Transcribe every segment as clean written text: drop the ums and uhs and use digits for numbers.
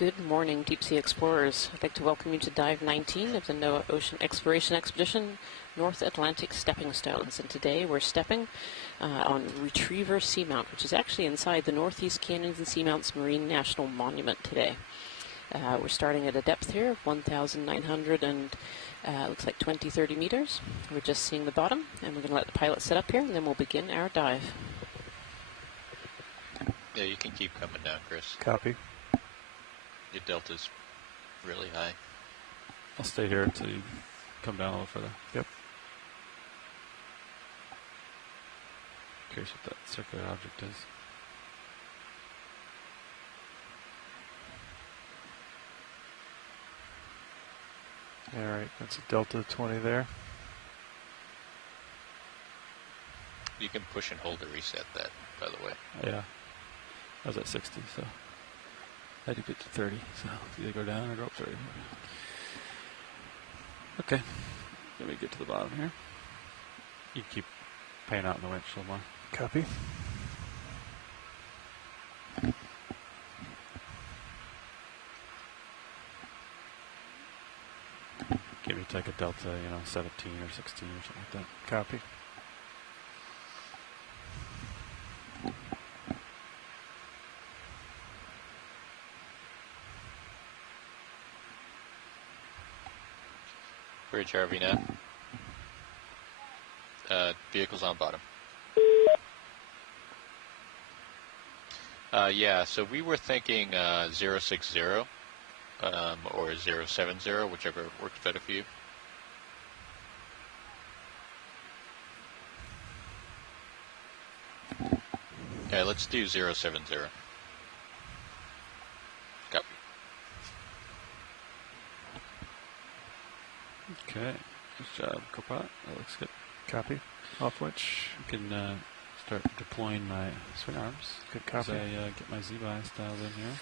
Good morning, deep sea explorers. I'd like to welcome you to Dive 19 of the NOAA Ocean Exploration Expedition, North Atlantic Stepping Stones. And today we're stepping on Retriever Seamount, which is actually inside the Northeast Canyons and Seamounts Marine National Monument today. We're starting at a depth here of 1,900 and looks like 20-30 meters. We're just seeing the bottom, and we're going to let the pilot set up here, and then we'll begin our dive. Yeah, you can keep coming down, Chris. Copy. Your delta's really high. I'll stay here until you come down a little further. Yep. Curious what that circular object is. All right, that's a delta 20 there. You can push and hold to reset that, by the way. Yeah. I was at 60, so I had to get to 30, so either go down or go up 30. Okay, let me get to the bottom here. You can keep paying out in the winch a little more. Copy. Give me take a delta, 17 or 16 or something like that. Copy. Bridge RV now. Vehicles on bottom. Yeah, so we were thinking 060 or 070, whichever works better for you. Okay, let's do 070. Copy. Okay, good job, Copilot. That looks good. Copy. Off winch. I can start deploying my swing arms. Good As copy. I get my Z-bias dialed in here.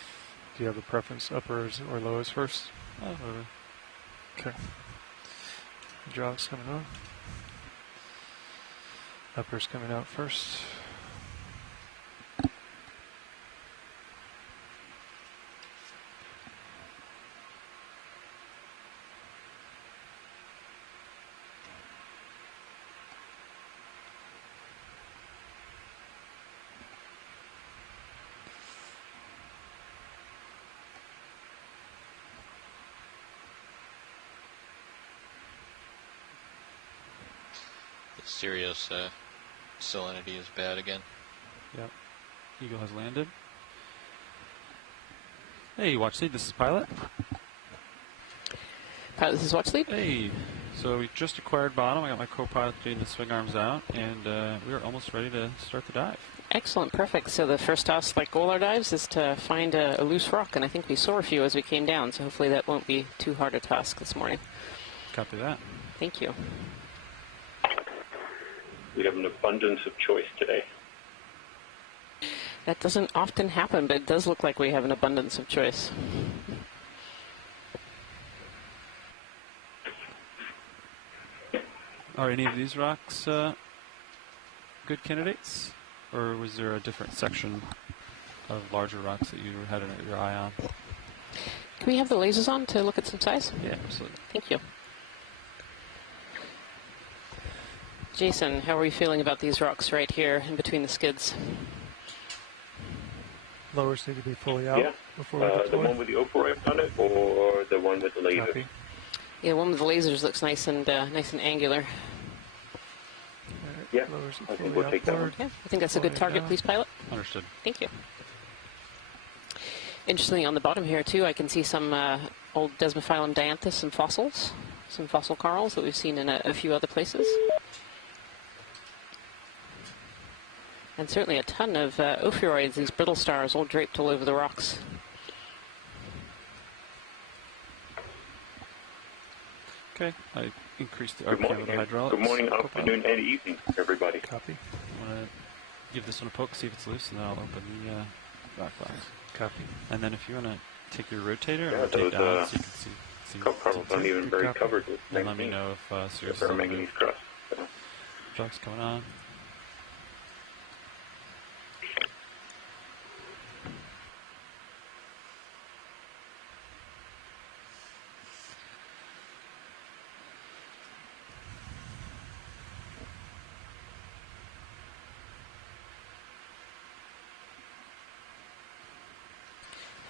Do you have a preference, uppers or lowers first? Oh, whatever. Okay. Hydraulics coming on. Uppers coming out first. Sirius salinity is bad again. Yep. Eagle has landed. Hey, watch lead. This is Pilot. Pilot, this is watch lead. Hey. So we just acquired bottom. I got my co-pilot getting the swing arms out, and we are almost ready to start the dive. Excellent, perfect. So the first task, like all our dives, is to find a loose rock, and I think we saw a few as we came down, so hopefully that won't be too hard a task this morning. Copy that. Thank you. We have an abundance of choice today. That doesn't often happen, but it does look like we have an abundance of choice. Are any of these rocks good candidates? Or was there a different section of larger rocks that you had your eye on? Can we have the lasers on to look at some size? Yeah, absolutely. Thank you. Jason, how are we feeling about these rocks right here in between the skids? Lowers need to be fully out Yeah. before we deploy. The one with the operator on it, or the one with the laser? Copy. Yeah, one with the lasers looks nice and angular. All right. Yeah, Lowers I think fully we'll out take that one. forward. Yeah, I think that's a good target, please, pilot. Understood. Thank you. Interestingly, on the bottom here, too, I can see some old Desmophyllum dianthus, some fossils, some fossil corals that we've seen in a few other places. And certainly a ton of ophiuroids, these brittle stars, all draped all over the rocks. Okay, I increased the Good RPM morning, of the hydraulics. good morning, Co-pilot. afternoon, and evening, everybody. Copy. I'm going to give this one a poke, see if it's loose, and then I'll open the rock box. Copy. And then if you want to take your rotator and Yeah, rotate those, down so you can see Corals aren't even Good very copy. covered with and let me manganese. know if Sirius They're is manganese crust. So. Truck's coming on.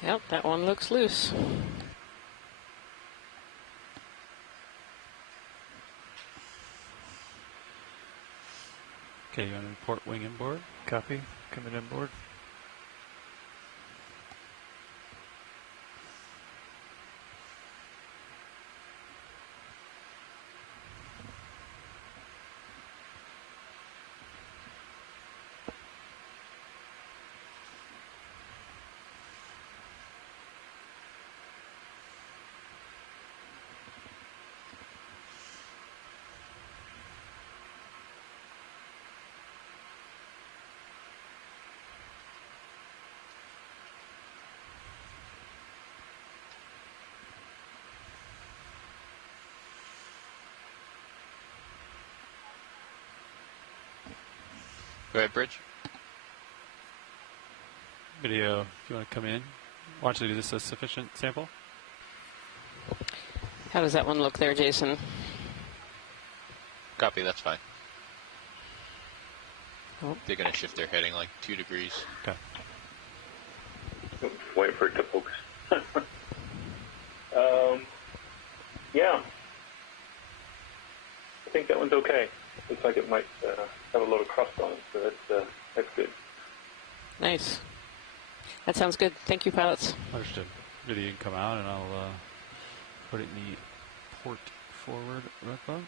Yep, that one looks loose. Okay, you want to report wing inboard? Copy. Coming inboard. Go ahead, Bridge. Video, if you want to come in. Watch it. Is this a sufficient sample? How does that one look there, Jason? Copy, that's fine. Oh. They're going to shift their heading like 2 degrees. Okay. Wait for it to focus. Yeah. I think that one's okay. Looks like it might have a lot of crust on it, so that's good. Nice. That sounds good. Thank you, pilots. Understood. Video, you can come out, and I'll put it in the port forward red box.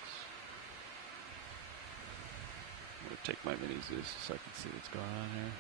I'm going to take my mini Zeus so I can see what's going on here.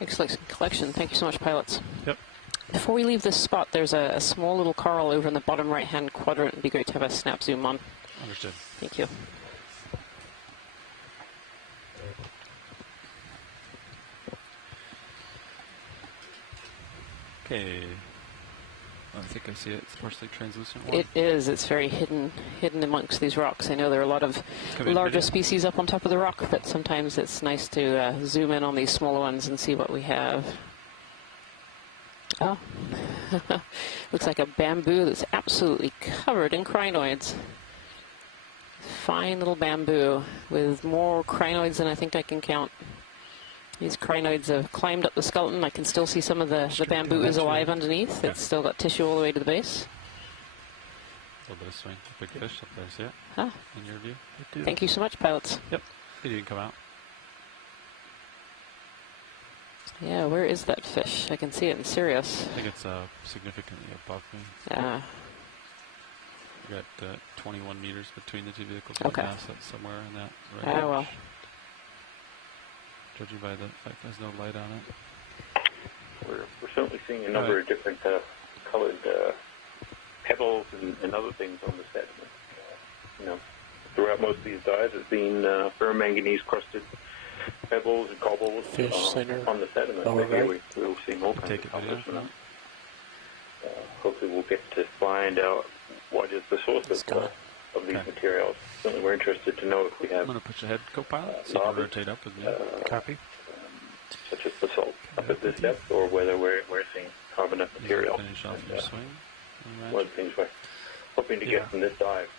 Excellent collection. Thank you so much, pilots. Yep. Before we leave this spot, there's a small little coral over in the bottom right-hand quadrant. It'd be great to have a snap zoom on. Understood. Thank you. Okay. I think I see it. It's partially translucent one. It is. It's very hidden amongst these rocks. I know there are a lot of larger species up on top of the rock, but sometimes it's nice to zoom in on these smaller ones and see what we have. Oh, looks like a bamboo that's absolutely covered in crinoids. Fine little bamboo with more crinoids than I think I can count. These crinoids have climbed up the skeleton. I can still see some of the bamboo is alive underneath. It's still got tissue all the way to the base. A little bit of swing. Big fish up there, see it? Huh. In your view? Thank you so much, pilots. Yep. You can come out. Yeah, where is that fish? I can see it in Sirius. I think it's significantly above me. Yeah. We got 21 meters between the two vehicles. Okay. Now, so it's somewhere in that range. Oh, well. Judging by the fact there's no light on it. We're certainly seeing a number of different colored pebbles and other things on the sediment. Throughout most of these dives, it's been ferromanganese crusted pebbles and cobbles on the sediment. Right. Here we're seeing all kinds of colors. Hopefully we'll get to find out what is the source of these materials. Certainly we're interested to know if we have... I'm going to push ahead, co-pilot, so you can rotate up with me. Copy. Such as basalt up at this depth, or whether we're seeing carbonate material. Finish off your swing. One of the things we're hoping to get from this dive,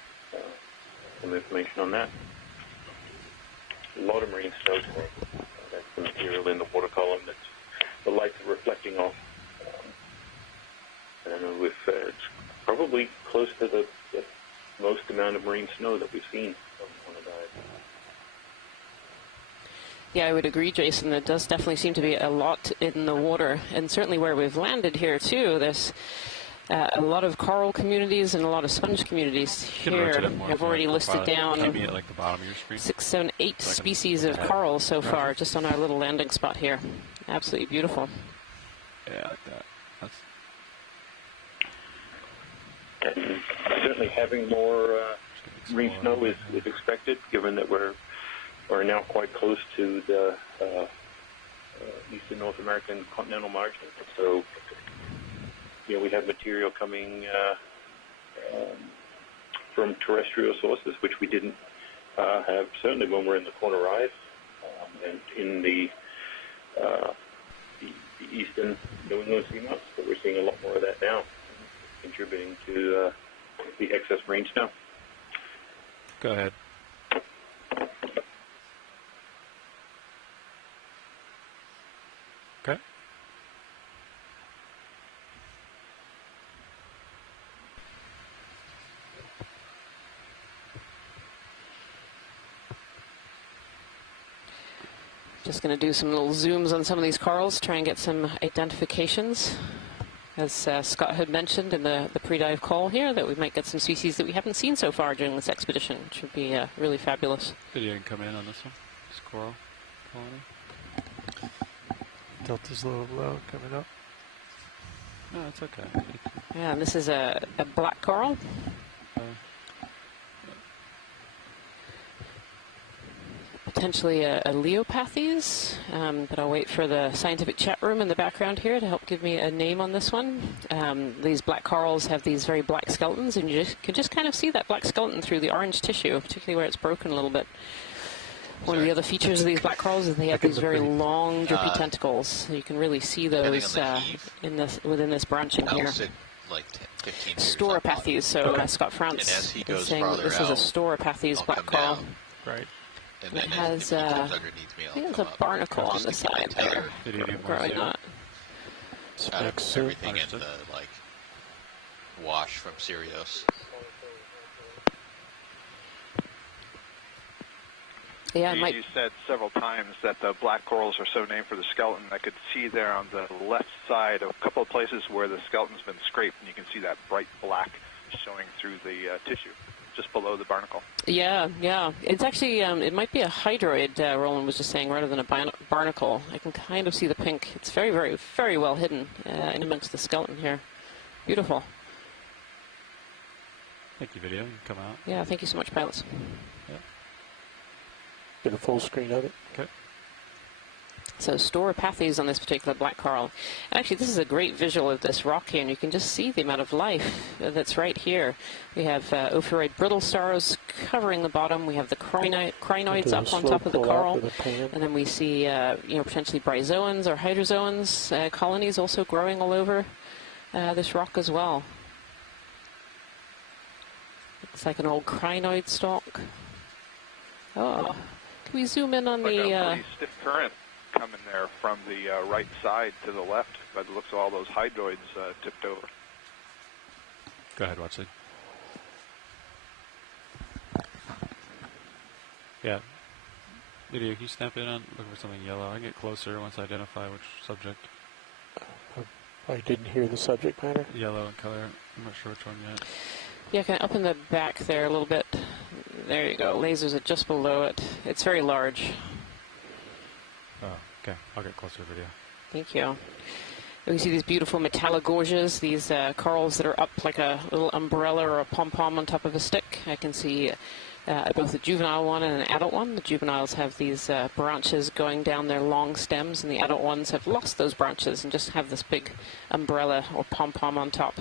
some information on that. A lot of marine snow today. That's the material in the water column that the lights are reflecting off. I don't know if it's probably close to the most amount of marine snow that we've seen on a dive. Yeah, I would agree, Jason. There does definitely seem to be a lot in the water, and certainly where we've landed here too. There's a lot of coral communities and a lot of sponge communities here. I've already listed down at like the bottom of your screen. 6, 7, 8 species of coral so far, just on our little landing spot here. Absolutely beautiful. Yeah, like that. That's And certainly having more rain snow is expected, given that we're now quite close to the eastern North American continental margin. So, we have material coming from terrestrial sources, which we didn't have certainly when we're in the corner rise, and in the eastern New England seamounts. But we're seeing a lot more of that now, contributing to the excess rain snow. Go ahead. Okay. Just going to do some little zooms on some of these corals, try and get some identifications. As Scott had mentioned in the pre-dive call here, that we might get some species that we haven't seen so far during this expedition, which would be really fabulous. Video can come in on this one. Squirrel colony. Delta's a little low coming up. No, it's okay. Yeah, and this is a black coral. Potentially a Leopathes, but I'll wait for the scientific chat room in the background here to help give me a name on this one. These black corals have these very black skeletons, and you can just kind of see that black skeleton through the orange tissue, particularly where it's broken a little bit. One of the other features of these black corals is they have these very long, drippy tentacles. So you can really see those within this branching here. Like 15 meters Stauropathes, so Scott France as he goes is saying farther this is a out, Stauropathes I'll black come coral. down. Right. And It then has, if he comes underneath me, I I'll think there's come a up. barnacle on Just the to keep my side there. tether Video need more Growing zoom. up. out of Specs, everything in Understood. the wash from Sirius. Yeah, it might. You said several times that the black corals are so named for the skeleton. I could see there on the left side a couple of places where the skeleton's been scraped, and you can see that bright black showing through the tissue, just below the barnacle. Yeah. It's actually, it might be a hydroid, Roland was just saying, rather than a barnacle. I can kind of see the pink. It's very, very, very well hidden in amongst the skeleton here. Beautiful. Thank you, video. You can come out. Yeah, thank you so much, pilots. Get a full screen of it. Okay. So Stauropathes on this particular black coral. Actually, this is a great visual of this rock here, and you can just see the amount of life that's right here. We have ophiuroid brittle stars covering the bottom. We have the crinoids up on top of the coral. And then we see, potentially bryozoans or hydrozoans colonies also growing all over this rock as well. Looks like an old crinoid stalk. Oh, can we zoom in on Like the... a pretty stiff current coming there from the right side to the left by the looks of all those hydroids tipped over. Go ahead, Watchley. Yeah. Video, can you snap in on, look for something yellow? I can get closer once I identify which subject. I didn't hear the subject matter. Yellow in color. I'm not sure which one yet. Yeah, kind of up in the back there a little bit. There you go. Lasers are just below it. It's very large. Oh, okay. I'll get closer video. Thank you. And we see these beautiful metallogorgias, these corals that are up like a little umbrella or a pom-pom on top of a stick. I can see both a juvenile one and an adult one. The juveniles have these branches going down their long stems, and the adult ones have lost those branches and just have this big umbrella or pom-pom on top.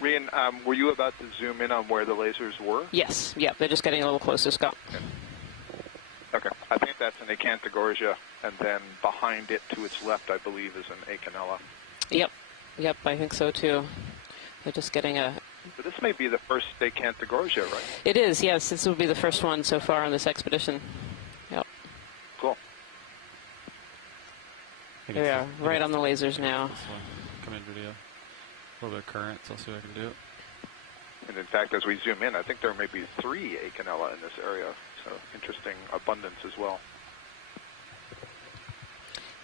Rian, were you about to zoom in on where the lasers were? Yes, yeah, they're just getting a little closer, Scott. Okay, I think that's an acanthogorgia, and then behind it to its left, I believe, is an acanella. Yep, I think so too. They're just getting a... But this may be the first acanthogorgia, right? It is, yes. This will be the first one so far on this expedition. Yep. Cool. There we are, right on the lasers now. Come in video. A little bit of current, so I'll see if I can do it. And in fact, as we zoom in, I think there may be 3 acanella in this area. So interesting abundance as well.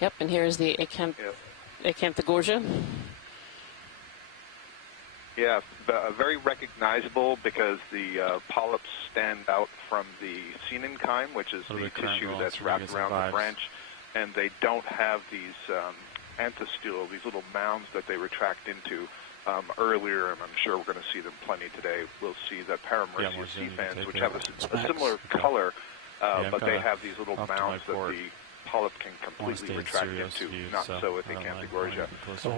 Yep, and here's the acanthogorgia. Yeah, very recognizable because the polyps stand out from the cenonchyme, which is the tissue that's wrapped around the branch. and they don't have these antistyle, these little mounds that they retract into. Earlier, and I'm sure we're going to see them plenty today, we'll see the Paramecia sea fans, which have a similar color, but they have these little mounds that the polyp can completely retract into, not so with Acanthogorgia.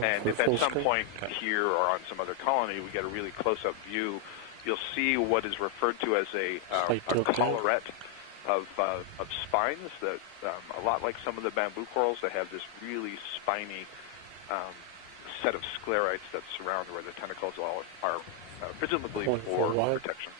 And if at some point here or on some other colony we get a really close-up view, you'll see what is referred to as a collarette of spines that, a lot like some of the bamboo corals, they have this really spiny set of sclerites that surround where the tentacles are presumably for protection.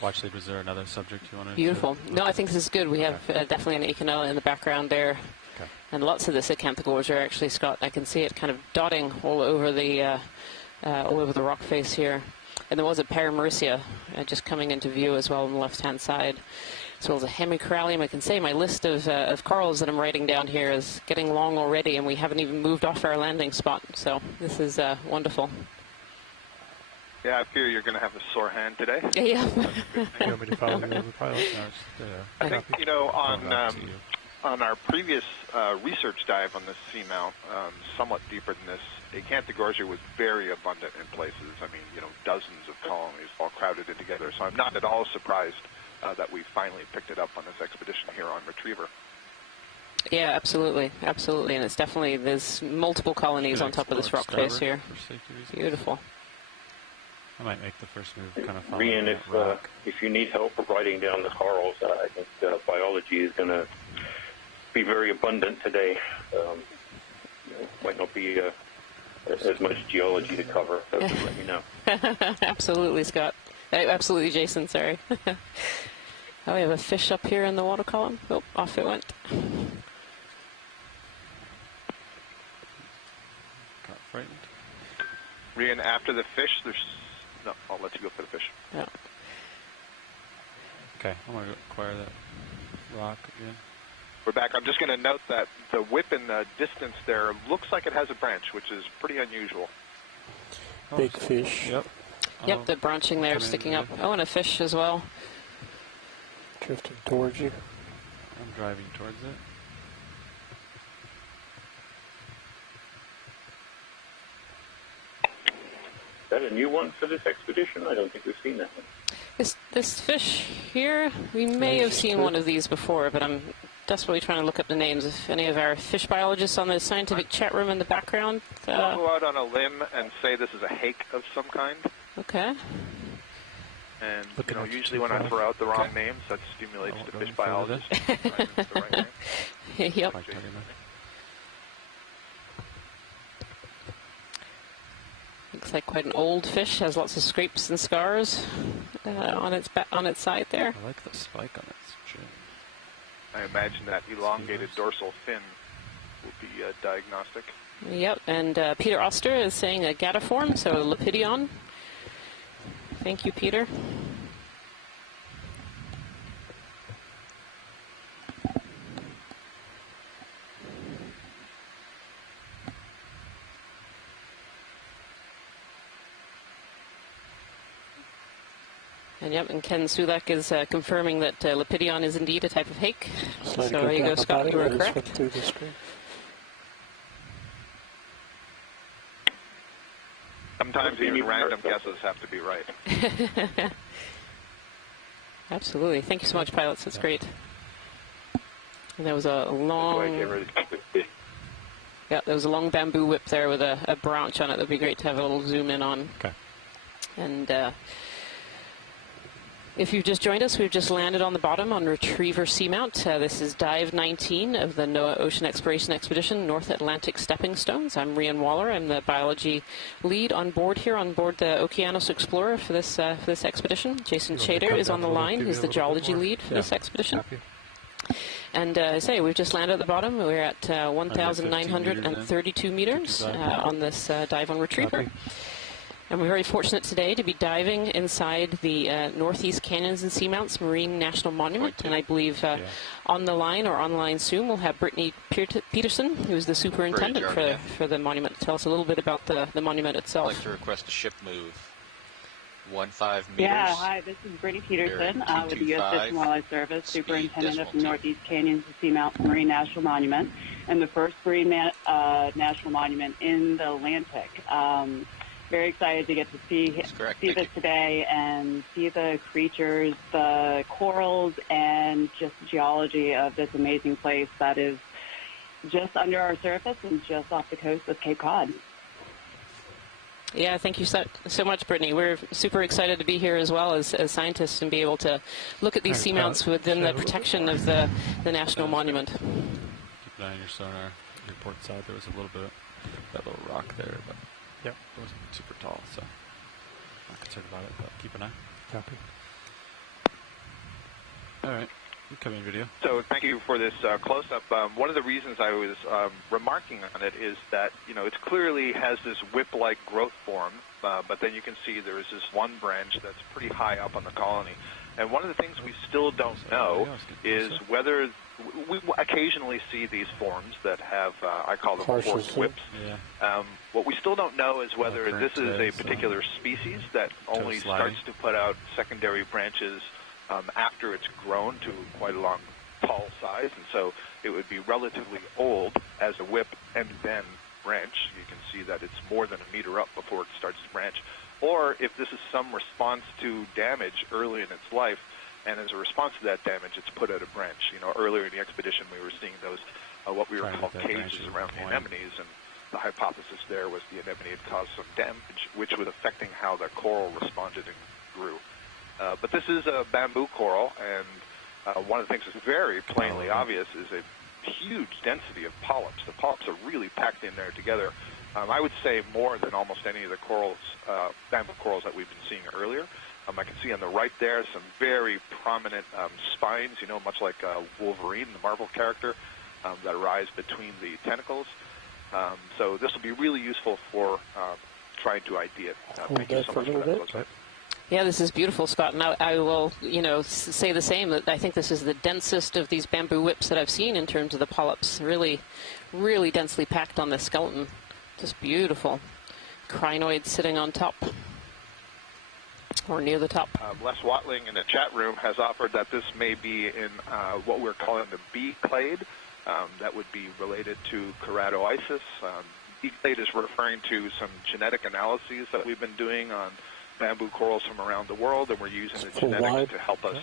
Well, actually, was there another subject you wanted Beautiful. to No, I think this is good. We have definitely an Okeanos in the background there. Okay. And lots of this Acanthogorgia, actually, Scott. I can see it kind of dotting all over the rock face here. And there was a Paramecia just coming into view as well on the left-hand side, as well as a Hemicorallium. I can say my list of corals that I'm writing down here is getting long already, and we haven't even moved off our landing spot. So this is wonderful. Yeah, I fear you're going to have a sore hand today. Yeah. You want me to follow the other pilot? I think, you know, on our previous research dive on this seamount, somewhat deeper than this, Acanthogorgia was very abundant in places. I mean, you know, dozens of colonies all crowded in together. So I'm not at all surprised that we finally picked it up on this expedition here on Retriever. Yeah, absolutely. Absolutely. And it's definitely, there's multiple colonies on top of this rock face here. Beautiful. I might make the first move kind of following Rian, that rock. if you need help writing down the corals, I think biology is going to be very abundant today. Might not be as much geology to cover, so let me know. Absolutely, Scott. Absolutely, Jason, sorry. Oh, we have a fish up here in the water column. Oh, off it went. Got frightened. Rian, after the fish, there's... No, I'll let you go for the fish. Yeah. Okay, I'm going to acquire that rock again. We're back. I'm just going to note that the whip in the distance there looks like it has a branch, which is pretty unusual. Big fish. Yep. Yep, the branching there sticking up. Oh, and a fish as well. Drifting towards you. I'm driving towards it. Is that a new one for this expedition? I don't think we've seen that one. This fish here, we may have seen one of these before, but I'm desperately trying to look up the names. If any of our fish biologists on the scientific chat room in the background. I'll go out on a limb and say this is a hake of some kind. Okay. And you know, usually when I throw out the wrong names, that stimulates the fish biologist. Yep. Looks like quite an old fish. Has lots of scrapes and scars on its side there. I like the spike on its chin. I imagine that elongated dorsal fin will be diagnostic. Yep, and Peter Oster is saying a gadiform, so a Lepidion. Thank you, Peter. And yep, and Ken Sulak is confirming that Lepidion is indeed a type of hake. So there you go, Scott, you were correct. Sometimes even random guesses have to be right. Absolutely. Thank you so much, pilots. That's great. And there was a long... Yeah, there was a long bamboo whip there with a branch on it. That would be great to have a little zoom in on. Okay. And if you've just joined us, we've just landed on the bottom on Retriever Seamount. This is Dive 19 of the NOAA Ocean Exploration Expedition, North Atlantic Stepping Stones. I'm Rian Waller. I'm the biology lead on board here, on board the Okeanos Explorer for this expedition. Jason Chater is on the line. He's the geology lead for this expedition. And I say, we've just landed at the bottom. We're at 1,932 meters on this dive on Retriever. And we're very fortunate today to be diving inside the Northeast Canyons and Seamounts Marine National Monument. And I believe on the line or online soon we'll have Brittany Peterson, who's the superintendent for the monument, to tell us a little bit about the monument itself. I'd like to request a ship move. meters. Yeah, hi, this is Brittany Peterson with the U.S. Fish and Wildlife Service, Superintendent of the Northeast Canyons and Seamounts Marine National Monument, and the first marine national monument in the Atlantic. Very excited to get to see this today and see the creatures, the corals, and just the geology of this amazing place that is just under our surface and just off the coast of Cape Cod. Yeah, thank you so much, Brittany. We're super excited to be here as well as scientists and be able to look at these seamounts within the protection of the National Monument. Keep an eye on your sonar. Your port side, there was a little bit of that little rock there, but yep, it wasn't super tall, so not concerned about it, but keep an eye. Copy. All right. Incoming video. So thank you for this close-up. One of the reasons I was remarking on it is that, it clearly has this whip-like growth form, but then you can see there is this one branch that's pretty high up on the colony. And one of the things we still don't know is whether we occasionally see these forms that have, I call them forked whips. Yeah. What we still don't know is whether this is a particular species that only starts to put out secondary branches after it's grown to quite a long, tall size, and so it would be relatively old as a whip and then branch. You can see that it's more than a meter up before it starts to branch. Or if this is some response to damage early in its life, and as a response to that damage, it's put out a branch. Earlier in the expedition, we were seeing those, what we were called cages around the anemones, and the hypothesis there was the anemone had caused some damage, which was affecting how the coral responded and grew. But this is a bamboo coral, and one of the things that's very plainly obvious is a huge density of polyps. The polyps are really packed in there together. I would say more than almost any of the corals, bamboo corals that we've been seeing earlier. I can see on the right there some very prominent spines, much like Wolverine, the Marvel character, that arise between the tentacles. So this will be really useful for trying to ID it. Thank you so much for that close-up. Yeah, this is beautiful, Scott, and I will, say the same, that I think this is the densest of these bamboo whips that I've seen in terms of the polyps. Really, really densely packed on the skeleton. Just beautiful. Crinoids sitting on top, or near the top. Les Watling in the chat room has offered that this may be in what we're calling the B clade. That would be related to keratoisis. B clade is referring to some genetic analyses that we've been doing on bamboo corals from around the world, and we're using the genetics to help us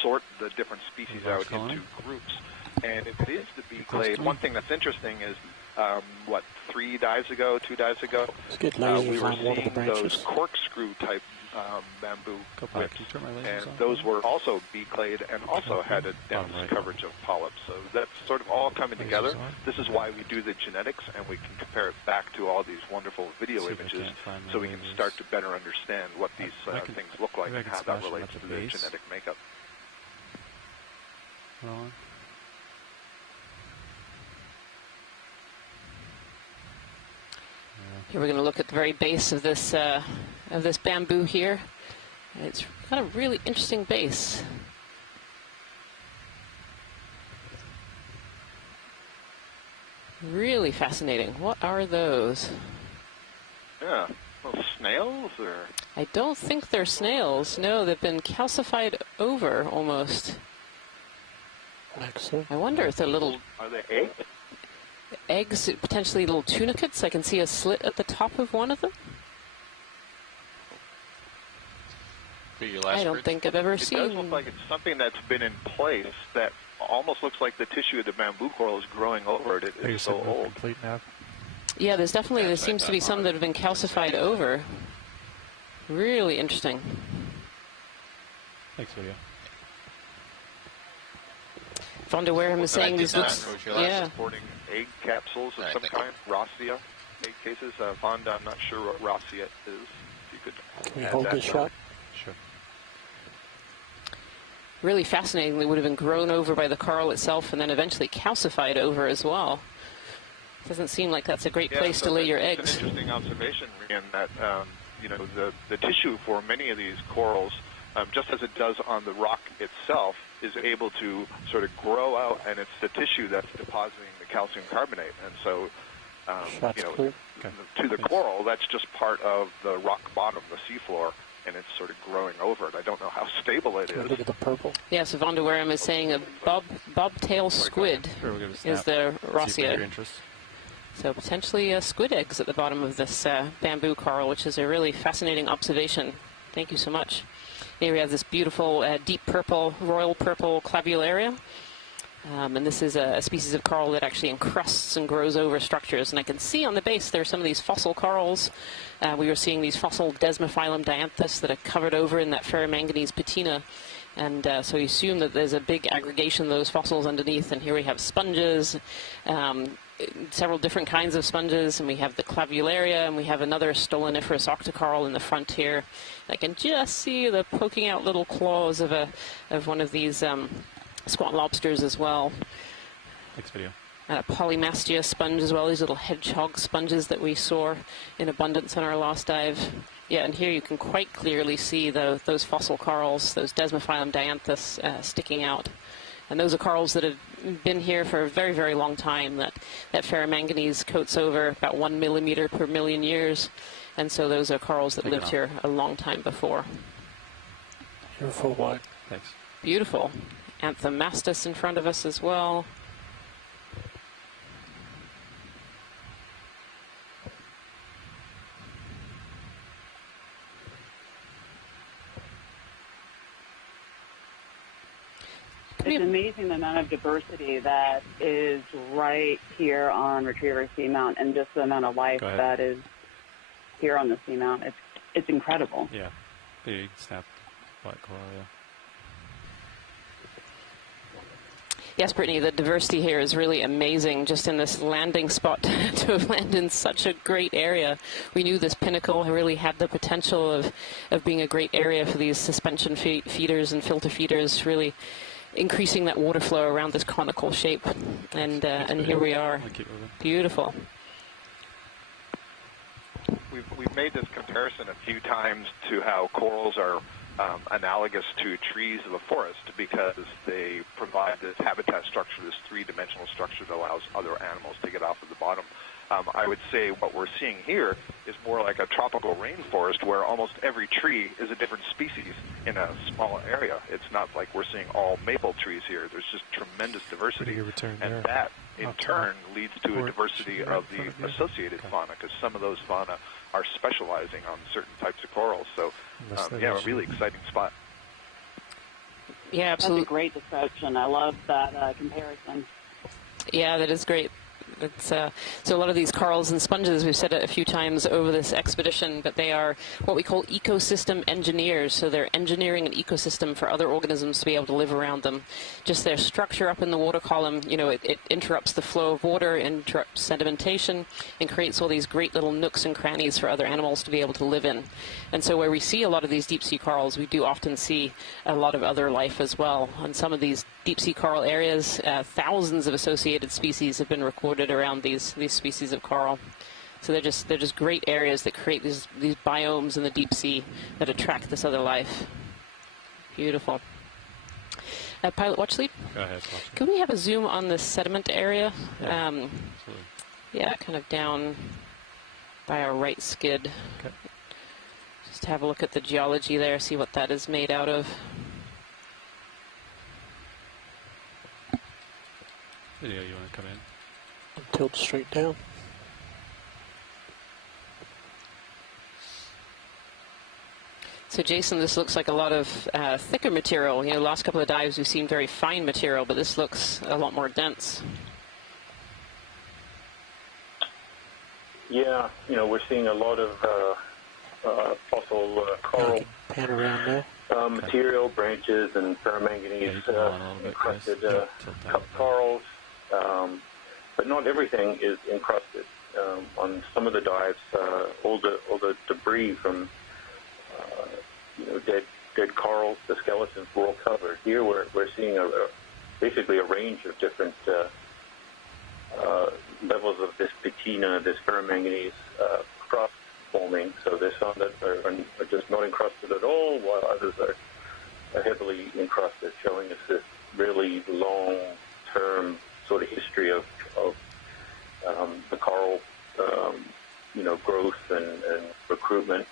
sort the different species out into groups. And if it is the B clade, one thing that's interesting is, 2 dives ago, we were seeing those corkscrew type bamboo whips, and those were also B clade and also had a dense coverage of polyps. So that's sort of all coming together. This is why we do the genetics, and we can compare it back to all these wonderful video images, so we can start to better understand what these things look like and how that relates to their genetic makeup. Here we're going to look at the very base of this bamboo here. It's got a really interesting base. Really fascinating. What are those? Yeah, little snails, or? I don't think they're snails. No, they've been calcified over almost. Excellent. I wonder if they're little. Are they eggs? Eggs, potentially little tunicates. I can see a slit at the top of one of them. I don't think I've ever seen. It does look like it's something that's been in place that almost looks like the tissue of the bamboo coral is growing over it. It's so old. Yeah, there seems to be some that have been calcified over. Really interesting. Thanks, video. Von der Wareham is saying these look. Yeah. Supporting egg capsules of some kind, Rosssia egg cases. Vonda, I'm not sure what Rossia is. If you could. Can you hold this shot? Sure. Really fascinating. They would have been grown over by the coral itself and then eventually calcified over as well. Doesn't seem like that's a great place to lay your eggs. It's an interesting observation, Rian, that the tissue for many of these corals, just as it does on the rock itself, is able to sort of grow out, and it's the tissue that's depositing the calcium carbonate. And so Shots clear. Okay. To the coral, that's just part of the rock bottom, the seafloor, and it's sort of growing over it. I don't know how stable it is. Look at the purple. Yeah, so Von de Warum is saying a bobtail squid is the Rossio. So potentially squid eggs at the bottom of this bamboo coral, which is a really fascinating observation. Thank you so much. Here we have this beautiful deep purple, royal purple clavularia. And this is a species of coral that actually encrusts and grows over structures. And I can see on the base there are some of these fossil corals. We were seeing these fossil Desmophyllum dianthus that are covered over in that ferromanganese patina. And so you assume that there's a big aggregation of those fossils underneath. And here we have sponges, several different kinds of sponges. And we have the clavularia, and we have another stoloniferous octocoral in the front here. I can just see the poking out little claws of one of these squat lobsters as well. Next video. Polymastia sponge as well, these little hedgehog sponges that we saw in abundance on our last dive. Yeah, and here you can quite clearly see those fossil corals, those Desmophyllum dianthus sticking out. And those are corals that have been here for a very, very long time. That ferromanganese coats over about 1 millimeter per million years. And so those are corals that lived here a long time before. Beautiful white. Thanks. Beautiful. Anthomastus in front of us as well. It's amazing the amount of diversity that is right here on Retriever Seamount, and just the amount of life that is here on the Seamount. It's incredible. Yeah, big snap black coral. Yeah. Yes, Brittany, the diversity here is really amazing, just in this landing spot to have landed in such a great area. We knew this pinnacle really had the potential of being a great area for these suspension feeders and filter feeders, really increasing that water flow around this conical shape. And here we are. Beautiful. We've made this comparison a few times to how corals are analogous to trees of a forest, because they provide this habitat structure, this three-dimensional structure that allows other animals to get off of the bottom. I would say what we're seeing here is more like a tropical rainforest where almost every tree is a different species in a small area. It's not like we're seeing all maple trees here. There's just tremendous diversity. And that, in turn, leads to a diversity of the associated fauna, because some of those fauna are specializing on certain types of corals. So, yeah, a really exciting spot. Yeah, absolutely. That's a great description. I love that comparison. Yeah, that is great. It's, so a lot of these corals and sponges, we've said it a few times over this expedition, but they are what we call ecosystem engineers. So they're engineering an ecosystem for other organisms to be able to live around them. Just their structure up in the water column, you know, it interrupts the flow of water, interrupts sedimentation, and creates all these great little nooks and crannies for other animals to be able to live in. And so where we see a lot of these deep sea corals, we do often see a lot of other life as well. On some of these deep sea coral areas, thousands of associated species have been recorded around these species of coral. So they're just great areas that create these biomes in the deep sea that attract this other life. Beautiful. Pilot watch lead. Go ahead. Can we have a zoom on this sediment area? Yeah, kind of down by our right skid. Okay. Just have a look at the geology there, see what that is made out of. Video, you want to come in? Tilt straight down. So Jason, this looks like a lot of thicker material. You know, the last couple of dives we've seen very fine material, but this looks a lot more dense. Yeah, you know, we're seeing a lot of fossil coral pan around there. Material, branches, and ferromanganese encrusted cup corals. But not everything is encrusted. On some of the dives, all the debris from dead corals, the skeletons were all covered. Here we're seeing basically a range of different levels of this patina, this ferromanganese crust forming. So there's some that are just not encrusted at all, while others are heavily encrusted, showing us this really long-term sort of history of the coral growth and recruitment,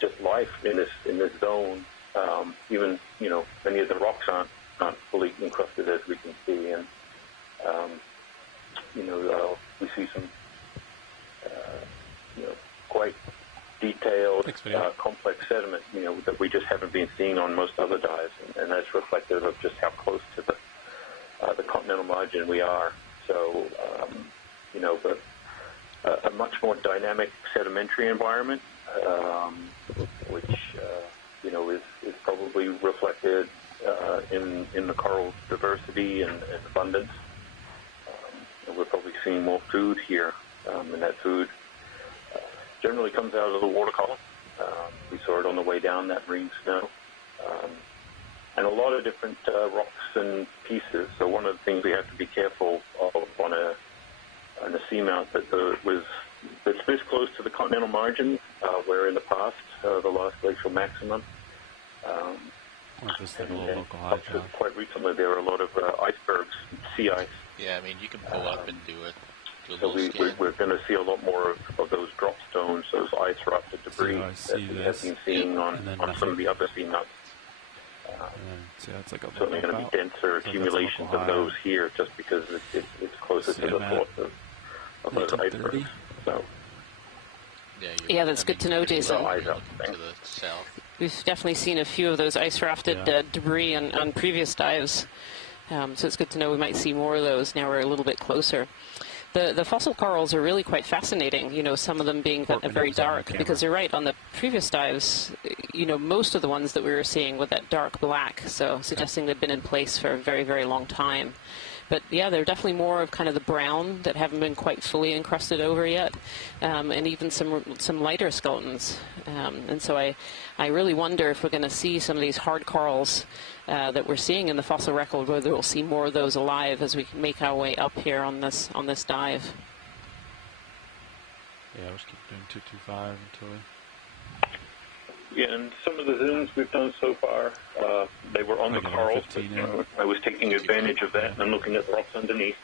just life in this zone. Even many of the rocks aren't fully encrusted, as we can see, and we see some quite detailed, complex sediment, that we just haven't been seeing on most other dives, and that's reflective of just how close to the continental margin we are. So, but a much more dynamic sedimentary environment, which is probably reflected in the coral diversity and abundance. We're probably seeing more food here, and that food generally comes out of the water column. We saw it on the way down, that marine snow, and a lot of different rocks and pieces. So one of the things we have to be careful of on a seamount that's this close to the continental margin, where in the past, the last glacial maximum, quite recently there were a lot of icebergs, sea ice. Yeah, I mean, you can pull up and do it. So we're going to see a lot more of those drop stones, those ice-rupted debris that we have been seeing on some of the other seamounts. Certainly going to be denser accumulations of those here, just because it's closer to the source of those icebergs. So, yeah, that's good to know, Jason. To the south. We've definitely seen a few of those ice-rafted debris on previous dives, so it's good to know we might see more of those now we're a little bit closer. The fossil corals are really quite fascinating, some of them being very dark, because you're right, on the previous dives, most of the ones that we were seeing were that dark black, so suggesting they've been in place for a very, very long time. But yeah, they're definitely more of kind of the brown that haven't been quite fully encrusted over yet, and even some lighter skeletons. And so I really wonder if we're going to see some of these hard corals that we're seeing in the fossil record, whether we'll see more of those alive as we make our way up here on this dive. Yeah, we'll just keep doing 225 until we... Yeah, and some of the zooms we've done so far, they were on the corals. I was taking advantage of that and looking at the rocks underneath.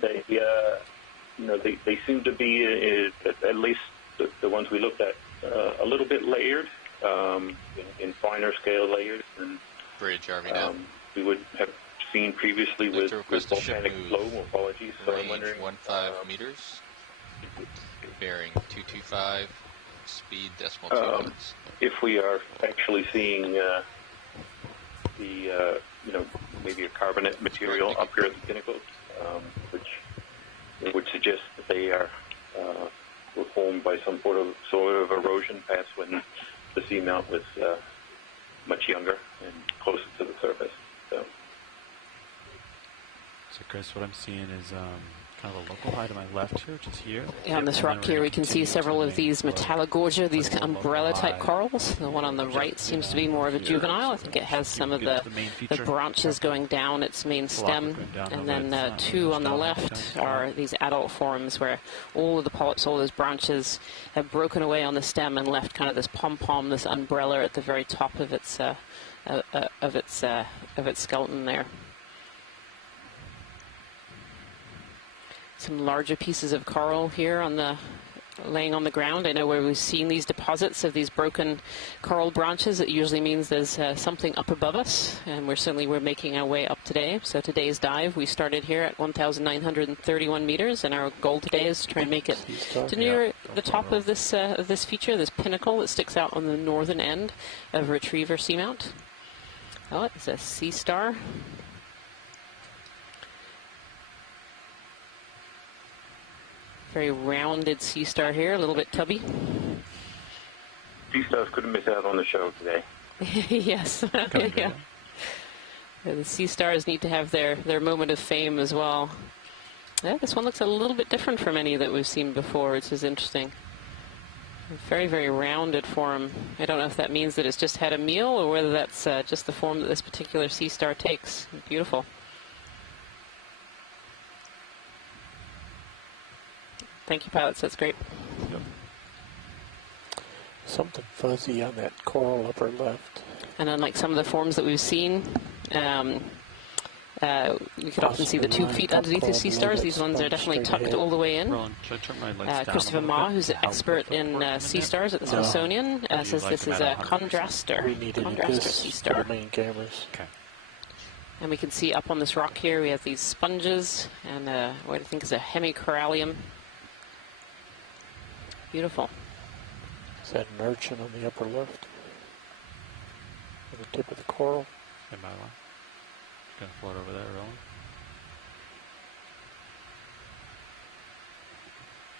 They seem to be, at least the ones we looked at, a little bit layered, in finer scale layers than we would have seen previously with volcanic flow morphology. So I'm wondering, 15 meters, bearing 225. Speed decimal 2 months. If we are actually seeing maybe a carbonate material up here at the pinnacles, which would suggest that they were formed by some sort of erosion past when the seamount was much younger and closer to the surface. So Chris, what I'm seeing is kind of a local high to my left here, which is here. Yeah, on this rock here we can see several of these Metallogorgia, these umbrella-type corals. The one on the right seems to be more of a juvenile. I think it has some of the branches going down its main stem. And then two on the left are these adult forms where all of the polyps, all those branches have broken away on the stem and left kind of this pom-pom, this umbrella at the very top of its skeleton there. Some larger pieces of coral here laying on the ground. I know where we've seen these deposits of these broken coral branches, it usually means there's something up above us, and we're making our way up today. So today's dive, we started here at 1,931 meters, and our goal today is to try and make it to near the top of this feature, this pinnacle that sticks out on the northern end of Retriever Seamount. Oh, it's a sea star. Very rounded sea star here, a little bit tubby. Sea stars couldn't miss out on the show today. Yes. Yeah. The sea stars need to have their moment of fame as well. Yeah, this one looks a little bit different from any that we've seen before, which is interesting. Very, very rounded form. I don't know if that means that it's just had a meal or whether that's just the form that this particular sea star takes. Beautiful. Thank you, pilots. That's great. Yep. Something fuzzy on that coral upper left. And unlike some of the forms that we've seen, You could often see the tube feet underneath the sea stars. These ones are definitely tucked all the way in. Roland, should I turn my lights down Christopher a little Ma, bit? who's an expert in sea stars at the Smithsonian, says this is a contraster. We needed Contraster this sea for star. the main cameras. Okay. And we can see up on this rock here, we have these sponges and what I think is a hemicorallium. Beautiful. Is that an urchin on the upper left? On the tip of the coral? In my line. Just gonna float over there, Roland.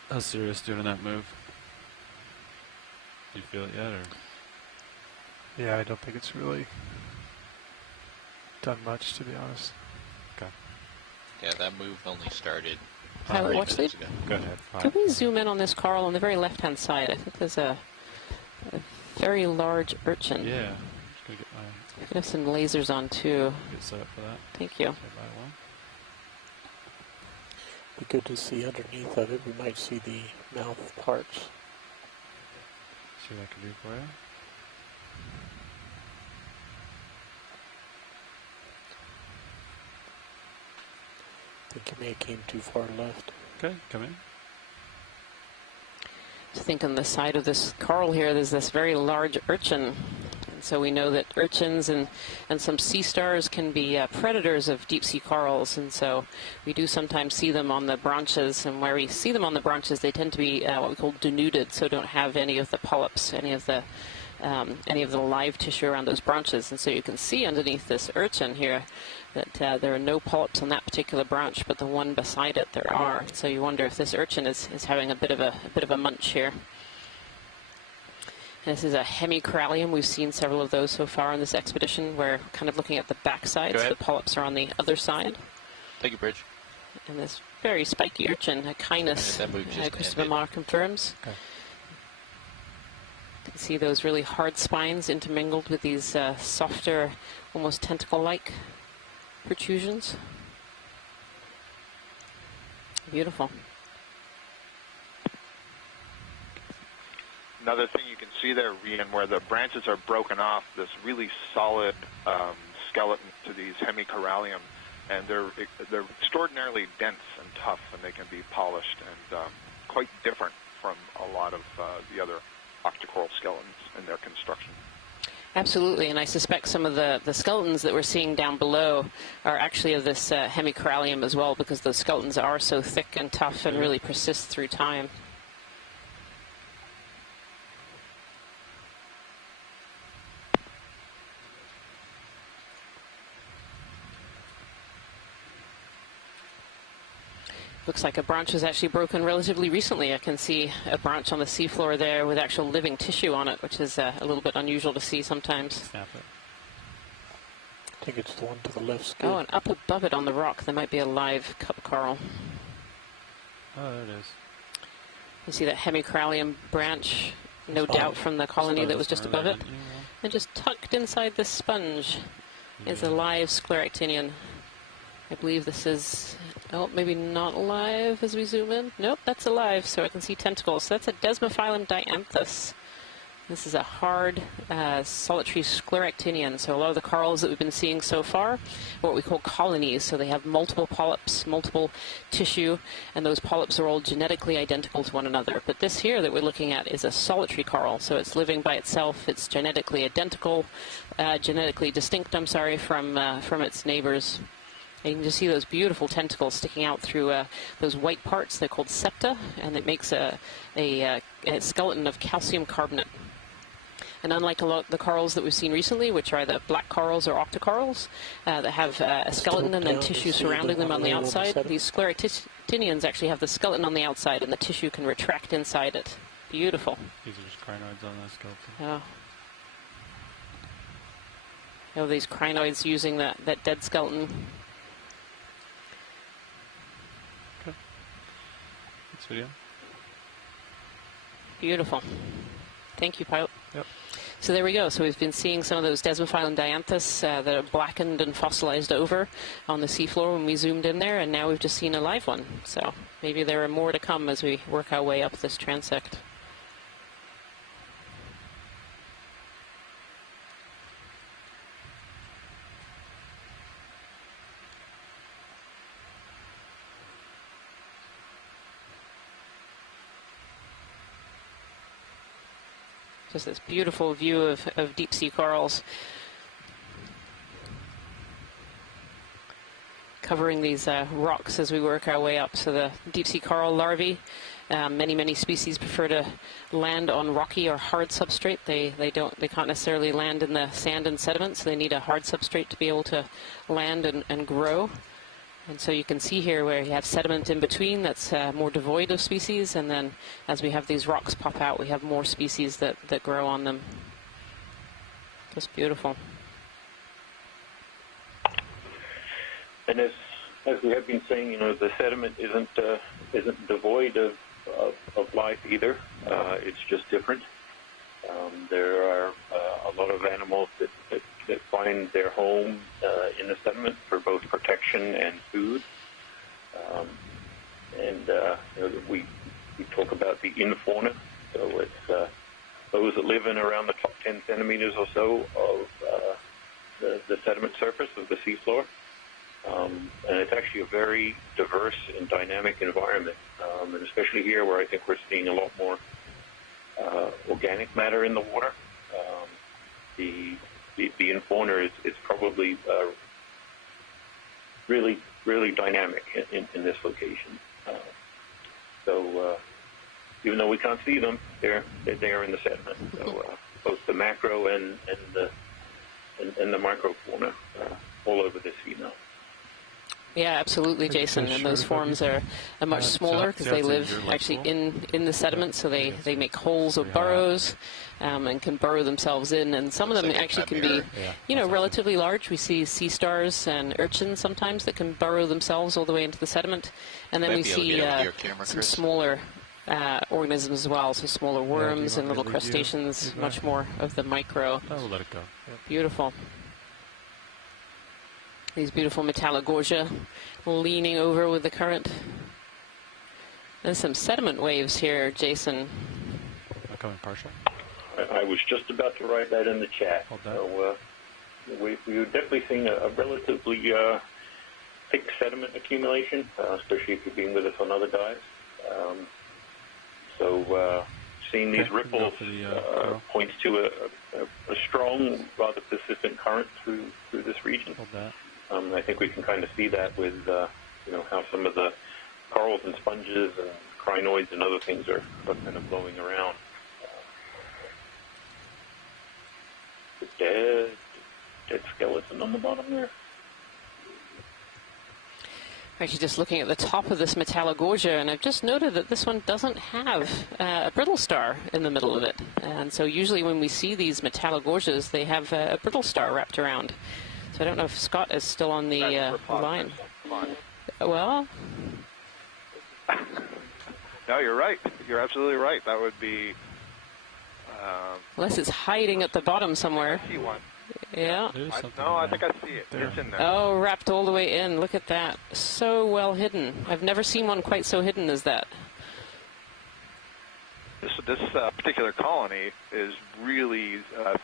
How's Sirius doing in that move? Do you feel it yet, or? Yeah, I don't think it's really done much, to be honest. Okay. Yeah, that move only started. Pilot 30 watch minutes lead? ago. Go ahead. Could we zoom in on this coral on the very left-hand side? I think there's a very large urchin. Yeah. Just gonna get my We could have some lasers on too. get set up for that. Thank you. Say bye one. Be good to see underneath of it. We might see the mouth parts. See what I can do for you. I think you may have came too far left. Okay, come in. I think on the side of this coral here, there's this very large urchin. And so we know that urchins and some sea stars can be predators of deep sea corals. And so we do sometimes see them on the branches. And where we see them on the branches, they tend to be what we call denuded, so don't have any of the polyps, any of the live tissue around those branches. And so you can see underneath this urchin here that there are no polyps on that particular branch, but the one beside it there are. So you wonder if this urchin is having a bit of a munch here. And this is a hemicorallium. We've seen several of those so far on this expedition. We're kind of looking at the backside, so the polyps are on the other side. Thank you, Bridge. And this very spiky urchin, a Okeanos, That move just Christopher ended. Ma confirms. Okay. You can see those really hard spines intermingled with these softer, almost tentacle-like protrusions. Beautiful. Another thing you can see there, Rian, where the branches are broken off, this really solid skeleton to these hemicorallium, and they're extraordinarily dense and tough, and they can be polished and quite different from a lot of the other octocoral skeletons in their construction. Absolutely, and I suspect some of the skeletons that we're seeing down below are actually of this hemicorallium as well, because those skeletons are so thick and tough and really persist through time. Looks like a branch was actually broken relatively recently. I can see a branch on the seafloor there with actual living tissue on it, which is a little bit unusual to see sometimes. Snap it. I think it's the one to the left. Oh, and up above it on the rock, there might be a live cup coral. Oh, there it is. You see that hemicorallium branch, no doubt from the colony that was just above it. And just tucked inside this sponge is a live scleractinian. I believe this is, oh, maybe not alive as we zoom in. Nope, that's alive, so I can see tentacles. So that's a Desmophyllum dianthus. This is a hard, solitary scleractinian. So a lot of the corals that we've been seeing so far are what we call colonies. So they have multiple polyps, multiple tissue, and those polyps are all genetically identical to one another. But this here that we're looking at is a solitary coral. So it's living by itself. It's genetically identical, genetically distinct, I'm sorry, from its neighbors. And you can just see those beautiful tentacles sticking out through those white parts. They're called septa, and it makes a skeleton of calcium carbonate. And unlike a lot of the corals that we've seen recently, which are the black corals or octocorals, that have a skeleton and then tissue surrounding them on the outside, these scleractinians actually have the skeleton on the outside, and the tissue can retract inside it. Beautiful. These are just crinoids on the skeleton. Oh. Oh, these crinoids using that dead skeleton. Video. Beautiful. Thank you, pilot. Yep. So there we go. So we've been seeing some of those Desmophyllum dianthus that are blackened and fossilized over on the seafloor when we zoomed in there, and now we've just seen a live one. So maybe there are more to come as we work our way up this transect. Just this beautiful view of deep sea corals. Covering these rocks as we work our way up. So the deep sea coral larvae, many species prefer to land on rocky or hard substrate. They can't necessarily land in the sand and sediment, so they need a hard substrate to be able to land and grow. And so you can see here where you have sediment in between that's more devoid of species, and then as we have these rocks pop out, we have more species that grow on them. Just beautiful. And as we have been saying, the sediment isn't devoid of life either. It's just different. There are a lot of animals that find their home in the sediment for both protection and food. We talk about the infauna. So it's those that live in around the top 10 centimeters or so of the sediment surface of the seafloor. And it's actually a very diverse and dynamic environment, and especially here where I think we're seeing a lot more organic matter in the water. The infauna is probably really dynamic in this location. So even though we can't see them, they're there in the sediment. So both the macro and the microfauna all over this seamount. Yeah, absolutely, Jason. And those forms are much smaller because they live actually in the sediment, so they make holes or burrows and can burrow themselves in. And some of them actually can be, relatively large. We see sea stars and urchins sometimes that can burrow themselves all the way into the sediment. And then we see some smaller organisms as well, so smaller worms and little crustaceans, much more of the micro. I will let it go. Yep. Beautiful. These beautiful metallogorgia leaning over with the current. There's some sediment waves here, Jason. Coming partial. I was just about to write that in the chat. So we're definitely seeing a relatively thick sediment accumulation, especially if you've been with us on other dives. So seeing these ripples points to a strong, rather persistent current through this region. I think we can kind of see that with, how some of the corals and sponges and crinoids and other things are kind of blowing around. The dead skeleton on the bottom there. Actually, just looking at the top of this metallogorgia, and I've just noted that this one doesn't have a brittle star in the middle of it. And so usually when we see these metallogorgias, they have a brittle star wrapped around. So I don't know if Scott is still on the line. Well, no, you're right. You're absolutely right. That would be. Unless it's hiding at the bottom somewhere. I see one. Yeah. I think I see it. It's in there. Oh, wrapped all the way in. Look at that. So well hidden. I've never seen one quite so hidden as that. This particular colony is really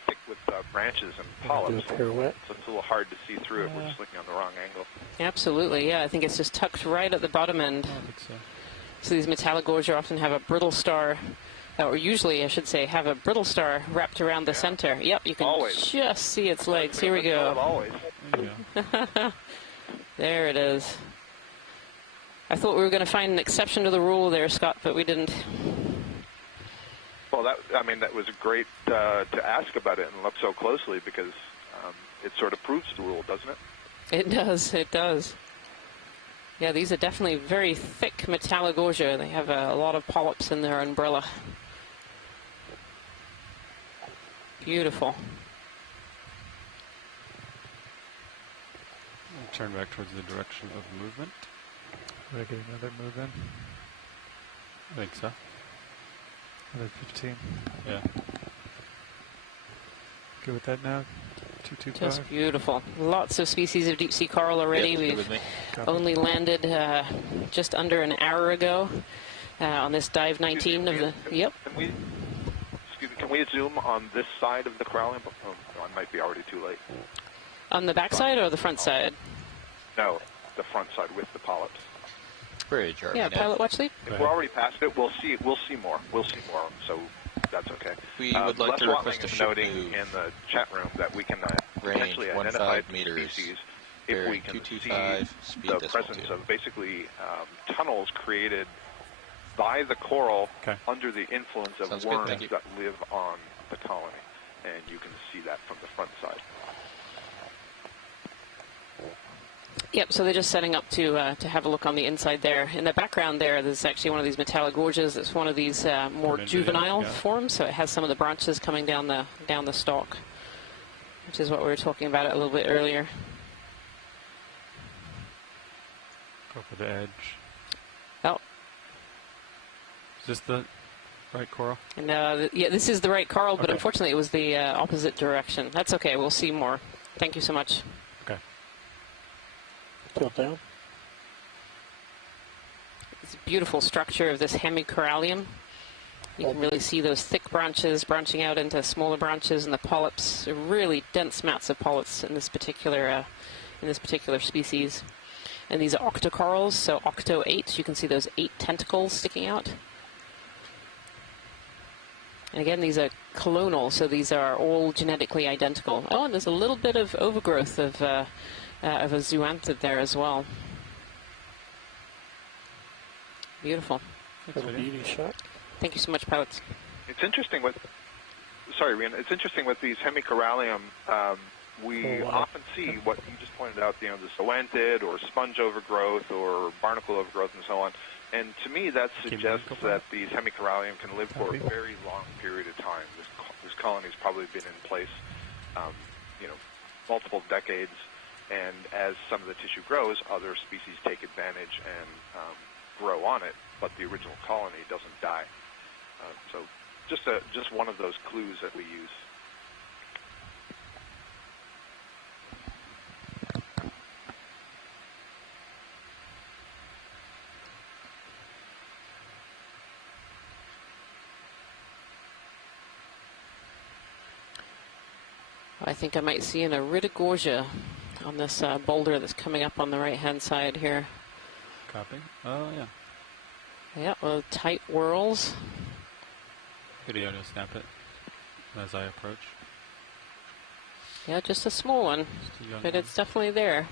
thick with branches and polyps, so it's a little hard to see through it. We're just looking on the wrong angle. Absolutely, yeah. I think it's just tucked right at the bottom end. I think so. So these metallogorgia often have a brittle star, or usually, I should say, have a brittle star wrapped around the center. Yep, you can just see its legs. Here we go. Always. There it is. I thought we were going to find an exception to the rule there, Scott, but we didn't. Well, that was great to ask about it and look so closely because it sort of proves the rule, doesn't it? It does. It does. Yeah, these are definitely very thick metallogorgia. They have a lot of polyps in their umbrella. Beautiful. Turn back towards the direction of movement. Will I get another move in? I think so. Another 15. Yeah. Good with that now? 225. Just beautiful. Lots of species of deep sea coral already. Yep, We've only landed just under an hour ago on this dive 19 of the. Yep. Can we zoom on this side of the corallium? Oh, I might be already too late. On the back side or the front side? No, the front side with the polyps. Bridge, yeah, pilot watch lead. If we're already past it, we'll see more. We'll see more. So that's okay. We would like Les to request Watling a is ship noting move. in the chat room that we can Range potentially identify 15 meters. species if we can see 225, speed the decimal presence 2. of basically tunnels created by the coral under the influence of Sounds good, worms thank you. that live on the colony. And you can see that from the front side. Yep, so they're just setting up to have a look on the inside there. In the background there's actually one of these metallic gorges. It's one of these more juvenile forms, so it has some of the branches coming down the stalk, which is what we were talking about a little bit earlier. Go for the edge. Oh. Is this the right coral? And, yeah, this is the right coral, but Okay. unfortunately it was the opposite direction. That's okay, we'll see more. Thank you so much. Okay. Tilt down. It's a beautiful structure of this hemicorallium. You can really see those thick branches branching out into smaller branches, and the polyps, really dense mats of polyps in this particular species. And these are octocorals, so octo 8. You can see those 8 tentacles sticking out. And again, these are clonal, so these are all genetically identical. Oh, and there's a little bit of overgrowth of a zoanthid there as well. Beautiful. Little beauty shot. Thank you so much, pilots. It's interesting with, sorry, Rian, it's interesting with these hemicorallium, we often see what you just pointed out, the zoanthid or sponge overgrowth or barnacle overgrowth and so on. And to me, that suggests that these hemicorallium can live for a very long period of time. This colony's probably been in place, multiple decades. And as some of the tissue grows, other species take advantage and grow on it, but the original colony doesn't die. So just one of those clues that we use. I think I might see an iridogorgia on this boulder that's coming up on the right-hand side here. Copy. Oh, yeah. Yeah, well, tight whorls. Video to snap it as I approach. Yeah, just a small one, but it's definitely there.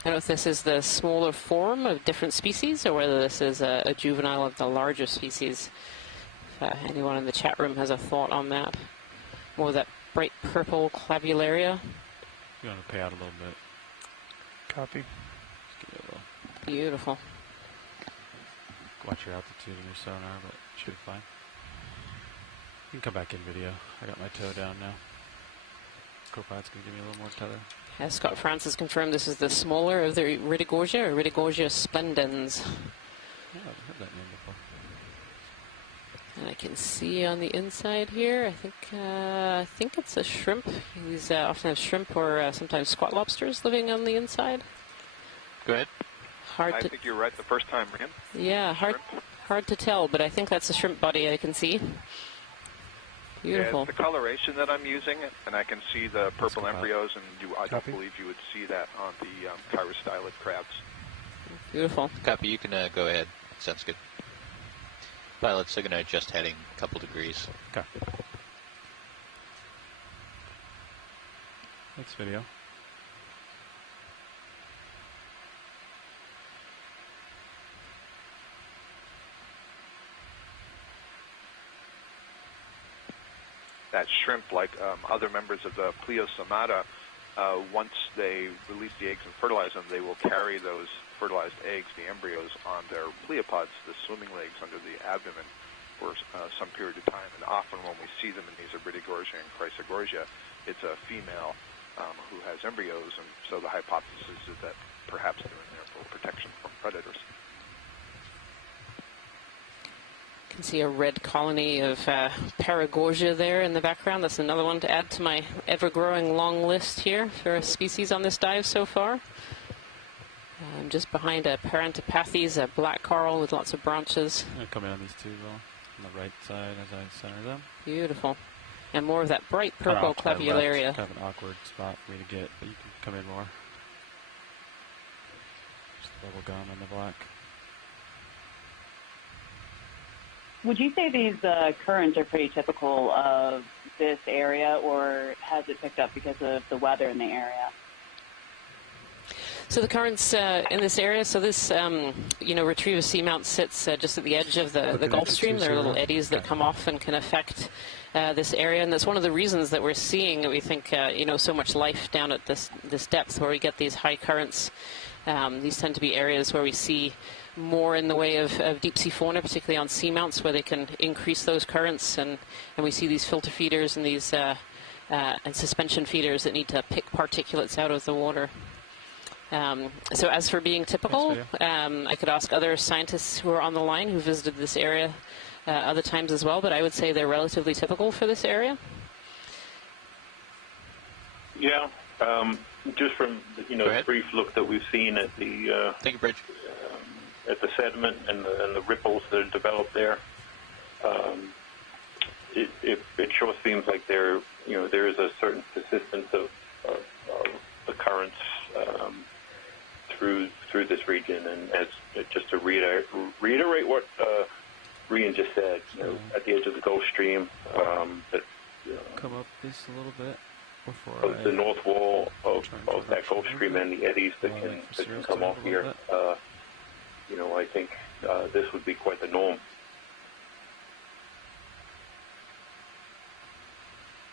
I don't know if this is the smaller form of different species or whether this is a juvenile of the larger species. If anyone in the chat room has a thought on that. More of that bright purple clavularia. You want to pay out a little bit. Copy. Just give it a little. Beautiful. Watch your altitude and your sonar, but it should be fine. You can come back in video. I got my toe down now. Copilot's going to give me a little more tether. As Scott Francis confirmed, this is the smaller of the Iridogorgia, Iridogorgia splendens. Yeah, I've heard that name before. And I can see on the inside here, I think it's a shrimp. These often have shrimp or sometimes squat lobsters living on the inside. Go ahead. I think you're right the first time, Rian. Yeah, hard to tell, but I think that's a shrimp body I can see. Beautiful. Yeah, it's the coloration that I'm using, and I can see the purple embryos, and I don't believe you would see that on the chirostylid crabs. Beautiful. Copy, you can go ahead. Sounds good. Pilots are going to adjust heading a couple degrees. Okay. Next video. That shrimp, like other members of the Pleosomata, once they release the eggs and fertilize them, they will carry those fertilized eggs, the embryos, on their pleopods, the swimming legs under the abdomen, for some period of time. And often when we see them in these Iridogorgia and Chrysogorgia, it's a female who has embryos, and so the hypothesis is that perhaps they're in there for protection from predators. You can see a red colony of Paragorgia there in the background. That's another one to add to my ever-growing long list here for species on this dive so far. Just behind a Parantopathes, a black coral with lots of branches. I'm going to come in on these two, Will, on the right side as I center them. Beautiful. And more of that bright purple clavularia. Kind of an awkward spot for me to get, but you can come in more. Just bubble gum in the black. Would you say these currents are pretty typical of this area, or has it picked up because of the weather in the area? So the currents in this area, so this, Retriever Seamount sits just at the edge of the Gulf Stream. There are little eddies that come off and can affect this area, and that's one of the reasons that we're seeing, we think, so much life down at this depth where we get these high currents. These tend to be areas where we see more in the way of deep sea fauna, particularly on seamounts, where they can increase those currents, and we see these filter feeders and these and suspension feeders that need to pick particulates out of the water. So as for being typical, I could ask other scientists who are on the line who visited this area other times as well, but I would say they're relatively typical for this area. Yeah, just from the brief look that we've seen at the Thank you, Bridge. At the sediment and the ripples that are developed there, it sure seems like there is a certain persistence of the currents through this region. And as just to reiterate what Rian just said, at the edge of the Gulf Stream, that come up this a little bit before the north wall of that Gulf Stream and the eddies that can come off here. I think this would be quite the norm.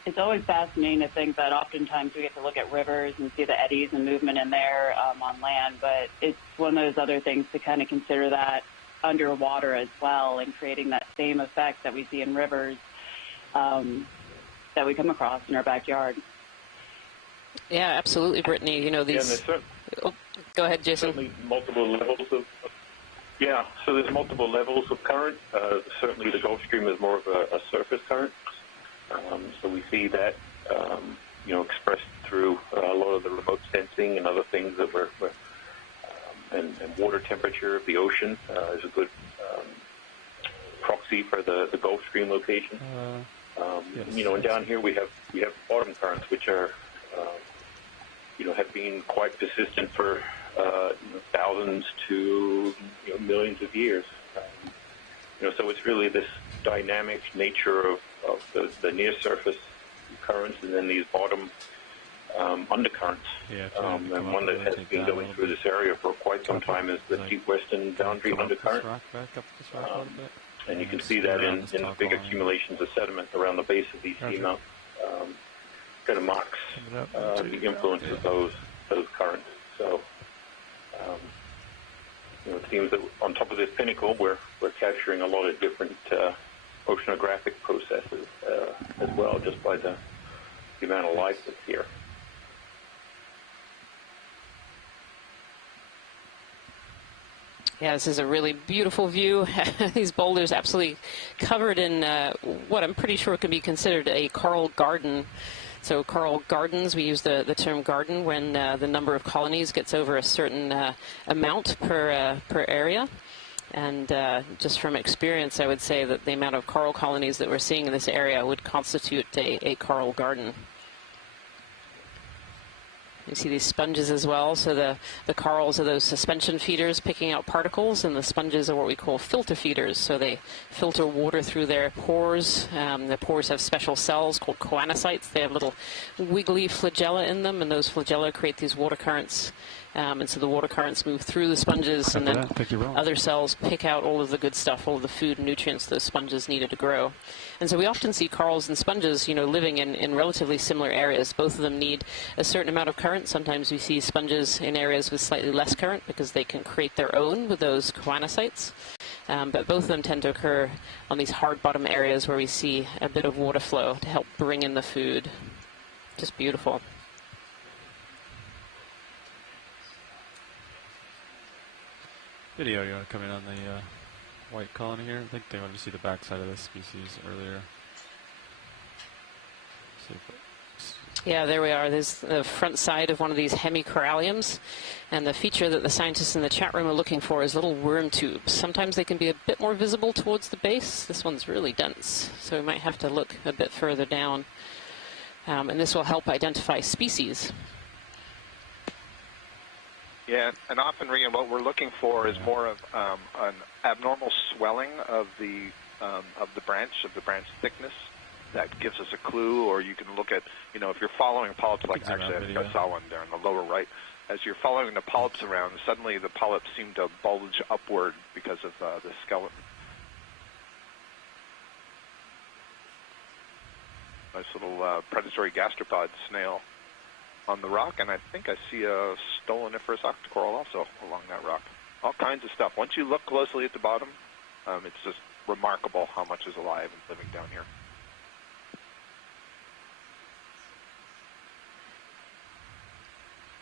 It's always fascinating to think that oftentimes we get to look at rivers and see the eddies and movement in there on land, but it's one of those other things to kind of consider that underwater as well, and creating that same effect that we see in rivers that we come across in our backyard. Yeah, absolutely, Brittany. These. Go ahead, Jason. Certainly multiple levels of. Yeah, so there's multiple levels of current. Certainly the Gulf Stream is more of a surface current. So we see that, expressed through a lot of the remote sensing and other things that and water temperature of the ocean is a good proxy for the Gulf Stream location. Yes. And down here we have bottom currents, which are, have been quite persistent for thousands to millions of years. So it's really this dynamic nature of the near surface currents, and then these bottom undercurrents. And one that has been going through this area for quite some time is the deep western boundary undercurrent. And you can see that in big accumulations of sediment around the base of these seamounts. Kind of marks the influence of those currents. So it seems that on top of this pinnacle, we're capturing a lot of different oceanographic processes as well, just by the amount of life that's here. Yeah, this is a really beautiful view. These boulders absolutely covered in what I'm pretty sure can be considered a coral garden. So coral gardens, we use the term garden when the number of colonies gets over a certain amount per area. And just from experience, I would say that the amount of coral colonies that we're seeing in this area would constitute a coral garden. You see these sponges as well. So the corals are those suspension feeders picking out particles, and the sponges are what we call filter feeders. So they filter water through their pores. The pores have special cells called choanocytes. They have little wiggly flagella in them, and those flagella create these water currents. And so the water currents move through the sponges, and then other cells pick out all of the good stuff, all of the food and nutrients those sponges needed to grow. And so we often see corals and sponges, living in relatively similar areas. Both of them need a certain amount of current. Sometimes we see sponges in areas with slightly less current because they can create their own with those choanocytes. But both of them tend to occur on these hard bottom areas where we see a bit of water flow to help bring in the food. Just beautiful. Video, you want to come in on the white colony here? I think they wanted to see the backside of this species earlier. Yeah, there we are. There's the front side of one of these hemicoralliums, and the feature that the scientists in the chat room are looking for is little worm tubes. Sometimes they can be a bit more visible towards the base. This one's really dense, so we might have to look a bit further down, and this will help identify species. Yeah, and often, Rian, what we're looking for is more of an abnormal swelling of the of the branch thickness. That gives us a clue, or you can look at, if you're following polyps, like actually I saw one there in the lower right. As you're following the polyps around, suddenly the polyps seem to bulge upward because of the skeleton. Nice little predatory gastropod snail on the rock, and I think I see a stoloniferous octocoral also along that rock. All kinds of stuff. Once you look closely at the bottom, it's just remarkable how much is alive and living down here.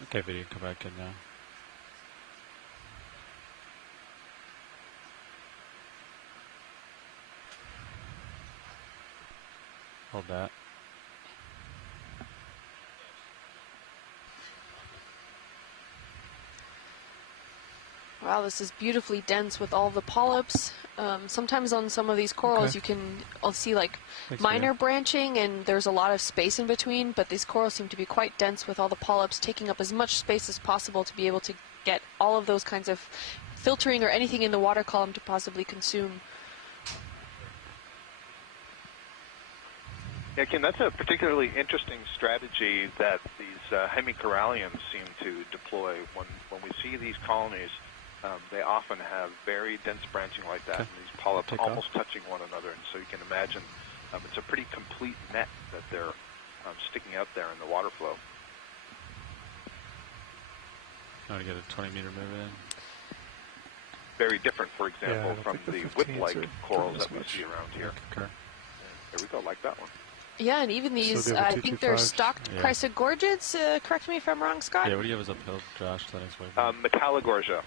Okay, video, come back in now. Hold that. Wow, this is beautifully dense with all the polyps. Sometimes on some of these corals you can see like minor branching and there's a lot of space in between, but these corals seem to be quite dense with all the polyps taking up as much space as possible to be able to get all of those kinds of filtering or anything in the water column to possibly consume. Yeah, Kim, that's a particularly interesting strategy that these hemicorallians seem to deploy. When we see these colonies, they often have very dense branching like that, and these polyps almost touching one another. And so you can imagine it's a pretty complete net that they're sticking out there in the water flow. I want to get a 20-meter move in. Very different, for example, from the whip-like corals that we see around here. There we go, like that one. Yeah, and even these, I think they're stocked chrysogorgids. Correct me if I'm wrong, Scott? Yeah, what do you have as uphill, Josh? That next way. Metallogorgia.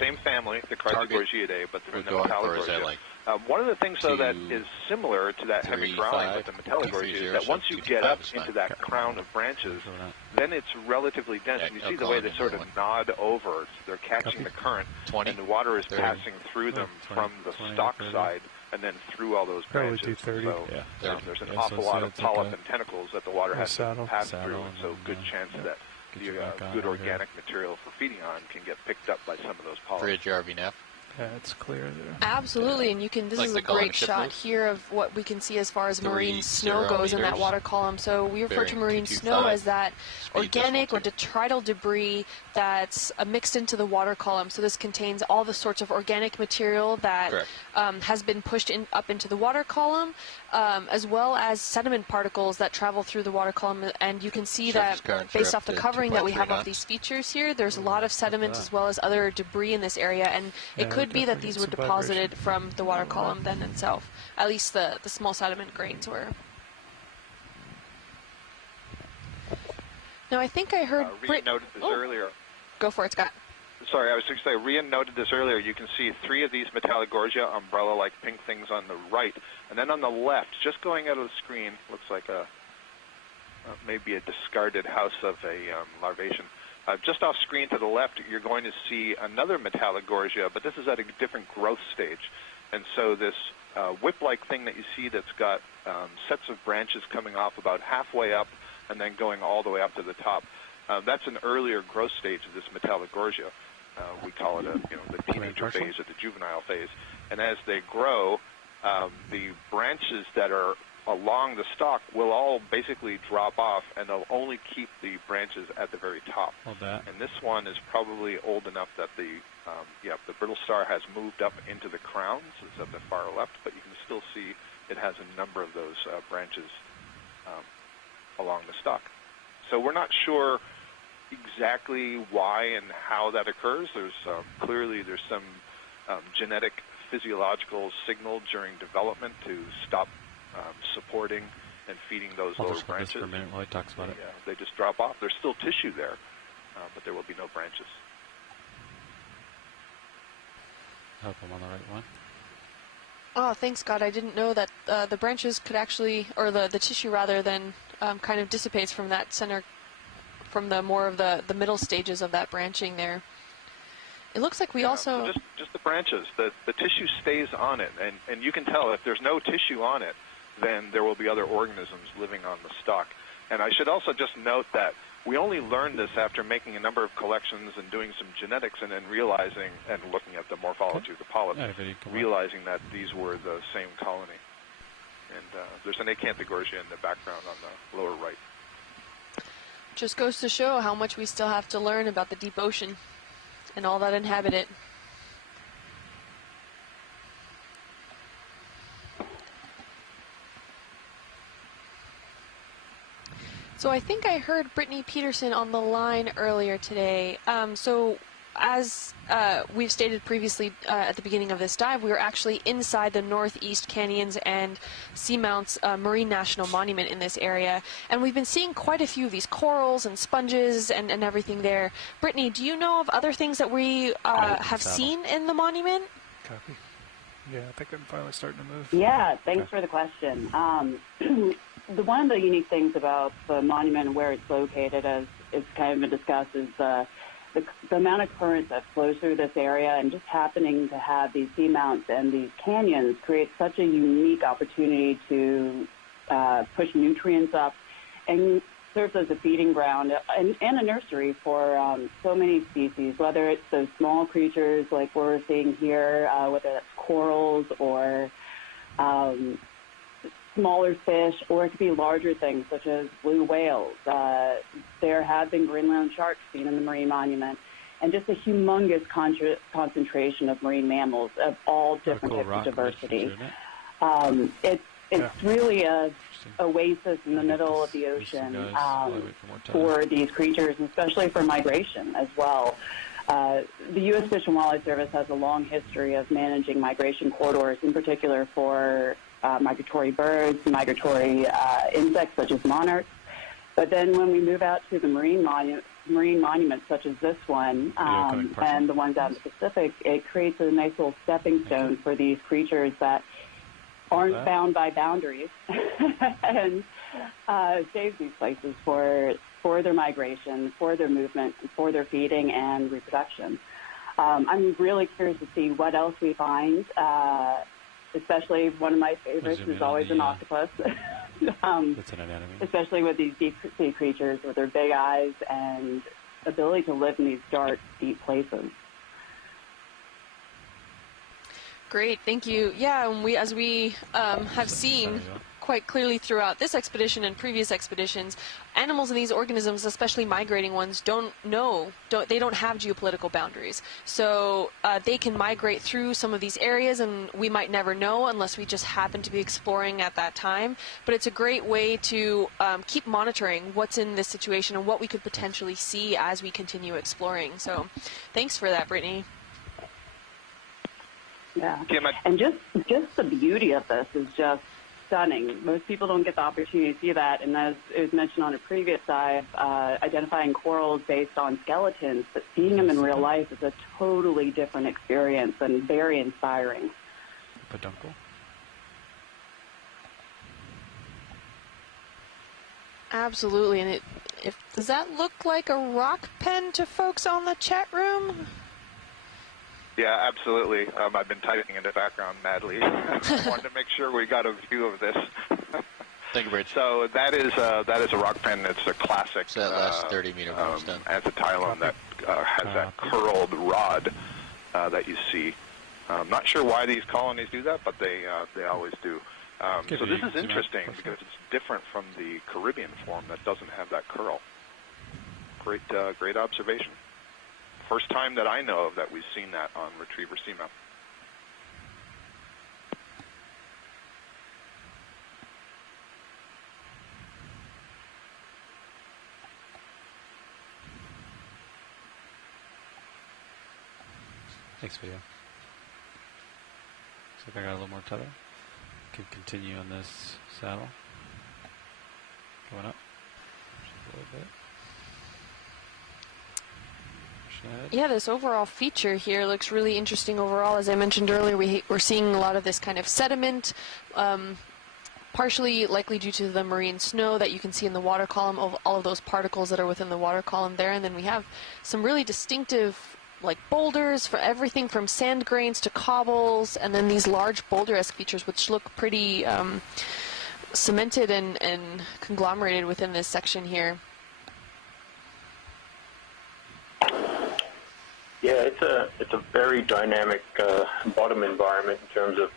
Same family, the Chrysogorgiidae, but they're in the Metallogorgia. One of the things, though, that is similar to that hemicorallian with the Metallogorgia is that once you get up into that crown of branches, then it's relatively dense. And you see the way they sort of nod over. They're catching the current, and the water is passing through them from the stalk side and then through all those branches. So there's an awful lot of polyp and tentacles that the water has to pass through, and so good chance that the good organic material for feeding on can get picked up by some of those polyps. Bridge RVNF. Yeah, it's clear there. Absolutely, and you can. This is a great shot here of what we can see as far as marine snow goes in that water column. So we refer to marine snow as that organic or detrital debris that's mixed into the water column. So this contains all the sorts of organic material that has been pushed up into the water column, as well as sediment particles that travel through the water column. And you can see that based off the covering that we have of these features here, there's a lot of sediment as well as other debris in this area, and it could be that these were deposited from the water column then itself. At least the small sediment grains were. Now I think I heard Rian noted this earlier. Go for it, Scott. Sorry, I was going to say, Rian noted this earlier. You can see 3 of these Metallogorgia umbrella-like pink things on the right. And then on the left, just going out of the screen, looks like maybe a discarded house of a larvation. Just off screen to the left, you're going to see another Metallogorgia, but this is at a different growth stage. And so this whip-like thing that you see that's got sets of branches coming off about halfway up and then going all the way up to the top, that's an earlier growth stage of this Metallogorgia. We call it the teenager phase or the juvenile phase. And as they grow, the branches that are along the stalk will all basically drop off, and they'll only keep the branches at the very top. And this one is probably old enough that the brittle star has moved up into the crowns. It's at the far left, but you can still see it has a number of those branches along the stalk. So we're not sure exactly why and how that occurs. There's clearly some genetic physiological signal during development to stop supporting and feeding those lower branches. For a minute while he talks about it. They just drop off. There's still tissue there, but there will be no branches. I hope I'm on the right one. Oh, thanks, God. I didn't know that the branches could actually, or the tissue rather, then kind of dissipates from that center, from the more of the middle stages of that branching there. It looks like we also... So just the branches. The tissue stays on it, and you can tell if there's no tissue on it, then there will be other organisms living on the stalk. And I should also just note that we only learned this after making a number of collections and doing some genetics and then realizing, and looking at the morphology of the polyps, realizing that these were the same colony. And there's an acanthogorgia in the background on the lower right. Just goes to show how much we still have to learn about the deep ocean and all that inhabit it. So I think I heard Brittany Peterson on the line earlier today. So as we've stated previously at the beginning of this dive, we were actually inside the Northeast Canyons and Seamounts Marine National Monument in this area. And we've been seeing quite a few of these corals and sponges and everything there. Brittany, do you know of other things that we have seen in the monument? Copy. Yeah, I think I'm finally starting to move. Yeah, thanks for the question. One of the unique things about the monument and where it's located, as it's kind of been discussed, is the amount of current that flows through this area, and just happening to have these seamounts and these canyons creates such a unique opportunity to push nutrients up and serves as a feeding ground and a nursery for so many species, whether it's those small creatures like we're seeing here, whether that's corals or smaller fish, or it could be larger things such as blue whales. There have been Greenland sharks seen in the Marine Monument, and just a humongous concentration of marine mammals of all different types of diversity. It's really a oasis in the middle of the ocean for these creatures, and especially for migration as well. The U.S. Fish and Wildlife Service has a long history of managing migration corridors, in particular for migratory birds, migratory insects such as monarchs. But then when we move out to the marine monuments such as this one and the ones out in the Pacific, it creates a nice little stepping stone for these creatures that aren't bound by boundaries and saves these places for their migration, for their movement, for their feeding and reproduction. I'm really curious to see what else we find. Especially one of my favorites is always an octopus, especially with these deep sea creatures with their big eyes and ability to live in these dark, deep places. Great, thank you. Yeah, and as we have seen quite clearly throughout this expedition and previous expeditions, animals and these organisms, especially migrating ones, they don't have geopolitical boundaries. So they can migrate through some of these areas, and we might never know unless we just happen to be exploring at that time. But it's a great way to keep monitoring what's in this situation and what we could potentially see as we continue exploring. So thanks for that, Brittany. Yeah, and just the beauty of this is just stunning. Most people don't get the opportunity to see that, and as it was mentioned on a previous dive, identifying corals based on skeletons, but seeing them in real life is a totally different experience and very inspiring. Peduncle. Absolutely, and does that look like a rock pen to folks on the chat room? Yeah, absolutely. I've been typing in the background madly. I wanted to make sure we got a view of this. Thank you, Bridge. So that is a rock pen. It's a classic. So that last 30-meter mark's done. Anthotylon that has that curled rod that you see. I'm not sure why these colonies do that, but they always do. So this is interesting because it's different from the Caribbean form that doesn't have that curl. Great observation. First time that I know of that we've seen that on Retriever Seamount. Thanks, video. Looks like I got a little more tether. Can continue on this saddle. Going up just a little bit. Yeah, this overall feature here looks really interesting overall. As I mentioned earlier, we're seeing a lot of this kind of sediment, partially likely due to the marine snow that you can see in the water column, of all of those particles that are within the water column there. And then we have some really distinctive like boulders, for everything from sand grains to cobbles, and then these large boulder-esque features which look pretty cemented and conglomerated within this section here. it's a very dynamic bottom environment in terms of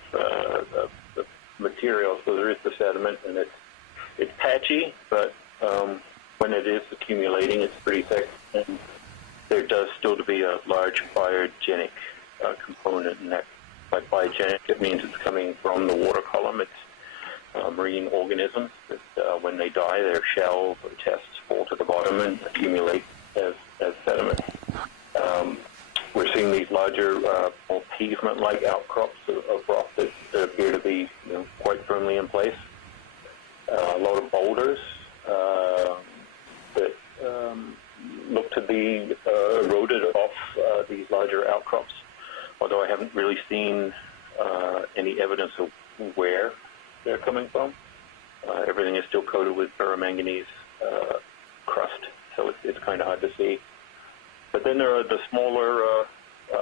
the material. So there is the sediment, and it's patchy, but when it is accumulating, it's pretty thick, and there does still to be a large biogenic component in that. By biogenic, it means it's coming from the water column. It's marine organisms that when they die, their shells or tests fall to the bottom and accumulate as sediment. We're seeing these larger, more pavement-like outcrops of rock that appear to be quite firmly in place. A lot of boulders that look to be eroded off these larger outcrops, although I haven't really seen any evidence of where they're coming from. Everything is still coated with ferromanganese crust, so it's kind of hard to see. But then there are the smaller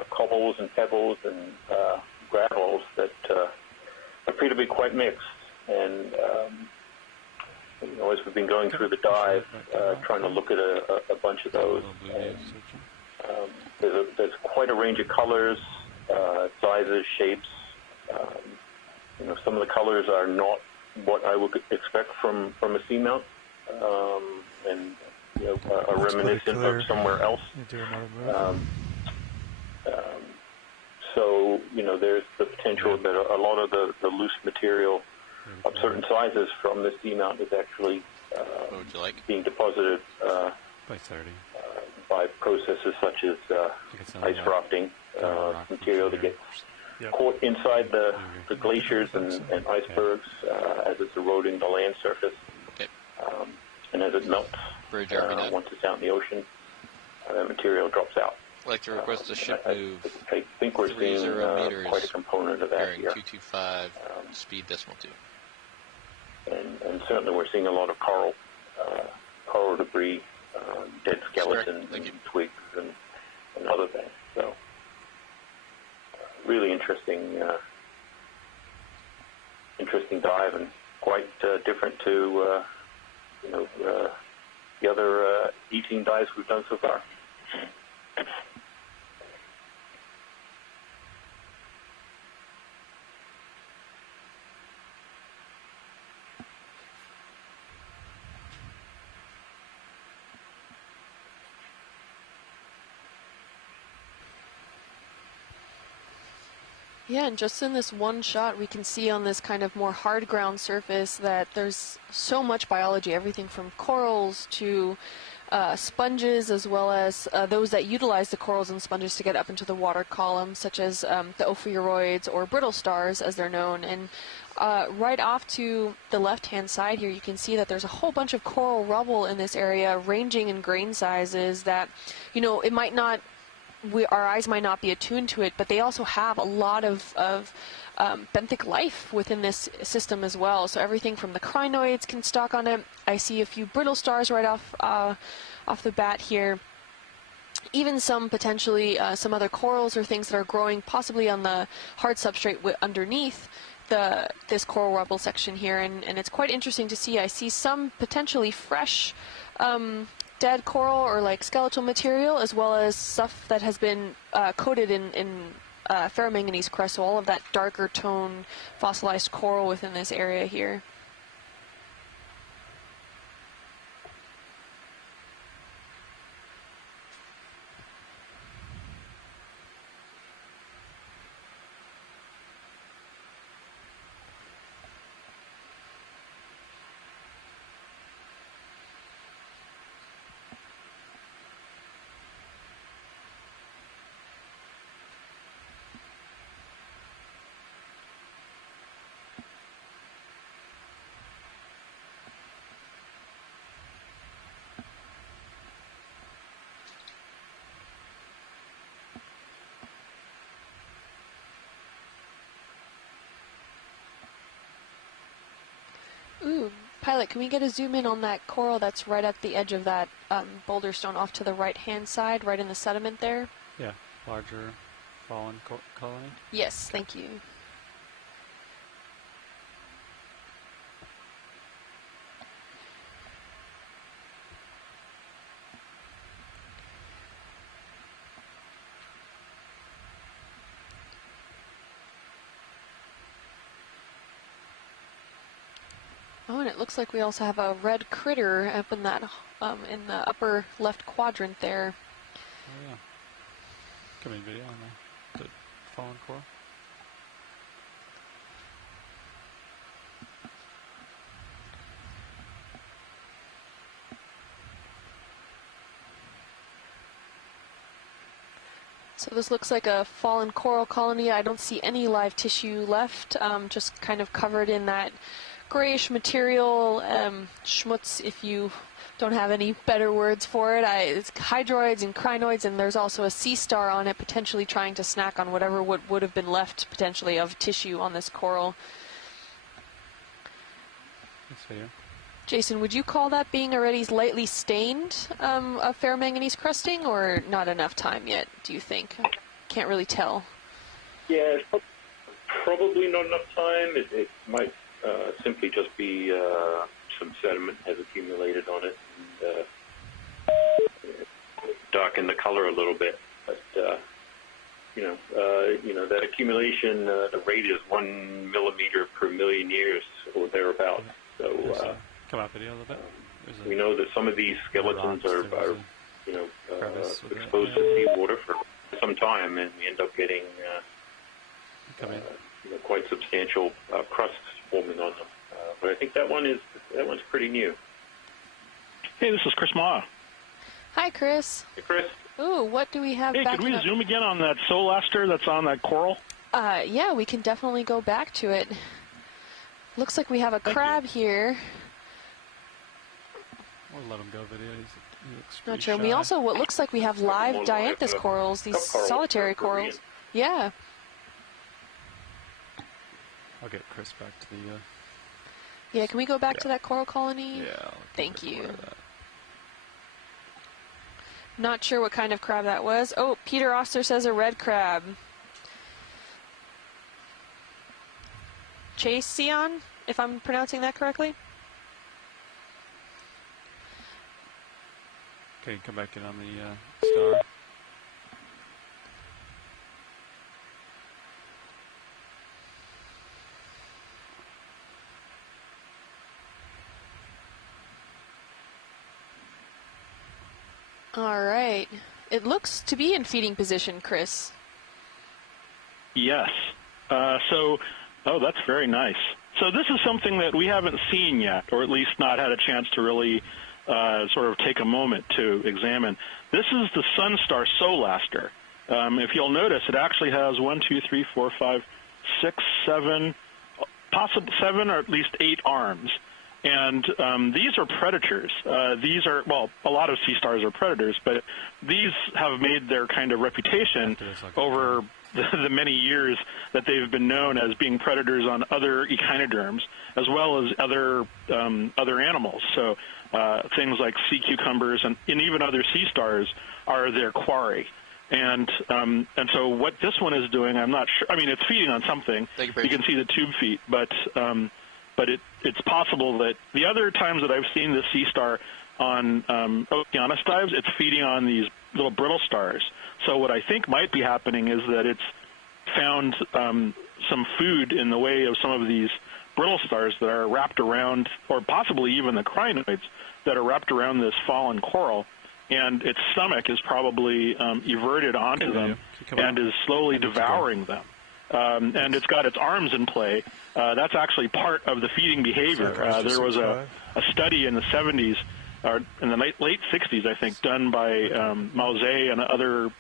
cobbles and pebbles and gravels that appear to be quite mixed. And as we've been going through the dive, trying to look at a bunch of those, and, there's quite a range of colors, sizes, shapes. Some of the colors are not what I would expect from a seamount, and are reminiscent of somewhere else. So there's the potential that a lot of the loose material of certain sizes from the seamount is actually being deposited by processes such as ice rafting, material that gets caught inside the glaciers and icebergs as it's eroding the land surface. And as it melts, once it's out in the ocean, that material drops out. I'd like to request a ship move. I think we're seeing quite a component of that here. 225, speed decimal 2. And certainly we're seeing a lot of coral debris, dead skeletons, and twigs, and other things. So, really interesting dive, and quite different to the other eating dives we've done so far. Yeah, and just in this one shot, we can see on this kind of more hard ground surface that there's so much biology, everything from corals to sponges, as well as those that utilize the corals and sponges to get up into the water column, such as the ophiuroids or brittle stars, as they're known. And right off to the left-hand side here, you can see that there's a whole bunch of coral rubble in this area, ranging in grain sizes that, it might not... our eyes might not be attuned to it, but they also have a lot of benthic life within this system as well. So everything from the crinoids can stock on it. I see a few brittle stars right off the bat here. Even some potentially some other corals or things that are growing possibly on the hard substrate underneath this coral rubble section here, and it's quite interesting to see. I see some potentially fresh dead coral or like skeletal material, as well as stuff that has been coated in ferromanganese crust, so all of that darker tone fossilized coral within this area here. Ooh, Pilot, can we get a zoom in on that coral that's right at the edge of that boulder stone off to the right-hand side, right in the sediment there? Yeah, larger fallen colony? Yes, thank you. Oh, and it looks like we also have a red critter up in that in the upper left quadrant there. Oh yeah. Coming video on the fallen coral. So this looks like a fallen coral colony. I don't see any live tissue left, just kind of covered in that grayish material, schmutz if you don't have any better words for it. It's hydroids and crinoids, and there's also a sea star on it, potentially trying to snack on whatever would have been left potentially of tissue on this coral. That's fair. Jason, would you call that being already lightly stained a ferromanganese crusting, or not enough time yet, do you think? Can't really tell. Yeah, it's probably not enough time. It might simply just be some sediment has accumulated on it and darken the color a little bit. But that accumulation, the rate is 1 millimeter per million years or thereabouts. So come out video a little bit. We know that some of these skeletons are exposed to seawater for some time, and we end up getting quite substantial crusts forming on them. But I think that one's pretty new. Hey, this is Chris Ma. Hi, Chris. Hey, Chris. Ooh, what do we have Hey, back could we zoom again on that soulaster that's on that coral? Yeah, we can definitely go back to it. Looks like we have a crab here. We'll let him go video. Not sure. And we also, what looks like we have live dianthus corals, these solitary corals. Yeah. I'll get Chris back to the... Yeah, can we go back to that coral colony? Yeah. Thank you. Not sure what kind of crab that was. Oh, Peter Oster says a red crab. Chase Sion, if I'm pronouncing that correctly. Okay, come back in on the star. All right. It looks to be in feeding position, Chris. Yes. Oh, that's very nice. So this is something that we haven't seen yet, or at least not had a chance to really sort of take a moment to examine. This is the Sunstar soulaster. If you'll notice, it actually has 1, 2, 3, 4, 5, 6, 7, possibly 7 or at least 8 arms. And these are predators. These are, well, a lot of sea stars are predators, but these have made their kind of reputation over the many years that they've been known as being predators on other echinoderms, as well as other animals. So things like sea cucumbers and even other sea stars are their quarry. And so what this one is doing, I'm not sure. I mean, it's feeding on something. You can see the tube feet, but it's possible that the other times that I've seen this sea star on Okeanos dives, it's feeding on these little brittle stars. So what I think might be happening is that it's found some food in the way of some of these brittle stars that are wrapped around, or possibly even the crinoids that are wrapped around this fallen coral, and its stomach is probably everted onto them and is slowly devouring them. And it's got its arms in play. That's actually part of the feeding behavior. There was a study in the 70s, or in the late 60s, I think, done by Mauzé and other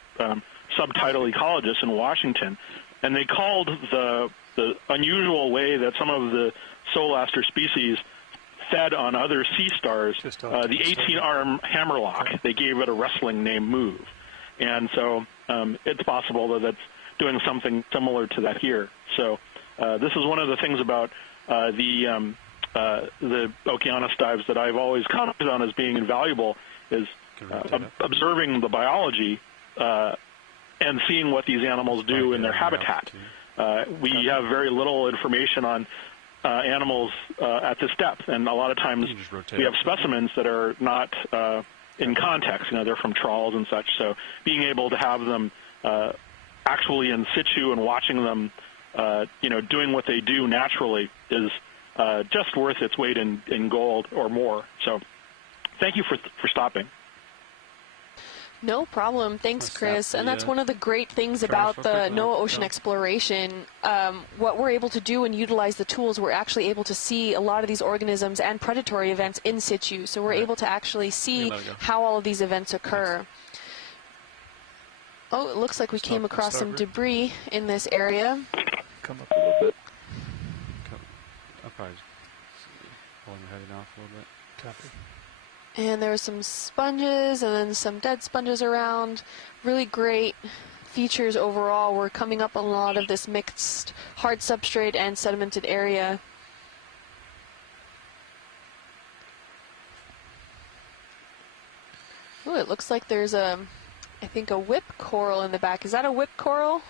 subtidal ecologists in Washington, and they called the unusual way that some of the soulaster species fed on other sea stars the 18-arm hammerlock. They gave it a wrestling name move. And so it's possible that that's doing something similar to that here. So this is one of the things about the Okeanos dives that I've always commented on as being invaluable is observing the biology and seeing what these animals do in their habitat. We have very little information on animals at this depth, and a lot of times we have specimens that are not in context. They're from trawls and such, so being able to have them actually in situ and watching them, doing what they do naturally is just worth its weight in gold or more. So thank you for stopping. No problem. Thanks, Chris. And that's one of the great things about the NOAA Ocean Exploration. What we're able to do and utilize the tools, we're actually able to see a lot of these organisms and predatory events in situ. So we're able to actually see how all of these events occur. Oh, it looks like we came across some debris in this area. Come up a little bit. I'll probably pulling your heading off a little bit. Copy. And there were some sponges and then some dead sponges around. Really great features overall. We're coming up on a lot of this mixed hard substrate and sedimented area. Oh, it looks like there's I think a whip coral in the back. Is that a whip coral?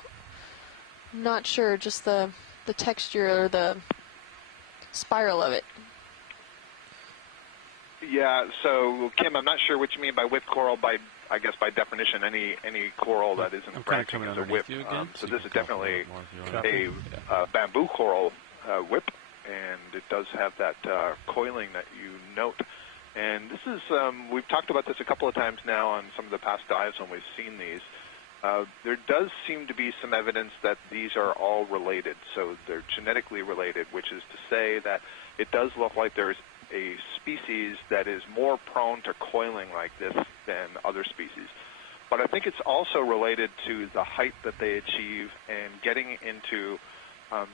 I'm not sure, just the texture or the spiral of it. Yeah, so Kim, I'm not sure what you mean by whip coral. I guess by definition, any coral that isn't branching is a whip. So this is definitely a bamboo coral whip, and it does have that coiling that you note. And this is, we've talked about this a couple of times now on some of the past dives when we've seen these. There does seem to be some evidence that these are all related, so they're genetically related, which is to say that it does look like there's a species that is more prone to coiling like this than other species. But I think it's also related to the height that they achieve and getting into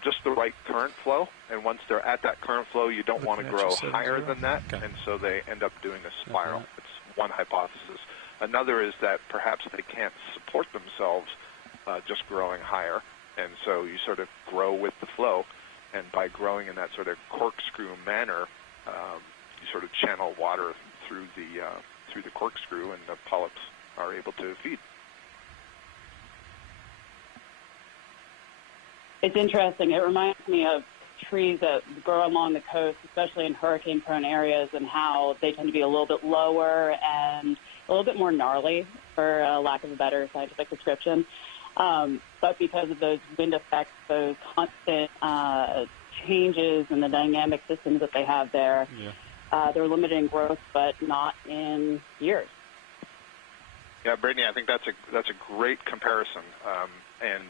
just the right current flow. And once they're at that current flow, you don't want to grow higher than that, and so they end up doing a spiral. It's one hypothesis. Another is that perhaps they can't support themselves just growing higher, and so you sort of grow with the flow. And by growing in that sort of corkscrew manner, you sort of channel water through the corkscrew, and the polyps are able to feed. It's interesting. It reminds me of trees that grow along the coast, especially in hurricane-prone areas, and how they tend to be a little bit lower and a little bit more gnarly, for lack of a better scientific description. But because of those wind effects, those constant changes in the dynamic systems that they have there, they're limited in growth, but not in years. Yeah, Brittany, I think that's a great comparison. And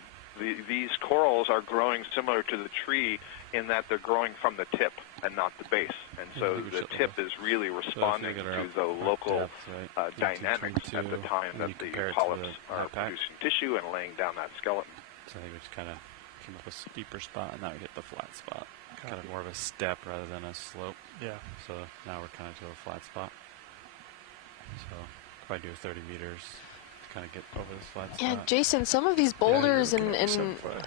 these corals are growing similar to the tree in that they're growing from the tip and not the base. And so the tip is really responding to the local dynamics at the time that the polyps are producing tissue and laying down that skeleton. So I think we just kind of came up with a steeper spot, and now we hit the flat spot. Kind of more of a step rather than a slope. Yeah. So now we're kind of to a flat spot. So probably do 30 meters to kind of get over this flat spot. Yeah, Jason, some of these boulders and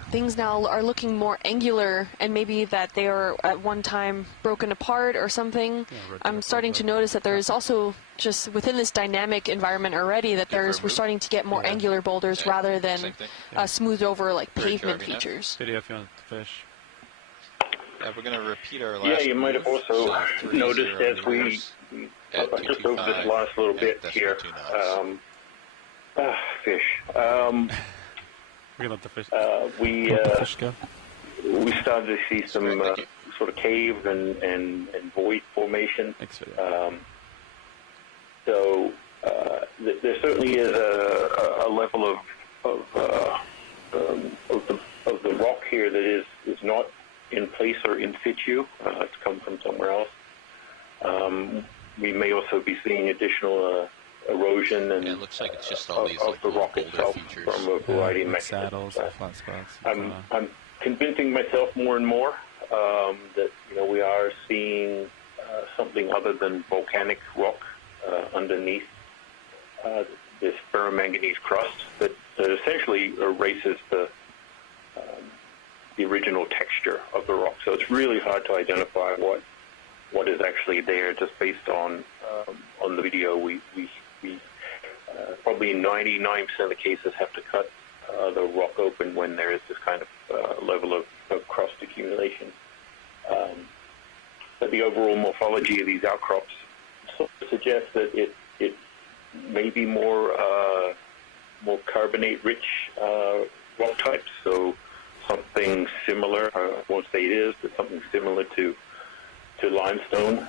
things now are looking more angular, and maybe that they are at one time broken apart or something. Yeah, I'm starting to notice that there's also just within this dynamic environment already that we're starting to get more angular boulders rather than smoothed over like pavement features. Video if you want to fish. We're going to repeat our last. Yeah, you might have also noticed as we just over this last little bit here. Fish. We're going to let the fish. We started to see some sort of cave and void formation. So there certainly is a level of the rock here that is not in place or in situ. It's come from somewhere else. We may also be seeing additional erosion and it looks like it's just all these, of the rock itself from a variety of mechanisms. Flat spots. I'm convincing myself more and more that we are seeing something other than volcanic rock underneath this ferromanganese crust that essentially erases the original texture of the rock. So it's really hard to identify what is actually there just based on the video. We probably in 99% of the cases have to cut the rock open when there is this kind of level of crust accumulation. But the overall morphology of these outcrops suggests that it may be more carbonate-rich rock types. So something similar, I won't say it is, but something similar to to limestone,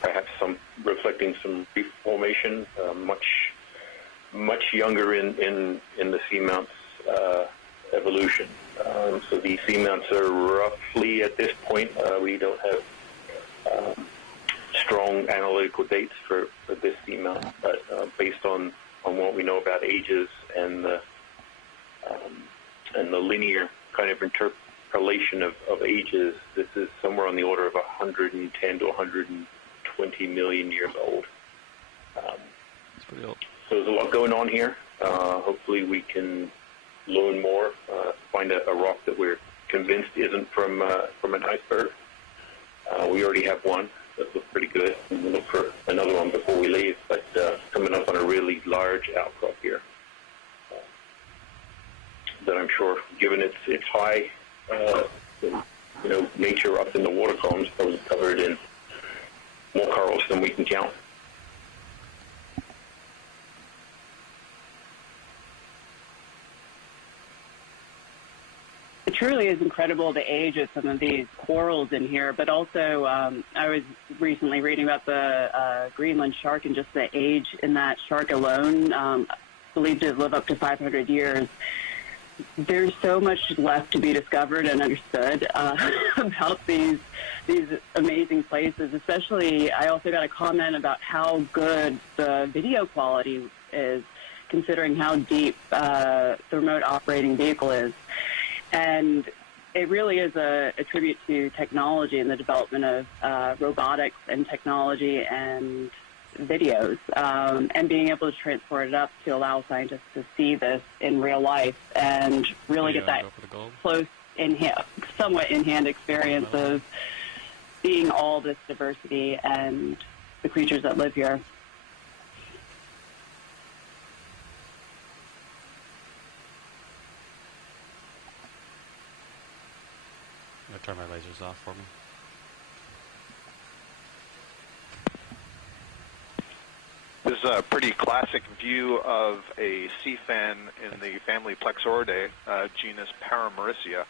perhaps some reflecting some reef formation, much younger in the seamounts evolution. So these seamounts are roughly at this point. We don't have strong analytical dates for this seamount, but based on what we know about ages and the linear kind of interpolation of ages, this is somewhere on the order of 110 to 120 million years old. That's pretty old. So there's a lot going on here. Hopefully we can learn more, find a rock that we're convinced isn't from an iceberg. We already have one that looks pretty good. We'll look for another one before we leave, but coming up on a really large outcrop here that I'm sure, given its high, nature up in the water columns, probably covered in more corals than we can count. It truly is incredible the age of some of these corals in here, but also I was recently reading about the Greenland shark and just the age in that shark alone, believed to live up to 500 years. There's so much left to be discovered and understood about these amazing places. Especially, I also got a comment about how good the video quality is, considering how deep the remote operating vehicle is. And it really is a tribute to technology and the development of robotics and technology and videos, and being able to transport it up to allow scientists to see this in real life and really get that close somewhat in-hand experience of seeing all this diversity and the creatures that live here. I'm going to turn my lasers off for me. This is a pretty classic view of a sea fan in the family Plexauridae, genus Paramaricia,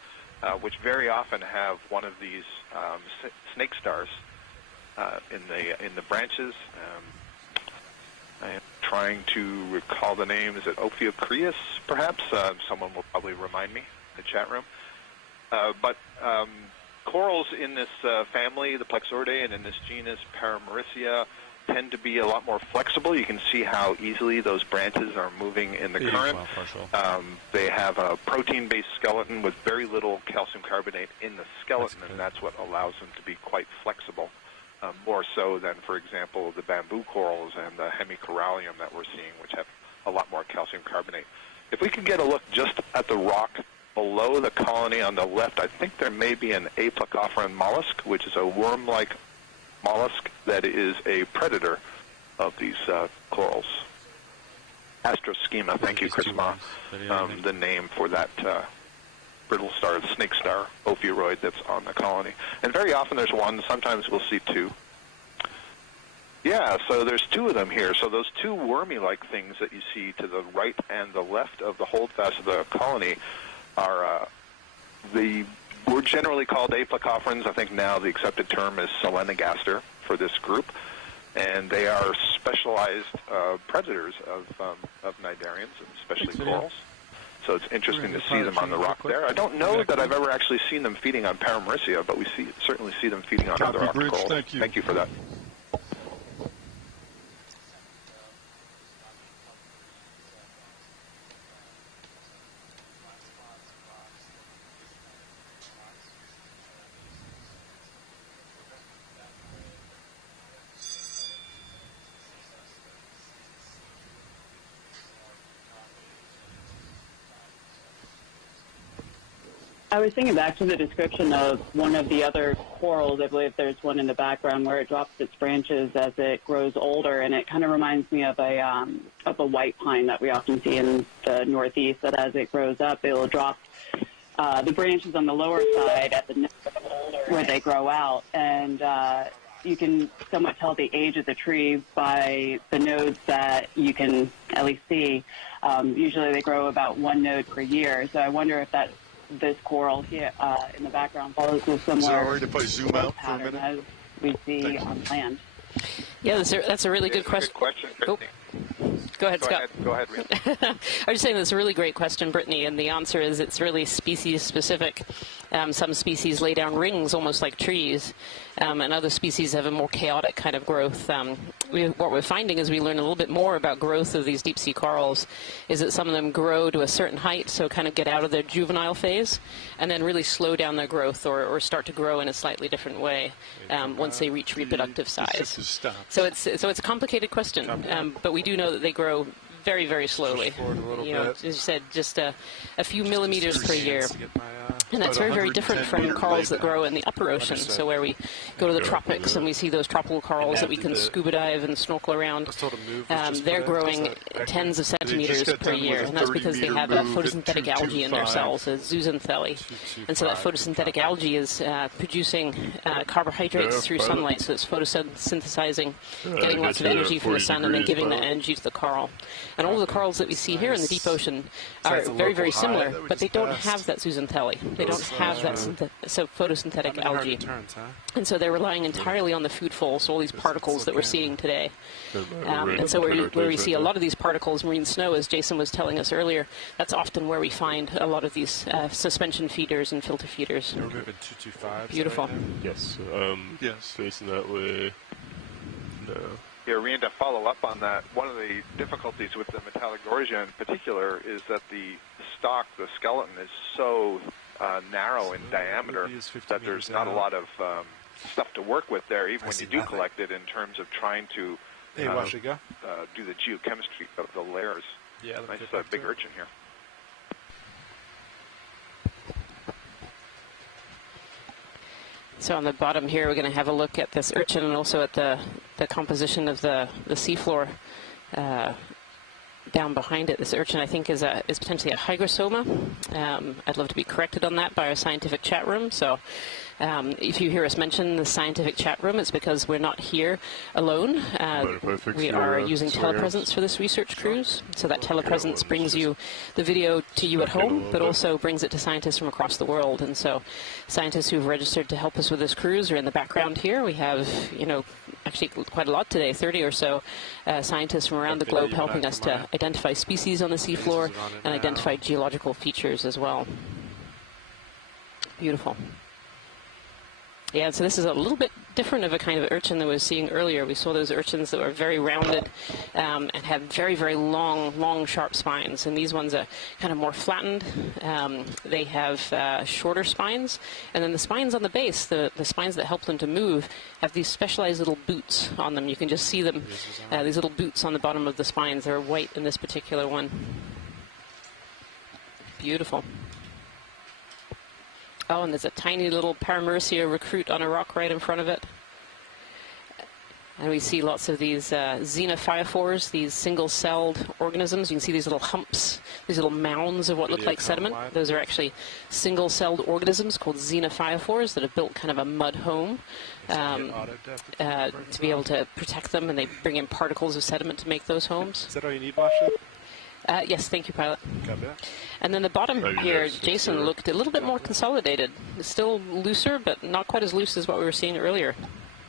which very often have one of these snake stars in the branches. I am trying to recall the name. Is it Ophiocrius, perhaps? Someone will probably remind me in the chat room. But corals in this family, the Plexauridae, and in this genus Paramaricia, tend to be a lot more flexible. You can see how easily those branches are moving in the current. They have a protein-based skeleton with very little calcium carbonate in the skeleton, and that's what allows them to be quite flexible, more so than, for example, the bamboo corals and the hemicorallium that we're seeing, which have a lot more calcium carbonate. If we could get a look just at the rock below the colony on the left, I think there may be an aplecophoran mollusk, which is a worm-like mollusk that is a predator of these corals. Astroschema, thank you, Chris Ma, the name for that brittle star, the snake star, ophiuroid that's on the colony. And very often there's one, sometimes we'll see two. Yeah, so there's two of them here. So those two wormy-like things that you see to the right and the left of the holdfast of the colony are we're generally called aplecopherans. I think now the accepted term is selenogaster for this group, and they are specialized predators of cnidarians, and especially corals. So it's interesting to see them on the rock there. I don't know that I've ever actually seen them feeding on Paramaricia, but we certainly see them feeding on other rock corals. Thank you for that. I was thinking back to the description of one of the other corals. I believe there's one in the background where it drops its branches as it grows older, and it kind of reminds me of a white pine that we often see in the Northeast, that as it grows up, it will drop the branches on the lower side at the where they grow out, and you can somewhat tell the age of the tree by the nodes that you can at least see. Usually they grow about one node per year, so I wonder if that this coral here in the background follows a similar pattern as we see on land. Yeah, that's a really good question. Oh. Go ahead, Scott. Go ahead, Rita. I was saying that's a really great question, Brittany, and the answer is it's really species-specific. Some species lay down rings almost like trees, and other species have a more chaotic kind of growth. What we're finding as we learn a little bit more about growth of these deep-sea corals is that some of them grow to a certain height, so kind of get out of their juvenile phase, and then really slow down their growth or start to grow in a slightly different way once they reach reproductive size. So it's a complicated question, but we do know that they grow very, very slowly. As you said, just a few millimeters per year. And that's very, very different from corals that grow in the upper ocean. So where we go to the tropics and we see those tropical corals that we can scuba dive and snorkel around, they're growing tens of centimeters per year. And that's because they have a photosynthetic algae in their cells, a zooxanthellae. And so that photosynthetic algae is producing carbohydrates through sunlight. So it's photosynthesizing, getting lots of energy from the sun, and then giving that energy to the coral. And all the corals that we see here in the deep ocean are very, very similar, but they don't have that zooxanthellae. They don't have that photosynthetic algae. And so they're relying entirely on the food falls, all these particles that we're seeing today. And so where we see a lot of these particles, marine snow, as Jason was telling us earlier, that's often where we find a lot of these suspension feeders and filter feeders. We're moving 225. Beautiful. Yes. Yes. Facing that way. No. Yeah, Ryan, to follow up on that, one of the difficulties with the Metallogorgia in particular is that the stalk, the skeleton, is so narrow in diameter that there's not a lot of stuff to work with there, even when you do collect it, in terms of trying to do the geochemistry of the layers. Yeah, nice big urchin here. So on the bottom here, we're going to have a look at this urchin and also at the composition of the seafloor down behind it. This urchin, I think, is potentially a hygrosoma. I'd love to be corrected on that by our scientific chat room. So if you hear us mention the scientific chat room, it's because we're not here alone. We are using telepresence for this research cruise. So that telepresence brings you the video to you at home, but also brings it to scientists from across the world. And so scientists who've registered to help us with this cruise are in the background here. We have, actually quite a lot today, 30 or so scientists from around the globe helping us to identify species on the seafloor and identify geological features as well. Beautiful. Yeah, so this is a little bit different of a kind of urchin than we were seeing earlier. We saw those urchins that were very rounded and had very, very long, sharp spines. And these ones are kind of more flattened. They have shorter spines. And then the spines on the base, the spines that help them to move, have these specialized little boots on them. You can just see them, these little boots on the bottom of the spines. They're white in this particular one. Beautiful. Oh, and there's a tiny little Paramecia recruit on a rock right in front of it. And we see lots of these xenophyophores, these single-celled organisms. You can see these little humps, these little mounds of what look like sediment. Those are actually single-celled organisms called xenophyophores that have built kind of a mud home to be able to protect them, and they bring in particles of sediment to make those homes. Is that all you need, Washington? Yes, thank you, pilot. And then the bottom here, Jason, looked a little bit more consolidated. It's still looser, but not quite as loose as what we were seeing earlier.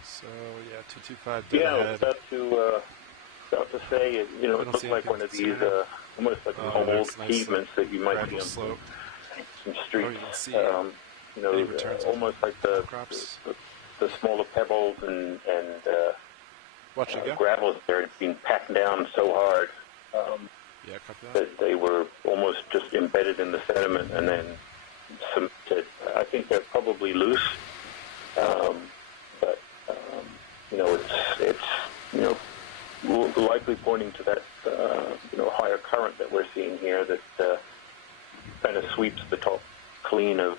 So, yeah, 225 dead ahead. I was about to say, it looks like one of these, almost like old pavements that you might see on some streets. Almost like the smaller pebbles and gravels there had been packed down so hard. That they were almost just embedded in the sediment and then cemented. I think they're probably loose, but it's likely pointing to that higher current that we're seeing here that kind of sweeps the top clean of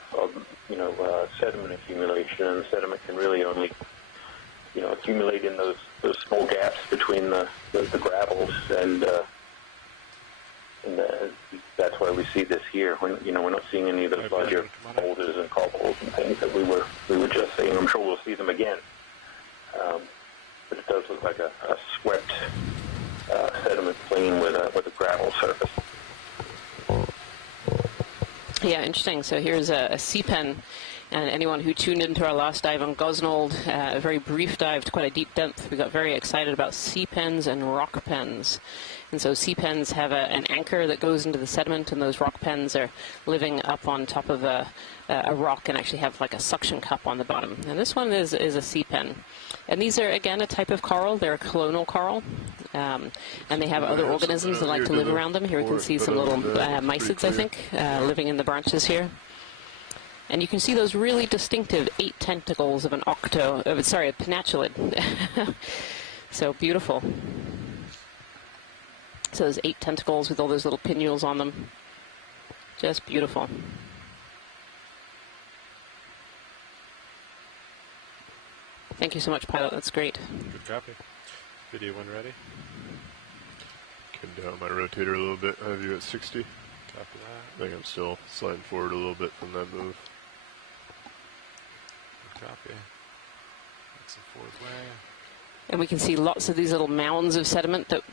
sediment accumulation, and sediment can really only accumulate in those small gaps between the gravels and that's why we see this here. We're not seeing any of those larger boulders and cobbles and things that we were just seeing. I'm sure we'll see them again, but it does look like a swept sediment plain with a gravel surface. Yeah, interesting. So here's a sea pen. And anyone who tuned into our last dive on Gosnold, a very brief dive to quite a deep depth, we got very excited about sea pens and rock pens. And so sea pens have an anchor that goes into the sediment, and those rock pens are living up on top of a rock and actually have like a suction cup on the bottom. And this one is a sea pen. And these are, again, a type of coral. They're a colonial coral. And they have other organisms that like to live around them. Here we can see some little mysids, I think, living in the branches here. And you can see those really distinctive 8 tentacles of a pinnacled. So beautiful. So there's 8 tentacles with all those little pinnules on them. Just beautiful. Thank you so much, Pilot. That's great. Good copy. Video when ready. Came down my rotator a little bit. I have you at 60. Copy that. I think I'm still sliding forward a little bit from that move. Copy. That's the fourth way. And we can see lots of these little mounds of sediment that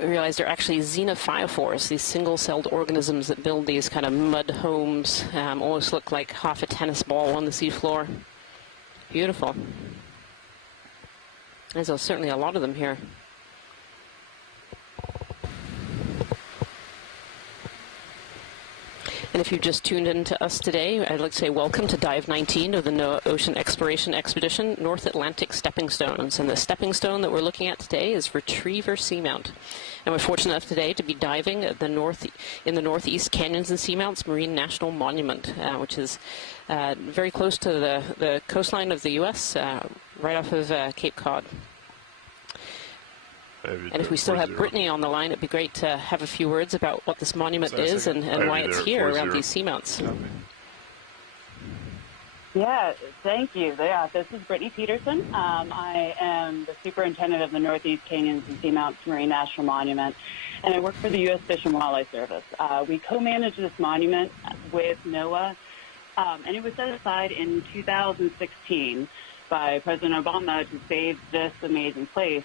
we realized are actually xenophyophores, these single-celled organisms that build these kind of mud homes, almost look like half a tennis ball on the seafloor. Beautiful. There's certainly a lot of them here. And if you've just tuned in to us today, I'd like to say welcome to Dive 19 of the NOAA Ocean Exploration Expedition, North Atlantic Stepping Stones. And the stepping stone that we're looking at today is Retriever Seamount. And we're fortunate enough today to be diving at in the Northeast Canyons and Seamounts Marine National Monument, which is very close to the coastline of the U.S., right off of Cape Cod. And if we still have Brittany on the line, it'd be great to have a few words about what this monument is and why it's here around these seamounts. Yeah, thank you. Yeah, this is Brittany Peterson. I am the superintendent of the Northeast Canyons and Seamounts Marine National Monument, and I work for the U.S. Fish and Wildlife Service. We co-manage this monument with NOAA, and it was set aside in 2016 by President Obama to save this amazing place.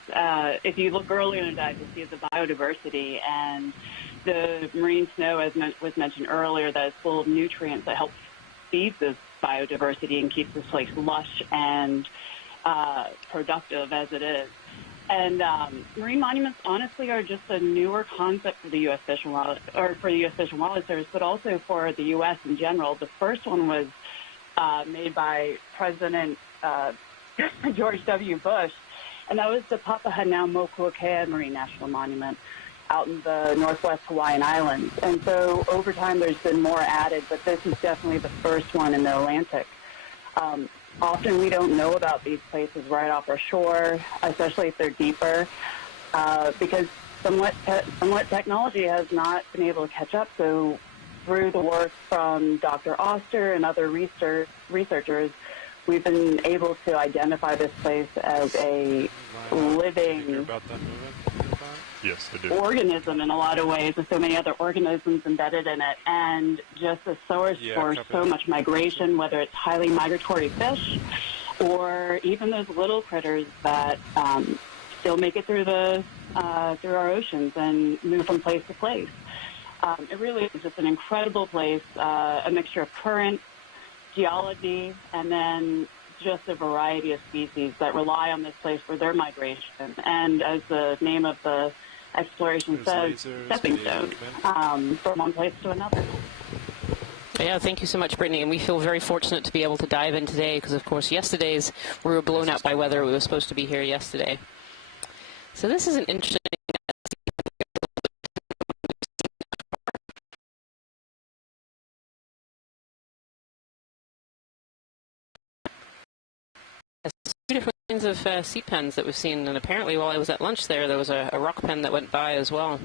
If you look earlier in the dive, you'll see the biodiversity and the marine snow, as was mentioned earlier, that is full of nutrients that help feed this biodiversity and keeps this place lush and productive as it is. And marine monuments, honestly, are just a newer concept for the U.S. Fish and Wildlife Service, but also for the U.S. in general. The first one was made by President George W. Bush, and that was the Papahanaumokuakea Marine National Monument out in the northwest Hawaiian Islands. And so over time there's been more added, but this is definitely the first one in the Atlantic. Often we don't know about these places right off our shore, especially if they're deeper, because somewhat technology has not been able to catch up. So through the work from Dr. Oster and other researchers, we've been able to identify this place as a living organism in a lot of ways, with so many other organisms embedded in it, and just a source for so much migration, whether it's highly migratory fish or even those little critters that still make it through our oceans and move from place to place. It really is just an incredible place, a mixture of currents, geology, and then just a variety of species that rely on this place for their migration. And as the name of the exploration says, stepping stones from one place to another. Yeah, thank you so much, Brittany. And we feel very fortunate to be able to dive in today because, of course, yesterday's we were blown out by weather. We were supposed to be here yesterday. So this is an interesting... Two different kinds of sea pens that we've seen, and apparently while I was at lunch there was a rock pen that went by as well.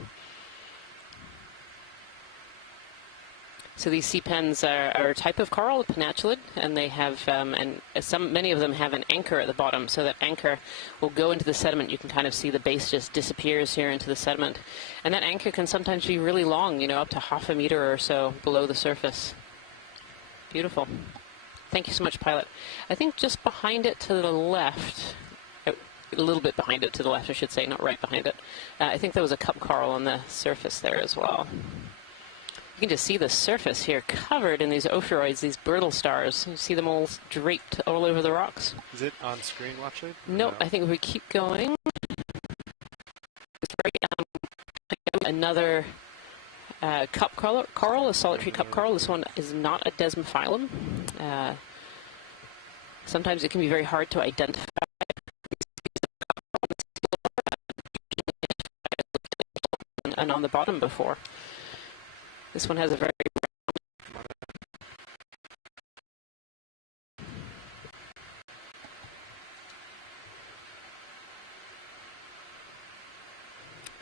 So these sea pens are a type of coral, a pinnacled, and they have, many of them have an anchor at the bottom, so that anchor will go into the sediment. You can kind of see the base just disappears here into the sediment. And that anchor can sometimes be really long, up to half a meter or so below the surface. Beautiful. Thank you so much, Pilot. I think just behind it to the left, a little bit behind it to the left, I should say, not right behind it, I think there was a cup coral on the surface there as well. You can just see the surface here covered in these ophiroids, these brittle stars. You see them all draped all over the rocks. Is it on screen, Watchley? Nope, no. I think if we keep going, it's very, another cup coral, a solitary cup coral. This one is not a desmophyllum. Sometimes it can be very hard to identify. And on the bottom before. This one has a very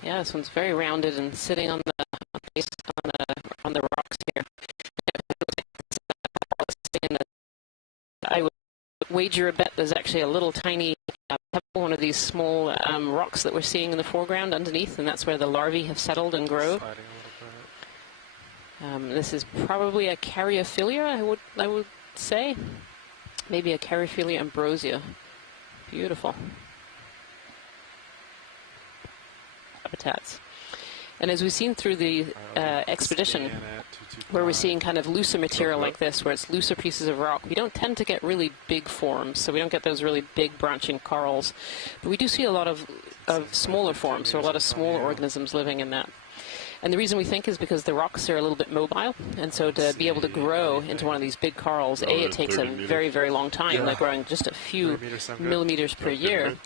yeah, this one's very rounded and sitting on the rocks here. I would wager a bet there's actually a little tiny pebble, one of these small rocks that we're seeing in the foreground underneath, and that's where the larvae have settled and grow. This is probably a Caryophylla, I would say. Maybe a Caryophylla ambrosia. Beautiful habitats. And as we've seen through the expedition, where we're seeing kind of looser material like this, where it's looser pieces of rock, we don't tend to get really big forms, so we don't get those really big branching corals. But we do see a lot of smaller forms, so a lot of smaller organisms living in that. And the reason we think is because the rocks are a little bit mobile, and so to be able to grow into one of these big corals, it takes a very, very long time. Yeah. They're growing just a few millimeters per year.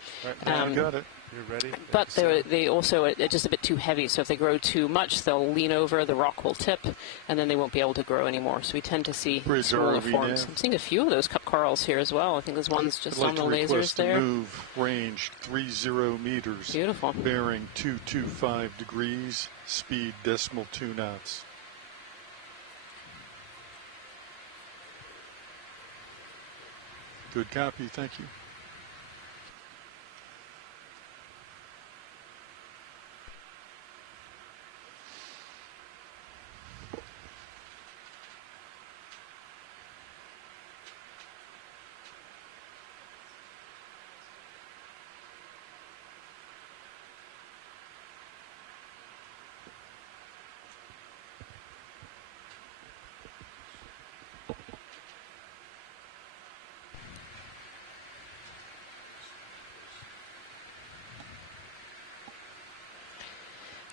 Right, got it. You're ready? But they also are just a bit too heavy, so if they grow too much, they'll lean over, the rock will tip, and then they won't be able to grow anymore. So we tend to see smaller forms. I'm seeing a few of those cup corals here as well. I think there's one's just on the lasers there. Move range 30 meters. Beautiful. Bearing 225 degrees, speed decimal 2 knots. Good copy, thank you.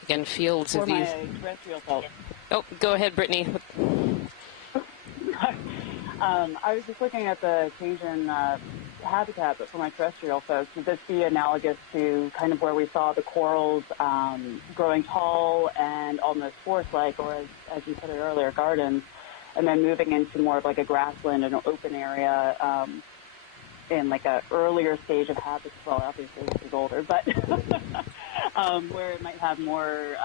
Again, fields of these. Terrestrial pulse. Oh, go ahead, Brittany. I was just looking at the change in habitat, but for my terrestrial folks, would this be analogous to kind of where we saw the corals growing tall and almost forest-like, or as you put it earlier, gardens, and then moving into more of like a grassland and an open area in like a earlier stage of habitat? Well, obviously this is older, but where it might have more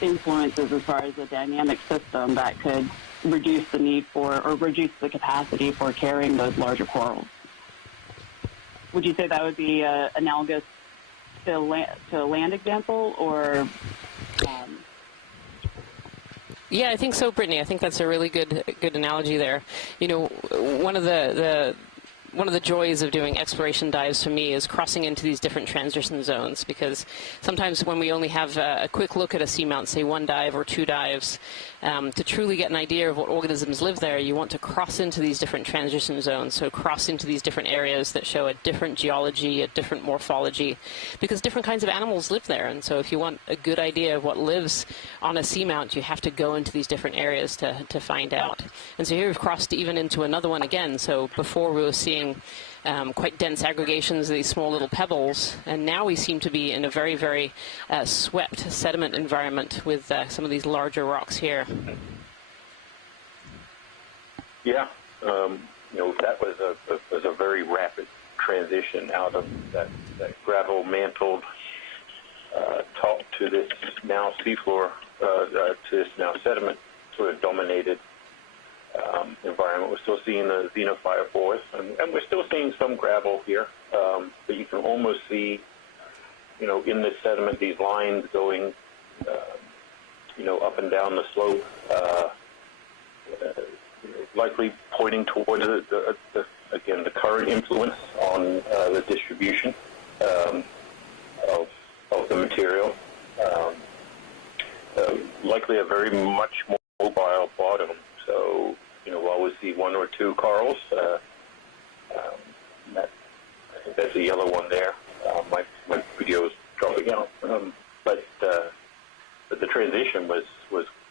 influences as far as a dynamic system that could reduce the need for, or reduce the capacity for carrying those larger corals. Would you say that would be analogous to a land example, or? Yeah, I think so, Brittany. I think that's a really good analogy there. You know, one of the joys of doing exploration dives for me is crossing into these different transition zones, because sometimes when we only have a quick look at a seamount, say one dive or two dives, to truly get an idea of what organisms live there, you want to cross into these different transition zones, so cross into these different areas that show a different geology, a different morphology, because different kinds of animals live there. And so if you want a good idea of what lives on a seamount, you have to go into these different areas to find out. And so here we've crossed even into another one again. So before we were seeing quite dense aggregations of these small little pebbles, and now we seem to be in a very, very swept sediment environment with some of these larger rocks here. Yeah, you know, that was a very rapid transition out of that gravel mantled top to this now seafloor, to this now sediment sort of dominated environment. We're still seeing the xenophile forest, and we're still seeing some gravel here, but you can almost see, you know, in this sediment, these lines going, you know, up and down the slope, likely pointing towards again, the current influence on the distribution of the material. Likely a very much more mobile bottom. So, while we see one or two corals, I think that's a yellow one there. My video is dropping out. But the transition was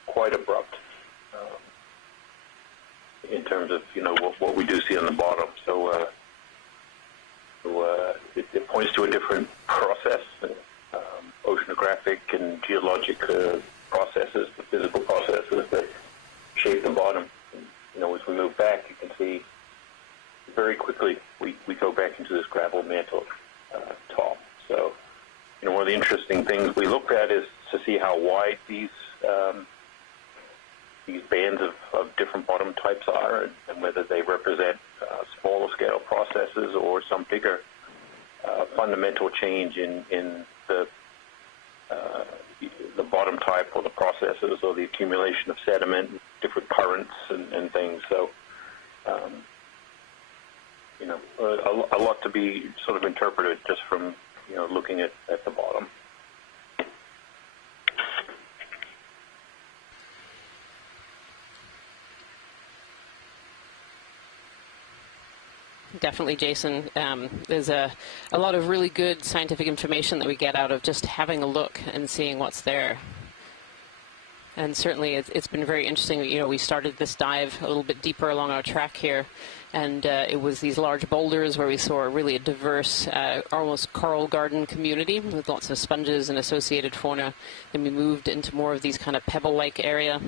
quite abrupt in terms of, what we do see on the bottom. So it points to a different process, oceanographic and geologic processes, the physical processes that shape the bottom. And, as we move back, you can see very quickly we go back into this gravel mantle top. So, one of the interesting things we look at is to see how wide these bands of different bottom types are, and whether they represent smaller scale processes or some bigger fundamental change in the bottom type or the processes or the accumulation of sediment, different currents and things. So, a lot to be sort of interpreted just from, looking at the bottom. Definitely, Jason. There's a lot of really good scientific information that we get out of just having a look and seeing what's there. And certainly it's been very interesting. We started this dive a little bit deeper along our track here, and it was these large boulders where we saw really a diverse, almost coral garden community with lots of sponges and associated fauna. Then we moved into more of these kind of pebble-like area,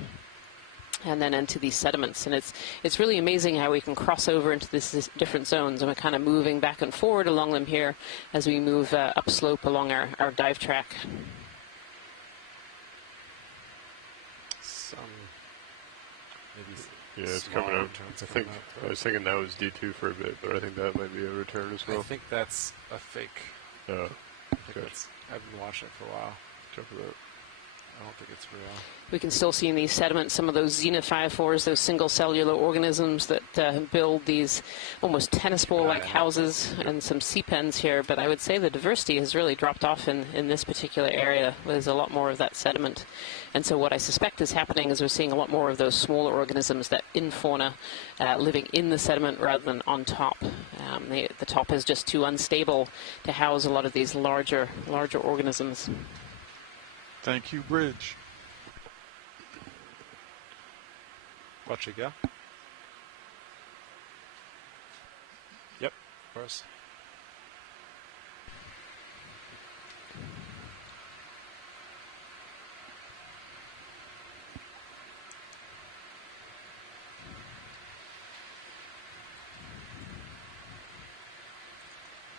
and then into these sediments. And it's really amazing how we can cross over into these different zones, and we're kind of moving back and forward along them here as we move upslope along our dive track. Yeah, it's coming out. I was thinking that was D2 for a bit, but I think that might be a return as well. I think that's a fake. Oh, okay. I've been watching it for a while. Check it out. I don't think it's real. We can still see in these sediments some of those xenophyophores, those single cellular organisms that build these almost tennis ball-like houses, and some sea pens here. But I would say the diversity has really dropped off in this particular area. There's a lot more of that sediment. And so what I suspect is happening is we're seeing a lot more of those smaller organisms that in fauna living in the sediment rather than on top. The top is just too unstable to house a lot of these larger organisms. Thank you, Bridge. Watch it go. Yep, of course.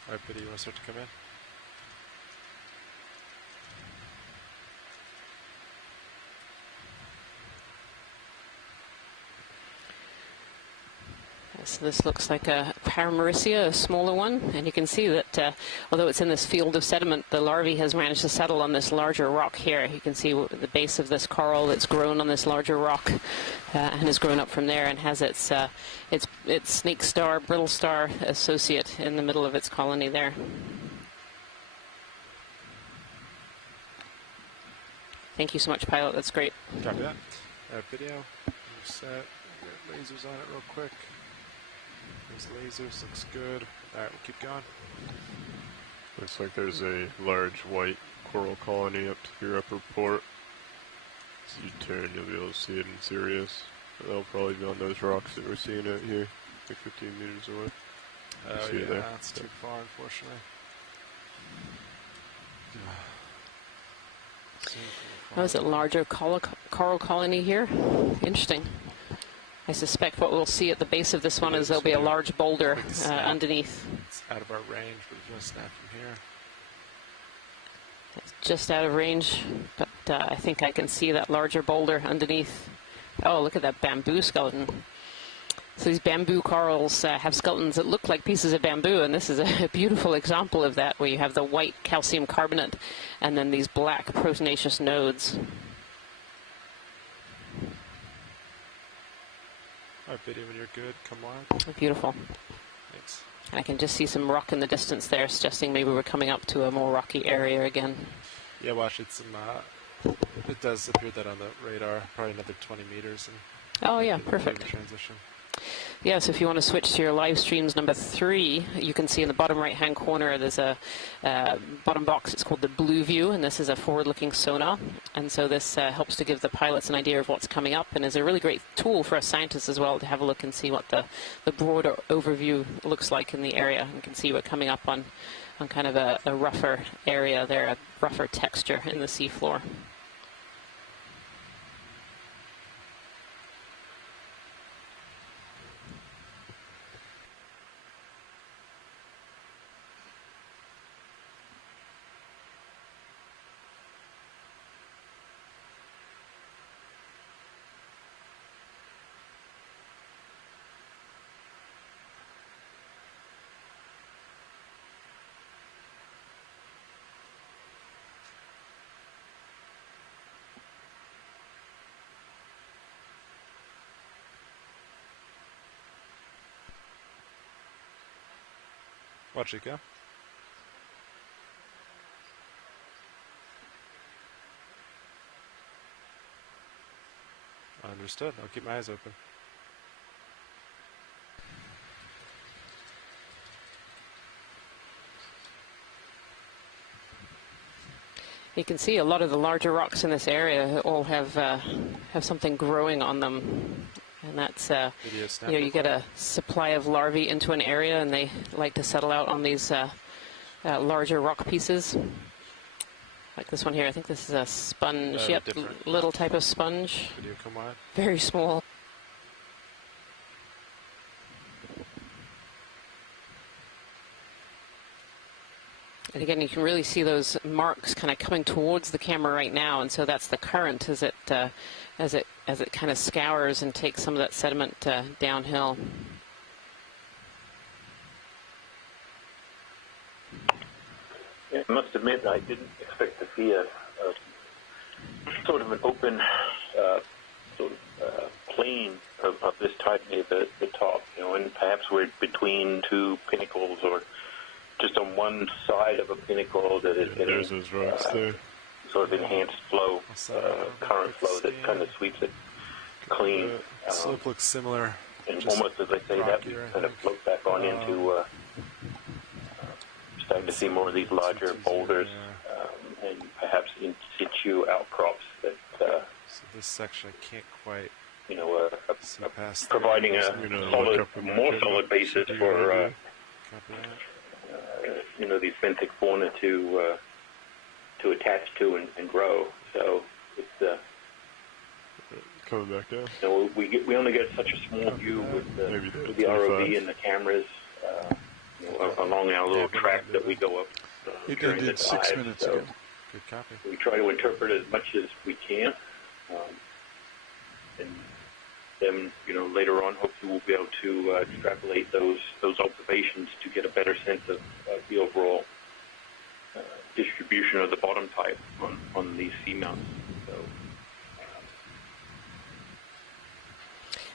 All right, Biddy, you want to start to come in? So this looks like a Paramaricia, a smaller one, and you can see that although it's in this field of sediment, the larvae has managed to settle on this larger rock here. You can see the base of this coral that's grown on this larger rock and has grown up from there and has its snake star, brittle star associate in the middle of its colony there. Thank you so much, Pilot. That's great. Copy that. Video. You're set. Get lasers on it real quick. These lasers, looks good. Alright, we'll keep going. Looks like there's a large white coral colony up to your upper port. As you turn, you'll be able to see it in Sirius. They'll probably be on those rocks that we're seeing out here, like 15 meters away. Oh yeah, that's too far, unfortunately. Oh, is it larger coral colony here? Interesting. I suspect what we'll see at the base of this one is there'll be a large boulder underneath. It's out of our range, but if you want to snap from here. It's just out of range, but I think I can see that larger boulder underneath. Oh, look at that bamboo skeleton. So these bamboo corals have skeletons that look like pieces of bamboo, and this is a beautiful example of that, where you have the white calcium carbonate and then these black proteinaceous nodes. All right, Biddy, when you're good, come on. Beautiful. Thanks. And I can just see some rock in the distance there, suggesting maybe we're coming up to a more rocky area again. Yeah, watch it. Some It does appear that on the radar, probably another 20 meters. And oh yeah, perfect. Transition. Yes, if you want to switch to your live streams number 3, you can see in the bottom right-hand corner there's a bottom box. It's called the Blue View, and this is a forward-looking sonar. And so this helps to give the pilots an idea of what's coming up, and is a really great tool for us scientists as well to have a look and see what the broader overview looks like in the area. You can see we're coming up on kind of a rougher area there, a rougher texture in the seafloor. Watch it go. Understood. I'll keep my eyes open. You can see a lot of the larger rocks in this area all have something growing on them. And that's, you get a supply of larvae into an area, and they like to settle out on these larger rock pieces. Like this one here, I think this is a sponge. Yep, little type of sponge. Video come on. Very small. And again, you can really see those marks kind of coming towards the camera right now, and so that's the current as it kind of scours and takes some of that sediment downhill. Yeah, I must admit I didn't expect to see a sort of an open plain of this type near the top, and perhaps we're between two pinnacles or just on one side of a pinnacle that is getting those rocks there. Sort of enhanced flow, current flow that kind of sweeps it clean. Slope looks similar. And almost as I say that, we kind of float back on into starting to see more of these larger boulders and perhaps in situ outcrops that. So this section I can't quite. Providing a more solid basis for these benthic fauna to attach to and grow. So it's coming back down. We only get such a small view with the ROV and the cameras along our little track that we go up during the dive. 6 minutes ago. Good copy. We try to interpret as much as we can, and then later on, hopefully we'll be able to extrapolate those observations to get a better sense of the overall distribution of the bottom type on these seamounts. So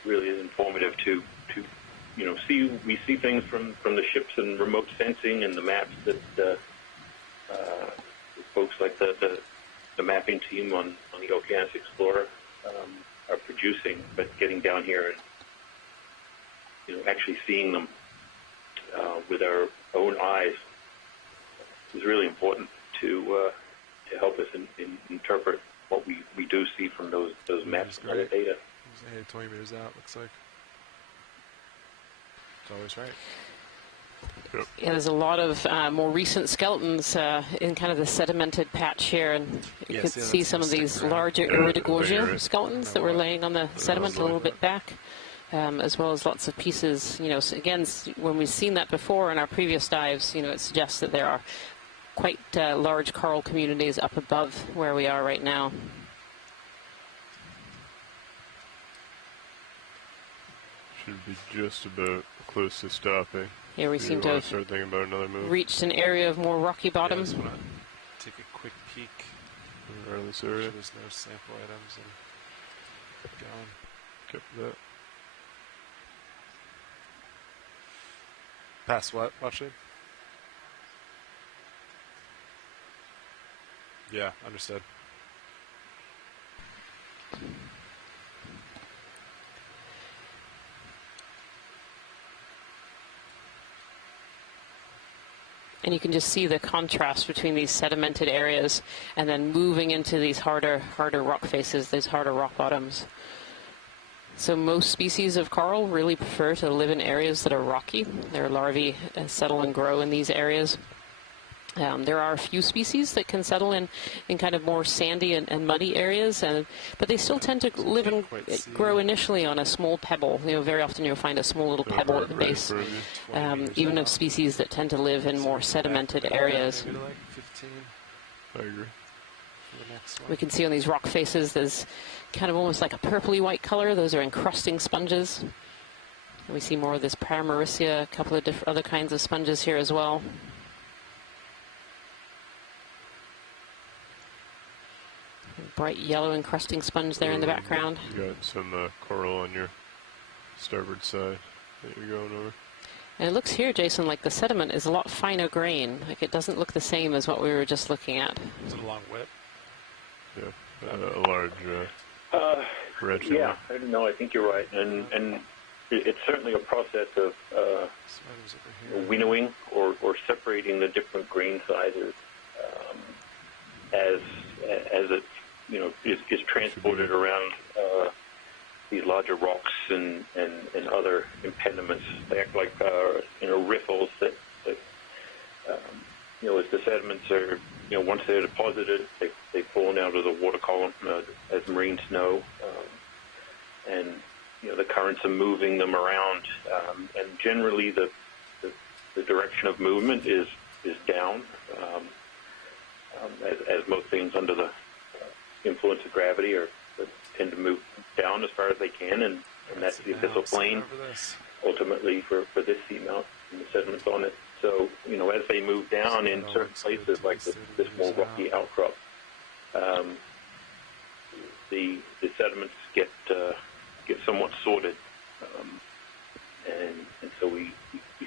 really is informative to we see things from the ships and remote sensing and the maps that folks like the mapping team on the Okeanos Explorer are producing, but getting down here and actually seeing them with our own eyes is really important to help us interpret what we do see from those maps and other data. 20 meters out, looks like. It's always right. Yep. Yeah, there's a lot of more recent skeletons in kind of the sedimented patch here, and you could see some of these larger Iridogorgia skeletons that were laying on the sediment a little bit back, as well as lots of pieces. So again, when we've seen that before in our previous dives, it suggests that there are quite large coral communities up above where we are right now. Should be just about close to stopping. Here we seem to have start thinking about another move. reached an area of more rocky bottom. Yeah, I just want to take a quick peek around this area. Sure there's no sample items and keep going. Keep that. Past what, watching? Yeah, understood. And you can just see the contrast between these sedimented areas and then moving into these harder rock faces, these harder rock bottoms. So most species of coral really prefer to live in areas that are rocky. Their larvae settle and grow in these areas. There are a few species that can settle in kind of more sandy and muddy areas, but they still tend to live and grow initially on a small pebble. You know, very often you'll find a small little pebble at the base, even of species that tend to live in more sedimented areas. I agree. We can see on these rock faces there's kind of almost like a purpley white color. Those are encrusting sponges. And we see more of this Paramaricia, a couple of different other kinds of sponges here as well. Bright yellow encrusting sponge there in the background. You got some coral on your starboard side that you're going over. And it looks here, Jason, like the sediment is a lot finer grain. Like it doesn't look the same as what we were just looking at. Is it a long whip? Yeah, a large red. Yeah, no, I think you're right, and it's certainly a process of winnowing or separating the different grain sizes as it is transported around these larger rocks and other impediments. They act like riffles that as the sediments are once they're deposited, they fall out of the water column as marine snow, and the currents are moving them around, and generally the direction of movement is down, as most things under the influence of gravity tend to move down as far as they can, and that's the abyssal plain ultimately for this seamount and the sediments on it. So, as they move down in certain places like this more rocky outcrop, the sediments get somewhat sorted, and so we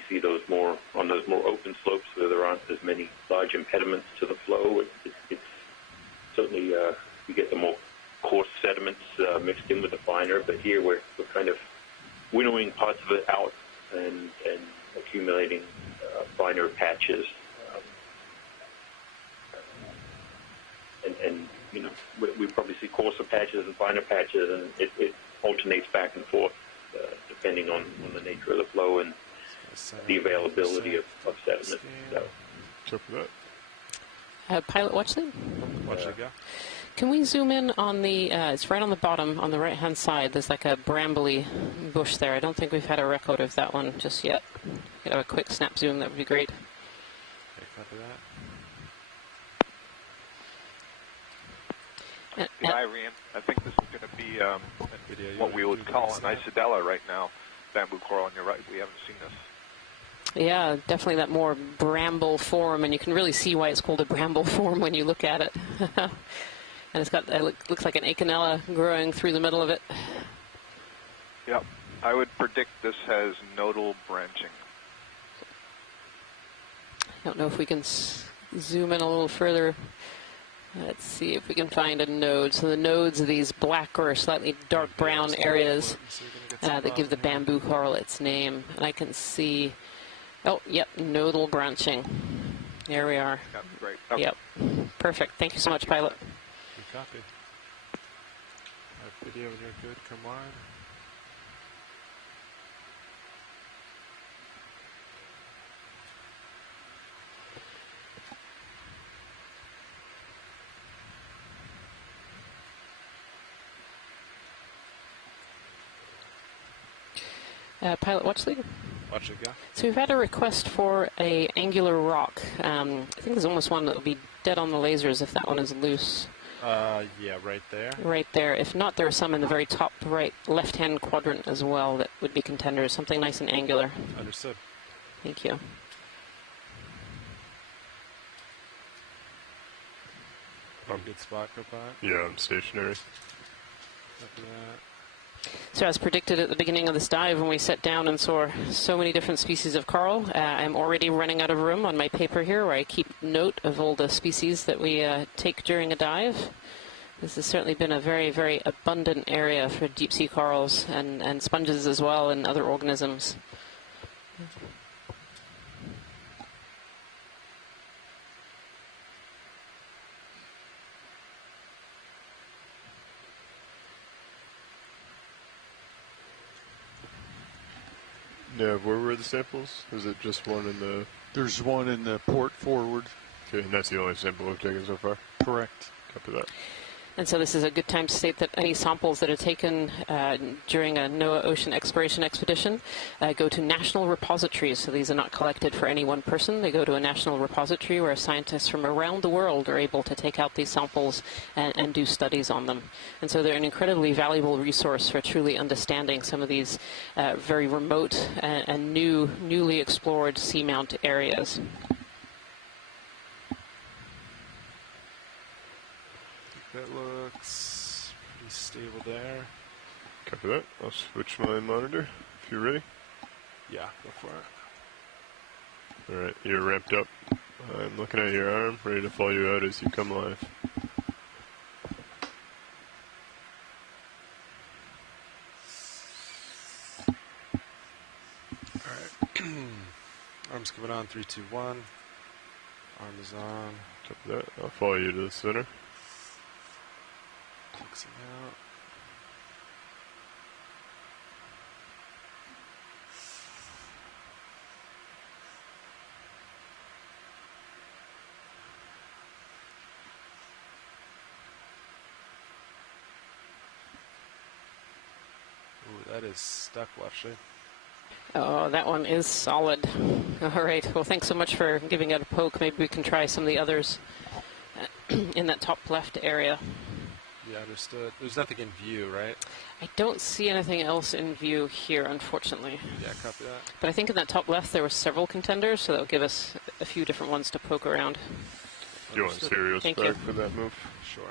see those more on those more open slopes where there aren't as many large impediments to the flow. It's certainly you get the more coarse sediments mixed in with the finer, but here we're kind of winnowing parts of it out and accumulating finer patches, and we probably see coarser patches and finer patches, and it alternates back and forth depending on the nature of the flow and the availability of sediment. So. Pilot, watch them. Watch it go. Can we zoom in on the, it's right on the bottom, on the right-hand side. There's like a brambly bush there. I don't think we've had a record of that one just yet. Could have a quick snap zoom, that would be great. Okay, copy that. Irene, I think this is going to be what we would call an isidella right now. Bamboo coral on your right. We haven't seen this. Yeah, definitely that more bramble form, and you can really see why it's called a bramble form when you look at it. And it's got, it looks like an Okeanos growing through the middle of it. Yep. I would predict this has nodal branching. I don't know if we can zoom in a little further. Let's see if we can find a node. So the nodes are these black or slightly dark brown areas that give the bamboo coral its name. And I can see, oh, yep, nodal branching. There we are. Yep, great. Okay. Yep. Perfect. Thank you so much, Pilot. Good copy. Our video when you're good, come on. Pilot, watch lead. Watch it go. So we've had a request for a angular rock. I think there's almost one that will be dead on the lasers if that one is loose. Yeah, right there. Right there. If not, there are some in the very top right left-hand quadrant as well that would be contenders. Something nice and angular. Understood. Thank you. Good spot, Copilot. Yeah, I'm stationary. Copy that. So as predicted at the beginning of this dive, when we sat down and saw so many different species of coral, I'm already running out of room on my paper here where I keep note of all the species that we take during a dive. This has certainly been a very, very abundant area for deep sea corals and sponges as well and other organisms. Yeah, where were the samples? Was it just one in the... There's one in the port forward. Okay, and that's the only sample we've taken so far? Correct. Copy that. And so this is a good time to state that any samples that are taken during a NOAA ocean exploration expedition go to national repositories. So these are not collected for any one person. They go to a national repository where scientists from around the world are able to take out these samples and do studies on them. And so they're an incredibly valuable resource for truly understanding some of these very remote and newly explored seamount areas. That looks pretty stable there. Copy that. I'll switch my monitor if you're ready. Yeah, go for it. Alright, you're ramped up. I'm looking at your arm, ready to follow you out as you come live. Alright. Arm's coming on, 3, 2, 1. Arm is on. Copy that. I'll follow you to the center. Fixing out. Ooh, that is stuck, watch it. Oh, that one is solid. All right. Well, thanks so much for giving it a poke. Maybe we can try some of the others in that top left area. Yeah, understood. There's nothing in view, right? I don't see anything else in view here, unfortunately. Yeah, copy that. But I think in that top left there were several contenders, so that will give us a few different ones to poke around. Do you want serious back for that move? Sure.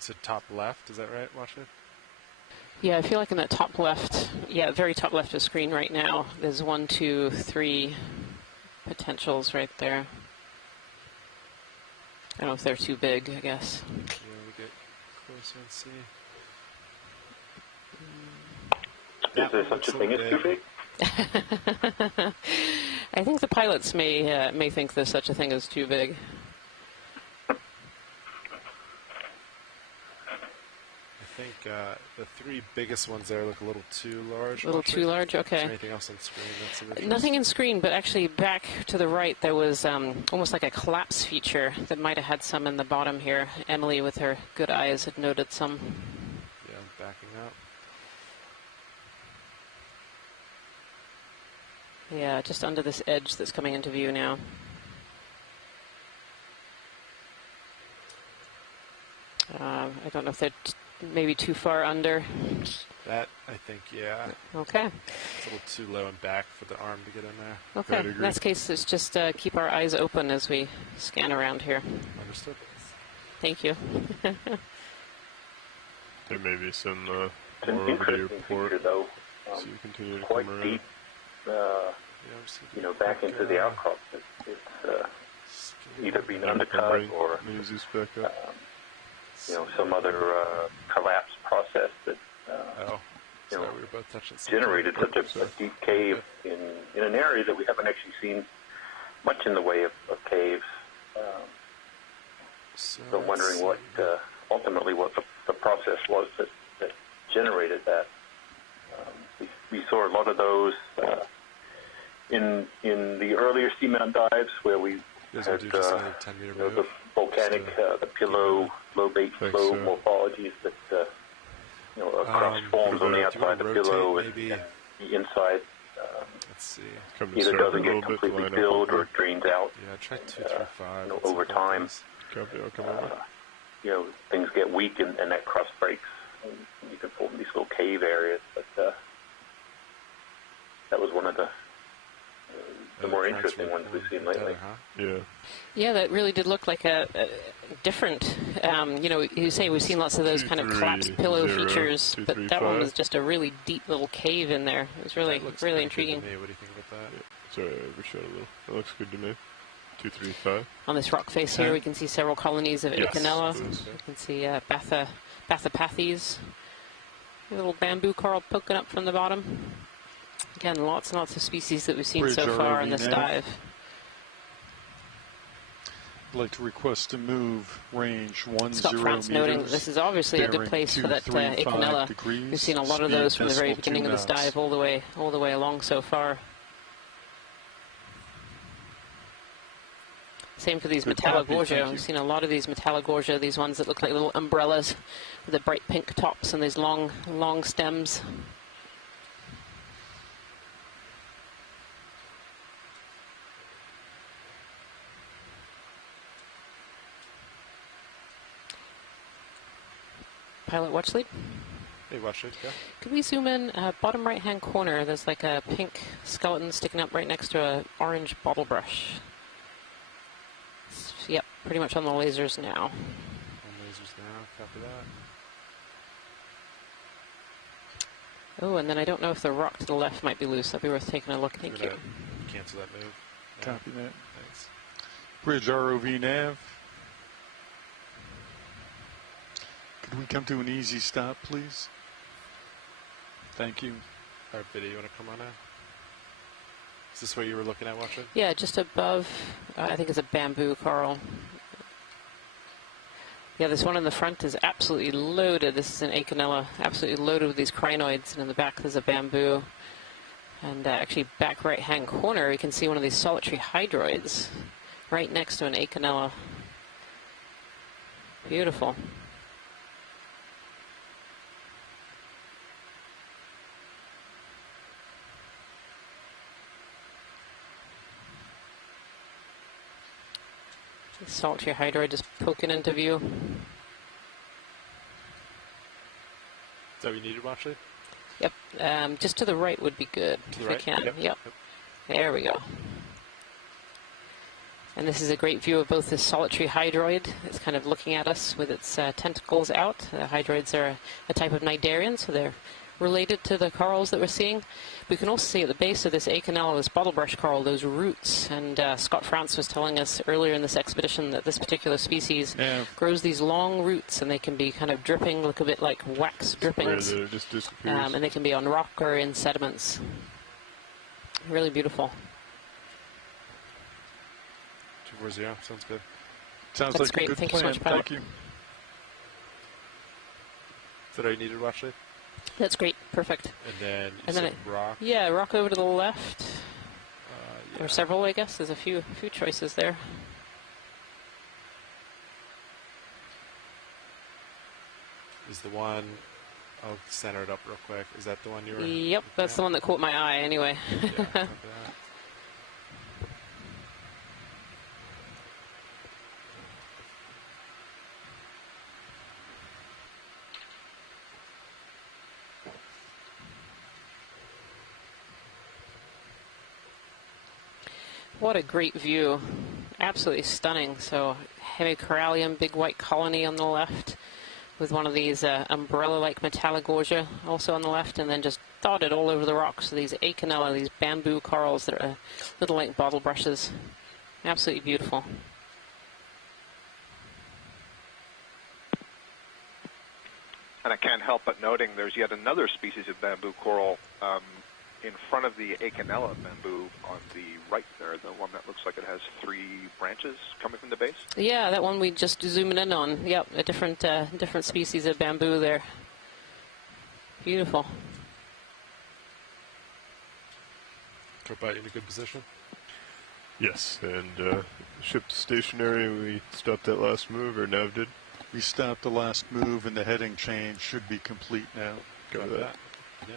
So top left, is that right, Washington? Yeah, I feel like in that top left, very top left of the screen right now, there's 1, 2, 3 potentials right there. I don't know if they're too big, I guess. Yeah, we get closer and see. Is there such a thing as too big? I think the pilots may think there's such a thing as too big. I think the 3 biggest ones there look a little too large. A little too large, okay. Is there anything else on screen that's of interest? Nothing in screen, but actually back to the right there was almost like a collapse feature that might have had some in the bottom here. Emily, with her good eyes, had noted some. Yeah, backing up. Yeah, just under this edge that's coming into view now. I don't know if they're maybe too far under. That, I think, yeah. Okay. It's a little too low and back for the arm to get in there. Okay. In that case, let's just keep our eyes open as we scan around here. Understood. Thank you. There may be some It's more an over to your interesting port, feature, though. so you continue to Quite come around. deep, back into the outcrops. It's either been undercut or some other collapse process that we were both touching generated such a deep cave in an area that we haven't actually seen much in the way of caves. So I'm wondering what ultimately what the process was that generated that. We saw a lot of those in the earlier seamount dives where we had the volcanic, the pillow, low bait flow morphologies that cross forms on the outside of the pillow and the inside. Let's see. Either doesn't get completely filled or it drains out. Yeah, try 2, 3, 5. Over time, things get weak and that crust breaks. And you can form these little cave areas. But that was one of the more more interesting ones we've seen lately. Yeah. Yeah, that really did look like a different, you know, you say we've seen lots of those kind of collapsed pillow features, but that one was just a really deep little cave in there. It was really, really intriguing. What do you think about that? Yeah. Sorry, I overshot a little. That looks good to me. 235. On this rock face here, we can see several colonies of Okeanos. Yes. We can see Bathopathes. A little bamboo coral poking up from the bottom. Again, lots and lots of species that we've seen so far in this dive. I'd like to request a move range 10 Scott France noting that this is obviously a good place for that Okeanella. We've seen a lot of those from the very beginning of this dive all the way along so far. Same for these Metallogorgia. We've seen a lot of these Metallogorgia, these ones that look like little umbrellas with the bright pink tops and these long stems. Pilot watch lead. Hey, watch lead, yeah. Could we zoom in? Bottom right-hand corner, there's like a pink skeleton sticking up right next to an orange bottle brush. Yep, pretty much on the lasers now. On lasers now, copy that. Oh, and then I don't know if the rock to the left might be loose. That'd be worth taking a look. Thank you. Cancel that move. Copy that. Thanks. Bridge ROV nav. Could we come to an easy stop, please? Thank you. All right, Biddy, you want to come on now? Is this what you were looking at, watching? Yeah, just above, I think it's a bamboo coral. Yeah, this one in the front is absolutely loaded. This is an Okeanella, absolutely loaded with these crinoids, and in the back there's a bamboo. And actually, back right-hand corner, we can see one of these solitary hydroids right next to an Okeanella. Beautiful. Solitary hydroid just poking into view. Is that what you needed, Watchley? Yep. Just to the right would be good, if we can. Yep. There we go. And this is a great view of both the solitary hydroid. It's kind of looking at us with its tentacles out. The hydroids are a type of cnidarian, so they're related to the corals that we're seeing. We can also see at the base of this Okeanella, this bottlebrush coral, those roots. And Scott France was telling us earlier in this expedition that this particular species grows these long roots, and they can be kind of dripping, look a bit like wax drippings. It just disappears. And they can be on rock or in sediments. Really beautiful. 240, sounds good. Sounds That's like great. a good Thank plan. you so much, pilot. Thank you. Is that all you needed, Watchley? That's great. Perfect. And then you And said then rock. Yeah, rock over to the left. Yeah. Or several, I guess. There's a few choices there. Is the one... I'll center it up real quick. Is that the one you were... Yep, that's the one that caught my eye anyway. Yeah, copy that. What a great view. Absolutely stunning. So, hemicorallium, big white colony on the left, with one of these umbrella-like Metallogorgia also on the left, and then just dotted all over the rocks. So these Okeanella, these bamboo corals that are little like bottle brushes. Absolutely beautiful. And I can't help but noting there's yet another species of bamboo coral in front of the Okeanella bamboo on the right there, the one that looks like it has 3 branches coming from the base. Yeah, that one we just zooming in on. Yep, a different species of bamboo there. Beautiful. Copilot, you in a good position? Yes, and ship stationary. We stopped that last move, or Nav did. We stopped the last move, and the heading change should be complete now. Got that. Yeah.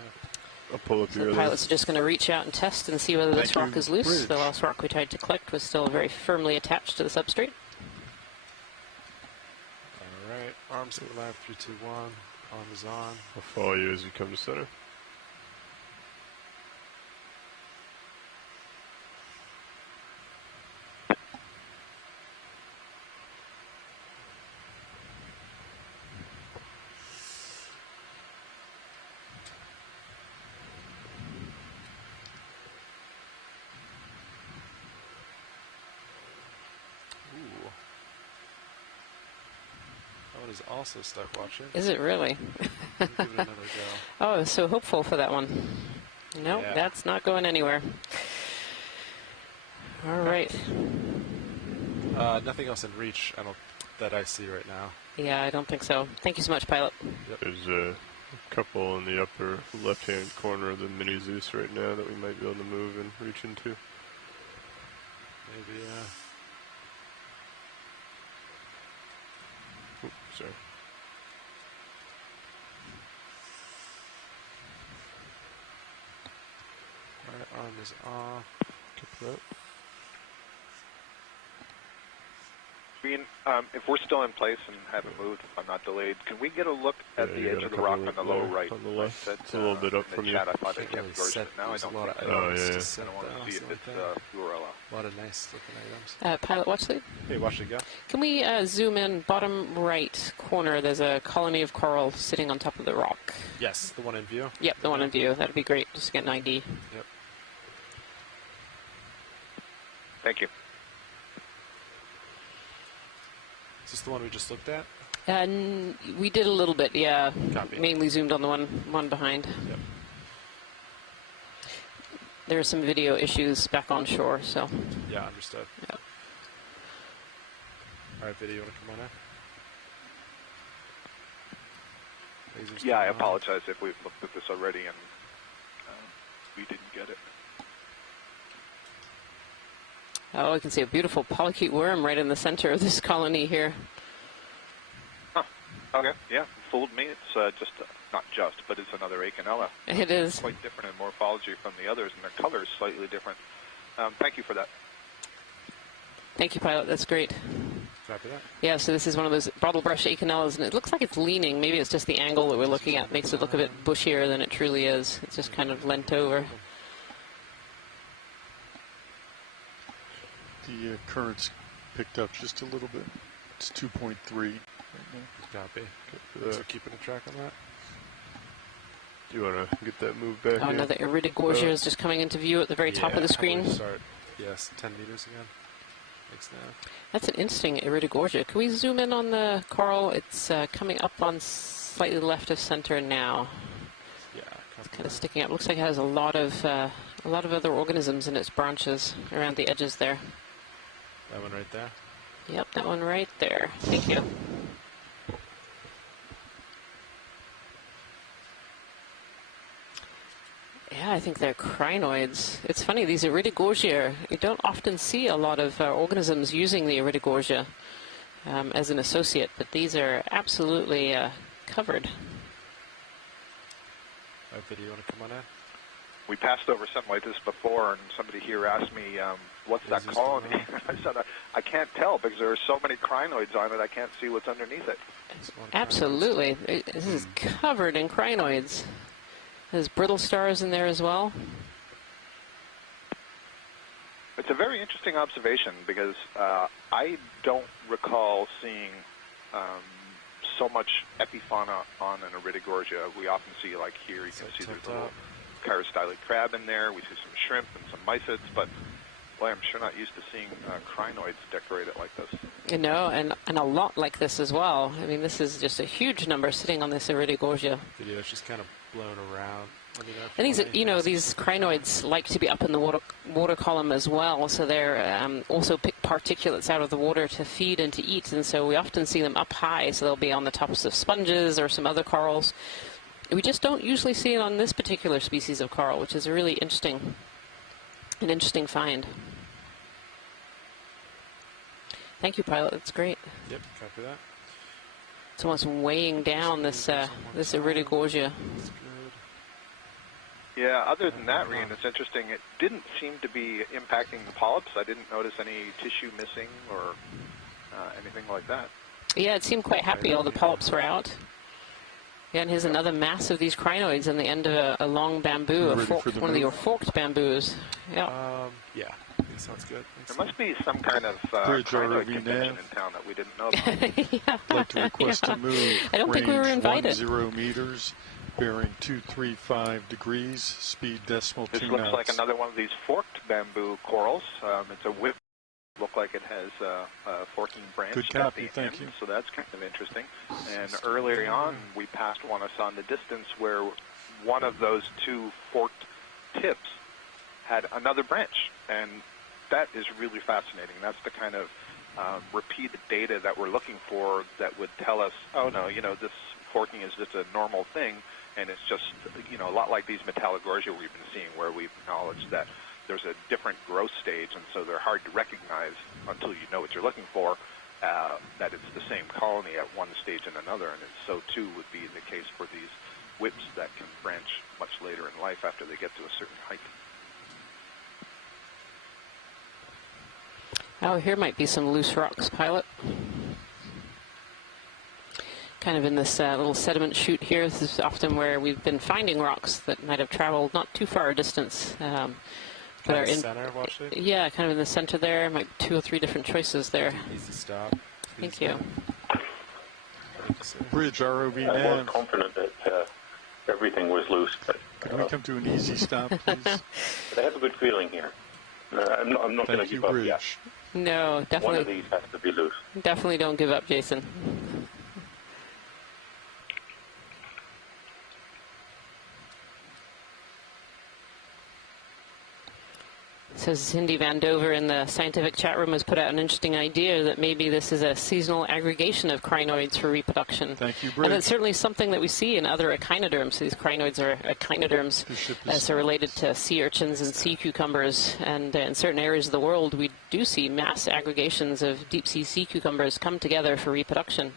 I'll pull up So your the pilots are just going to reach out and test and see whether this Thank rock you. is loose. Bridge. The last rock we tried to collect was still very firmly attached to the substrate. All right. Arms to the left, 3, 2, 1. Arm is on. I'll follow you as you come to center. one is also stuck watching. Is it really? Give it another go. Oh, I was so hopeful for that one. Nope, Yeah. that's not going anywhere. All right. Nothing else in reach that I see right now. Yeah, I don't think so. Thank you so much, pilot. Yep. There's a couple in the upper left-hand corner of the mini Zeus right now that we might be able to move and reach into. Maybe, Oops, sorry. Right arm is off. Keep it up. If we're still in place and haven't moved, if I'm not delayed, can we get a look at the edge of the rock on the lower right? On the left. It's a little bit up from you. I thought I kept version it. Now I don't think so. Oh, yeah. I don't want to see if it's Fluorella. A lot of nice looking items. Pilot watch lead. Hey, watch it go. Can we zoom in bottom right corner? There's a colony of coral sitting on top of the rock. Yes, the one in view. Yep, the one in view. That'd be great. Just to get an ID. Yep. Thank you. Is this the one we just looked at? We did a little bit, yeah. Copy. Mainly zoomed on the one behind. Yep. There are some video issues back on shore, so. Yeah, understood. Yep. All right, video, you want to come on in? Lasers Yeah, I coming on. apologize if we've looked at this already and we didn't get it. Oh, I can see a beautiful polychaete worm right in the center of this colony here. Huh. Okay, yeah, fooled me. It's not just, but it's another Okeanos. It is. It's quite different in morphology from the others, and their color is slightly different. Thank you for that. Thank you, pilot. That's great. Copy that. Yeah, so this is one of those bottlebrush Okeanos, and it looks like it's leaning. Maybe it's just the angle that we're looking at makes it look a bit bushier than it truly is. It's just kind of leant over. The current's picked up just a little bit. It's 2.3 right now. Copy. Thanks for keeping a track on that. Do you want to get that moved back? Oh, another Iridogorgia is just coming into view at the very top of the screen. Start. Yes, 10 meters again. Thanks now. That's an interesting Iridogorgia. Can we zoom in on the coral? It's coming up on slightly left of center now. Yeah, it's kind of sticking up. Looks like it has a lot of other organisms in its branches around the edges there. That one right there? Yep, that one right there. Thank you. Yeah, I think they're crinoids. It's funny, these Iridogorgia, you don't often see a lot of organisms using the Iridogorgia as an associate, but these are absolutely covered. All right, video, you want to come on in? We passed over something like this before, and somebody here asked me, what's that colony? I said, I can't tell because there are so many crinoids on it, I can't see what's underneath it. Absolutely. This is covered in crinoids. There's brittle stars in there as well. It's a very interesting observation because I don't recall seeing so much epifauna on an Iridogorgia. We often see, like here, you can see there's a little Caristylid crab in there. We see some shrimp and some mysids, but boy, I'm sure not used to seeing crinoids decorated like this. You know, and a lot like this as well. I mean, this is just a huge number sitting on this Iridogorgia. Video, it's just kind of blown around. And these, you know, these crinoids like to be up in the water column as well, so they're also pick particulates out of the water to feed and to eat, and so we often see them up high, so they'll be on the tops of sponges or some other corals. We just don't usually see it on this particular species of coral, which is a really interesting find. Thank you, pilot. That's great. Yep, copy that. It's almost weighing down this this Iridogorgia. Yeah, other than that, Rian, it's interesting. It didn't seem to be impacting the polyps. I didn't notice any tissue missing or anything like that. Yeah, it seemed quite happy. All the polyps were out. Yeah, and here's another mass of these crinoids on the end of a long bamboo, one of your forked bamboos. Yeah. Yeah, sounds good. There must be some kind of crinoid convention in town that we didn't know about. Yeah. I'd like to request a move. I don't think we were invited. 0 meters, bearing 235 degrees, speed decimal 2 knots. This looks like another one of these forked bamboo corals. It's a whip look like it has a forking branch Good at copy, the thank end, you. so that's kind of interesting. And earlier on, we passed one I saw in the distance where one of those two forked tips had another branch, and that is really fascinating. That's the kind of repeated data that we're looking for that would tell us, oh no, you know, this forking is just a normal thing, and it's just, you know, a lot like these metallogorgia we've been seeing, where we've acknowledged that there's a different growth stage, and so they're hard to recognize until you know what you're looking for, that it's the same colony at one stage and another, and so too would be the case for these whips that can branch much later in life after they get to a certain height. Oh, here might be some loose rocks, pilot. Kind of in this little sediment chute here. This is often where we've been finding rocks that might have traveled not too far a distance. Kind are of in center, watch it. Yeah, kind of in the center there. Might be 2 or 3 different choices there. Easy stop. Thank you. Bridge ROV I was nav. confident that everything was loose, but Could we come to an easy stop, please? but I have a good feeling here. I'm not going to give up yet. No, definitely. One of these has to be loose. Definitely don't give up, Jason. Says Cindy Van Dover in the scientific chat room has put out an interesting idea that maybe this is a seasonal aggregation of crinoids for reproduction. Thank you, And Bridge. it's certainly something that we see in other echinoderms. These crinoids are echinoderms as they're related to sea urchins and sea cucumbers. And in certain areas of the world, we do see mass aggregations of deep-sea sea cucumbers come together for reproduction.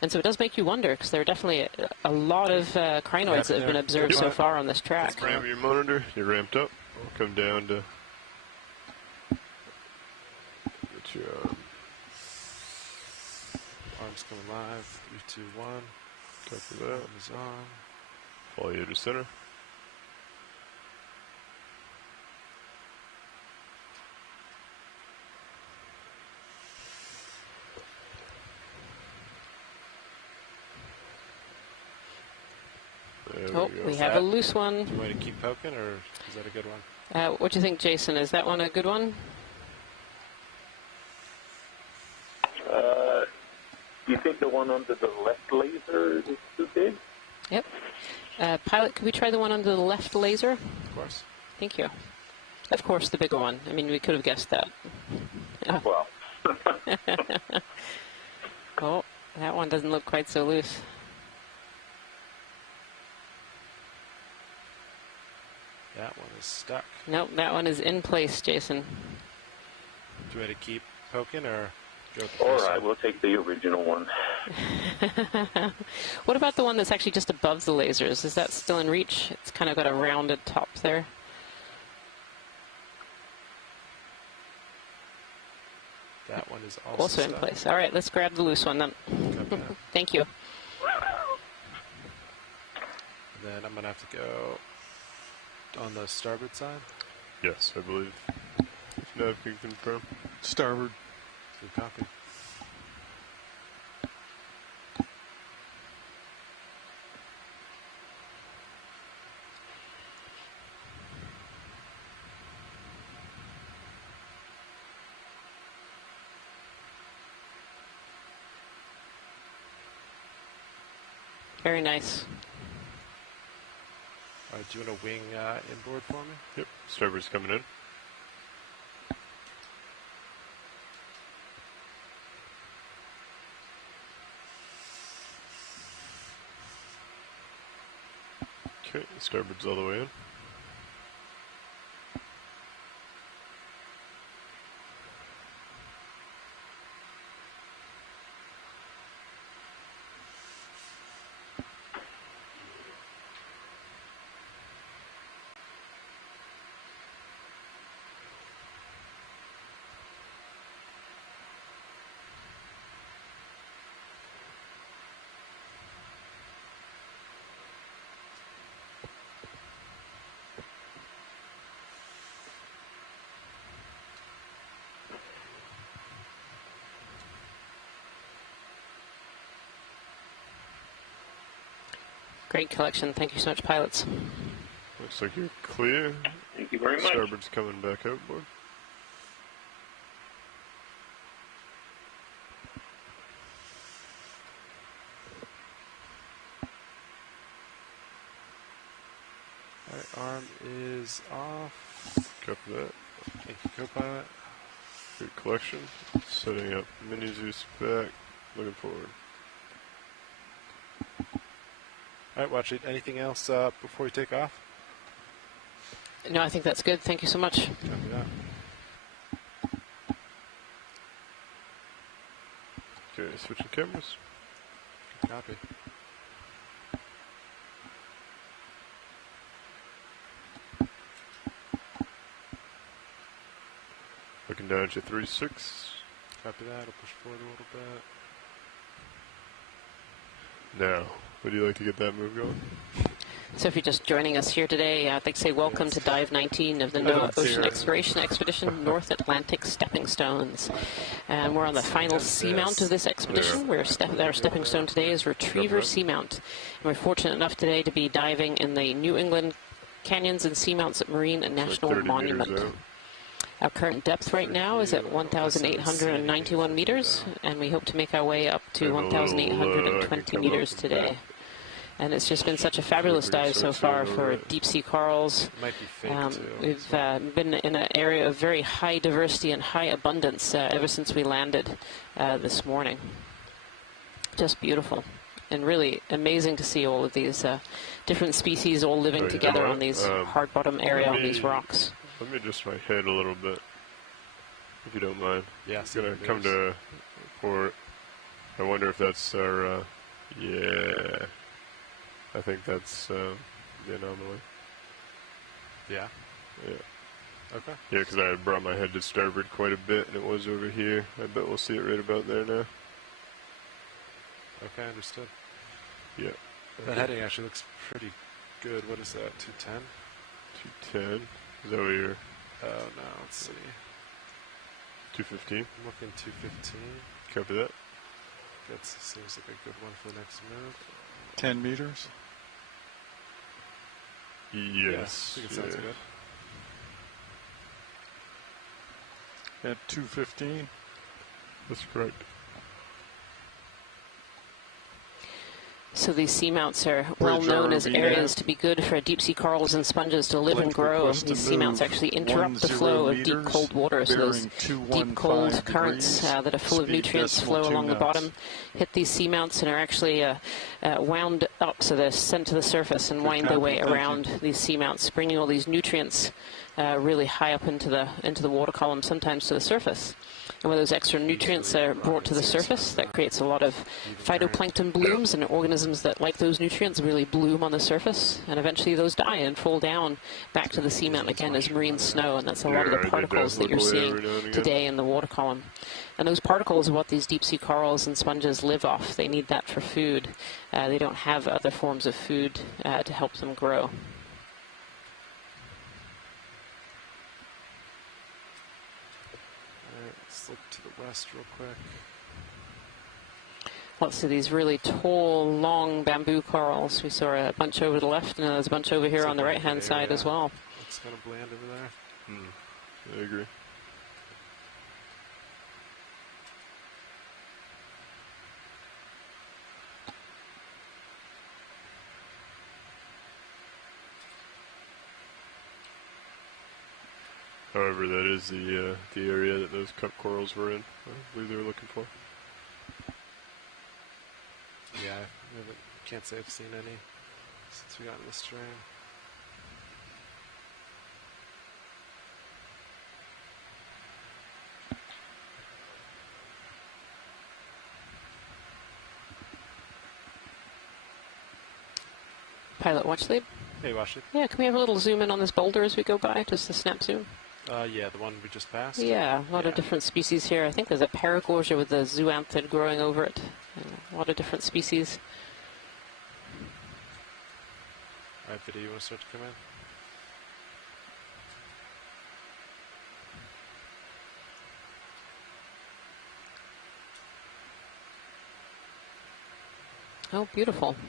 And so it does make you wonder, because there are definitely a lot of crinoids that have been observed so far on this track. Ramp your monitor. You're ramped up. We'll come down to get your Arms coming live. 3, 2, 1. copy that. Arm is on. Follow you to center. Oh, we have a loose one. Do you want to keep poking, or is that a good one? What do you think, Jason? Is that one a good one? Do you think the one under the left laser is too big? Yep. Pilot, could we try the one under the left laser? Of course. Thank you. Of course, the bigger one. I mean, we could have guessed that. Well. Oh, that one doesn't look quite so loose. That one is stuck. Nope, that one is in place, Jason. Do you want to keep poking, or go with the All first right, one? we'll take the original one. What about the one that's actually just above the lasers? Is that still in reach? It's kind of got a rounded top there. That one is Also in stuck. place. All right, let's grab the loose one then. Thank you. Then I'm going to have to go on the starboard side. Yes, I believe. If Nav can confirm. Starboard. Good copy. Very nice. All right, do you want to wing inboard for me? Yep, starboard's coming in. Okay, starboard's all the way in. Great collection. Thank you so much, pilots. Looks like you're clear. Thank you very much. Starboard's coming back outboard. Alright, arm is off. Copy that. Thank you, co-pilot. Good collection. Setting up mini Zeus back. Looking forward. Alright, watch it. Anything else before we take off? No, I think that's good. Thank you so much. Copy that. Okay, switching cameras. Good copy. Looking down to 3-6. Copy that. I'll push forward a little bit. Now, would you like to get that move going? So if you're just joining us here today, I'd like to say welcome to Dive 19 of the NOAA Ocean Exploration Expedition, North Atlantic Stepping Stones. And we're on the final seamount of this expedition. Our stepping stone today is Retriever Seamount. And we're fortunate enough today to be diving in the New England canyons and seamounts at Marine National Monument. Our current depth right now is at 1,891 meters, and we hope to make our way up to 1,820 meters today. And it's just been such a fabulous dive so far for deep sea corals. We've been in an area of very high diversity and high abundance ever since we landed this morning. Just beautiful. And really amazing to see all of these different species all living together on these hard bottom area on these rocks. Let me adjust my head a little bit, if you don't mind. Yeah, I'm going to come to port. I wonder if that's our, yeah. I think that's the anomaly. Yeah? Yeah. Okay. Yeah, because I had brought my head to starboard quite a bit, and it was over here. I bet we'll see it right about there now. Okay, understood. Yeah. That heading actually looks pretty good. What is that, 210? 210. Is that what you're... Oh, no, let's see. 215? I'm looking 215. Copy that. That seems like a good one for the next move. 10 meters? Yes. I think it sounds good. At 215? That's correct. So these seamounts are well known as areas to be good for deep sea corals and sponges to live and grow. These seamounts actually interrupt the flow of deep cold water. So those deep cold currents that are full of nutrients flow along the bottom, hit these seamounts and are actually wound up. So they're sent to the surface and wind their way around these seamounts, bringing all these nutrients really high up into the water column, sometimes to the surface. And when those extra nutrients are brought to the surface, that creates a lot of phytoplankton blooms, and organisms that like those nutrients really bloom on the surface, and eventually those die and fall down back to the seamount again as marine snow, and that's a lot of the particles that you're seeing today in the water column. And those particles are what these deep sea corals and sponges live off. They need that for food. They don't have other forms of food to help them grow. Look to the west real quick. Lots of these really tall, long bamboo corals. We saw a bunch over the left, and there's a bunch over here on the right-hand side as well. Looks kind of bland over there. I agree. However, that is the area that those cup corals were in. I believe they were looking for. Yeah, I can't say I've seen any since we got in the stream. Pilot watch lead. Hey, watch it. Yeah, can we have a little zoom in on this boulder as we go by? Just a snap zoom. Yeah, the one we just passed? Yeah, a lot of different species here. I think there's a paragorgia with a zooanthid growing over it. A lot of different species. All right, video, you want to start to come in? Oh, beautiful. Can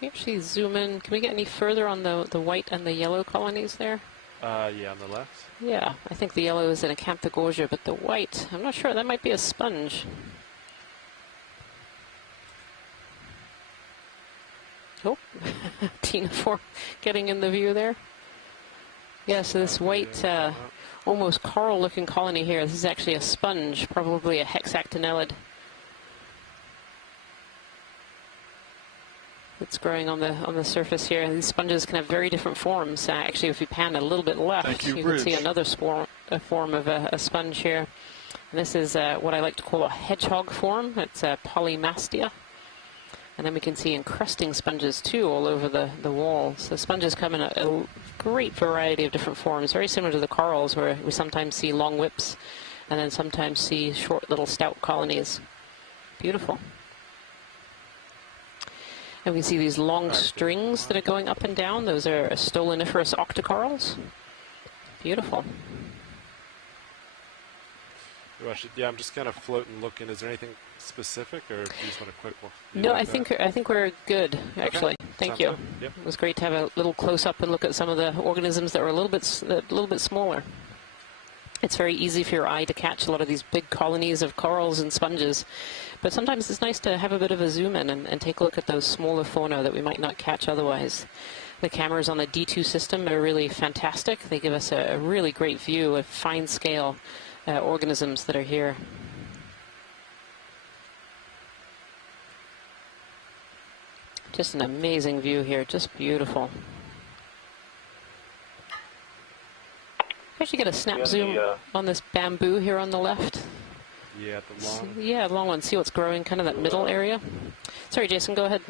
we actually zoom in? Can we get any further on the white and the yellow colonies there? Yeah, on the left. Yeah, I think the yellow is an acanthogorgia, but the white, I'm not sure. That might be a sponge. Oh, Tina for getting in the view there. Yeah, so this white, almost coral-looking colony here, this is actually a sponge, probably a hexactinellid. It's growing on the surface here. These sponges can have very different forms. Actually, if you pan a little bit left, you can see another form of a sponge here. And this is what I like to call a hedgehog form. It's polymastia. And then we can see encrusting sponges too all over the walls. So sponges come in a great variety of different forms, very similar to the corals, where we sometimes see long whips and then sometimes see short little stout colonies. Beautiful. And we see these long strings that are going up and down. Those are stoloniferous octocorals. Beautiful. Yeah, I'm just kind of floating, looking. Is there anything specific, or do you just want a quick one? No, I think we're good, actually. Okay. Thank you. Yep. It was great to have a little close-up and look at some of the organisms that were a little bit smaller. It's very easy for your eye to catch a lot of these big colonies of corals and sponges, but sometimes it's nice to have a bit of a zoom in and take a look at those smaller fauna that we might not catch otherwise. The cameras on the D2 system are really fantastic. They give us a really great view of fine-scale organisms that are here. Just an amazing view here, just beautiful. Actually get a snap zoom on this bamboo here on the left. Yeah, the long. Yeah, long one. See what's growing, kind of that middle area. Sorry, Jason, go ahead.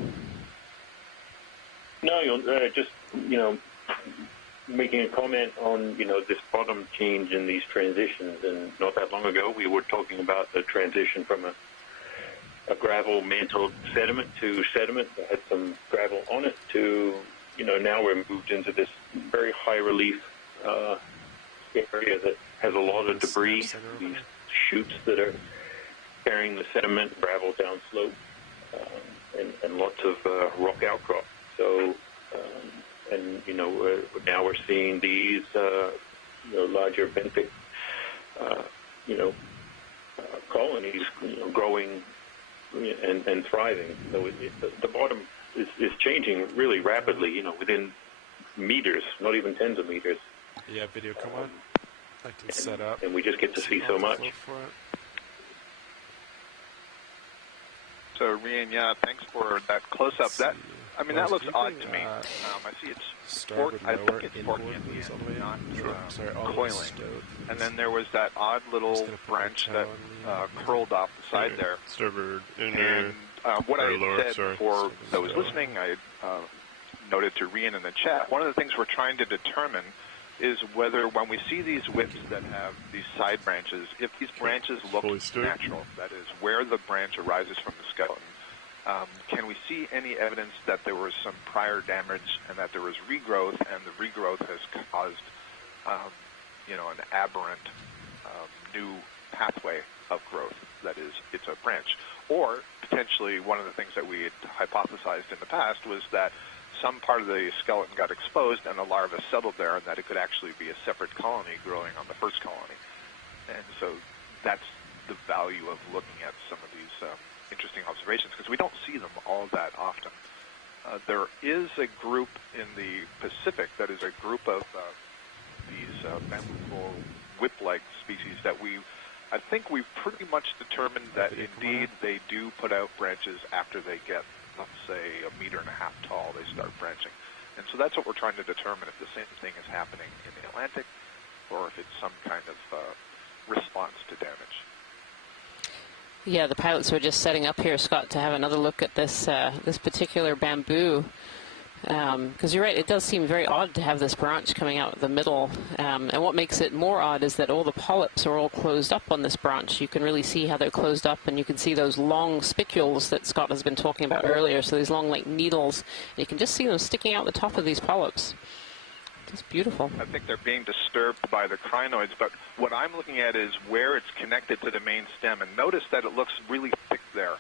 No, just making a comment on this bottom change in these transitions. And not that long ago, we were talking about the transition from a gravel mantled sediment to sediment that had some gravel on it to now we're moved into this very high relief area that has a lot of debris, these chutes that are carrying the sediment, gravel down slope, and lots of rock outcrop. So, now we're seeing these, larger benthic, colonies, growing and thriving. So the bottom is changing really rapidly, within meters, not even tens of meters. Yeah, video, come on. I can set up. And we just get to see so much. So, Rian, yeah, thanks for that close-up. That looks odd to me. I see it's fork. I think it's forking at the end, not coiling. And then there was that odd little branch that curled off the side there. And what I had said for those listening, I noted to Rian in the chat, one of the things we're trying to determine is whether when we see these whips that have these side branches, if these branches look natural, that is, where the branch arises from the skeleton, can we see any evidence that there was some prior damage and that there was regrowth, and the regrowth has caused, an aberrant new pathway of growth, that is, it's a branch. Or potentially one of the things that we had hypothesized in the past was that some part of the skeleton got exposed and the larva settled there, and that it could actually be a separate colony growing on the first colony. And so that's the value of looking at some of these interesting observations, because we don't see them all that often. There is a group in the Pacific that is a group of these bamboo whip-like species that I think we've pretty much determined that indeed they do put out branches after they get, let's say, 1.5 meters tall, they start branching. And so that's what we're trying to determine, if the same thing is happening in the Atlantic or if it's some kind of response to damage. Yeah, the pilots were just setting up here, Scott, to have another look at this this particular bamboo. Because you're right, it does seem very odd to have this branch coming out the middle. And what makes it more odd is that all the polyps are all closed up on this branch. You can really see how they're closed up, and you can see those long spicules that Scott has been talking about earlier. So these long, like, needles. And you can just see them sticking out the top of these polyps. It's beautiful. I think they're being disturbed by the crinoids, but what I'm looking at is where it's connected to the main stem. And notice that it looks really thick there.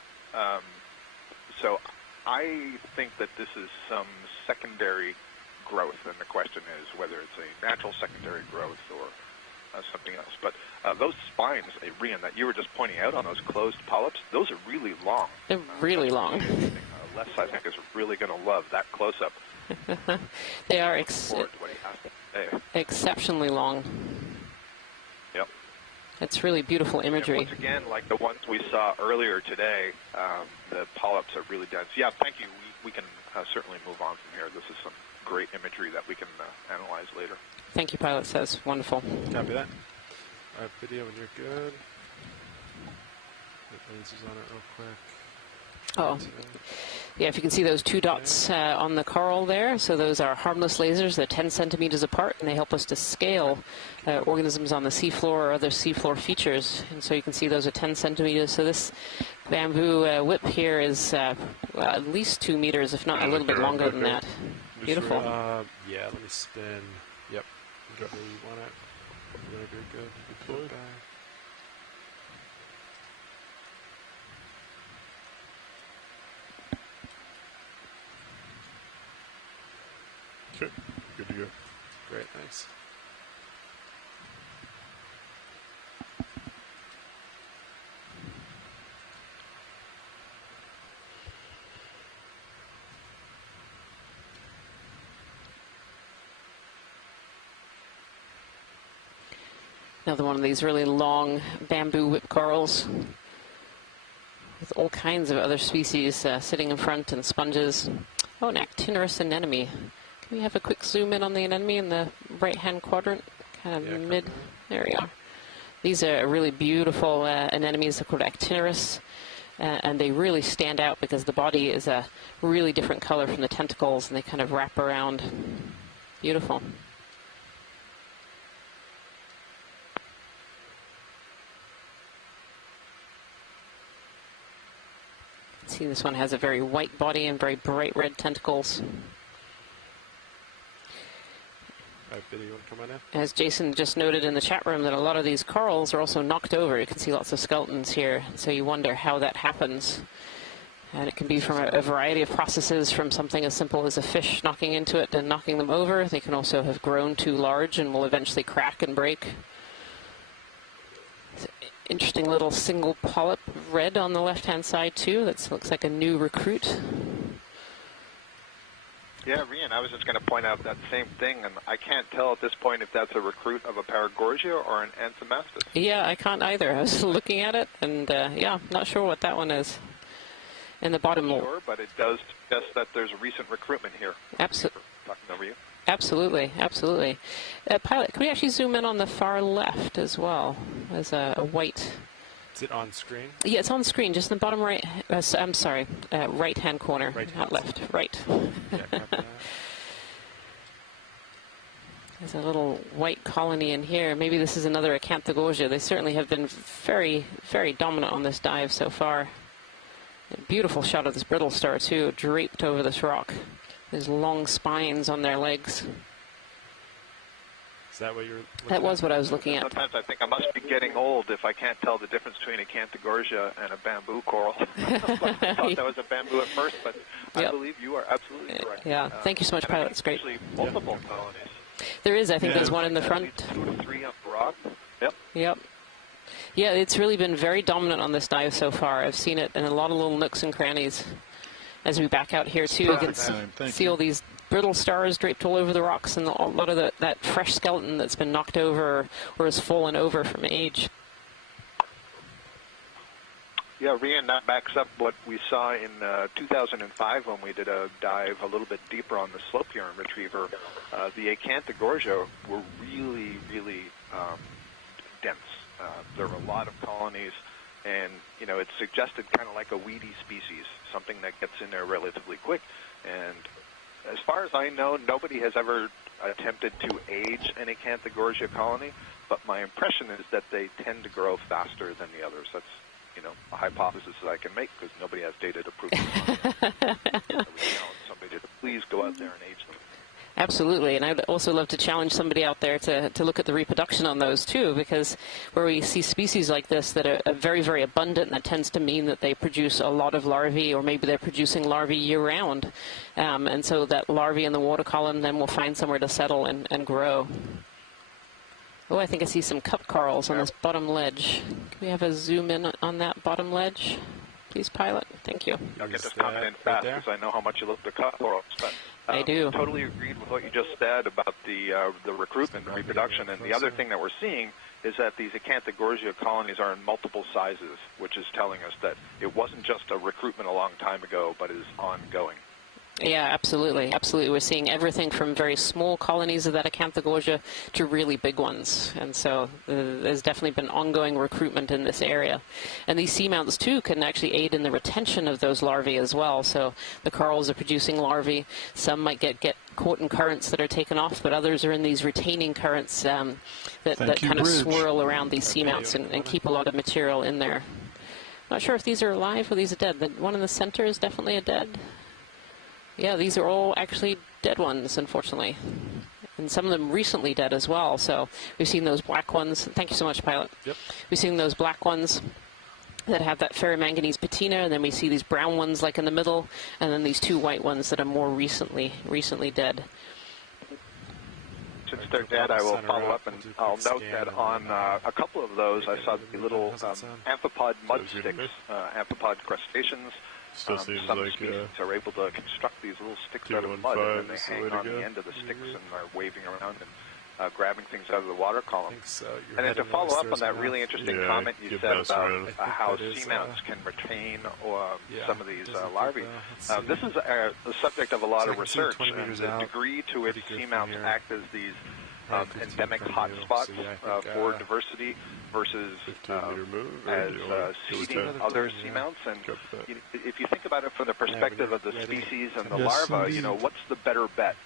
So I think that this is some secondary growth, and the question is whether it's a natural secondary growth or something else. But those spines, Rian, that you were just pointing out on those closed polyps, those are really long. They're really long. Les, I think, is really going to love that close-up. They are exceptionally long. Yep. It's really beautiful imagery. And once again, like the ones we saw earlier today, the polyps are really dense. Yeah, thank you. We can certainly move on from here. This is some great imagery that we can analyze later. Thank you, Pilot Says. Wonderful. Copy that. All right, video when you're good. Put lasers on it real quick. Oh, yeah, if you can see those two dots on the coral there, so those are harmless lasers. They're 10 centimeters apart, and they help us to scale organisms on the seafloor or other seafloor features. And so you can see those are 10 centimeters. So this bamboo whip here is at least 2 meters, if not a little bit longer than that. Beautiful. Yeah, let me spin. Yep. Go where you want it. Very, very good. Deploy. Okay, good to go. Great, nice. Another one of these really long bamboo whip corals with all kinds of other species sitting in front, and sponges. Oh, an actinorous anemone. Can we have a quick zoom in on the anemone in the right-hand quadrant? Kind of mid. There we are. These are really beautiful anemones. They're called actinorous, and they really stand out because the body is a really different color from the tentacles, and they kind of wrap around. Beautiful. See, this one has a very white body and very bright red tentacles. Billy, you want to come on in? As Jason just noted in the chat room, that a lot of these corals are also knocked over. You can see lots of skeletons here, so you wonder how that happens. And it can be from a variety of processes, from something as simple as a fish knocking into it and knocking them over. They can also have grown too large and will eventually crack and break. Interesting little single polyp red on the left-hand side too. That looks like a new recruit. Yeah, Rian, I was just going to point out that same thing, and I can't tell at this point if that's a recruit of a Paragorgia or an Anthomastus. Yeah, I can't either. I was looking at it, and yeah, not sure what that one is. In the bottom. Sure, but it does suggest that there's a recent recruitment here. Absolutely. Talking over you. Absolutely, absolutely. Pilot, can we actually zoom in on the far left as well? There's a white. Is it on screen? Yeah, it's on screen, just in the bottom right. I'm sorry, right-hand corner, not left. Right. There's a little white colony in here. Maybe this is another Acanthogorgia. They certainly have been very, very dominant on this dive so far. A beautiful shot of this brittle star too, draped over this rock. There's long spines on their legs. Is that what you're looking at? That was what I was looking at. Sometimes I think I must be getting old if I can't tell the difference between a Acanthogorgia and a bamboo coral. I thought that was a bamboo at first, but I believe you are absolutely correct. Yeah, thank you so much, Pilot. It's great. Actually, multiple colonies. There is. I think there's one in the front. 2 to 3 up the rock. Yep. Yep. Yeah, it's really been very dominant on this dive so far. I've seen it in a lot of little nooks and crannies. As we back out here too, you can see all these brittle stars draped all over the rocks, and a lot of that fresh skeleton that's been knocked over or has fallen over from age. Yeah, Rian, that backs up what we saw in 2005 when we did a dive a little bit deeper on the slope here in Retriever. The Acanthogorgia were really, really dense. There were a lot of colonies, and you know, it suggested kind of like a weedy species, something that gets in there relatively quick. And as far as I know, nobody has ever attempted to age an Acanthogorgia colony, but my impression is that they tend to grow faster than the others. That's, you know, a hypothesis that I can make because nobody has data to prove it. Somebody to please go out there and age them. Absolutely, and I'd also love to challenge somebody out there to look at the reproduction on those too, because where we see species like this that are very, very abundant, that tends to mean that they produce a lot of larvae, or maybe they're producing larvae year-round, and so that larvae in the water column then will find somewhere to settle and grow. Oh, I think I see some cup corals on this bottom ledge. Can we have a zoom in on that bottom ledge, please, Pilot? Thank you. Thank you. I'll get this comment in fast because I know how much you love the corals. But, I do. Totally agreed with what you just said about the recruitment and reproduction. And the other thing that we're seeing is that these Acanthogorgia colonies are in multiple sizes, which is telling us that it wasn't just a recruitment a long time ago, but is ongoing. Yeah, absolutely. Absolutely. We're seeing everything from very small colonies of that Acanthogorgia to really big ones. And so there's definitely been ongoing recruitment in this area. And these seamounts, too, can actually aid in the retention of those larvae as well. So the corals are producing larvae. Some might get caught in currents that are taken off, but others are in these retaining currents that kind of swirl around these seamounts and keep a lot of material in there. Not sure if these are alive or these are dead. The one in the center is definitely a dead. Yeah, these are all actually dead ones, unfortunately. And some of them recently dead as well. So we've seen those black ones. Thank you so much, Pilot. Yep. We've seen those black ones that have that ferromanganese patina, and then we see these brown ones like in the middle, and then these two white ones that are more recently dead. Since they're dead, I will follow up, and I'll note that on a couple of those, I saw the little amphipod mud sticks, amphipod crustaceans. Still seems some like species are able to construct these little sticks out of mud, and then they hang on the end of the sticks and are waving around and grabbing things out of the water column. And then to follow up on that really interesting comment you said about how seamounts can retain some of these larvae, this is the subject of a lot of research, and the degree to which seamounts act as these endemic hotspots for diversity versus as seeding other seamounts. And if you think about it from the perspective of the species and the larva, what's the better bet?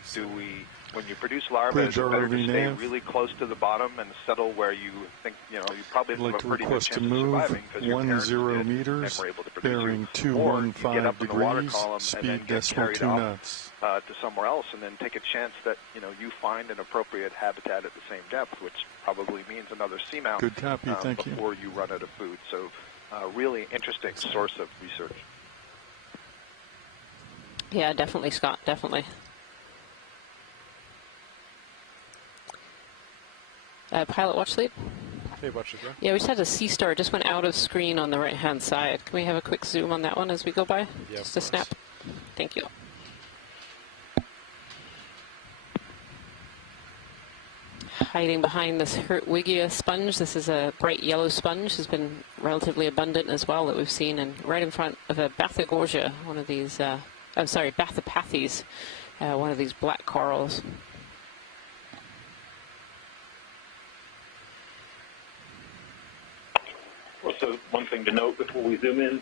When you produce larvae, is it better to stay really close to the bottom and settle where you think, you probably have a pretty good chance of surviving because your parents did and were able to produce you, or you get up in the water column and then get carried off to somewhere else and then take a chance that, you find an appropriate habitat at the same depth, which probably means another seamount before you run out of food. So really interesting source of research. Yeah, definitely, Scott, definitely. Pilot watch lead? Hey, watch it, bro. Yeah, we just had a sea star. Just went out of screen on the right-hand side. Can we have a quick zoom on that one as we go by? Yeah, just a snap. Thank you. Hiding behind this Hertwiggia sponge. This is a bright yellow sponge. Has been relatively abundant as well that we've seen, and right in front of a Bathogorgia, one of these. Bathopathes, one of these black corals. Also, one thing to note before we zoom in,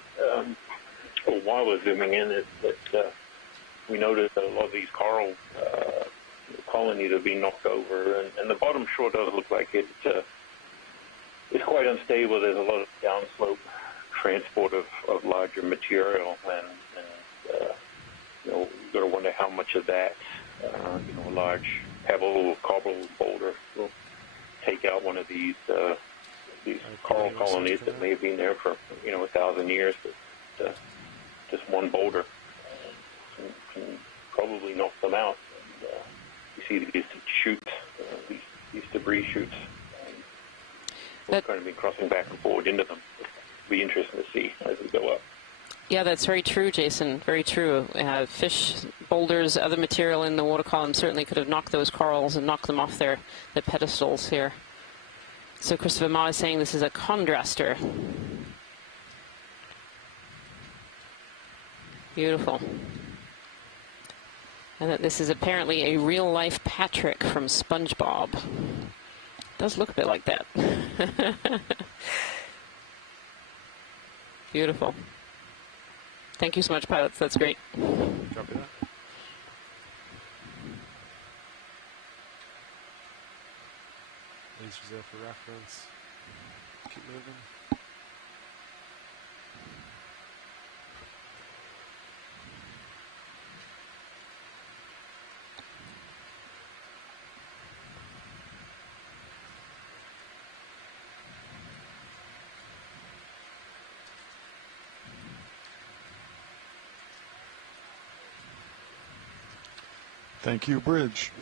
or while we're zooming in, is that we noticed that a lot of these coral colonies are being knocked over, and the bottom sure does look like it's quite unstable. There's a lot of downslope transport of larger material, and you've got to wonder how much of that, a large pebble or cobble boulder will take out one of these coral colonies that may have been there for 1,000 years, but just one boulder can probably knock them out. And, you see these shoots, these debris shoots. We're going to be crossing back and forward into them. It'll be interesting to see as we go up. Yeah, that's very true, Jason. Very true. Fish, boulders, other material in the water column certainly could have knocked those corals and knocked them off their pedestals here. So Christopher Ma is saying this is a chondraster. Beautiful. And that this is apparently a real-life Patrick from SpongeBob. Does look a bit like that. Beautiful. Thank you so much, pilots. That's great. Copy that. Lasers there for reference. Keep moving. Thank you, Bridge.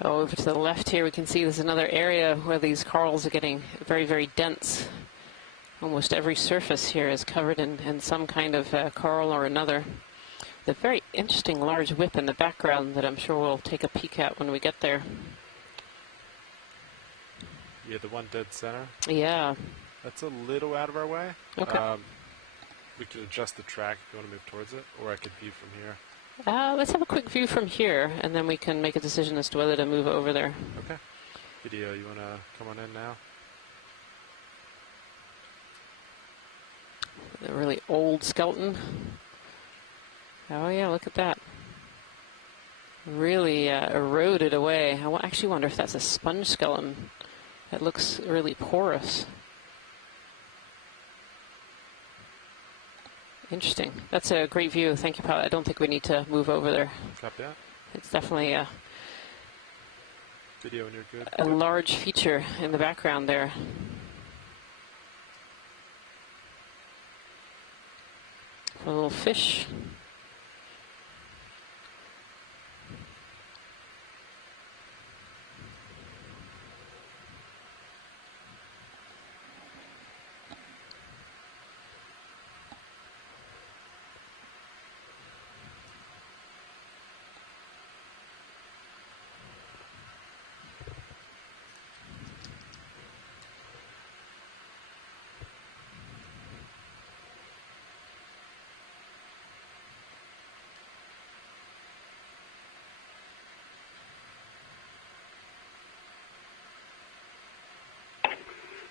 Oh, over to the left here, we can see there's another area where these corals are getting very, very dense. Almost every surface here is covered in some kind of coral or another. The very interesting large whip in the background that I'm sure we'll take a peek at when we get there. Yeah, the one dead center. Yeah. That's a little out of our way. Okay. We could adjust the track if you want to move towards it, or I could view from here. Let's have a quick view from here, and then we can make a decision as to whether to move over there. Okay. Video, you want to come on in now? A really old skeleton. Oh yeah, look at that. Really eroded away. I actually wonder if that's a sponge skeleton. It looks really porous. Interesting. That's a great view. Thank you, Pilot. I don't think we need to move over there. Copy that. It's definitely video when you're good. A large feature in the background there. A little fish.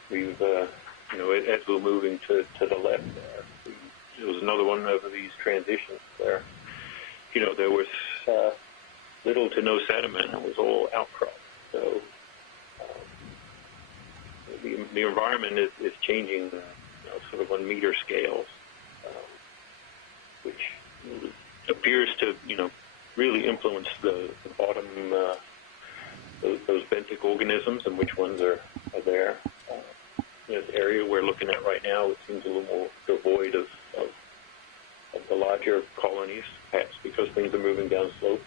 We've, you know, as we're moving to the left there, there was another one over these transitions there. You know, there was little to no sediment. It was all outcrop. So the environment is changing, you know, sort of on meter scales, which appears to, you know, really influence the bottom, those benthic organisms and which ones are there. This area we're looking at right now, it seems a little more devoid of the larger colonies, perhaps because things are moving down slope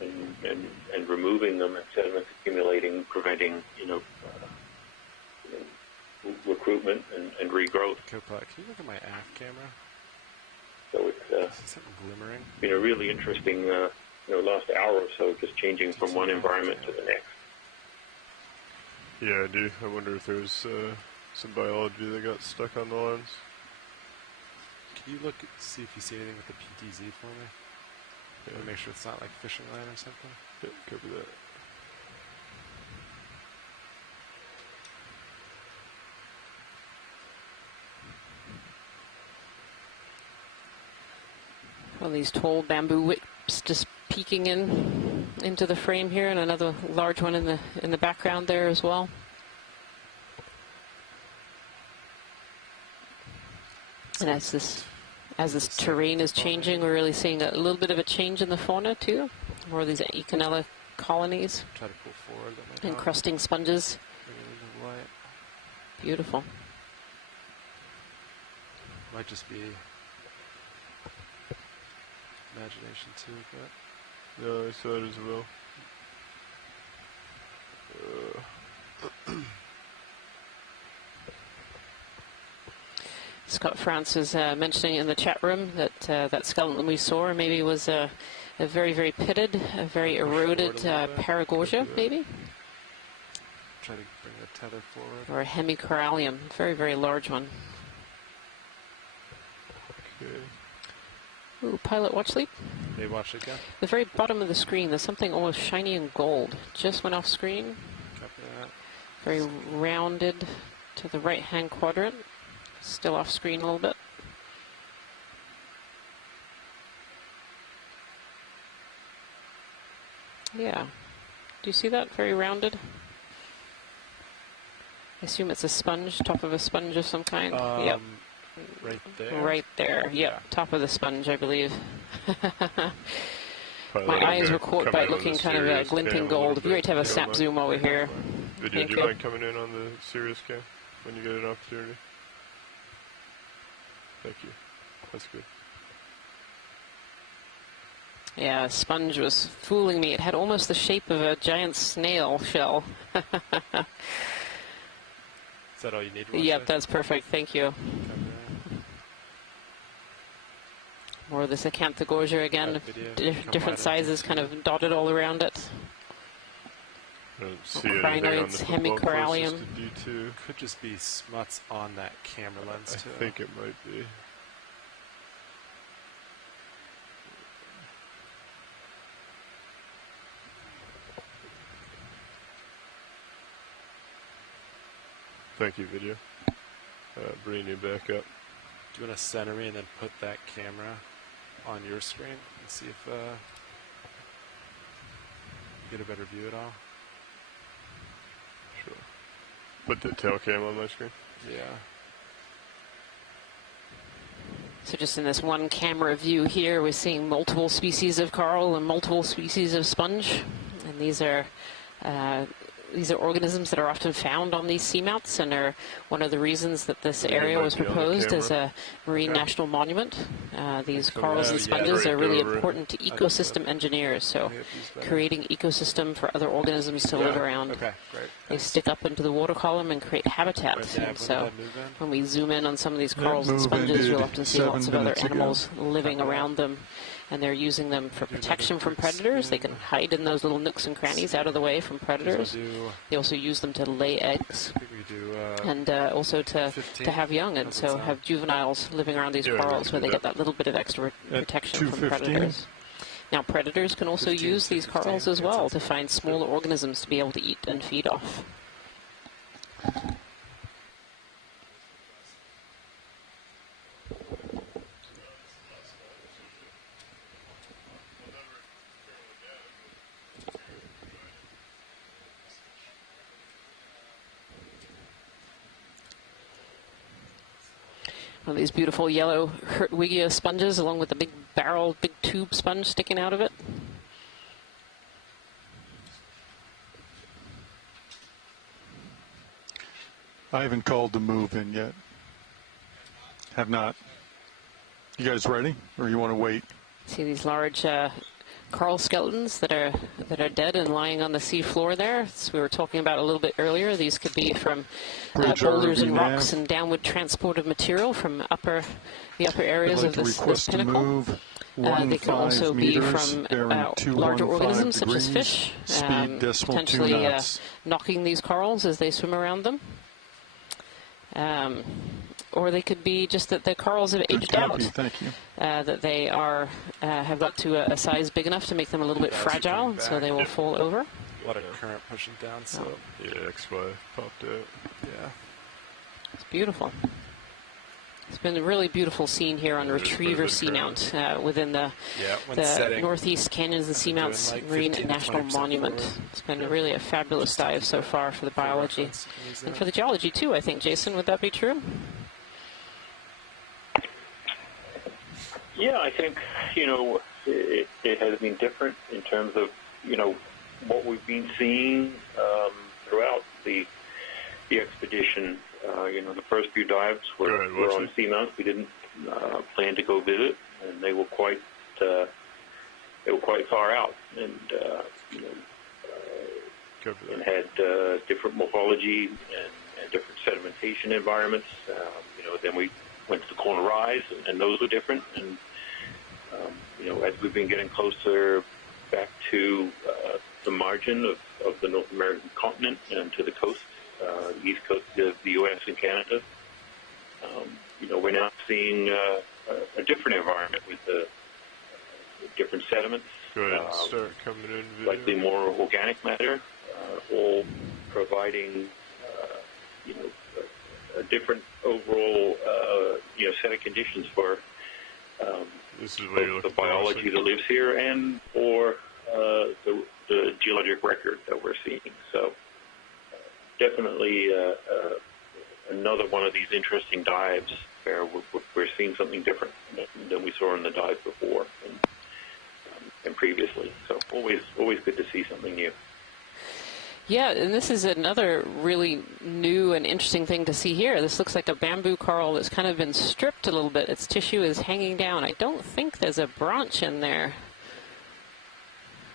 and removing them and sediments accumulating, preventing, you know, recruitment and regrowth. Copilot, can you look at my aft camera? So it's something glimmering. Been a really interesting, you know, last hour or so, just changing from one environment to the next. Yeah, I do. I wonder if there's some biology that got stuck on the lines. Can you look, see if you see anything with the PTZ for me? Yeah. Make sure it's not like fishing line or something. Yeah, copy that. Well, these tall bamboo whips just peeking into the frame here, and another large one in the background there as well. And as this terrain is changing, we're really seeing a little bit of a change in the fauna too. More of these Okeanos colonies. Try to pull forward. Encrusting sponges. Beautiful. Might just be imagination too, but. No, I saw it as well. Scott France is mentioning in the chat room that that skeleton we saw maybe was a very, very pitted, a very eroded Paragorgia, maybe? Try to bring the tether forward. Or a hemicorallium, very, very large one. Okay. Ooh, pilot watch sleep. Maybe watch it again. The very bottom of the screen, there's something almost shiny and gold. Just went off screen. Copy that. Very rounded to the right-hand quadrant. Still off screen a little bit. Yeah. Do you see that? Very rounded. I assume it's a sponge, top of a sponge of some kind. Yep. Right there? Right there, yep. Yeah. Top of the sponge, I believe. My eyes were caught by it looking kind of glinting gold. It'd be great to have a snap zoom while we're here. Video, do you mind coming in on the Sirius cam when you get an opportunity? Thank you. That's good. Yeah, sponge was fooling me. It had almost the shape of a giant snail shell. Is that all you need? Yep, that's perfect. Thank you. More of this Acanthogorgia again, different sizes kind of dotted all around it. Crinoids, hemicorallium. Could just be smuts on that camera lens too. I think it might be. Thank you, video. Bringing you back up. Do you want to center me and then put that camera on your screen and see if you get a better view at all? Sure. Put the tail cam on my screen? Yeah. So just in this one camera view here, we're seeing multiple species of coral and multiple species of sponge. And these are organisms that are often found on these seamounts and are one of the reasons that this area was proposed as a marine national monument. These corals and sponges are really important to ecosystem engineers, so creating ecosystem for other organisms to live around. They stick up into the water column and create habitat. And so when we zoom in on some of these corals and sponges, you'll often see lots of other animals living around them. And they're using them for protection from predators. They can hide in those little nooks and crannies out of the way from predators. They also use them to lay eggs and also to have young, and so have juveniles living around these corals where they get that little bit of extra protection from predators. Now, predators can also use these corals as well to find smaller organisms to be able to eat and feed off. One of these beautiful yellow Hertwiggia sponges along with the big barrel, big tube sponge sticking out of it. I haven't called the move in yet. Have not. You guys ready, or you want to wait? See these large coral skeletons that are dead and lying on the sea floor there. As we were talking about a little bit earlier, these could be from boulders and rocks and downward transport of material from the upper areas of this pinnacle. They can also be from larger organisms such as fish, potentially knocking these corals as they swim around them. Or they could be just that the corals have aged out, that they have got to a size big enough to make them a little bit fragile, and so they will fall over. A lot of current pushing down, so yeah, XY popped out. Yeah, it's beautiful. It's been a really beautiful scene here on Retriever Seamount within the Northeast Canyons and Seamounts Marine National Monument. It's been really a fabulous dive so far for the biology and for the geology too, I think. Jason, would that be true? Yeah, I think, it has been different in terms of, what we've been seeing throughout the expedition. The first few dives were on Seamounts. We didn't plan to go visit, and they were quite far out, and and had different morphology and different sedimentation environments. Then we went to the Corner Rise, and those were different. And as we've been getting closer back to the margin of the North American continent and to the coast, the east coast of the U.S. and Canada, we're now seeing a different environment with different sediments, start coming in video. Likely more organic matter, all providing a different overall set of conditions for the biology that lives here and for the geologic record that we're seeing. So definitely another one of these interesting dives where we're seeing something different than we saw in the dive before and previously. So always good to see something new. Yeah, and this is another really new and interesting thing to see here. This looks like a bamboo coral that's kind of been stripped a little bit. Its tissue is hanging down. I don't think there's a branch in there.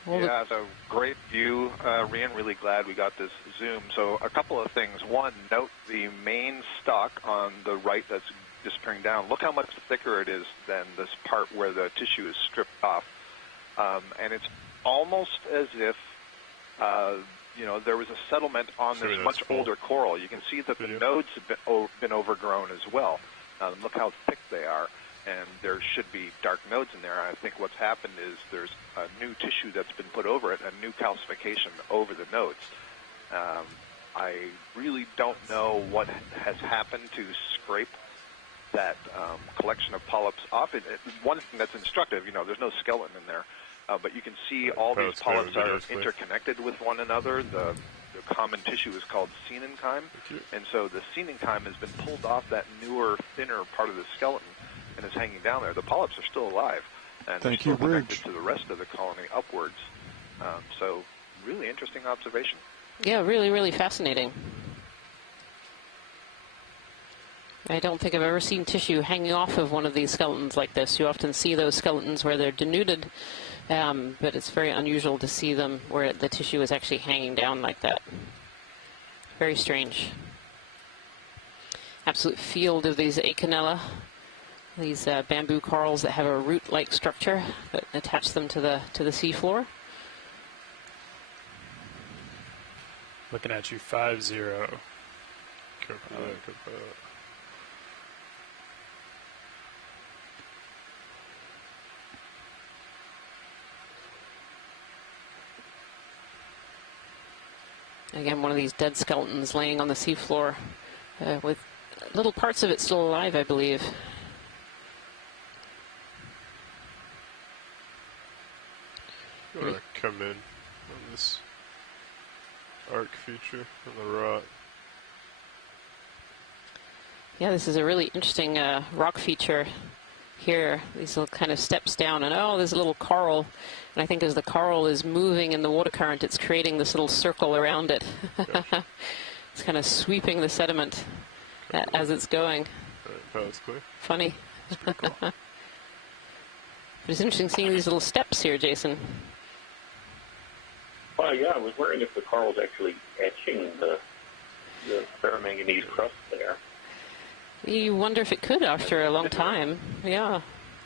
Yeah, so great view, Rian. Really glad we got this zoom. So a couple of things. One, note the main stalk on the right that's disappearing down. Look how much thicker it is than this part where the tissue is stripped off. And it's almost as if, you know, there was a settlement on this much older coral. You can see that the nodes have been overgrown as well. Look how thick they are. And there should be dark nodes in there. I think what's happened is there's a new tissue that's been put over it, a new calcification over the nodes. I really don't know what has happened to scrape that collection of polyps off. One thing that's instructive, you know, there's no skeleton in there, but you can see all these polyps are interconnected with one another. The common tissue is called seamounts, and so the seamounts has been pulled off that newer, thinner part of the skeleton, and it's hanging down there. The polyps are still alive, and they're still connected to the rest of the colony upwards. So really interesting observation. Yeah, really, really fascinating. I don't think I've ever seen tissue hanging off of one of these skeletons like this. You often see those skeletons where they're denuded, but it's very unusual to see them where the tissue is actually hanging down like that. Very strange. Absolute field of these Okeanos. These bamboo corals that have a root-like structure that attach them to the seafloor. Looking at you, 5-0. Again, one of these dead skeletons laying on the seafloor with little parts of it still alive, I believe. I'm going to come in on this arc feature on the rock. Yeah, this is a really interesting rock feature here. These little kind of steps down, and oh, there's a little coral. And I think as the coral is moving in the water current, it's creating this little circle around it. Gotcha. It's kind of sweeping the sediment as it's going. All right, that's clear. Funny. That's pretty cool. But it's interesting seeing these little steps here, Jason. Well, yeah, I was wondering if the coral's actually etching the ferromanganese crust there. You wonder if it could after a long time. Yeah.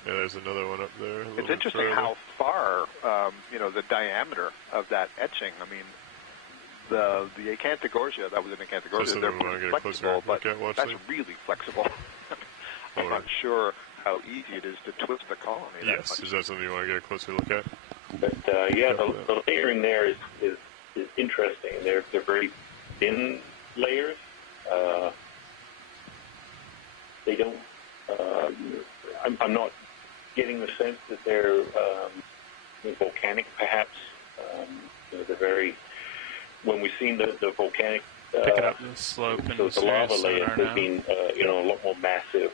Yeah, there's another one up there. It's interesting how far, you know, the diameter of that etching. I mean, the Acanthogorgia, that was an Acanthogorgia, they're pretty flexible, but that's really flexible. I'm not sure how easy it is to twist the colony. Yes, is that something you want to get a closer look at? But yeah, the layering there is interesting. They're very thin layers. They don't. I'm not getting the sense that they're volcanic, perhaps. They're very. When we've seen the volcanic, picking up the slope and the lava layers have been, a lot more massive.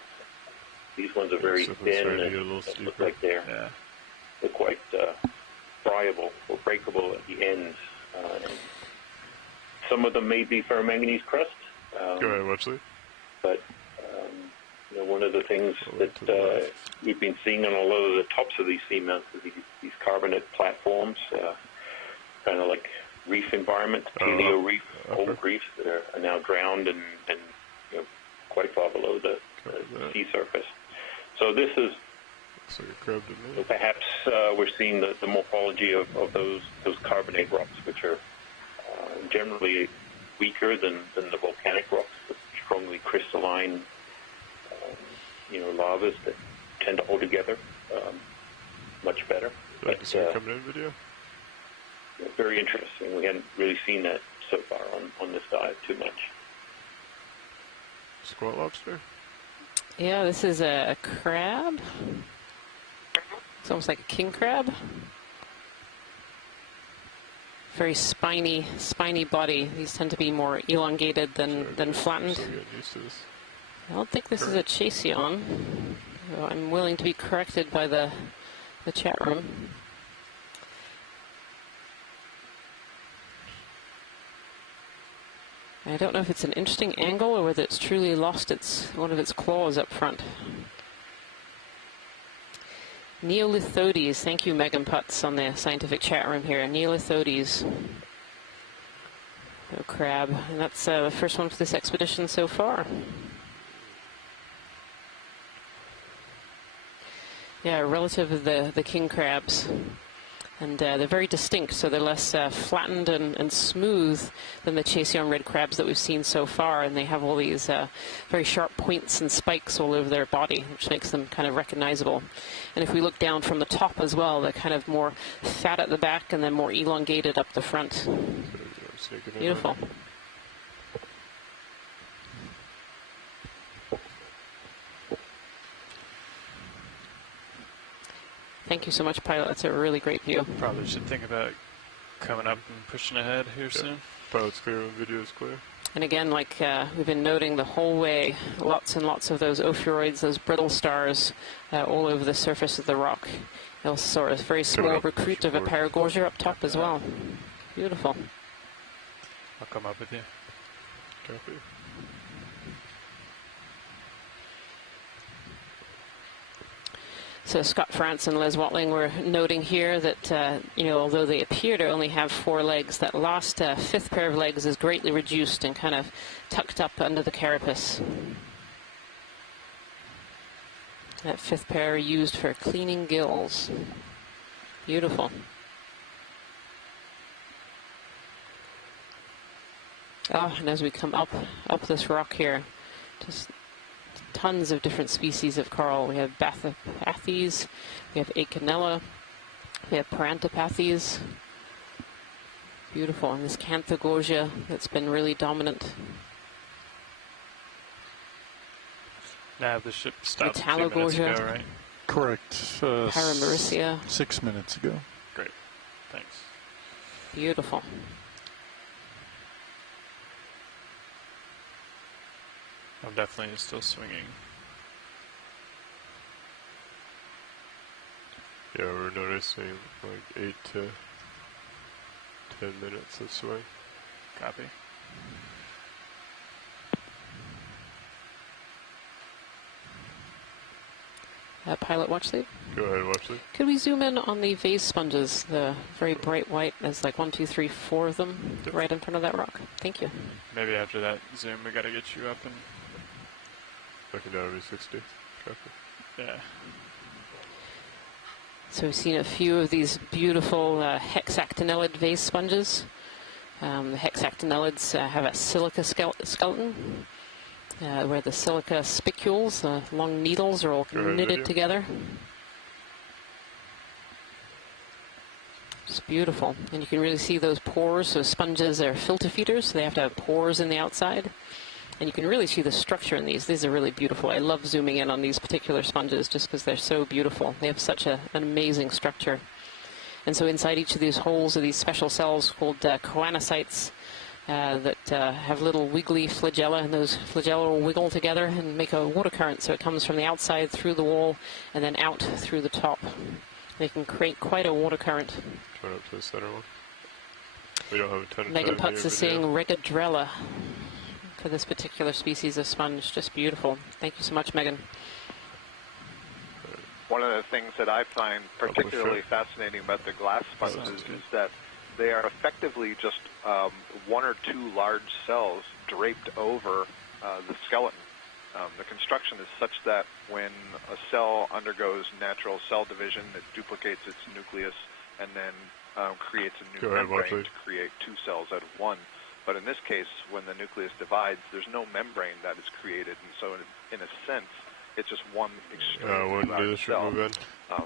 These ones are very thin and look like they're quite friable or breakable at the ends. Some of them may be ferromanganese crust. Go ahead, Wesley. But one of the things that we've been seeing on a lot of the tops of these seamounts is these carbonate platforms, kind of like reef environments, paleo reef, old reefs that are now drowned and quite far below the sea surface. So this is perhaps we're seeing the morphology of those carbonate rocks, which are generally weaker than the volcanic rocks, the strongly crystalline lavas that tend to hold together much better. Like to see a coming in video? Very interesting. We hadn't really seen that so far on this dive too much. Squat lobster? Yeah, this is a crab. It's almost like a king crab. Very spiny body. These tend to be more elongated than flattened. I don't think this is a Chasion. So I'm willing to be corrected by the chat room. I don't know if it's an interesting angle or whether it's truly lost one of its claws up front. Neolithodes. Thank you, Megan Putz, on the scientific chat room here. Neolithodes. No crab. And that's the first one for this expedition so far. Yeah, a relative of the king crabs. And they're very distinct, so they're less flattened and smooth than the Chaseon red crabs that we've seen so far. And they have all these very sharp points and spikes all over their body, which makes them kind of recognizable. And if we look down from the top as well, they're kind of more fat at the back and then more elongated up the front. Beautiful. Thank you so much, Pilot. That's a really great view. Probably should think about coming up and pushing ahead here soon. Pilot's clear when video is clear. And again, like we've been noting the whole way, lots and lots of those ophiuroids, those brittle stars, all over the surface of the rock. You also saw a very small recruit of a paragorgia up top as well. Beautiful. I'll come up with you. Copy. So Scott France and Les Watling were noting here that, although they appear to only have 4 legs, that last 5th pair of legs is greatly reduced and kind of tucked up under the carapace. That 5th pair used for cleaning gills. Beautiful. Oh, and as we come up this rock here, just tons of different species of coral. We have Bathypathes, we have Acanella, we have Parantopathes. Beautiful. And this Canthogorgia that's been really dominant. Now the ship stopped a few minutes ago, right? Correct. Paramaricia. 6 minutes ago. Great. Thanks. Beautiful. I'm definitely still swinging. Yeah, we're noticing like 8 to 10 minutes of swing. Copy. Pilot watch lead. Go ahead, watch lead. Could we zoom in on the vase sponges, the very bright white? There's like 1, 2, 3, 4 of them right in front of that rock. Thank you. Maybe after that zoom, we got to get you up and. Looking down at 60. Copy. Yeah. So we've seen a few of these beautiful hexactinellid vase sponges. The hexactinellids have a silica skeleton, where the silica spicules, the long needles, are all knitted together. It's beautiful. And you can really see those pores. So sponges are filter feeders, so they have to have pores in the outside. And you can really see the structure in these. These are really beautiful. I love zooming in on these particular sponges just because they're so beautiful. They have such an amazing structure. And so inside each of these holes are these special cells called choanocytes that have little wiggly flagella, and those flagella will wiggle together and make a water current. So it comes from the outside through the wall and then out through the top. They can create quite a water current. Turn up to the center one. We don't have a ton of Megan time Putz here, is seeing Regadrella for this particular species of sponge. Just beautiful. Thank you so much, Megan. One of the things that I find particularly fascinating about the glass sponges is that they are effectively just 1 or 2 large cells draped over the skeleton. The construction is such that when a cell undergoes natural cell division, it duplicates its nucleus and then creates a new membrane to create 2 cells out of 1. But in this case, when the nucleus divides, there's no membrane that is created, and so in a sense, it's just one extremely large cell.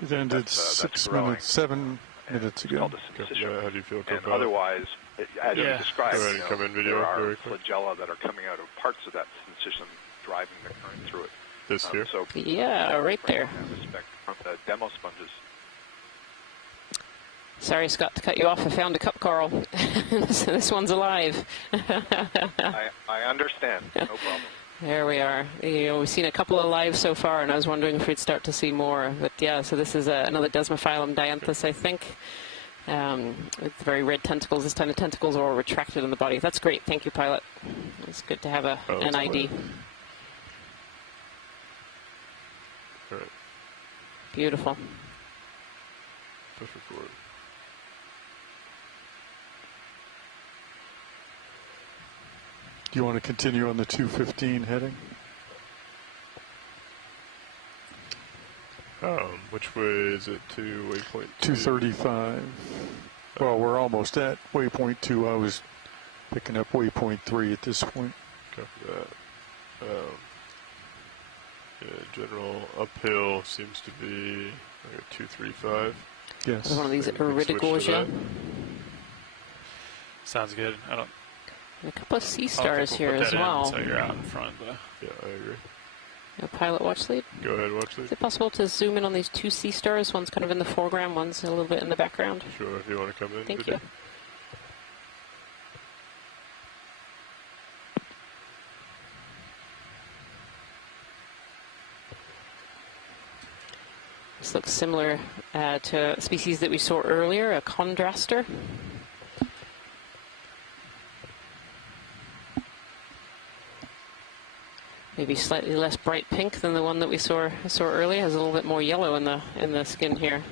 It ended 7 minutes ago. How do you feel? And otherwise, as you described, there are flagella that are coming out of parts of that syncytium driving the current through it. This here? So yeah, right there. From the demo sponges. Sorry, Scott, to cut you off. I found a cup coral. So this one's alive. I understand. No problem. There we are. We've seen a couple alive so far, and I was wondering if we'd start to see more. But yeah, so this is another Desmophyllum dianthus, I think, with very red tentacles. This time the tentacles are all retracted in the body. That's great. Thank you, Pilot. It's good to have an ID. All right. Beautiful. Push it forward. Do you want to continue on the 215 heading? Which way is it to waypoint 235. Well, we're almost at waypoint 2. I was picking up waypoint 3 at this point. Copy that. Yeah, general uphill seems to be like a 235. Yes. One of these Retriever. Sounds good. I don't. And a couple of sea stars here as well. So you're out in front. Yeah, I agree. A pilot watch lead. Go ahead, watch lead. Is it possible to zoom in on these two sea stars? One's kind of in the foreground, one's a little bit in the background. Sure, if you want to come in. Thank you. This looks similar to a species that we saw earlier, a chondraster. Maybe slightly less bright pink than the one that we saw earlier. Has a little bit more yellow in the skin here.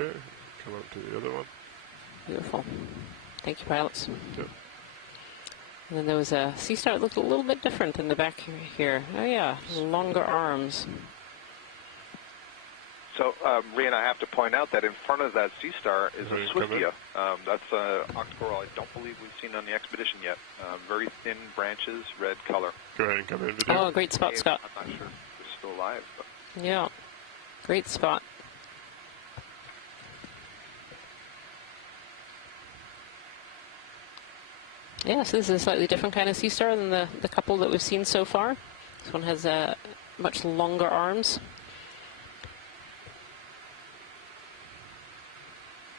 Okay, come up to the other one. Beautiful. Thank you, pilots. Yep. And then there was a sea star that looked a little bit different in the back here. Oh yeah, longer arms. So, Rian, I have to point out that in front of that sea star is a Swiftia. That's an octocoral I don't believe we've seen on the expedition yet. Very thin branches, red color. Go ahead and come in video. Oh, great spot, Scott. I'm not sure if it's still alive. But. Yeah, great spot. Yeah, so this is a slightly different kind of sea star than the couple that we've seen so far. This one has much longer arms.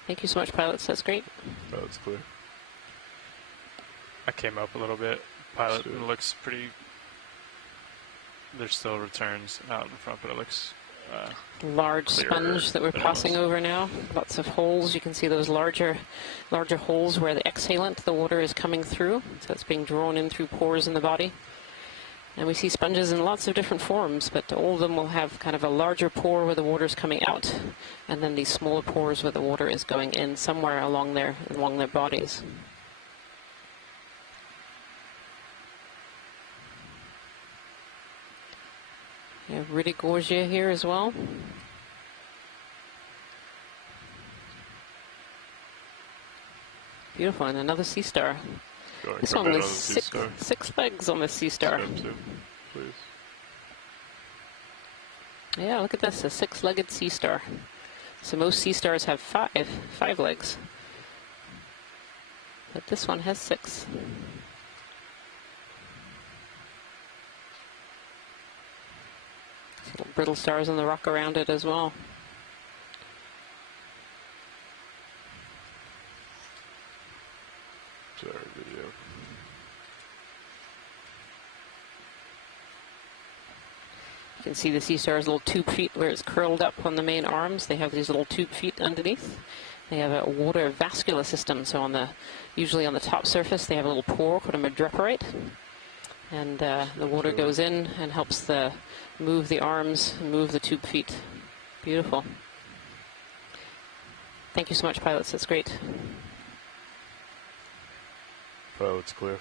Thank you so much, pilots. That's great. That's clear. I came up a little bit. Pilot looks pretty. There's still returns out in front, but it looks large sponge that we're passing over now. Lots of holes. You can see those larger holes where the exhalant, the water, is coming through. So it's being drawn in through pores in the body. And we see sponges in lots of different forms, but all of them will have kind of a larger pore where the water is coming out, and then these smaller pores where the water is going in somewhere along their bodies. You have Retriever here as well. Beautiful, and another sea star. This one was six legs on the sea star. Please. Yeah, look at this, a six-legged sea star. So most sea stars have five legs. But this one has six. Little brittle stars on the rock around it as well. Sorry, video. You can see the sea star's little tube feet where it's curled up on the main arms. They have these little tube feet underneath. They have a water vascular system, so usually on the top surface they have a little pore called a madreporite. And the water goes in and helps move the arms and move the tube feet. Beautiful. Thank you so much, pilots. That's great. Pilot's clear.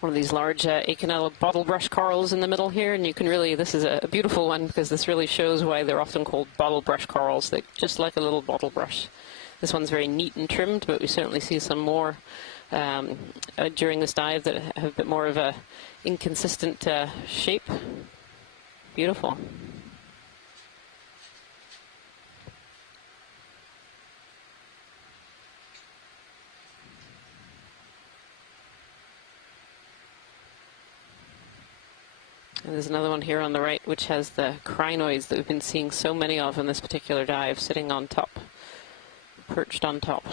One of these large Okeanos bottle brush corals in the middle here, and you can really, this is a beautiful one because this really shows why they're often called bottle brush corals. They're just like a little bottle brush. This one's very neat and trimmed, but we certainly see some more during this dive that have a bit more of a inconsistent shape. Beautiful. And there's another one here on the right which has the crinoids that we've been seeing so many of in this particular dive, sitting on top, perched on top.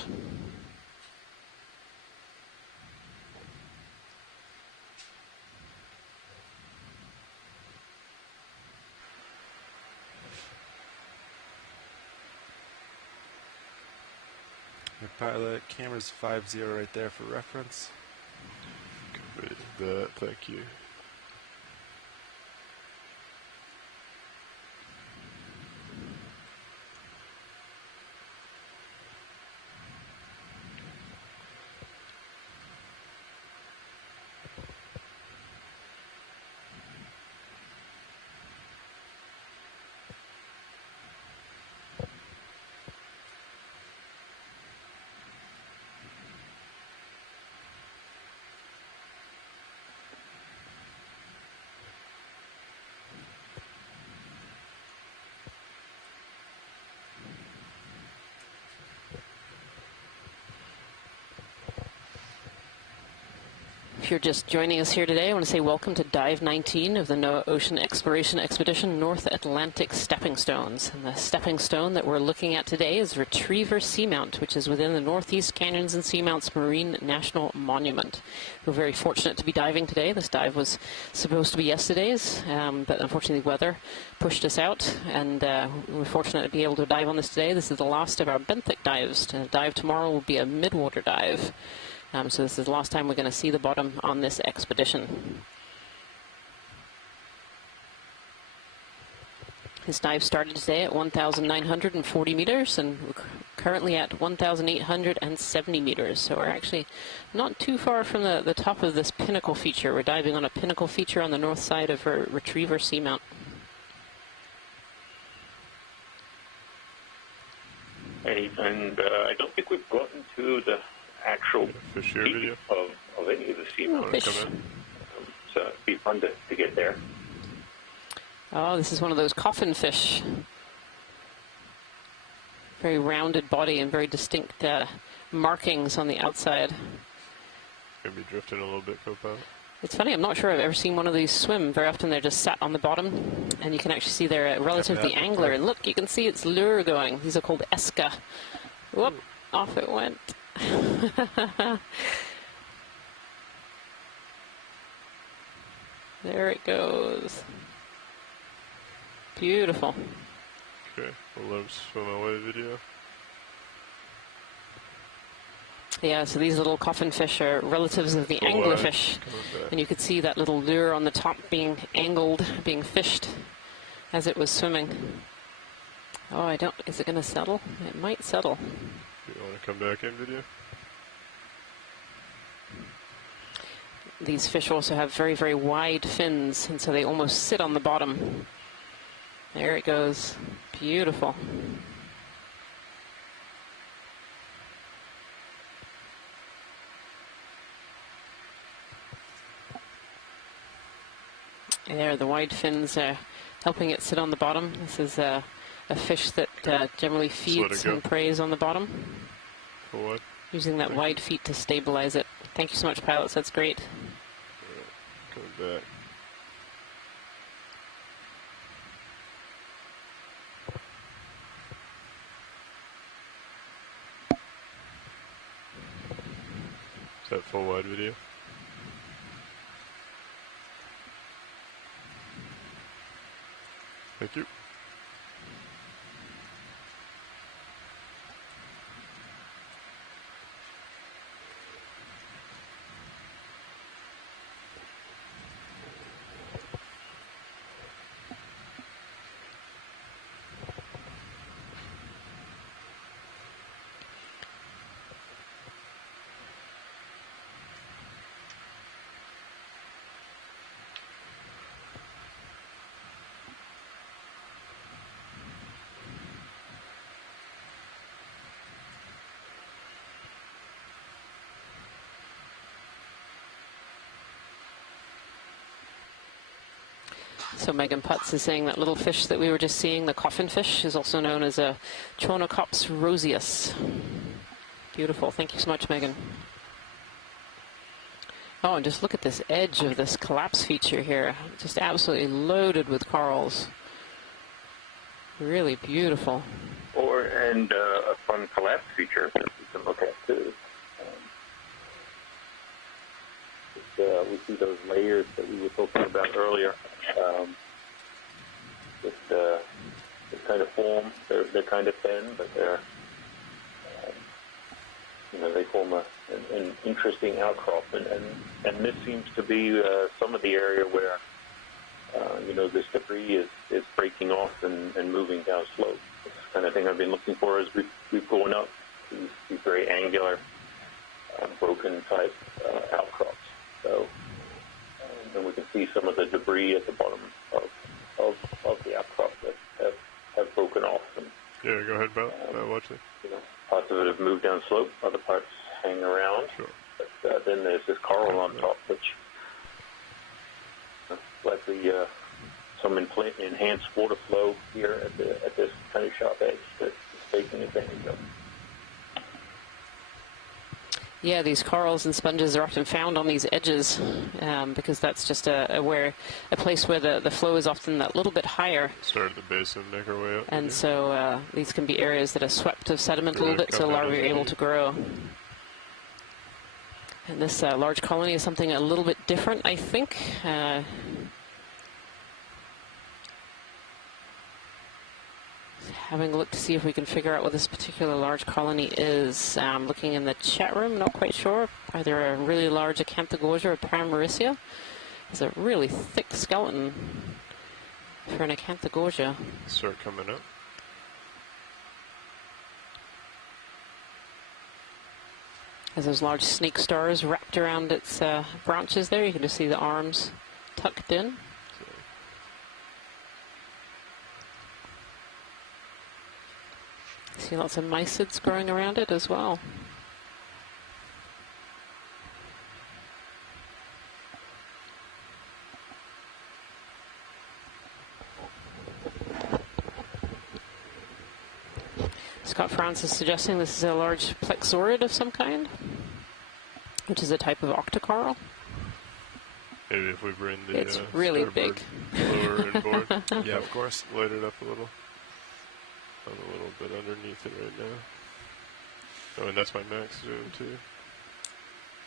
Pilot. Camera's 5-0 right there for reference. Copy that, thank you. If you're just joining us here today, I want to say welcome to Dive 19 of the NOAA Ocean Exploration Expedition North Atlantic Stepping Stones. And the stepping stone that we're looking at today is Retriever Seamount, which is within the Northeast Canyons and Seamounts Marine National Monument. We're very fortunate to be diving today. This dive was supposed to be yesterday's, but unfortunately weather pushed us out, and we're fortunate to be able to dive on this today. This is the last of our benthic dives. To dive tomorrow will be a midwater dive. So this is the last time we're going to see the bottom on this expedition. This dive started today at 1,940 meters, and we're currently at 1,870 meters. So we're actually not too far from the top of this pinnacle feature. We're diving on a pinnacle feature on the north side of Retriever Seamount. And I don't think we've gotten to the actual fish video of any of the seamounts. So it'd be fun to get there. Oh, this is one of those coffin fish. Very rounded body and very distinct markings on the outside. Gonna be drifting a little bit, co-pilot. It's funny, I'm not sure I've ever seen one of these swim. Very often they're just sat on the bottom, and you can actually see they're relative to the angler. And look, you can see its lure going. These are called esca. Whoop, off it went. There it goes. Beautiful. Okay, we'll let them swim away video. Yeah, so these little coffin fish are relatives of the anglerfish. And you could see that little lure on the top being angled, being fished as it was swimming. Oh, is it going to settle? It might settle. You want to come back in video? These fish also have very, very wide fins, and so they almost sit on the bottom. There it goes. Beautiful. There, the wide fins are helping it sit on the bottom. This is a fish that generally feeds and preys on the bottom. Forward. Using that wide feet to stabilize it. Thank you so much, pilots. That's great. Coming back. Is that full wide video? Thank you. So Megan Putz is saying that little fish that we were just seeing, the coffin fish, is also known as a Chonocops roseus. Beautiful. Thank you so much, Megan. Oh, and just look at this edge of this collapse feature here. Just absolutely loaded with corals. Really beautiful. And a fun collapse feature that we can look at too. We see those layers that we were talking about earlier. They kind of form. They're kind of thin, but they're they form an interesting outcrop, and this seems to be some of the area where this debris is breaking off and moving down slope. It's the kind of thing I've been looking for as we've gone up these very angular, broken type outcrops. So, and we can see some of the debris at the bottom of the outcrop that have broken off. And, yeah, go ahead, Bob. Watch it. Parts of it have moved down slope, other parts hang around. Sure. But then there's this coral on top, which likely some enhanced water flow here at this kind of sharp edge that's taking advantage of. Yeah, these corals and sponges are often found on these edges because that's just a place where the flow is often that little bit higher. Start at the base and make our way up. And so these can be areas that are swept of sediment a little bit, so larvae are able to grow. And this large colony is something a little bit different, I think. Having a look to see if we can figure out what this particular large colony is. Looking in the chat room, not quite sure. Either a really large Acanthogorgia or Paramaricia. It's a really thick skeleton for an Acanthogorgia. Start coming up. Has those large snake stars wrapped around its branches there. You can just see the arms tucked in. See lots of mysids growing around it as well. Scott Franz is suggesting this is a large plexaurid of some kind, which is a type of octocoral. Maybe if we bring the it's really big. Lower inboard. Yeah, of course. Light it up a little. I'm a little bit underneath it right now. Oh, and that's my max zoom too.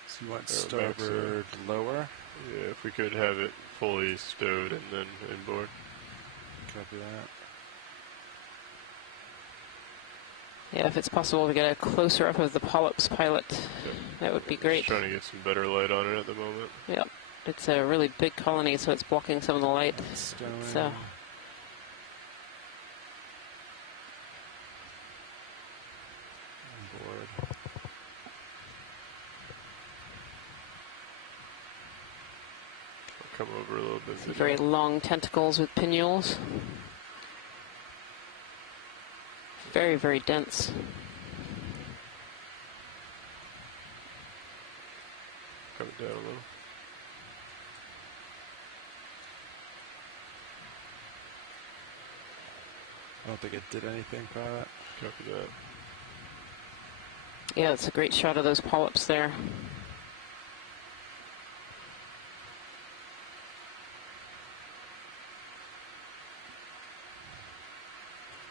So you want starboard lower? Yeah, if we could have it fully stowed and then inboard. Copy that. Yeah, if it's possible to get a closer up of the polyps pilot, that would be great. Trying to get some better light on it at the moment. Yep, it's a really big colony, so it's blocking some of the light. So. Come over a little bit. Very long tentacles with pinnules. Very, very dense. Come down a little. I don't think it did anything by that. Copy that. Yeah, it's a great shot of those polyps there.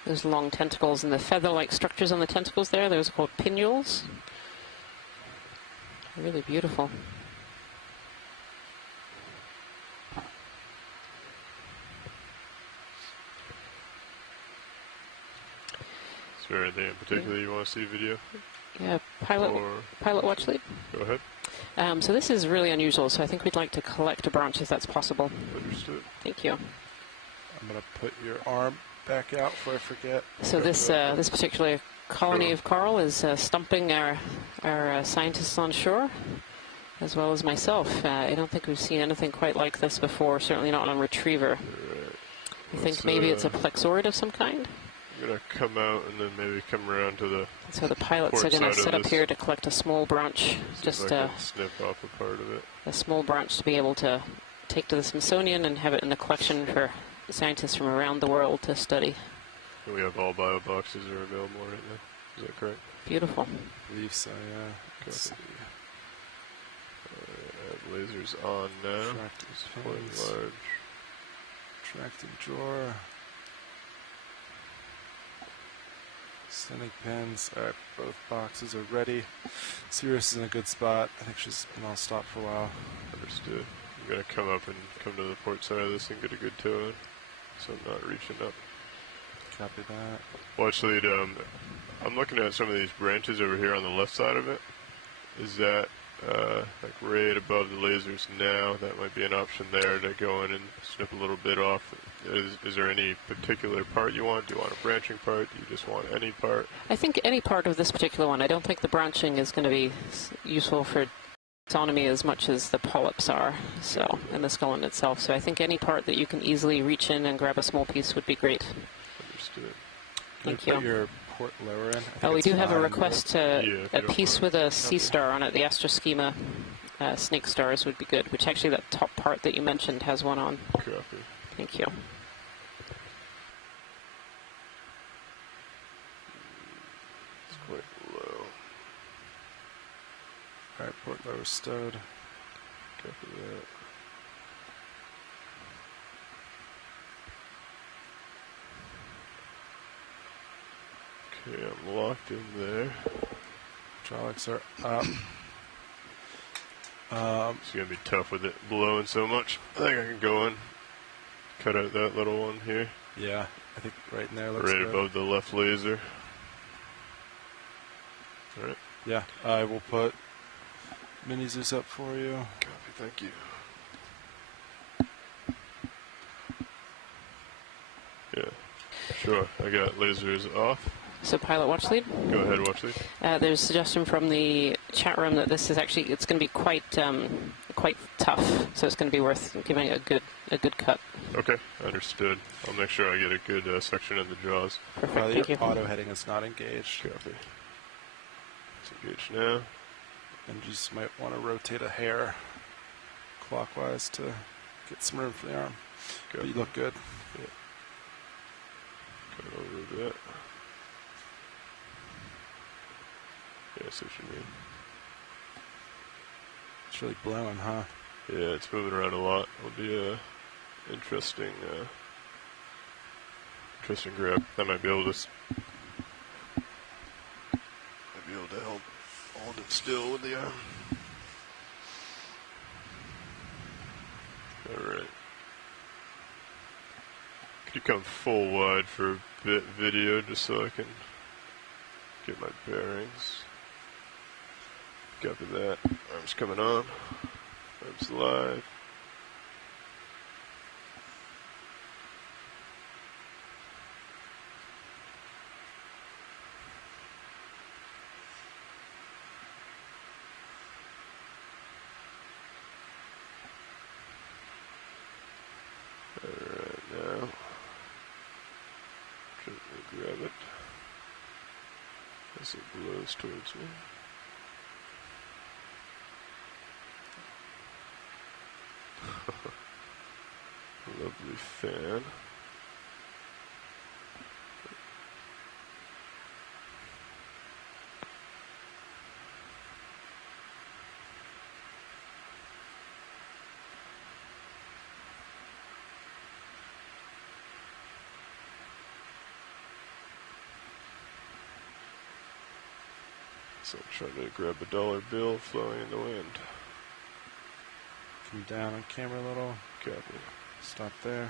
Those long tentacles and the feather-like structures on the tentacles there, those are called pinnules. Really beautiful. Is there anything in particular you want to see video? Yeah, pilot watch lead. Go ahead. So this is really unusual, so I think we'd like to collect a branch if that's possible. Understood. Thank you. I'm going to put your arm back out before I forget. So this particular colony of coral is stumping our scientists on shore, as well as myself. I don't think we've seen anything quite like this before, certainly not on Retriever. I think maybe it's a plexaurid of some kind. I'm going to come out and then maybe come around to the So the pilots are going to set up here to collect a small branch, just snip off a part of it. A small branch to be able to take to the Smithsonian and have it in the collection for scientists from around the world to study. And we have all bio boxes are available right now. Is that correct? Beautiful. I believe so, yeah. Let's see. Lasers on now. Large. Tracting drawer. Sending pins. Alright, both boxes are ready. Sirius is in a good spot. I think she's been on stop for a while. Understood. I'm going to come up and come to the port side of this and get a good toe in, so I'm not reaching up. Copy that. Watch lead, I'm looking at some of these branches over here on the left side of it. Is that like right above the lasers now? That might be an option there to go in and snip a little bit off. Is there any particular part you want? Do you want a branching part? Do you just want any part? I think any part of this particular one. I don't think the branching is going to be useful for taxonomy as much as the polyps are, so, and the skeleton itself. So I think any part that you can easily reach in and grab a small piece would be great. Understood. Thank you. you. Put your port lower in? Oh, we do have a request to a piece with a sea star on it. The Astroschema snake stars would be good, which actually that top part that you mentioned has one on. Copy. Thank you. It's quite low. Alright, port lower stowed. Copy that. Okay, I'm locked in there. Hydraulics are up. It's going to be tough with it blowing so much. I think I can go in, cut out that little one here. Yeah, I think right in there looks right good. above the left laser. Alright. Yeah, I will put mini Zeus up for you. Copy, thank you. Yeah, sure. I got lasers off. So pilot watch lead. Go ahead, watch lead. There's a suggestion from the chat room that this is actually, it's going to be quite tough, so it's going to be worth giving it a good cut. Okay, understood. I'll make sure I get a good section in the jaws. Perfect, thank you. Auto heading is not engaged. Copy. It's engaged now. And you just might want to rotate a hair clockwise to get some room for the arm. But you look good. Yeah. Cut it over a bit. Yeah, I see what you mean. It's really blowing, huh? Yeah, it's moving around a lot. It'll be a interesting grab. I might be able to help hold it still with the arm. All right. Could you come full wide for a bit video just so I can get my bearings? Copy that. Arm's coming on. Arm's live. Alright, now gently grab it as it blows towards me. Lovely fan. So I'm trying to grab a dollar bill flowing in the wind. Come down on camera a little. Copy. Stop there.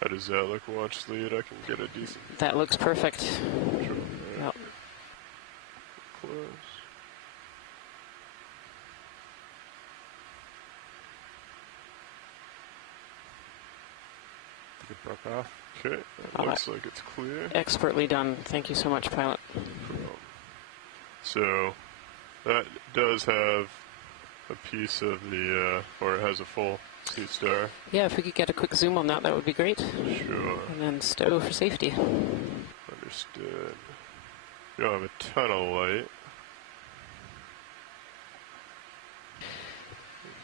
How does that look, watch lead? I can get a decent... That looks perfect. Sure. Yep. Close. I think it broke off. Okay, that looks like it's clear. Expertly done. Thank you so much, pilot. So, that does have a piece of the, or it has a full sea star. Yeah, if we could get a quick zoom on that, that would be great. Sure. And then stow for safety. Understood. You don't have a ton of light.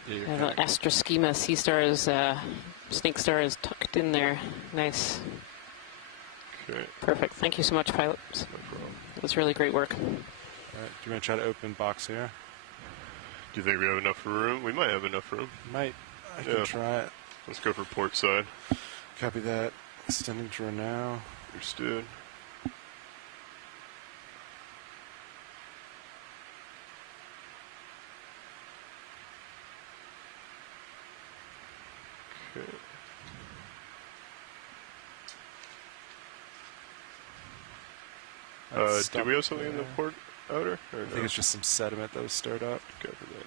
The Astroschema sea star is, snake star is tucked in there. Nice. Okay. Perfect. Thank you so much, pilot. No problem. It was really great work. Alright, do you want to try to open box here? Do you think we have enough room? We might have enough room. Might. I can try it. Let's go for port side. Copy that. Extending draw now. Understood. Okay. Do we have something in the port outer? Or I think it's just some sediment that was stirred up. Go for that.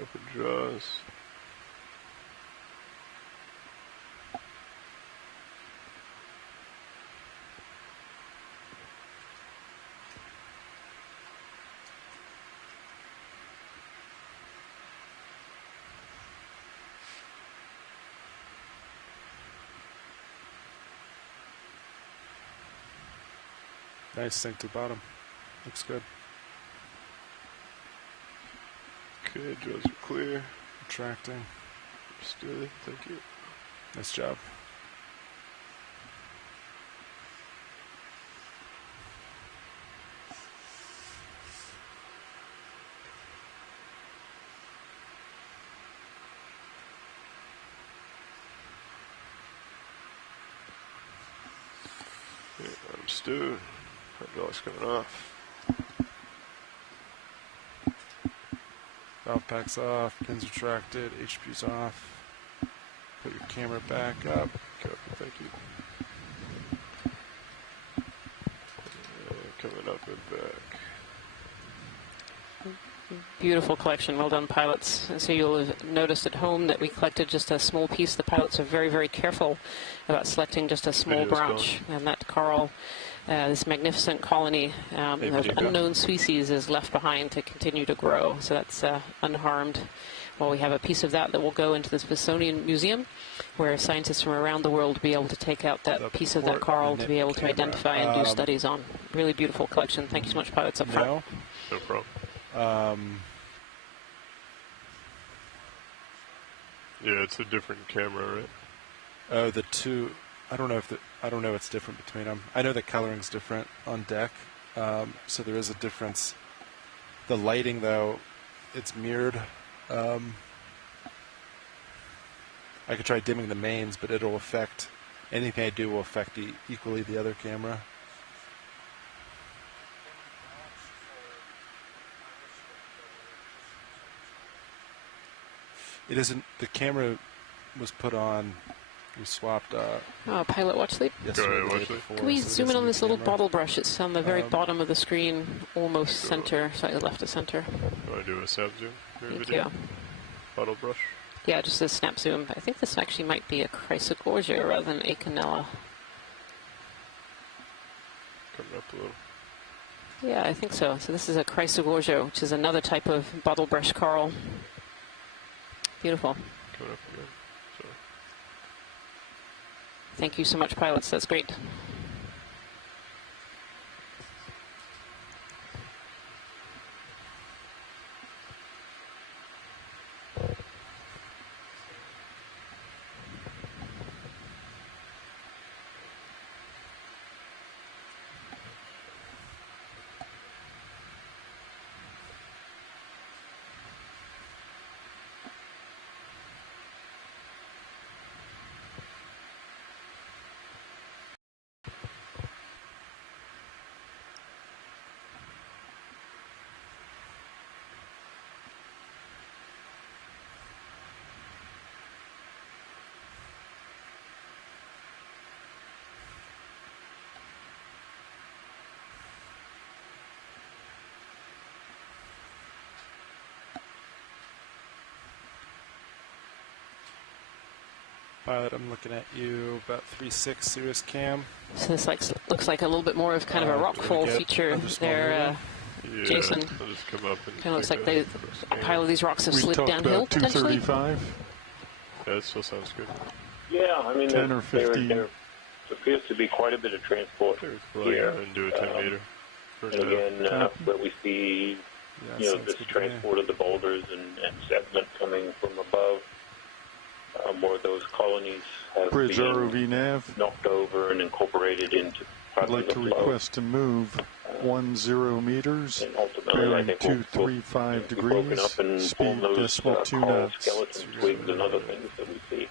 Open jaws. Nice sink to the bottom. Looks good. Okay, jaws are clear. Retracting. Steady, thank you. Nice job. Okay, I'm stewed. Hydraulics coming off. Valve pack's off, pins retracted, HP's off. Put your camera back up. Thank you. Coming up and back. Beautiful collection. Well done, pilots. And so you'll have noticed at home that we collected just a small piece. The pilots are very, very careful about selecting just a small branch. And that coral, this magnificent colony of unknown species is left behind to continue to grow. So that's unharmed. Well, we have a piece of that will go into the Smithsonian Museum, where scientists from around the world will be able to take out that piece of that coral to be able to identify and do studies on. Really beautiful collection. Thank you so much, pilots, up front. No problem. Yeah, it's a different camera, right? Oh, the two. I don't know what's different between them. I know the coloring's different on deck, so there is a difference. The lighting, though, it's mirrored. I could try dimming the mains, but it'll affect anything I do will affect equally the other camera. It isn't. The camera was put on. We swapped. Pilot watch sleep. Can we zoom in on this little bottle brush? It's on the very bottom of the screen, almost center, slightly left of center. Do I do a snap zoom? Thank you. Bottle brush. Yeah, just a snap zoom. I think this actually might be a Chrysogorgia rather than a Canella. Coming up a little. Yeah, I think so. So this is a Chrysogorgia, which is another type of bottle brush coral. Beautiful. Coming up again. Sorry. Thank you so much, pilots. That's great. Pilot, I'm looking at you, about 3.6 Sirius cam. So this looks like a little bit more of kind of a rockfall feature there, Yeah, Jason. I'll just come up and kind of looks like a pile of these rocks have slid downhill, potentially. 235. Yeah, that still sounds good. Yeah, I mean, 10 or 15. There appears to be quite a bit of transport here. And do a 10 meter. And again, where we see, this transport of the boulders and sediment coming from above, where those colonies have Bridge been ROV nav. knocked over and incorporated into I'd like to request to move 10 meters, bearing 235 degrees, speed decimal 2 knots. Skeleton twigs and other things that we see. You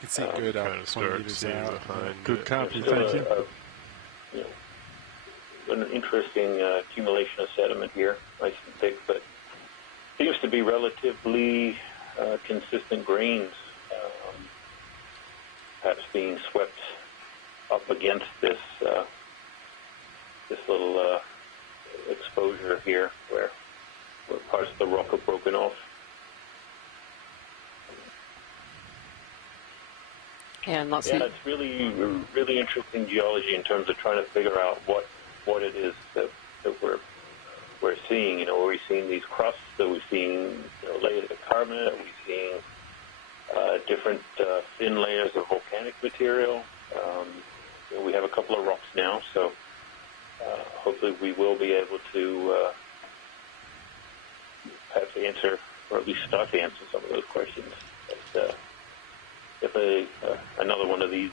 can see good out 20 meters out. Good copy, thank you. An interesting accumulation of sediment here, nice and thick, but seems to be relatively consistent grains, perhaps being swept up against this this little exposure here, where parts of the rock are broken off. And it's really interesting geology in terms of trying to figure out what it is that we're seeing. You know, are we seeing these crusts? Are we seeing layers of carbonate? Are we seeing different thin layers of volcanic material? We have a couple of rocks now, so hopefully we will be able to perhaps answer, or at least start to answer some of those questions. But, definitely another one of these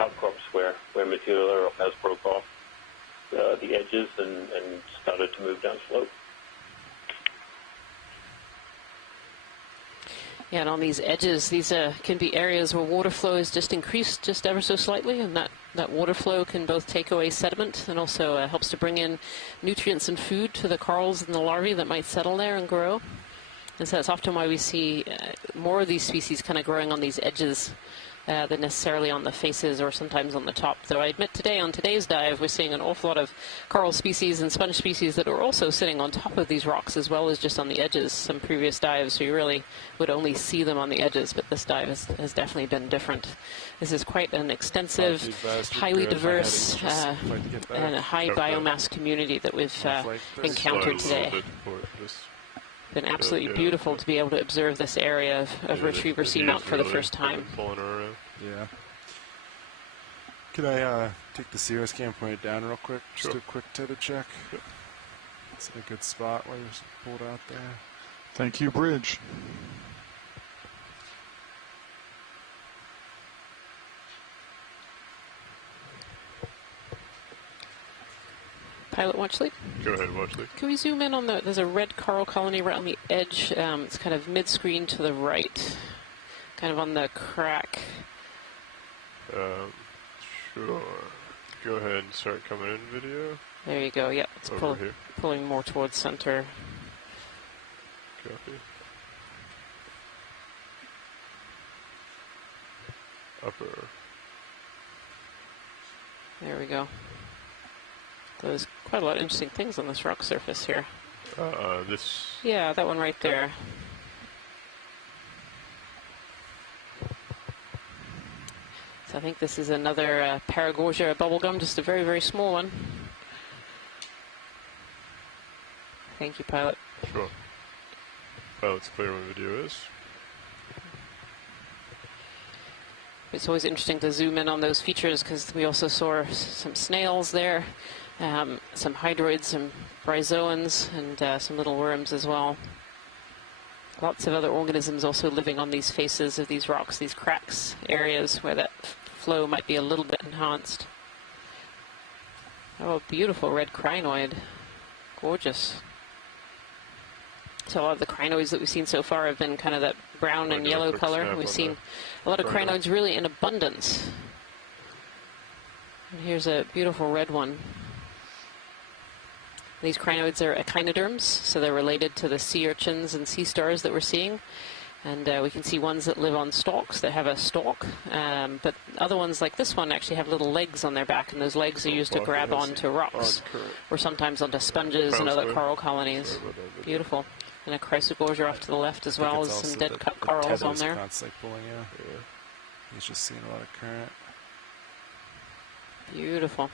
outcrops where material has broke off the edges and started to move down slope. Yeah, and on these edges, these can be areas where water flow is just increased just ever so slightly, and that water flow can both take away sediment and also helps to bring in nutrients and food to the corals and the larvae that might settle there and grow. And so that's often why we see more of these species kind of growing on these edges than necessarily on the faces or sometimes on the top. Though I admit today, on today's dive, we're seeing an awful lot of coral species and sponge species that are also sitting on top of these rocks as well as just on the edges. Some previous dives, we really would only see them on the edges, but this dive has definitely been different. This is quite an extensive, highly diverse, and a high biomass community that we've encountered today. Been absolutely beautiful to be able to observe this area of Retriever Seamount for the first time. Yeah. Can I take the Sierra scan, point it down real quick? Just do a quick tether check. It's a good spot where you're pulled out there. Thank you, Bridge. Pilot Watchley? Go ahead, Watchley. Can we zoom in on there's a red coral colony right on the edge. It's kind of mid-screen to the right, kind of on the crack. Sure. Go ahead and start coming in video. There you go, yeah. It's pulling more towards center. Copy. Upper. There we go. There's quite a lot of interesting things on this rock surface here. This... Yeah, that one right there. So I think this is another Paragorgia bubblegum, just a very, very small one. Thank you, Pilot. Sure. Pilot's clear when video is. It's always interesting to zoom in on those features because we also saw some snails there. Some hydroids, some bryozoans, and some little worms as well. Lots of other organisms also living on these faces of these rocks, these cracks areas where that flow might be a little bit enhanced. Oh, beautiful red crinoid. Gorgeous. So a lot of the crinoids that we've seen so far have been kind of that brown and yellow color. We've seen a lot of crinoids really in abundance. And here's a beautiful red one. These crinoids are echinoderms, so they're related to the sea urchins and sea stars that we're seeing. And we can see ones that live on stalks, that have a stalk. But other ones like this one actually have little legs on their back, and those legs are used to grab onto rocks, or sometimes onto sponges and other coral colonies. Beautiful. And a Chrysogorgia off to the left as well as some dead corals on there. Constantly pulling, yeah. He's just seeing a lot of current. Beautiful.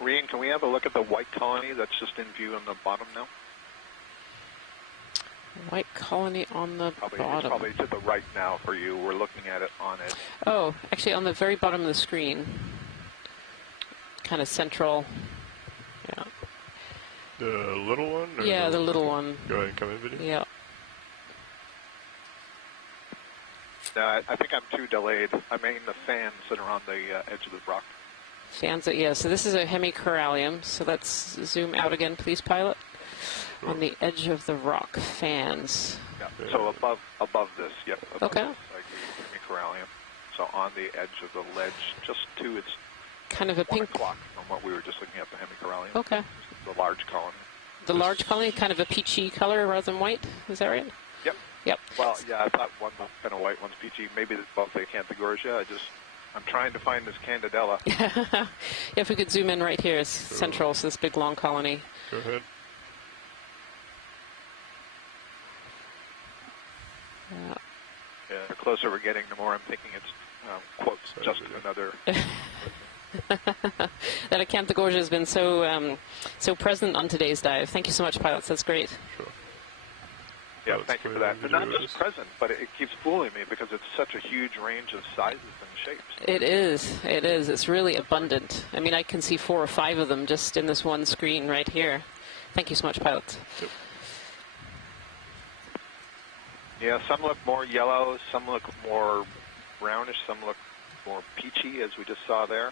Rian, can we have a look at the white colony that's just in view on the bottom now? White colony on the bottom. It's probably to the right now for you. We're looking at it on it. Oh, actually on the very bottom of the screen. kind of central. Yeah. The little one? Or yeah, the little one. Go ahead and come in video. Yeah. No, I think I'm too delayed. I'm aiming the fans that are on the edge of the rock. Fans, yeah. So this is a hemicorallium. So let's zoom out again, please, pilot. Sure. On the edge of the rock, fans. Yeah. So above this, yep. Okay. This, like the hemicorallium. So on the edge of the ledge, just to its kind of a 1 pink o'clock from what we were just looking at the hemicorallium. Okay. The large colony. The large colony, kind of a peachy color rather than white. Is that right? Yep. Yep. Well, yeah, I thought one was kind of white, one's peachy. Maybe it's both the Acanthogorgia. I'm trying to find this Candidella. Yeah, if we could zoom in right here, it's central, so this big long colony. Go ahead. Yeah, the closer we're getting, the more I'm thinking it's, quotes, just another... That Acanthogorgia has been so so present on today's dive. Thank you so much, pilots. That's great. Sure. Yeah, thank you for that. But not just present, but it keeps fooling me because it's such a huge range of sizes and shapes. It is. It is. It's really abundant. I mean, I can see 4 or 5 of them just in this one screen right here. Thank you so much, pilots. Yep. Yeah, some look more yellow, some look more brownish, some look more peachy, as we just saw there.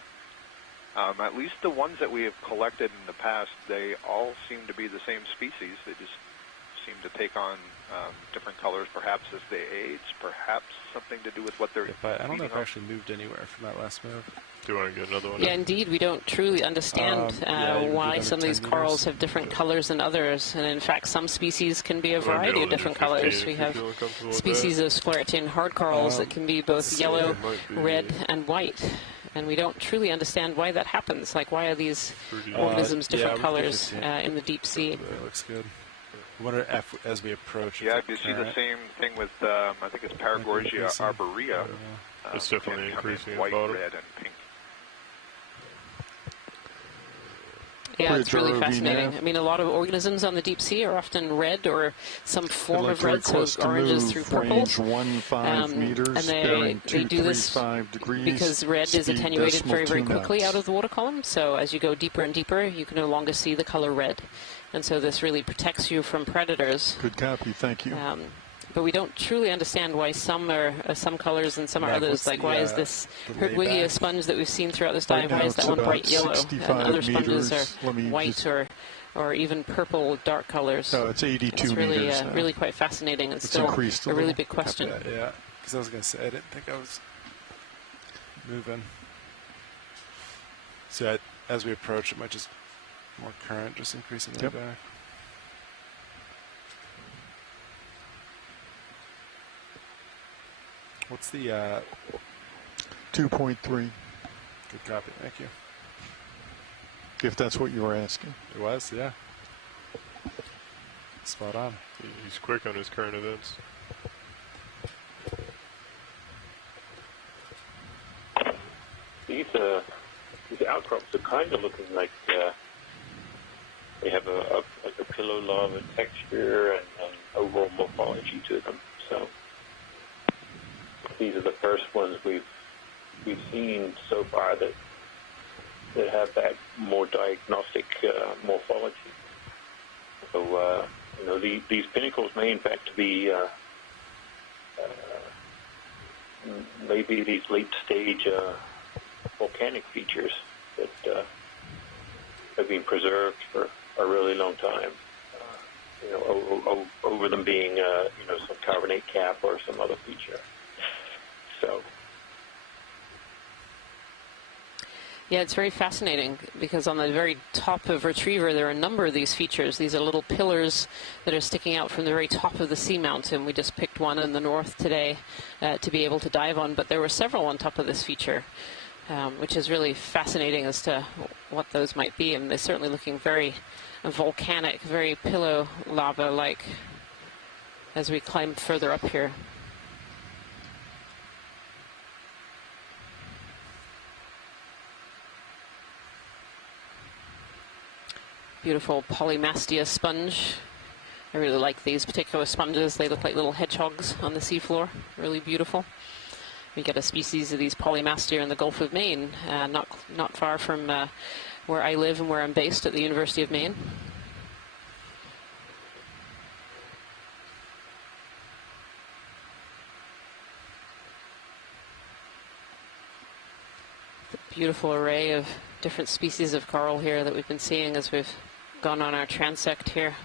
At least the ones that we have collected in the past, they all seem to be the same species. They just seem to take on different colors, perhaps as they age, perhaps something to do with what they're But I don't know if I actually moved anywhere from that last move. Do you want to get another one? Yeah, indeed. We don't truly understand why some of these corals have different colors than others. And in fact, some species can be a variety of different colors. We have species of sclerotian hard corals that can be both yellow, red, and white. And we don't truly understand why that happens. Like, why are these organisms different colors in the deep sea? That looks good. I wonder if, as we approach... Yeah, you see the same thing with, I think it's Paragorgia arborea. It's definitely increasing in white, bottom. red, and pink. Yeah, it's really fascinating. I mean, a lot of organisms on the deep sea are often red or some form of red, so oranges through purples. meters, and they do this because red is attenuated very, very quickly out of the water column. So as you go deeper and deeper, you can no longer see the color red. And so this really protects you from predators. Good copy, thank you. But we don't truly understand why some are some colors and some are others. Like, why is this Herdwiggia sponge that we've seen throughout this dive, why is that one bright yellow? And other sponges are white or even purple, dark colors. No, it's 82 it's really, meters. Really quite fascinating. It's still a really big question. Yeah, because I was going to say, I didn't think I was moving. So as we approach, it might just more current, just increasing the back. What's the 2.3. Good copy, thank you. If that's what you were asking. It was, yeah. Spot on. He's quick on his current events. These outcrops are kind of looking like they have a pillow lava texture and overall morphology to them. So these are the first ones we've seen so far that have that more diagnostic morphology. So these pinnacles may in fact be maybe these late stage volcanic features that have been preserved for a really long time. Over them being some carbonate cap or some other feature. So. Yeah, it's very fascinating because on the very top of Retriever there are a number of these features. These are little pillars that are sticking out from the very top of the seamount, and we just picked one in the north today to be able to dive on, but there were several on top of this feature, which is really fascinating as to what those might be, and they're certainly looking very volcanic, very pillow lava-like as we climb further up here. Beautiful polymastia sponge. I really like these particular sponges. They look like little hedgehogs on the seafloor. Really beautiful. We get a species of these polymastia in the Gulf of Maine, not far from where I live and where I'm based at the University of Maine. The beautiful array of different species of coral here that we've been seeing as we've gone on our transect here.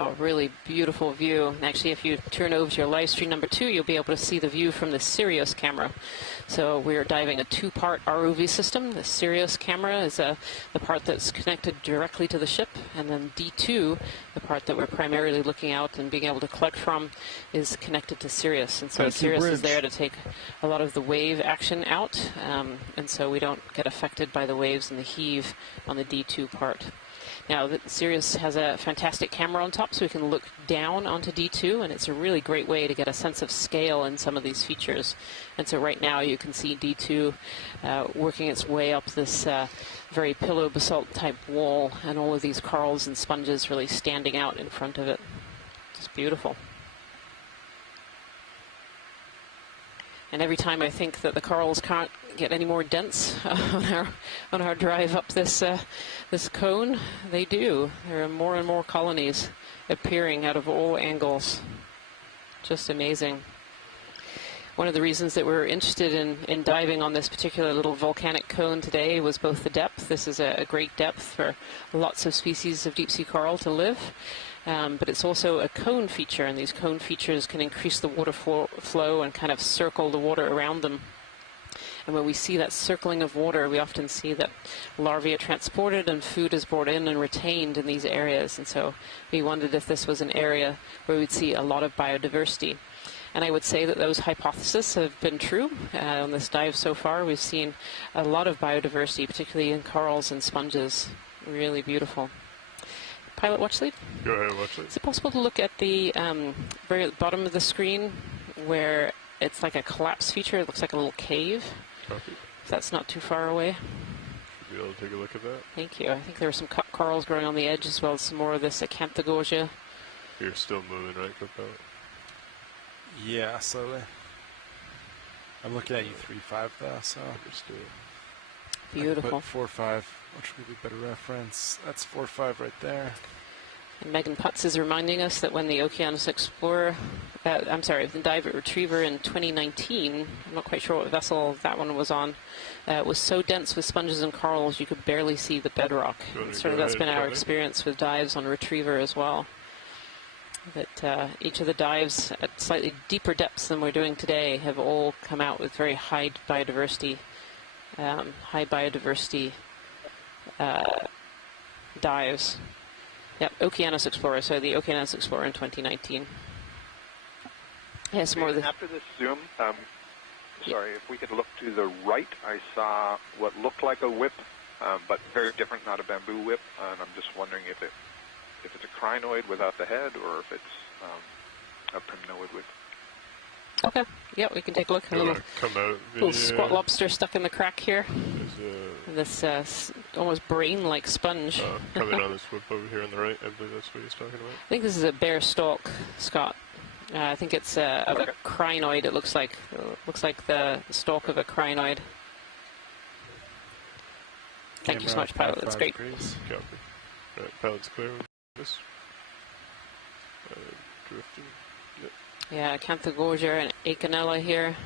Oh, really beautiful view. And actually, if you turn over to your live stream number 2, you'll be able to see the view from the Sirius camera. So we're diving a 2-part ROV system. The Sirius camera is the part that's connected directly to the ship, and then D2, the part that we're primarily looking out and being able to collect from, is connected to Sirius. And so Sirius is there to take a lot of the wave action out, and so we don't get affected by the waves and the heave on the D2 part. Now, the Sirius has a fantastic camera on top, so we can look down onto D2, and it's a really great way to get a sense of scale in some of these features. And so right now you can see D2 working its way up this very pillow basalt type wall, and all of these corals and sponges really standing out in front of it. Just beautiful. And every time I think that the corals can't get any more dense on our drive up this this cone, they do. There are more and more colonies appearing out of all angles. Just amazing. One of the reasons that we're interested in diving on this particular little volcanic cone today was both the depth. This is a great depth for lots of species of deep sea coral to live. But it's also a cone feature, and these cone features can increase the water flow and kind of circle the water around them. And when we see that circling of water, we often see that larvae are transported and food is brought in and retained in these areas. And so we wondered if this was an area where we'd see a lot of biodiversity. And I would say that those hypotheses have been true. On this dive so far, we've seen a lot of biodiversity, particularly in corals and sponges. Really beautiful. Pilot watch lead? Go ahead, watch lead. Is it possible to look at the very at the bottom of the screen where it's like a collapse feature? It looks like a little cave. Copy. If that's not too far away. Should be able to take a look at that. Thank you. I think there were some corals growing on the edge, as well as some more of this Acanthogorgia. You're still moving, right, Copilot? Yeah, slowly. I'm looking at U35 though, so. Understood. Beautiful. 4.5, which would be a better reference. That's 4.5 right there. And Megan Putz is reminding us that when the Okeanos Explorer, the dive at Retriever in 2019, I'm not quite sure what vessel that one was on, was so dense with sponges and corals you could barely see the bedrock. Sort of that's been our experience with dives on Retriever as well. That each of the dives at slightly deeper depths than we're doing today have all come out with very high biodiversity dives. Yep, Okeanos Explorer, so the Okeanos Explorer in 2019. Yes, more. After this zoom, sorry, if we could look to the right, I saw what looked like a whip, but very different, not a bamboo whip, and I'm just wondering if it's a crinoid without the head, or if it's a primnoid whip. Okay, yeah, we can take a look. Little squat lobster stuck in the crack here. This almost brain-like sponge. Coming on this whip over here on the right, I believe that's what he's talking about. I think this is a bear stalk, Scott. I think it's of a crinoid. It looks like the stalk of a crinoid. Thank you so much, pilot. That's great. Copy. Right, pilot's clear. This. Drifting. Yep. Yeah, Acanthogorgia and Acanella here.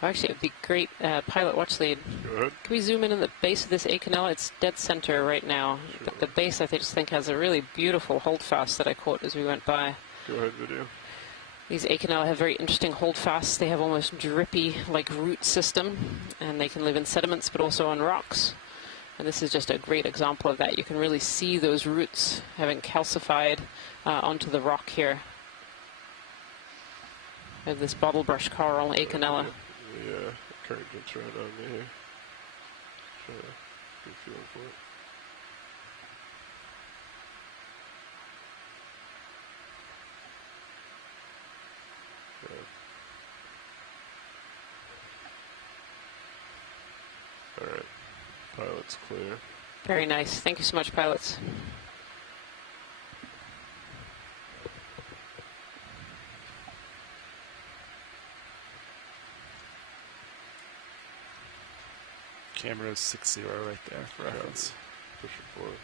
Actually, it would be great, pilot watch lead. Go ahead. Can we zoom in on the base of this Acanella? It's dead center right now. Sure. The base, I just think, has a really beautiful holdfast that I caught as we went by. Go ahead, video. These Okeanos have very interesting holdfasts. They have almost drippy, like root system, and they can live in sediments, but also on rocks. And this is just a great example of that. You can really see those roots having calcified onto the rock here. We have this bottlebrush coral, Okeanos. Yeah, current gets right on me here. Try to get a feel for it. All right, pilot's clear. Very nice. Thank you so much, pilots. Camera 60 right there for reference. Push it forward.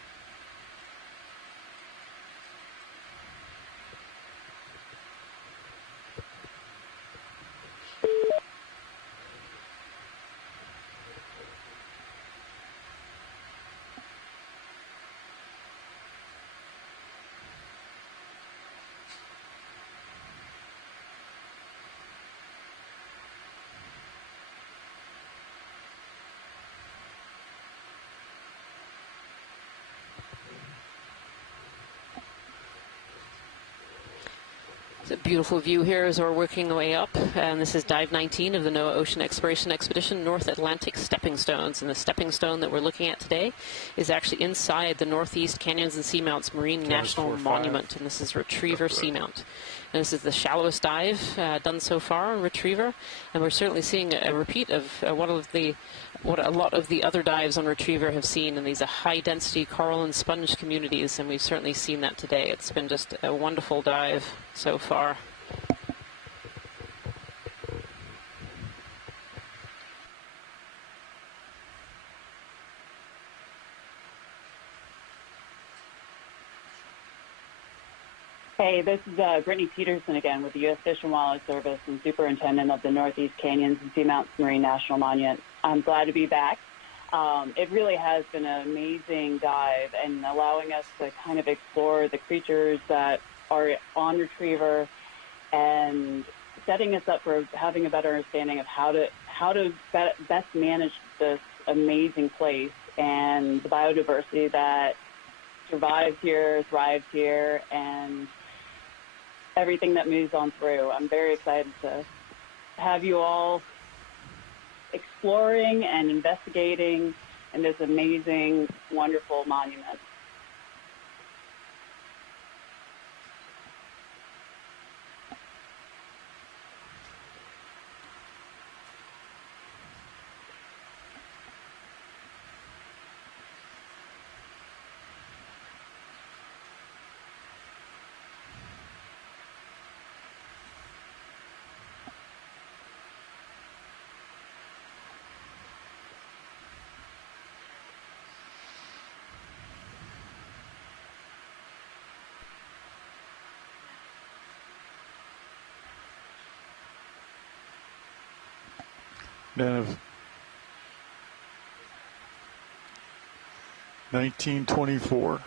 It's a beautiful view here as we're working our way up, and this is Dive 19 of the NOAA Ocean Exploration Expedition, North Atlantic Stepping Stones. And the stepping stone that we're looking at today is actually inside the Northeast Canyons and Seamounts Marine National Monument, and this is Retriever Seamount. And this is the shallowest dive done so far on Retriever, and we're certainly seeing a repeat of what a lot of the other dives on Retriever have seen, and these are high-density coral and sponge communities, and we've certainly seen that today. It's been just a wonderful dive so far. Hey, this is Brittany Peterson again with the U.S. Fish and Wildlife Service and Superintendent of the Northeast Canyons and Seamounts Marine National Monument. I'm glad to be back. It really has been an amazing dive and allowing us to kind of explore the creatures that are on Retriever and setting us up for having a better understanding of how to best manage this amazing place and the biodiversity that survives here, thrives here, and everything that moves on through. I'm very excited to have you all exploring and investigating in this amazing, wonderful monument. Of 1924.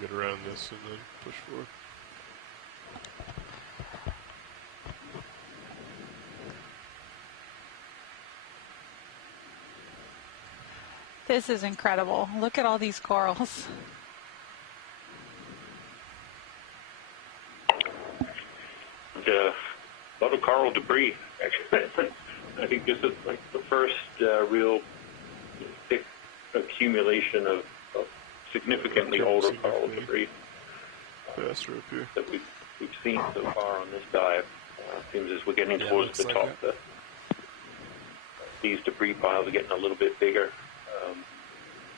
Get around this and then push forward. This is incredible. Look at all these corals. A lot of coral debris, actually. I think this is like the first real thick accumulation of significantly older coral debris that we've seen so far on this dive. Seems as we're getting towards the top, these debris piles are getting a little bit bigger.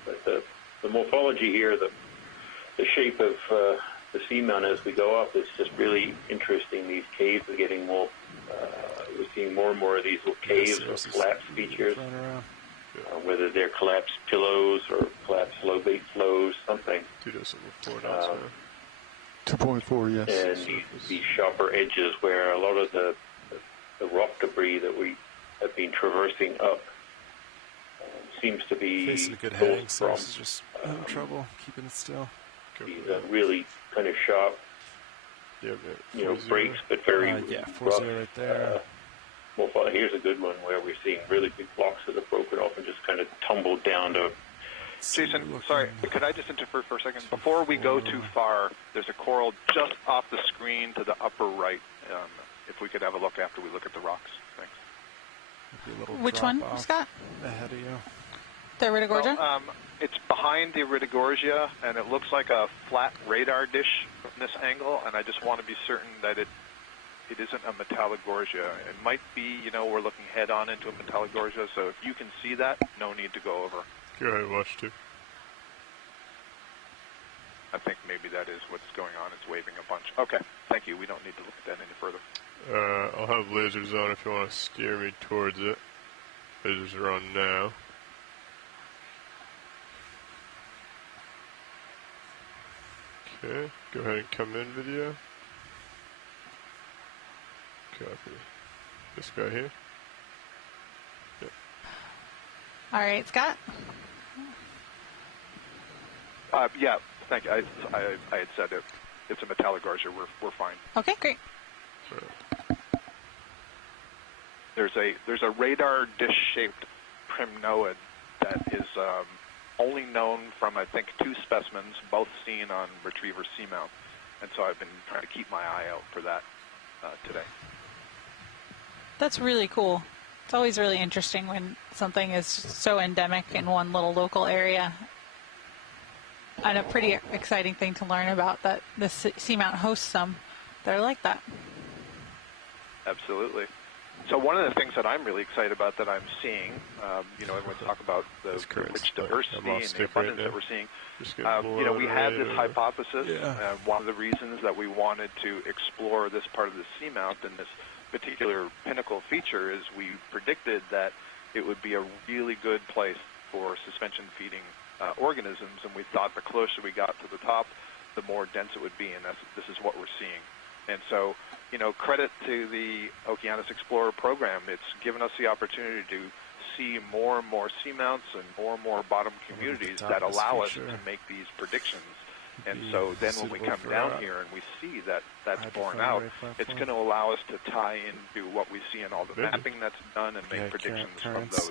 But the morphology here, the shape of the seamount as we go up is just really interesting. These caves are getting more, we're seeing more and more of these little caves or collapse features, whether they're collapsed pillows or collapsed low bait flows, something. 2.4 knots, 2.4, yes. And these sharper edges where a lot of the rock debris that we have been traversing up seems to be facing a good heading, so this is just having trouble keeping it still. These really kind of sharp, breaks, but very yeah, 4-0 rough. right there. Well, here's a good one where we're seeing really big blocks that have broken off and just kind of tumbled down to. Jason, sorry, could I just interfere for a second? Before we go too far, there's a coral just off the screen to the upper right. If we could have a look after we look at the rocks. Thanks. Which one, Scott? Ahead of you. The Iridogorgia? Well, it's behind the Iridogorgia, and it looks like a flat radar dish from this angle, and I just want to be certain that it isn't a Metallogorgia. It might be, we're looking head-on into a Metallogorgia, so if you can see that, no need to go over. Go ahead, watch too. I think maybe that is what's going on. It's waving a bunch. Okay, thank you. We don't need to look at that any further. I'll have lasers on if you want to steer me towards it. Lasers are on now. Okay, go ahead and come in video. Copy. This guy here. Yep. All right, Scott? Yeah, thank you. I had said it's a Metallogorgia. We're fine. Okay, great. There's a radar dish-shaped primnoid that is only known from, I think, 2 specimens, both seen on Retriever Seamount. And so I've been trying to keep my eye out for that today. That's really cool. It's always really interesting when something is so endemic in one little local area. And a pretty exciting thing to learn about that the Seamount hosts some that are like that. Absolutely. So one of the things that I'm really excited about that I'm seeing, everyone talk about the rich diversity and the abundance that we're seeing. We had this hypothesis. One of the reasons that we wanted to explore this part of the seamount and this particular pinnacle feature is we predicted that it would be a really good place for suspension feeding organisms, and we thought the closer we got to the top, the more dense it would be, and this is what we're seeing. And so, credit to the Okeanos Explorer program. It's given us the opportunity to see more and more seamounts and more bottom communities that allow us to make these predictions. And so then when we come down here and we see that that's borne out, it's going to allow us to tie into what we see in all the mapping that's done and make predictions from those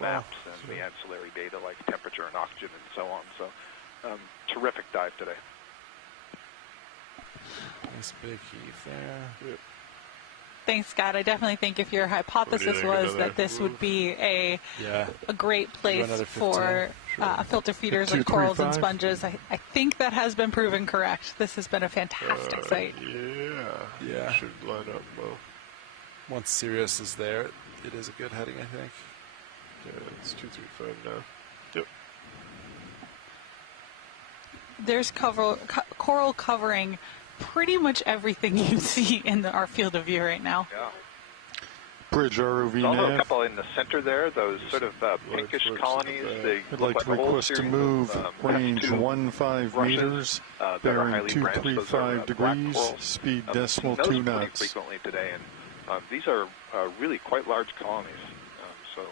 maps and the ancillary data like temperature and oxygen and so on. So terrific dive today. Nice big heave there. Yep. Thanks, Scott. I definitely think if your hypothesis was that this would be a great place for filter feeders like corals and sponges, I think that has been proven correct. This has been a fantastic site. Yeah. Should line up well. Once Sirius is there, it is a good heading, I think. Yeah, it's 235 now. Yep. There's coral covering pretty much everything you see in our field of view right now. Yeah. Bridge ROV There's also nav. a couple in the center there, those sort of pinkish colonies. I'd like to request to move range 15 meters, bearing 235 degrees, speed decimal 2 knots. Frequently today, and these are really quite large colonies. So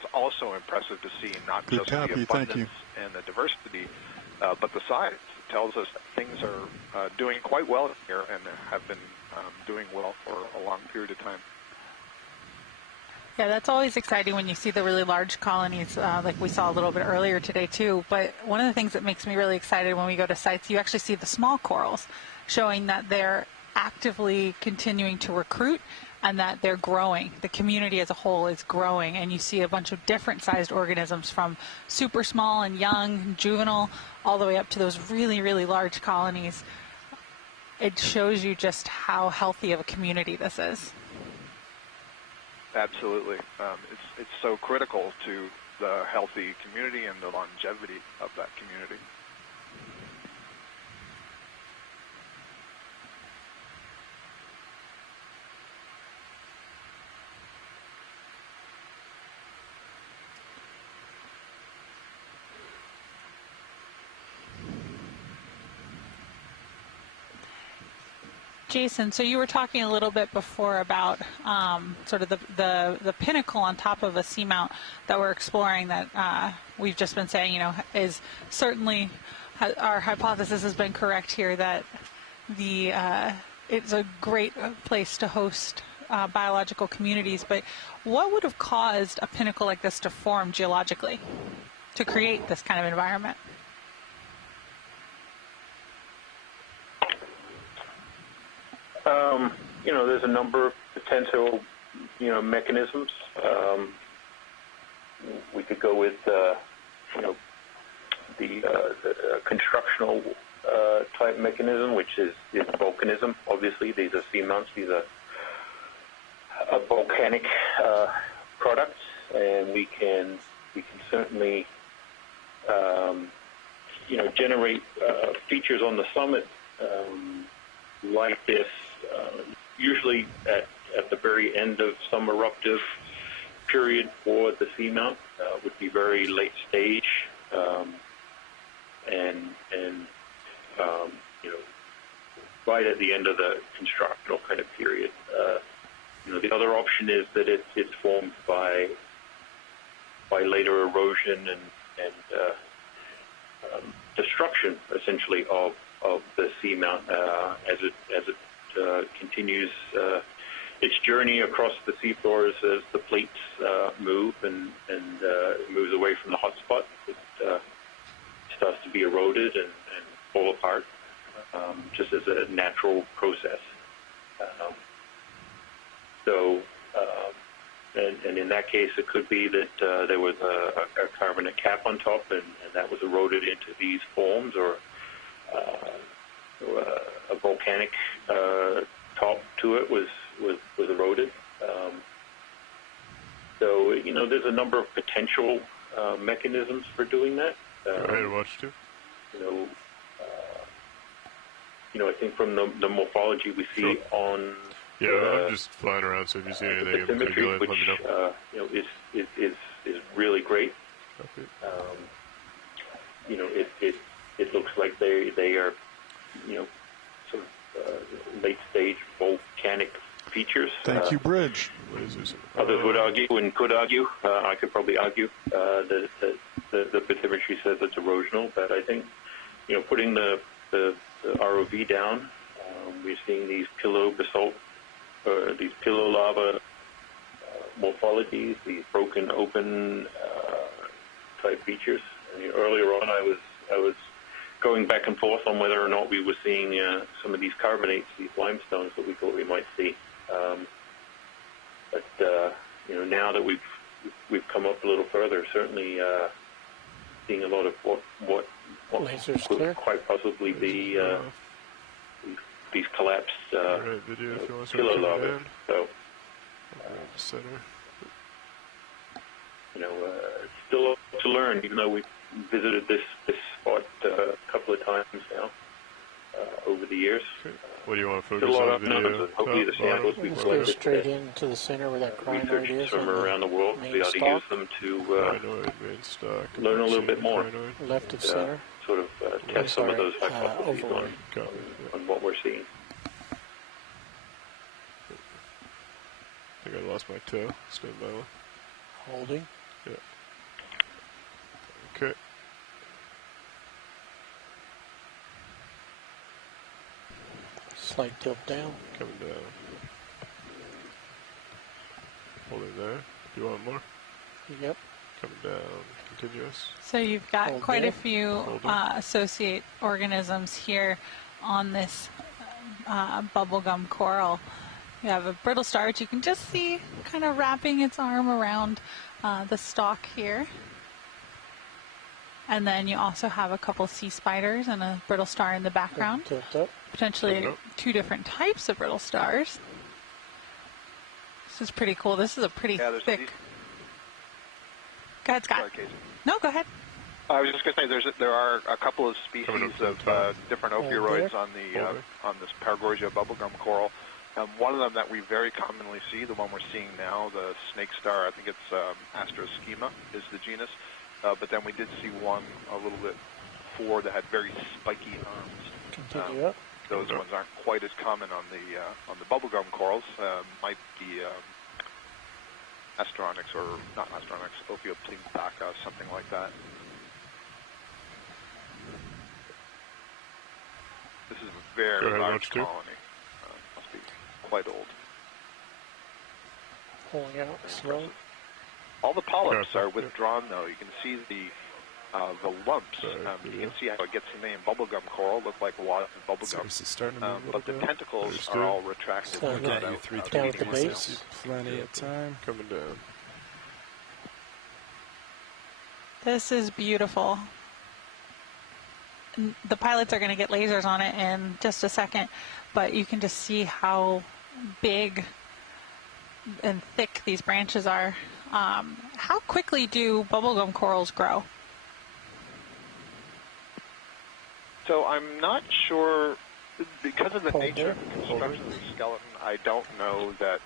it's also impressive to see not just the abundance and the diversity, but the size. It tells us that things are doing quite well here and have been doing well for a long period of time. Yeah, that's always exciting when you see the really large colonies like we saw a little bit earlier today too. But one of the things that makes me really excited when we go to sites, you actually see the small corals showing that they're actively continuing to recruit and that they're growing. The community as a whole is growing, and you see a bunch of different sized organisms from super small and young and juvenile all the way up to those really, really large colonies. It shows you just how healthy of a community this is. Absolutely. It's so critical to the healthy community and the longevity of that community. Jason, so you were talking a little bit before about sort of the pinnacle on top of a seamount that we're exploring that we've just been saying, is certainly our hypothesis has been correct here that it's a great place to host biological communities. But what would have caused a pinnacle like this to form geologically to create this kind of environment? There's a number of potential, mechanisms. We could go with, the constructional type mechanism, which is volcanism. Obviously, these are seamounts. These are volcanic products, and we can certainly, generate features on the summit like this. Usually at the very end of some eruptive period for the seamount, would be very late stage, and right at the end of the constructional kind of period. The other option is that it's formed by later erosion and destruction, essentially, of the seamount as it continues its journey across the seafloors as the plates move and moves away from the hotspot. It starts to be eroded and fall apart, just as a natural process. And in that case, it could be that there was a carbonate cap on top, and that was eroded into these forms, or a volcanic top to it was eroded. There's a number of potential mechanisms for doing that. Right, watch too. I think from the morphology we see on. Yeah, I'm just flying around, so if you see anything in particular, let me know. Is really great. Okay. It looks like they are, sort of late stage volcanic features. Thank you, Bridge. What is this? Others would argue and could argue. I could probably argue that the bathymetry says it's erosional, but I think, putting the ROV down, we're seeing these pillow basalt, these pillow lava morphologies, these broken open type features. Earlier on, I was going back and forth on whether or not we were seeing some of these carbonates, these limestones that we thought we might see. But now that we've come up a little further, certainly seeing a lot of what could quite possibly be these collapsed pillow lava. So, center. Still to learn, even though we've visited this spot a couple of times now over the years. Okay. What do you want to Still focus a lot on? of numbers. Hopefully the samples we've collected straight into the center where that crinoid is. From around the world, we ought to use them to learn a little bit more. Left of center. Sort of test some of those hypotheses on what we're seeing. I think I lost my toe. Stand by one. Holding. Yeah. Okay. Slight tilt down. Coming down. Holding there. Do you want more? Yep. Coming down. Continuous. So you've got quite a few associate organisms here on this bubblegum coral. You have a brittle star, which you can just see kind of wrapping its arm around the stalk here. And then you also have a couple sea spiders and a brittle star in the background. Potentially two different types of brittle stars. This is pretty cool. This is a pretty thick. Go ahead, Scott. Sorry, no, go ahead. I was just going to say there are a couple of species of different ophiuroids on this Paragorgia bubblegum coral. One of them that we very commonly see, the one we're seeing now, the snake star, I think it's Astroschema is the genus. But then we did see one a little bit before that had very spiky arms. Continue up. those ones aren't quite as common on the bubblegum corals. Might be Astronix, or not Astronix, Ophiopleomthaca, something like that. This is a very large colony. Must be quite old. Pulling out slow. All the polyps are withdrawn, though. You can see the lumps. You can see how it gets the name bubblegum coral, look like water bubblegum. But the tentacles are all retracted. Down at the base. Plenty of time. Coming down. This is beautiful. The pilots are going to get lasers on it in just a second, but you can just see how big and thick these branches are. How quickly do bubblegum corals grow? So I'm not sure, because of the nature of the construction of the skeleton, I don't know that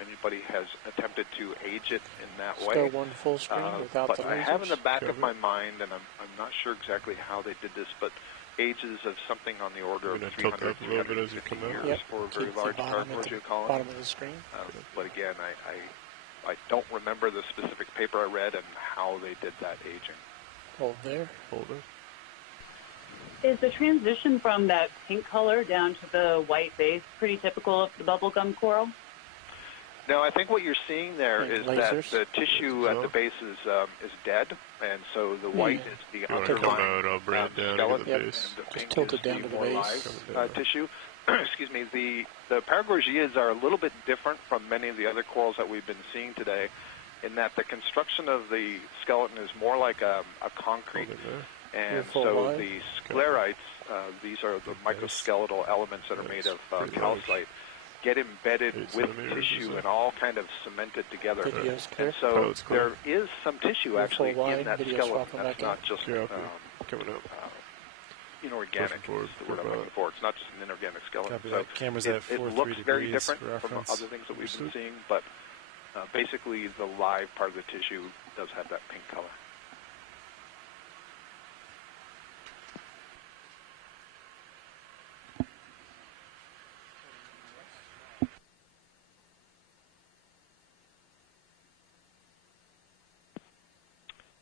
anybody has attempted to age it in that way. Still one full screen without but the lasers? I have in the back of my mind, and I'm not sure exactly how they did this, but ages of something on the order of 300, 350 years for a very large Geological colony. Bottom of the screen. But again, I don't remember the specific paper I read and how they did that aging. Hold there. Hold it. Is the transition from that pink color down to the white base pretty typical of the bubblegum coral? No, I think what you're seing there is that the tissue at the base is dead, and so the white is the underlying skeleton, and the pink is the more live tissue. Excuse me. The paragorgiids are a little bit different from many of the other corals that we've been seeing today, in that the construction of the skeleton is more like a concrete. And so the sclerites, these are the microskeletal elements that are made of calcite, get embedded with tissue and all kind of cemented together. And so there is some tissue actually in that skeleton. That's not just inorganic. Is the word I'm looking for. It's not just an inorganic skeleton. So it looks very different from other things that we've been seeing, but basically the live part of the tissue does have that pink color.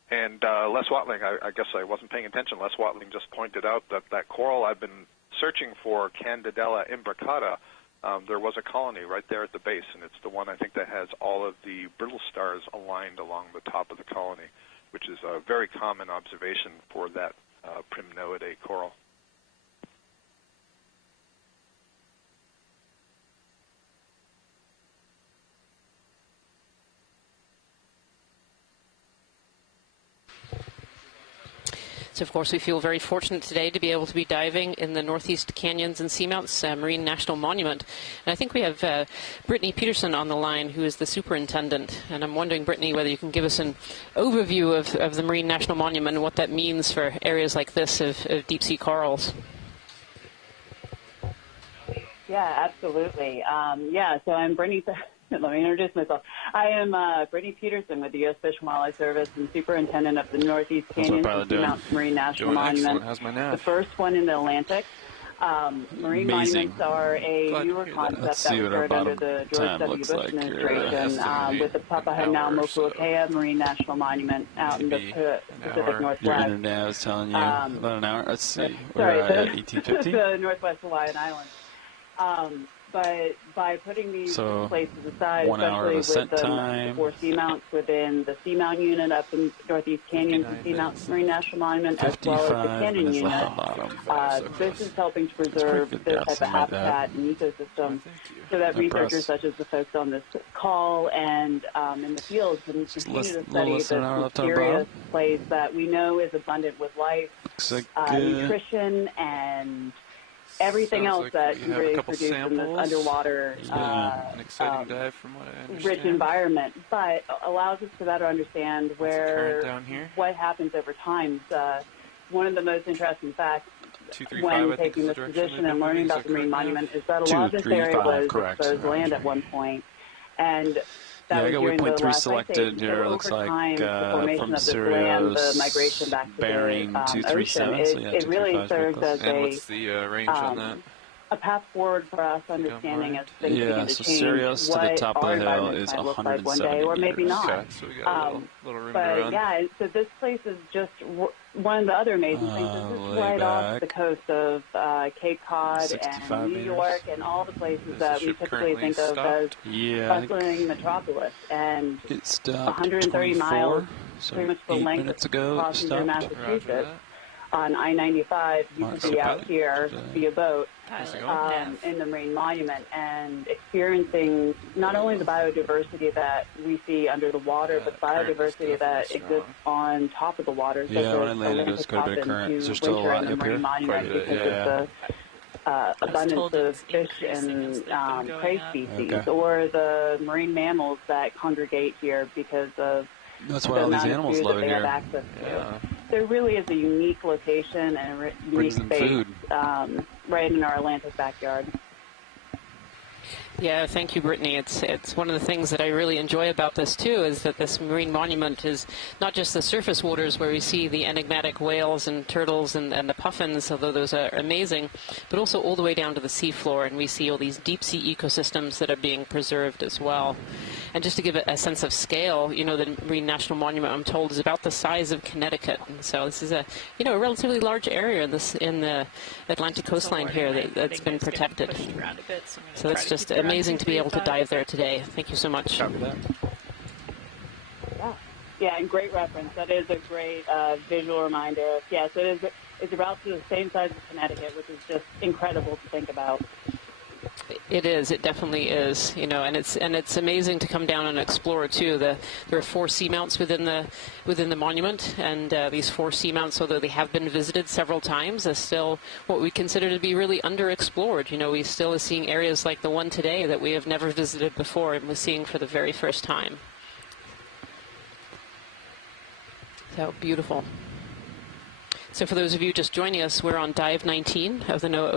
And Les Watling, I guess I wasn't paying attention. Les Watling just pointed out that coral I've been searching for, Candidella imbricata, there was a colony right there at the base, and it's the one I think that has all of the brittle stars aligned along the top of the colony, which is a very common observation for that Primnoidae coral. So, of course, we feel very fortunate today to be able to be diving in the Northeast Canyons and Seamounts Marine National Monument. And I think we have Brittany Peterson on the line, who is the superintendent. And I'm wondering, Brittany, whether you can give us an overview of the Marine National Monument and what that means for areas like this of deep-sea corals. Yeah, absolutely. So I'm Brittany. Let me introduce myself. I am Brittany Peterson with the U.S. Fish and Wildlife Service and superintendent of the Northeast Canyons and Seamounts Marine National Monument. How's my nav? The first one in the Atlantic. Marine monuments are a newer concept that was started under the George W. Bush administration with the Papahanaumokuakea Marine National Monument out in the Pacific Northwest. Your internet, I was telling you, about an hour. Let's see. Sorry, we're at 1850? the Northwest Hawaiian Islands. But by putting these places aside, especially with the 4 seamounts within the Seamount unit up in Northeast Canyons and Seamounts Marine National Monument, as well as the Canyon unit, this is helping to preserve this type of habitat and ecosystem so that researchers such as the folks on this call and in the field can continue to study this mysterious place that we know is abundant with life, nutrition, and everything else that can really produce in this underwater an exciting dive from what I understand. Rich environment, but allows us to better understand what happens over time. One of the most interesting facts when taking this position and learning about the Marine Monument is that a lot of this area was exposed land at one point, and that was I got during the waypoint 3 last ice selected age. here. So Looks over like time, the formation from of this land, the Sirius migration back to bearing the ocean, 237. So yeah, it really 235 serves as and a what's the range on that? A path forward for us understanding as things begin to so change Sirius to the what top of our the hill environment is might look like one day, or maybe meters. not. Okay, so we got a little room to but run. yeah, so this place is just one of the other amazing things is it's right off the coast of Cape Cod and New York and all the places that we typically think of as bustling metropolis. And it stopped 130 miles, so pretty much the 8 length minutes ago, crossing through Massachusetts. On I-95, you can be out here via boat in the Marine Monument and experiencing not only the biodiversity that we see under the water, but the biodiversity that exists on top of the water. Yeah, when I landed, it was quite a bit of current. Is there still a lot up here? Monument because of the abundance of fish and prey species, or the marine mammals that congregate here because of that's why all these animals love it here. There really is a unique location and a unique space right in our Atlantic backyard. Yeah, thank you, Brittany. It's one of the things that I really enjoy about this, too, is that this marine monument is not just the surface waters where we see the enigmatic whales and turtles and the puffins, although those are amazing, but also all the way down to the seafloor, and we see all these deep-sea ecosystems that are being preserved as well. And just to give it a sense of scale, you know, the Marine National Monument, I'm told, is about the size of Connecticut. And so this is a relatively large area in the Atlantic coastline here that's been protected. So it's just amazing to be able to dive there today. Thank you so much. Yeah, and great reference. That is a great visual reminder. Yes, it's about the same size as Connecticut, which is just incredible to think about. It is. It definitely is. You know, and it's amazing to come down and explore too. There are 4 seamounts within the monument, and these 4 seamounts, although they have been visited several times, are still what we consider to be really underexplored. You know, we still are seeing areas like the one today that we have never visited before, and we're seeing for the very first time. So beautiful. So for those of you just joining us, we're on Dive 19 of the NOAA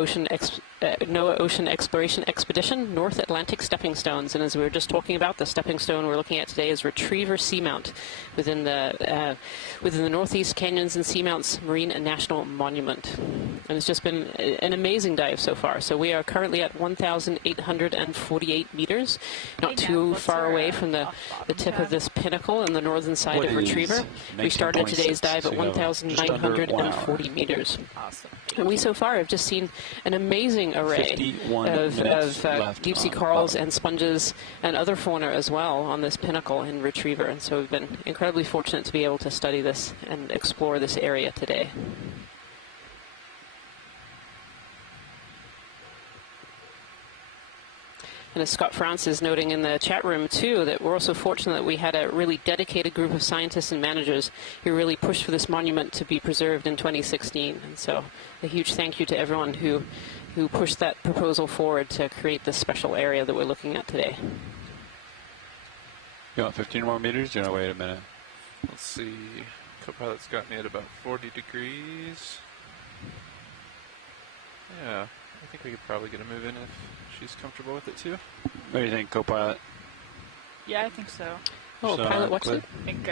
Ocean Exploration Expedition, North Atlantic Stepping Stones. And as we were just talking about, the stepping stone we're looking at today is Retriever Seamount within the Northeast Canyons and Seamounts Marine and National Monument. And it's just been an amazing dive so far. So we are currently at 1,848 meters, not too far away from the tip of this pinnacle on the northern side of Retriever. We started today's dive at 1,940 meters. Awesome. And we so far have just seen an amazing array of deep-sea corals and sponges and other fauna as well on this pinnacle in Retriever. And so we've been incredibly fortunate to be able to study this and explore this area today. And as Scott France is noting in the chat room, too, that we're also fortunate that we had a really dedicated group of scientists and managers who really pushed for this monument to be preserved in 2016. And so a huge thank you to everyone who pushed that proposal forward to create this special area that we're looking at today. You want 15 more meters? Do you want to wait a minute? Let's see. Co-pilot's got me at about 40 degrees. Yeah, I think we could probably get a move in if she's comfortable with it too. What do you think, co-pilot? Yeah, I think so. Oh, pilot, what's it? I think.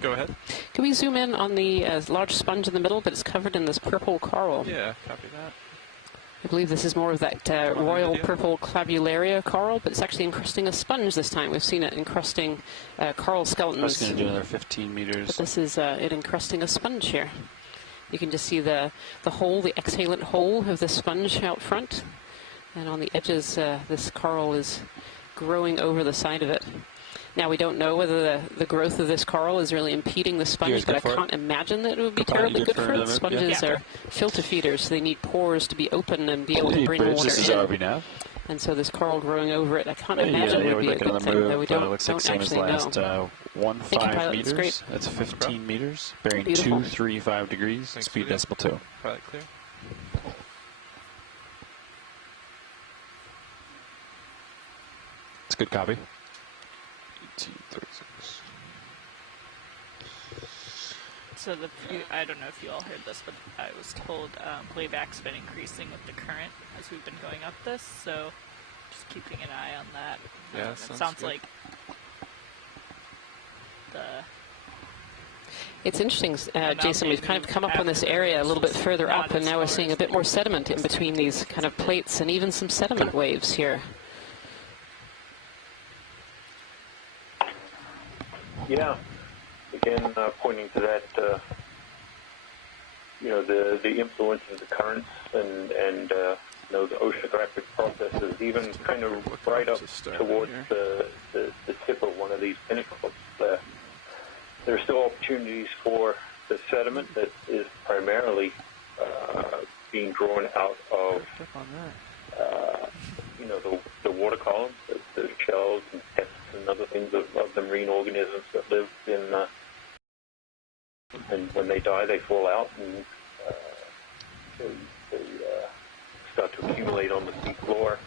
Go ahead. Can we zoom in on the large sponge in the middle, but it's covered in this purple coral? Yeah, copy that. I believe this is more of that royal purple clavularia coral, but it's actually encrusting a sponge this time. We've seen it encrusting coral skeletons. I was going to do another 15 meters. But this is it encrusting a sponge here. You can just see the hole, the exhalant hole of the sponge out front. And on the edges, this coral is growing over the side of it. Now, we don't know whether the growth of this coral is really impeding the sponge, but I can't imagine that it would be terribly good for it. Sponges are filter feeders, so they need pores to be open and be able to bring water in. And so this coral growing over it, I can't imagine it would be a good thing, though we don't actually know. 1.5 meters. That's 15 meters, bearing 235 degrees, speed decimal 2. Pilot clear. It's a good copy. So I don't know if you all heard this, but I was told playback's been increasing with the current as we've been going up this, so just keeping an eye on that. Yeah, it sounds like It's interesting, Jason, we've kind of come up on this area a little bit further up, and now we're seeing a bit more sediment in between these kind of plates and even some sediment waves here. Yeah, again, pointing to that, you know, the influence of the currents and you know, the oceanographic processes, even kind of right up towards the tip of one of these pinnacles. There are still opportunities for the sediment that is primarily being drawn out of, you know, the water column, the shells and pests and other things of the marine organisms that live in, and when they die, they fall out and they start to accumulate on the seafloor.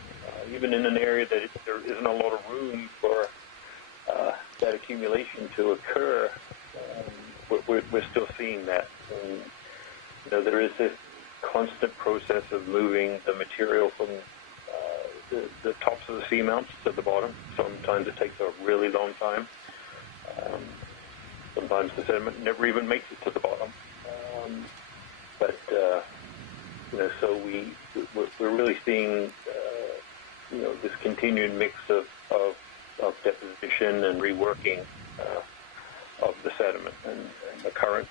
Even in an area that there isn't a lot of room for that accumulation to occur, we're still seeing that. And, you know, there is this constant process of moving the material from the tops of the seamounts to the bottom. Sometimes it takes a really long time. Sometimes the sediment never even makes it to the bottom. You know, so we're really seeing you know, this continued mix of deposition and reworking of the sediment, and the current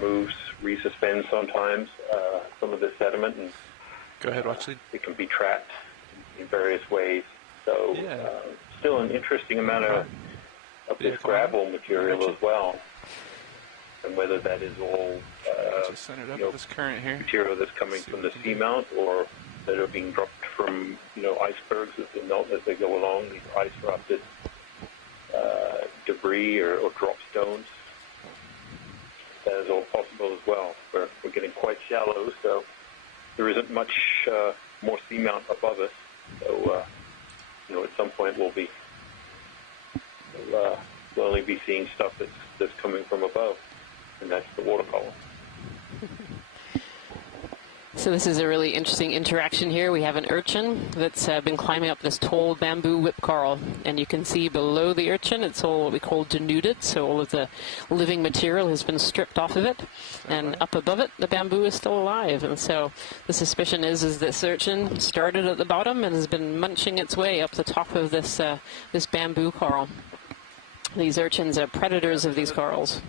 moves, resuspends sometimes some of the sediment, and go ahead, Watchley. It can be trapped in various ways. So still an interesting amount of this gravel material as well, and whether that is all you know, this current here. material that's coming from the seamount, or that are being dropped from, you know, icebergs as they melt as they go along, these ice-rafted debris or drop stones. That is all possible as well. We're getting quite shallow, so there isn't much more seamount above us. So, you know, at some point we'll only be seeing stuff that's coming from above, and that's the water column. So this is a really interesting interaction here. We have an urchin that's been climbing up this tall bamboo whip coral, and you can see below the urchin it's all what we call denuded, so all of the living material has been stripped off of it, and up above it the bamboo is still alive. And so the suspicion is this urchin started at the bottom and has been munching its way up the top of this this bamboo coral. These urchins are predators of these corals.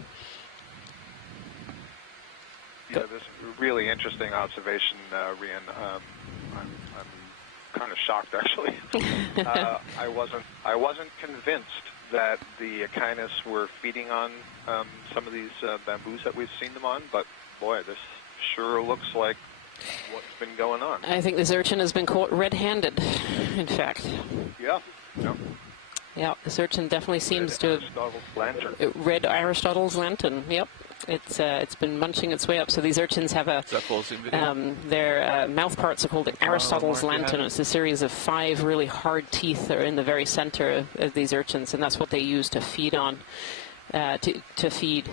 Yeah, this is a really interesting observation, Rian. I'm kind of shocked, actually. I wasn't convinced that the Okeanos were feeding on some of these bamboos that we've seen them on, but boy, this sure looks like what's been going on. I think this urchin has been caught red-handed, in fact. Yeah. Yeah. Yeah, this urchin definitely seems to have red Aristotle's lantern. Yep. It's been munching its way up. So these urchins have their mouth parts are called Aristotle's lantern. It's a series of 5 really hard teeth that are in the very center of these urchins, and that's what they use to feed on, to feed.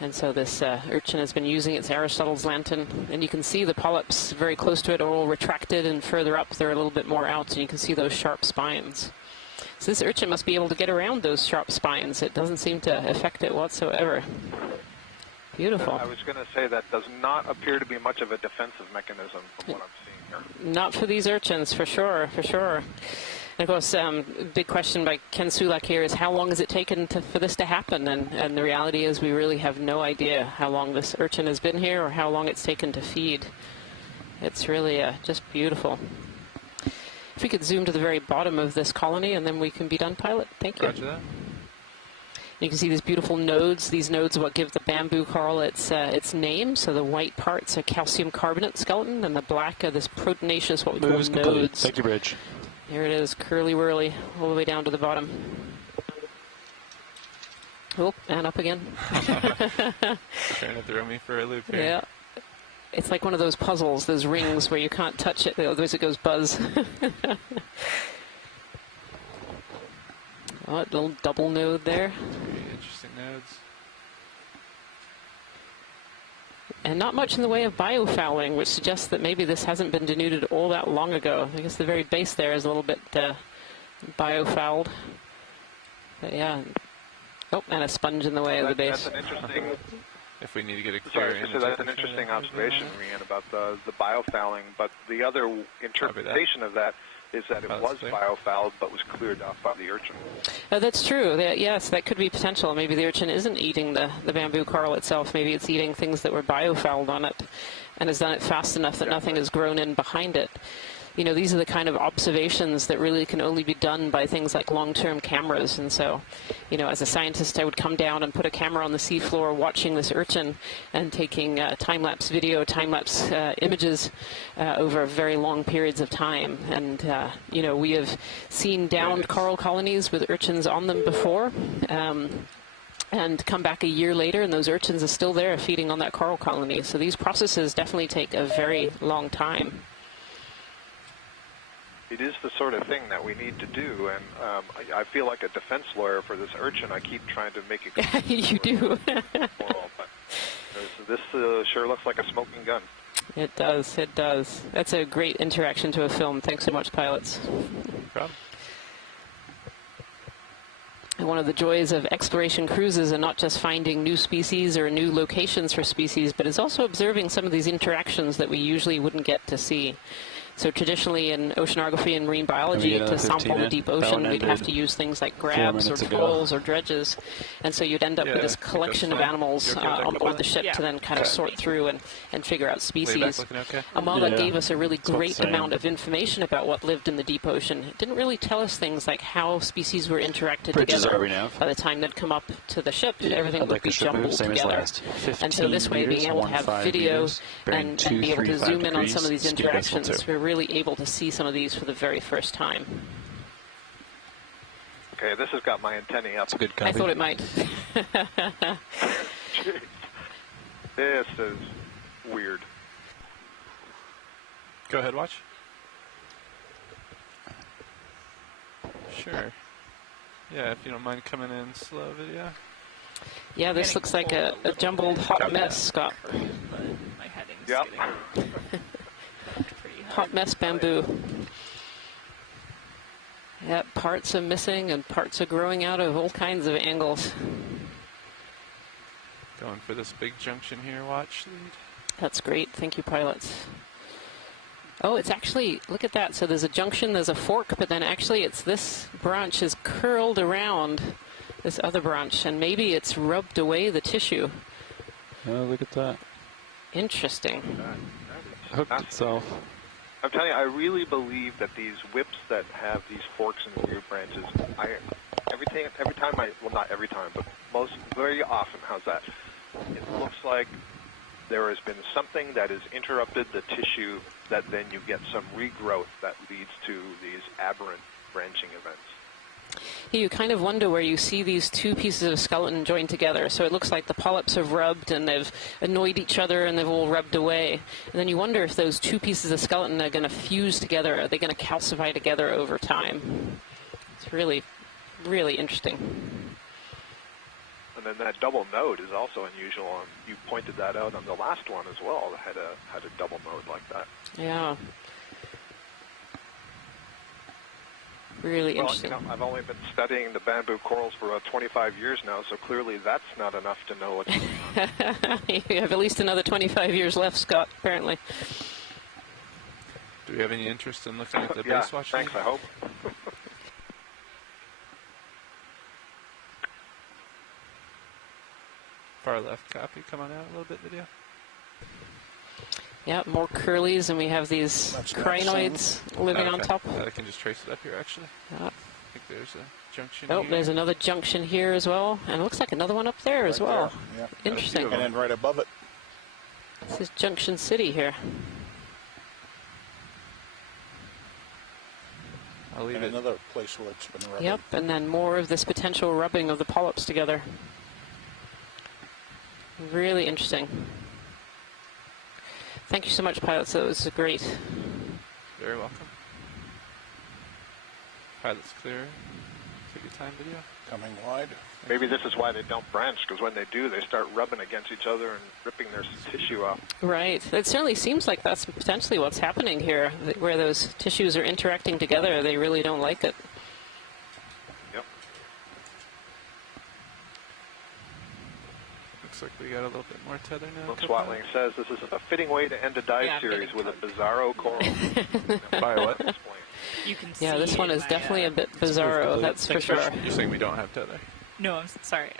And so this urchin has been using its Aristotle's lantern, and you can see the polyps very close to it are all retracted, and further up they're a little bit more out, and you can see those sharp spines. So this urchin must be able to get around those sharp spines. It doesn't seem to affect it whatsoever. Beautiful. I was going to say that does not appear to be much of a defensive mechanism from what I'm seeing here. Not for these urchins, for sure, for sure. And of course, big question by Ken Sulak here is how long has it taken for this to happen? And the reality is we really have no idea how long this urchin has been here or how long it's taken to feed. It's really just beautiful. If we could zoom to the very bottom of this colony, and then we can be done, pilot. Thank you. Roger that. You can see these beautiful nodes. These nodes are what give the bamboo coral its name. So the white parts are calcium carbonate skeleton, and the black are this proteinaceous, what we call nodes. Thank you, Bridge. There it is, curly-whirly, all the way down to the bottom. Oh, and up again. Trying to throw me for a loop here. Yeah. It's like one of those puzzles, those rings where you can't touch it, otherwise it goes buzz. Oh, a little double node there. Very interesting nodes. And not much in the way of biofouling, which suggests that maybe this hasn't been denuded all that long ago. I guess the very base there is a little bit biofouled. But yeah, Oh, and a sponge in the way of the base. That's an interesting... If we need to get a clear image. So that's an interesting observation, Rhian, about the biofouling. But the other interpretation of that is that it was biofouled but was cleared off by the urchin. That's true. Yes, that could be potential. Maybe the urchin isn't eating the bamboo coral itself. Maybe it's eating things that were biofouled on it and has done it fast enough that nothing has grown in behind it. You know, these are the kind of observations that really can only be done by things like long-term cameras. And so, you know, as a scientist, I would come down and put a camera on the seafloor watching this urchin and taking time-lapse video, time-lapse images over very long periods of time. And, you know, we have seen downed coral colonies with urchins on them before. And come back a year later, and those urchins are still there feeding on that coral colony. So these processes definitely take a very long time. It is the sort of thing that we need to do, and I feel like a defense lawyer for this urchin. I keep trying to make it. You do. Moral, but this sure looks like a smoking gun. It does. It does. That's a great interaction to a film. Thanks so much, pilots. No problem. And one of the joys of exploration cruises are not just finding new species or new locations for species, but is also observing some of these interactions that we usually wouldn't get to see. So traditionally in oceanography and marine biology, to sample the deep ocean, we'd have to use things like grabs or trolls or dredges. And so you'd end up with this collection of animals on board the ship to then kind of sort through and figure out species. And while that gave us a really great amount of information about what lived in the deep ocean, it didn't really tell us things like how species were interacted together. By the time they'd come up to the ship, everything would be jumbled together. And so this way, being able to have video and be able to zoom in on some of these interactions, we're really able to see some of these for the very first time. Okay, this has got my antennae up. That's a good copy. I thought it might. This is weird. Go ahead, watch. Sure. Yeah, if you don't mind coming in slow video. Yeah, this looks like a jumbled hot mess, Scott. Yep. Hot mess bamboo. Yep, parts are missing and parts are growing out of all kinds of angles. Going for this big junction here, watch lead. That's great, thank you, pilots. Oh, it's actually, look at that. So there's a junction, there's a fork, but then actually it's this branch is curled around this other branch, and maybe it's rubbed away the tissue. Oh, look at that. Interesting. Hooked itself. I'm telling you, I really believe that these whips that have these forks and root branches, every time well, not every time, but very often, how's that? It looks like there has been something that has interrupted the tissue that then you get some regrowth that leads to these aberrant branching events. You kind of wonder where you see these two pieces of skeleton joined together. So it looks like the polyps have rubbed and they've annoyed each other and they've all rubbed away. And then you wonder if those two pieces of skeleton are going to fuse together. Are they going to calcify together over time? It's really, really interesting. And then that double node is also unusual. You pointed that out on the last one as well. That had a double node like that. Yeah. Really interesting. You know, I've only been studying the bamboo corals for about 25 years now, so clearly that's not enough to know what's going on. You have at least another 25 years left, Scott, apparently. Do we have any interest in looking at the yeah, base watch? Thanks, I hope. Far left copy, come on out a little bit, video. Yeah, more curlies, and we have these crinoids living on top. I can just trace it up here, actually. I think there's a junction here. There's another junction here as well, and it looks like another one up there as well. Yeah. Interesting. And then right above it. This is Junction City here. I'll leave and it. Another place where it's been rubbing. Yep, and then more of this potential rubbing of the polyps together. Really interesting. Thank you so much, pilots. That was great. Very welcome. Pilot's clear. Take your time, video. Coming wide. Maybe this is why they don't branch, because when they do, they start rubbing against each other and ripping their tissue off. Right. It certainly seems like that's potentially what's happening here, where those tissues are interacting together. They really don't like it. Yep. looks like we got a little bit more tether now. Swatling says this is a fitting way to end a dive series with a bizarro coral. By what? You can see this one is definitely a bit bizarro, that's for sure. You're saying we don't have tether? No, I'm sorry.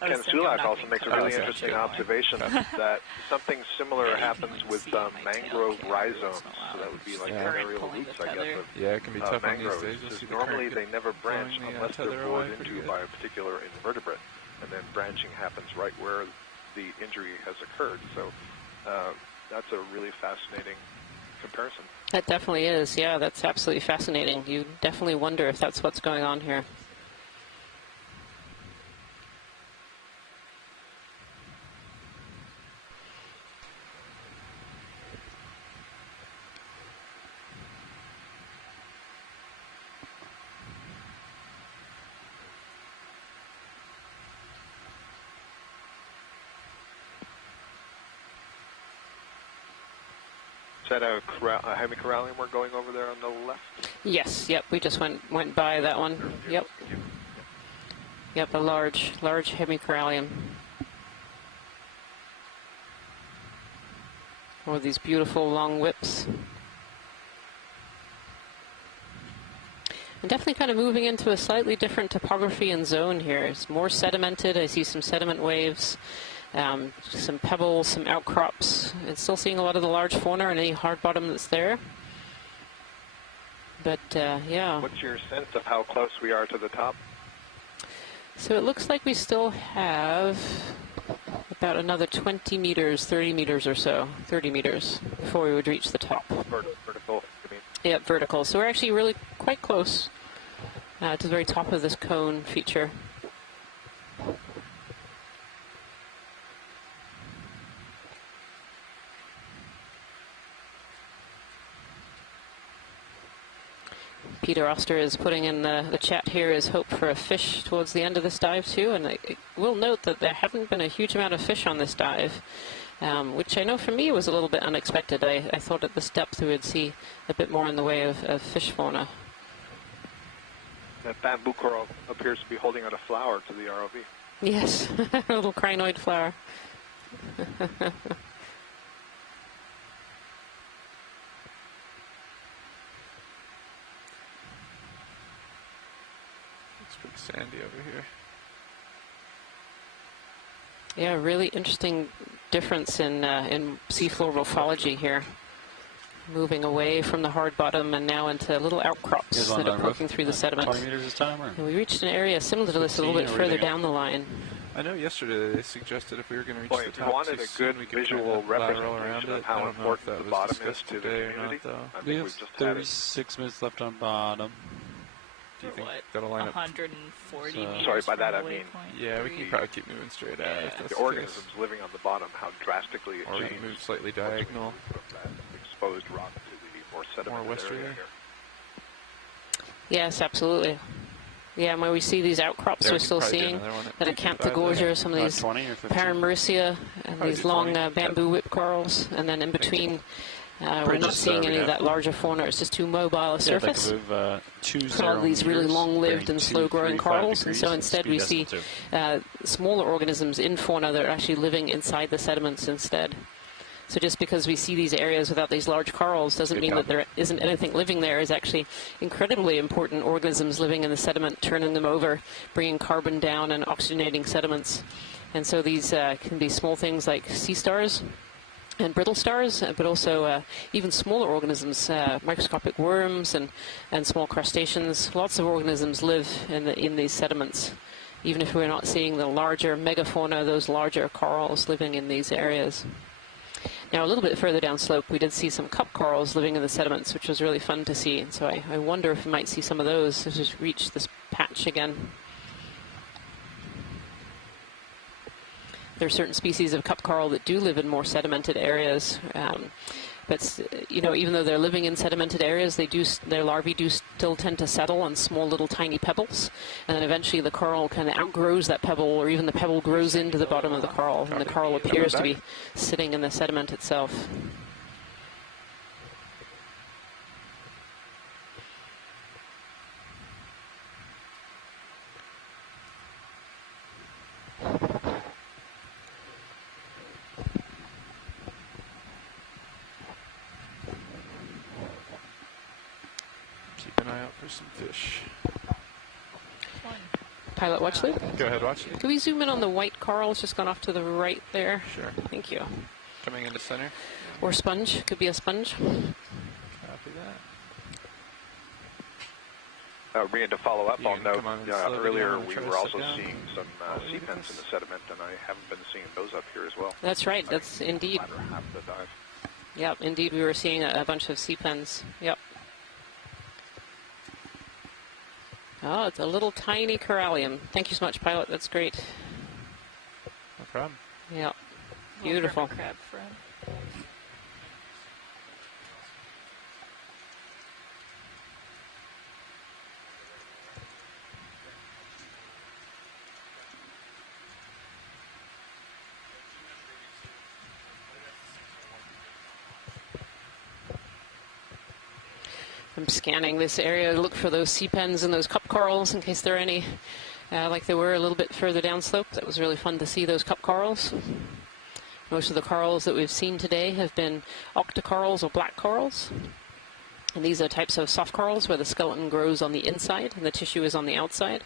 Ken Sulak also makes a really interesting observation that something similar happens with mangrove rhizomes. So that would be like aerial roots, I guess, of it can be tough mangroves. on these days. Normally they never branch unless they're bored into by a particular invertebrate. And then branching happens right where the injury has occurred. So that's a really fascinating comparison. That definitely is. Yeah, that's absolutely fascinating. You definitely wonder if that's what's going on here. Is that a hemicorallium we're going over there on the left? Yes, yep, we just went by that one. Yep. Yep, a large hemicorallium. One of these beautiful long whips. I'm definitely kind of moving into a slightly different topography and zone here. It's more sedimented. I see some sediment waves. Some pebbles, some outcrops, and still seeing a lot of the large fauna and any hard bottom that's there. But yeah. What's your sense of how close we are to the top? So it looks like we still have about another 20 meters, 30 meters or so, 30 meters before we would reach the top. Vertical, you mean? Yeah, vertical. So we're actually really quite close to the very top of this cone feature. Peter Oster is putting in the chat here his hope for a fish towards the end of this dive too, and I will note that there haven't been a huge amount of fish on this dive, which I know for me was a little bit unexpected. I thought at this depth we would see a bit more in the way of fish fauna. That bamboo coral appears to be holding out a flower to the ROV. Yes, a little crinoid flower. Sandy over here. Yeah, really interesting difference in seafloor morphology here. Moving away from the hard bottom and now into little outcrops that are poking through the sediment. 20 meters this time, or? And we reached an area similar to this a little bit further down the line. I know yesterday they suggested if we were going to reach the if top, you wanted a good visual representation of how important the bottom is to the community, we have 36 minutes left on bottom. Do you think that'll line up? 140 meters. Sorry, by that I mean, yeah, we can probably keep moving straight at it. The organisms living on the bottom, how drastically it changes. Or we can move slightly diagonal. Exposed rock to the more sedimented area here. Yes, absolutely. Yeah, and where we see these outcrops, we're still seeing that Acanthogorgia, some of these Paramercia, and these long bamboo whip corals, and then in between. We're not seeing any of that larger fauna. It's just too mobile a surface. So all these really long-lived and slow-growing corals, and so instead we see smaller organisms in fauna that are actually living inside the sediments instead. So just because we see these areas without these large corals doesn't mean that there isn't anything living there. It's actually incredibly important organisms living in the sediment, turning them over, bringing carbon down and oxygenating sediments. And so these can be small things like sea stars and brittle stars, but also even smaller organisms, microscopic worms and small crustaceans. Lots of organisms live in these sediments, even if we're not seeing the larger megafauna, those larger corals living in these areas. Now, a little bit further downslope, we did see some cup corals living in the sediments, which was really fun to see. And so I wonder if we might see some of those as we reach this patch again. There are certain species of cup coral that do live in more sedimented areas, but even though they're living in sedimented areas, their larvae do still tend to settle on small little tiny pebbles, and then eventually the coral kind of outgrows that pebble, or even the pebble grows into the bottom of the coral, and the coral appears to be sitting in the sediment itself. an eye out for some fish. Pilot watch loop. Go ahead, watch loop. Can we zoom in on the white coral? It's just gone off to the right there. Sure. Thank you. Coming into center. Or sponge. Could be a sponge. Copy that. Rian, to follow up, I'll note earlier we were also down. seeing some sea pens in the sediment, and I haven't been seeing those up here as well. That's right. That's indeed. Latter half of the dive. Yep, indeed. We were seeing a bunch of sea pens. Yep. Oh, it's a little tiny corallium. Thank you so much, pilot. That's great. No problem. Yep. Beautiful. Crab friend. I'm scanning this area to look for those sea pens and those cup corals in case there are any, like there were a little bit further downslope. That was really fun to see those cup corals. Most of the corals that we've seen today have been octocorals or black corals. And these are types of soft corals where the skeleton grows on the inside and the tissue is on the outside.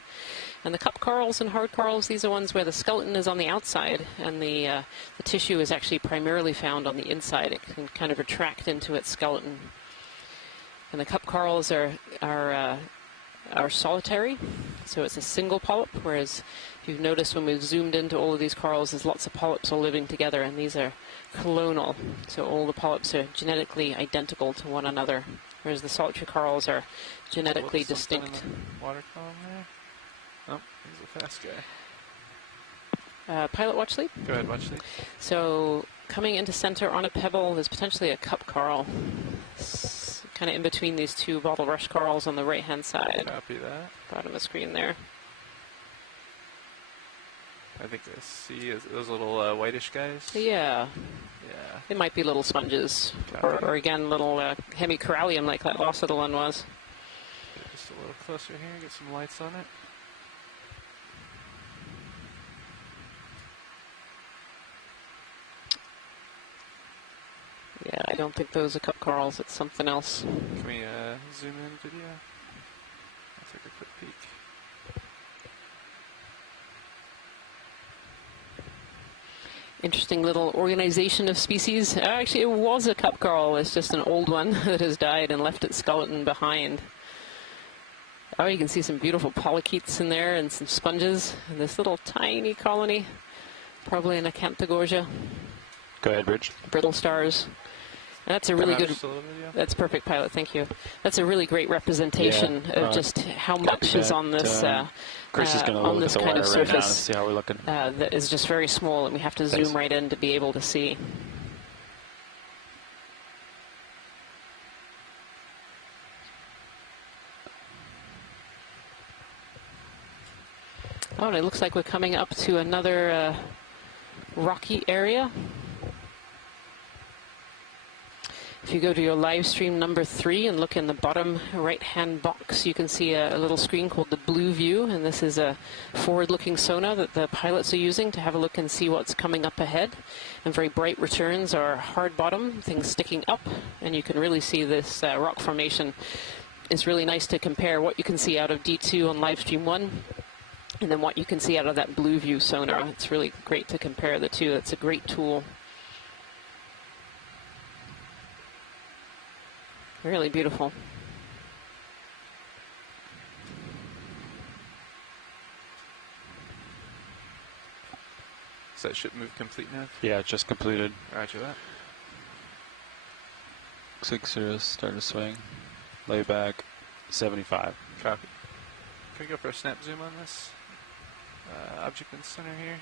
And the cup corals and hard corals, these are ones where the skeleton is on the outside and the tissue is actually primarily found on the inside. It can kind of retract into its skeleton. And the cup corals are solitary, so it's a single polyp, whereas if you've noticed when we've zoomed into all of these corals, there's lots of polyps all living together, and these are clonal, so all the polyps are genetically identical to one another, whereas the solitary corals are genetically distinct. Water column there. Oh, he's a fast guy. Pilot watch lead? Go ahead, watch lead. So coming into center on a pebble, there's potentially a cup coral. Kind of in between these two bottle rush corals on the right-hand side. Copy that. Bottom of the screen there. I think I see those little whitish guys. Yeah. Yeah. It might be little sponges, or again, little hemicorallium like that last little one was. Get just a little closer here, get some lights on it. Yeah, I don't think those are cup corals. It's something else. Can we zoom in video? I'll take a quick peek. Interesting little organization of species. Actually, it was a cup coral. It's just an old one that has died and left its skeleton behind. Oh, you can see some beautiful polychaetes in there and some sponges. And this little tiny colony, probably an Acanthogorgia. Go ahead, Bridge. Brittle stars. That's a really good. That's perfect, pilot. Thank you. That's a really great representation of just how much is on this Chris is going to look at the kind of wire surface right now and see how we're looking. that is just very small, and we have to zoom right in to be able to see. Oh, and it looks like we're coming up to another rocky area. If you go to your live stream number 3 and look in the bottom right-hand box, you can see a little screen called the Blue View, and this is a forward-looking sonar that the pilots are using to have a look and see what's coming up ahead. And very bright returns are hard bottom, things sticking up, and you can really see this rock formation. It's really nice to compare what you can see out of D2 on live stream 1 and then what you can see out of that Blue View sonar. It's really great to compare the two. That's a great tool. Really beautiful. Is that ship move complete now? Yeah, it's just completed. Roger that. Looks like Cirrus starting to swing. Lay back, 75. Copy. Can we go for a snap zoom on this object in the center here?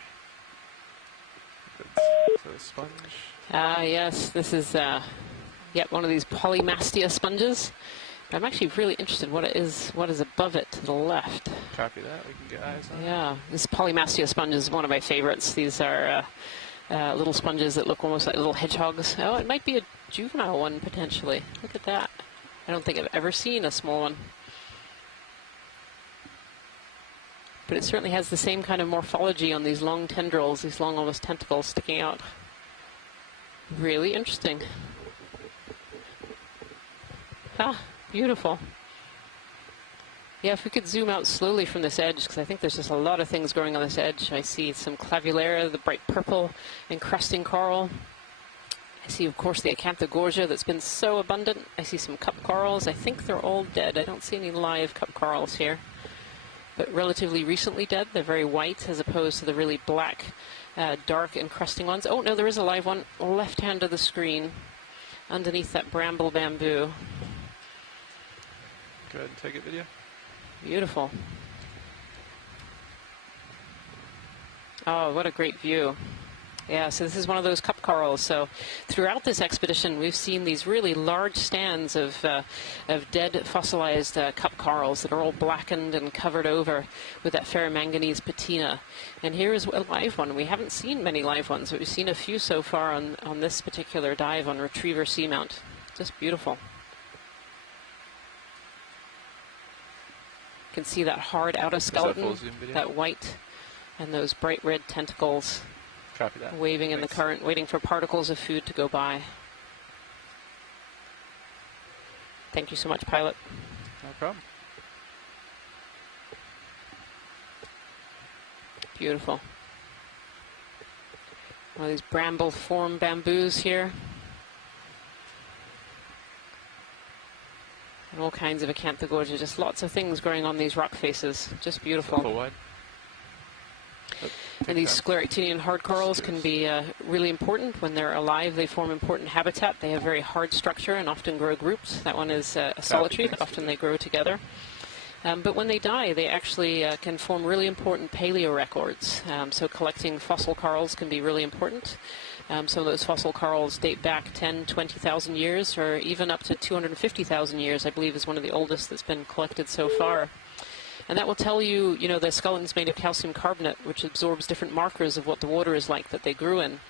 That's a sponge. Yes, this is one of these polymastia sponges. I'm actually really interested what is above it to the left. Copy that. We can get eyes on it. Yeah, this polymastia sponge is one of my favorites. These are little sponges that look almost like little hedgehogs. Oh, it might be a juvenile one potentially. Look at that. I don't think I've ever seen a small one. But it certainly has the same kind of morphology on these long tendrils, these long almost tentacles sticking out. Really interesting. Ah, beautiful. Yeah, if we could zoom out slowly from this edge, because I think there's just a lot of things growing on this edge. I see some clavularia, the bright purple encrusting coral. I see, of course, the acanthogorgia that's been so abundant. I see some cup corals. I think they're all dead. I don't see any live cup corals here, but relatively recently dead. They're very white as opposed to the really black, dark encrusting ones. Oh, no, there is a live one left hand of the screen underneath that bramble bamboo. Go ahead and take it video. Beautiful. Oh, what a great view. Yeah, so this is one of those cup corals. So throughout this expedition, we've seen these really large stands of dead fossilized cup corals that are all blackened and covered over with that ferromanganese patina. And here is a live one. We haven't seen many live ones, but we've seen a few so far on this particular dive on Retriever Seamount. Just beautiful. You can see that hard outer skeleton, that white, and those bright red tentacles. Copy that. Waving in the current, waiting for particles of food to go by. Thank you so much, pilot. No problem. Beautiful. One of these bramble form bamboos here. And all kinds of acanthogorgia, just lots of things growing on these rock faces. Just beautiful. Full wide. And these scleractinian hard corals can be really important. When they're alive, they form important habitat. They have very hard structure and often grow groups. That one is solitary, but often they grow together. But when they die, they actually can form really important paleo records. So collecting fossil corals can be really important. Some of those fossil corals date back 10, 20,000 years, or even up to 250,000 years, I believe, is one of the oldest that's been collected so far. And that will tell you, you know, the skeleton's made of calcium carbonate, which absorbs different markers of what the water is like that they grew in.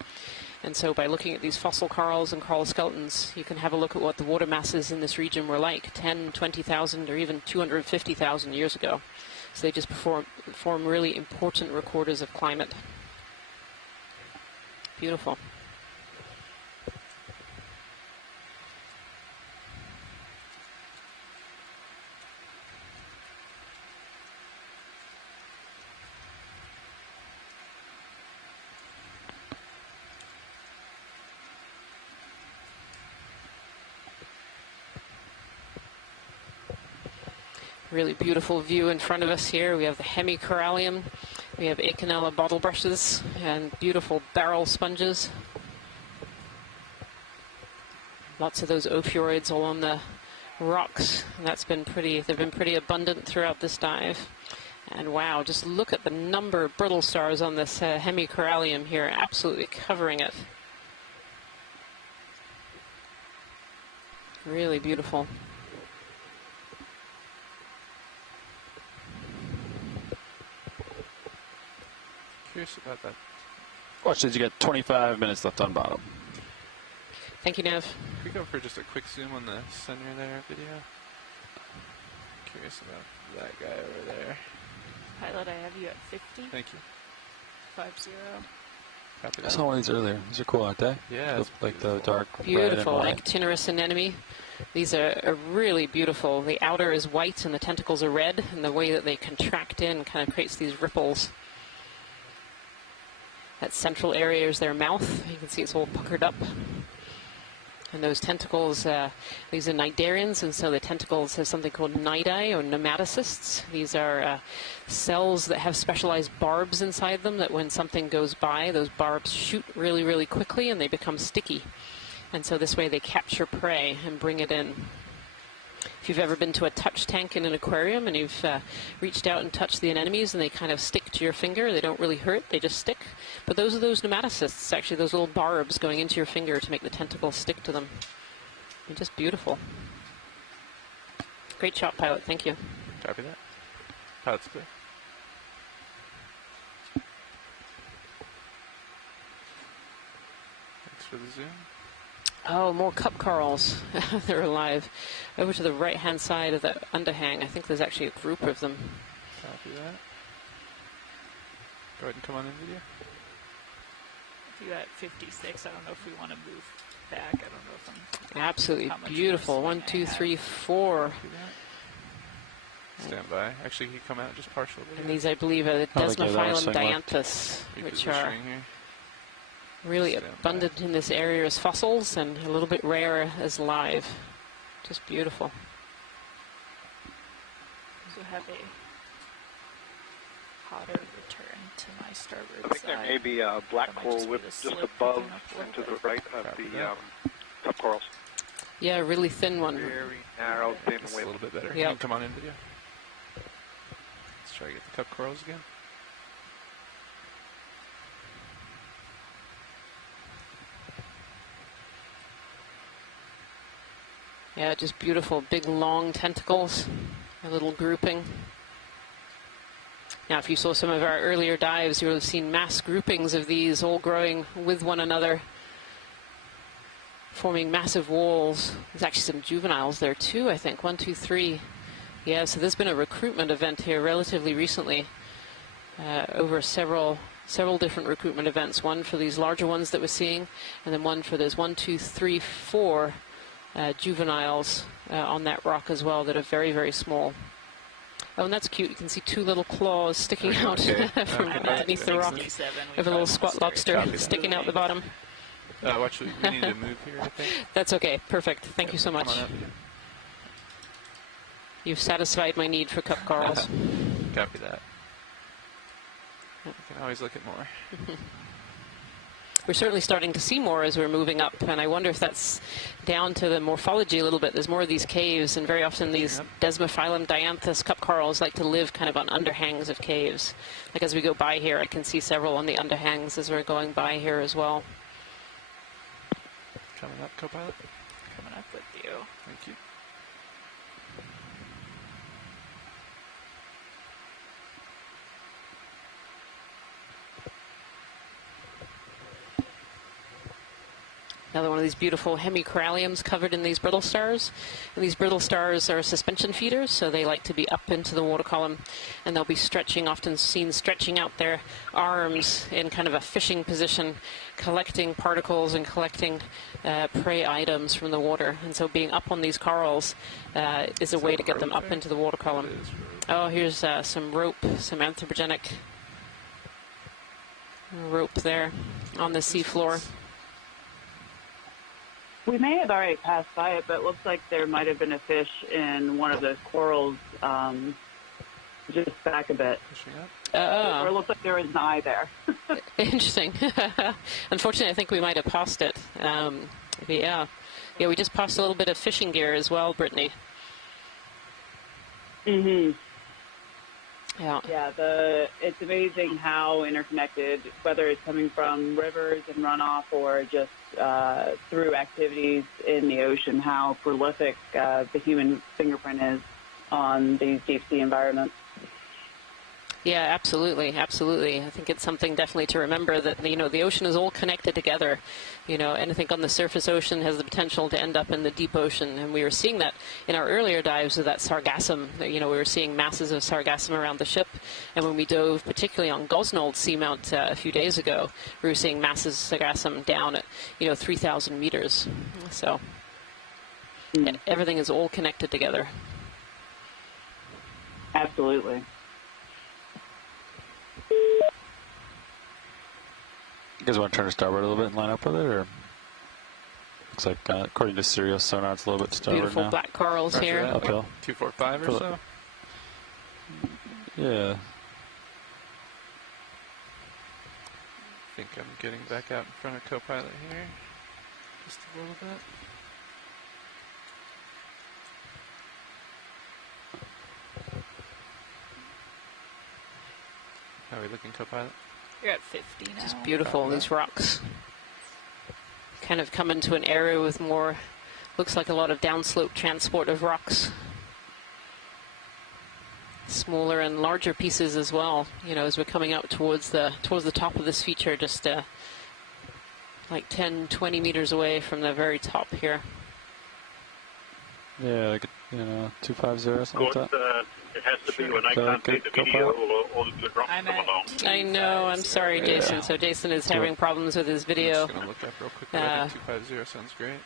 And so by looking at these fossil corals and coral skeletons, you can have a look at what the water masses in this region were like 10, 20,000, or even 250,000 years ago. So they just form really important recorders of climate. Beautiful. Really beautiful view in front of us here. We have the hemicorallium, we have Acanella bottle brushes, and beautiful barrel sponges. Lots of those ophiuroids along the rocks. And they've been pretty abundant throughout this dive. And wow, just look at the number of brittle stars on this hemicorallium here, absolutely covering it. Really beautiful. Curious about that. Watch this, you got 25 minutes left on bottom. Thank you, Nev. Can we go for just a quick zoom on the center there video? Curious about that guy over there. Pilot, I have you at 50. Thank you. 50. I saw one of these earlier. These are cool, aren't they? Yeah. Like the dark beautiful, red and like Actinurus anemone. These are really beautiful. The outer is white and the tentacles are red, and the way that they contract in kind of creates these ripples. That central area is their mouth. You can see it's all puckered up. And those tentacles, these are cnidarians, and so the tentacles have something called cnidae, or nematocysts. These are cells that have specialized barbs inside them that when something goes by, those barbs shoot really, really quickly and they become sticky. And so this way they capture prey and bring it in. If you've ever been to a touch tank in an aquarium and you've reached out and touched the anemones and they kind of stick to your finger, they don't really hurt, they just stick. But those are those nematocysts, actually, those little barbs going into your finger to make the tentacles stick to them. They're just beautiful. Great shot, pilot. Thank you. Copy that. Pilot's clear. Thanks for the zoom. Oh, more cup corals. They're alive. Over to the right-hand side of the underhang. I think there's actually a group of them. Copy that. Go ahead and come on in video. If you're at 56, I don't know if we want to move back. I don't know if I'm... Absolutely beautiful. 1, 2, 3, 4. Stand by. Actually, he come out just partial. And these, I believe, are the Desmophyllum dianthus, which are really abundant in this area as fossils and a little bit rare as live. Just beautiful. So have a hotter return to my starboard I think side. there may be a black coral whip just above and to the right of the cup corals. Yeah, a really thin one. Very narrow, thin Just whip. a little bit better. Yep. You can come on in, video. Let's try to get the cup corals again. Yeah, just beautiful, big, long tentacles, a little grouping. Now, if you saw some of our earlier dives, you would have seen mass groupings of these all growing with one another, forming massive walls. There's actually some juveniles there too, I think. 1, 2, 3. Yeah, so there's been a recruitment event here relatively recently, over several different recruitment events. One for these larger ones that we're seeing, and then one for those 1, 2, 3, 4 juveniles on that rock as well that are very, very small. Oh, and that's cute. You can see 2 little claws sticking out from underneath the rock. Of a little squat lobster sticking out the bottom. Watch, we need to move here, I think. That's okay. Perfect. Thank you so much. You've satisfied my need for cup corals. Copy that. You can always look at more. We're certainly starting to see more as we're moving up, and I wonder if that's down to the morphology a little bit. There's more of these caves, and very often these Desmophyllum dianthus cup corals like to live kind of on underhangs of caves. Like as we go by here, I can see several on the underhangs as we're going by here as well. Coming up, co-pilot. Coming up with you. Thank you. Another one of these beautiful hemicoralliums covered in these brittle stars. And these brittle stars are suspension feeders, so they like to be up into the water column, and they'll be stretching, often seen stretching out their arms in kind of a fishing position, collecting particles and collecting prey items from the water. And so being up on these corals is a way to get them up into the water column. Oh, here's some rope, some anthropogenic rope there on the seafloor. We may have already passed by it, but it looks like there might have been a fish in one of those corals just back a bit. Or it looks like there was an eye there. Interesting. Unfortunately, I think we might have passed it. Yeah, we just passed a little bit of fishing gear as well, Brittany. Mm-hmm. Yeah. Yeah, it's amazing how interconnected, whether it's coming from rivers and runoff or just through activities in the ocean, how prolific the human fingerprint is on these deep sea environments. Yeah, absolutely, absolutely. I think it's something definitely to remember that, the ocean is all connected together. Anything on the surface ocean has the potential to end up in the deep ocean. And we were seeing that in our earlier dives with that sargassum. We were seeing masses of sargassum around the ship. And when we dove, particularly on Gosnold Seamount a few days ago, we were seeing masses of sargassum down at, 3,000 meters. So everything is all connected together. Absolutely. You guys want to turn to starboard a little bit and line up with it, or looks like according to Sirius sonar, it's a little bit to starboard Beautiful now. Black corals here. Uphill. 245 or so. Yeah. I think I'm getting back out in front of co-pilot here, just a little bit. How are we looking, co-pilot? You're at 50 now. Just beautiful, these rocks. Kind of come into an area with more, looks like a lot of downslope transport of rocks. Smaller and larger pieces as well, as we're coming up towards the top of this feature, just like 10, 20 meters away from the very top here. Yeah, like, 250 or something like that. It has to be when I can't take the video or the good rocks come along. I know, I'm sorry, Jason. So Jason is having problems with his video. I'm just going to look up real quick. I think 250 sounds great.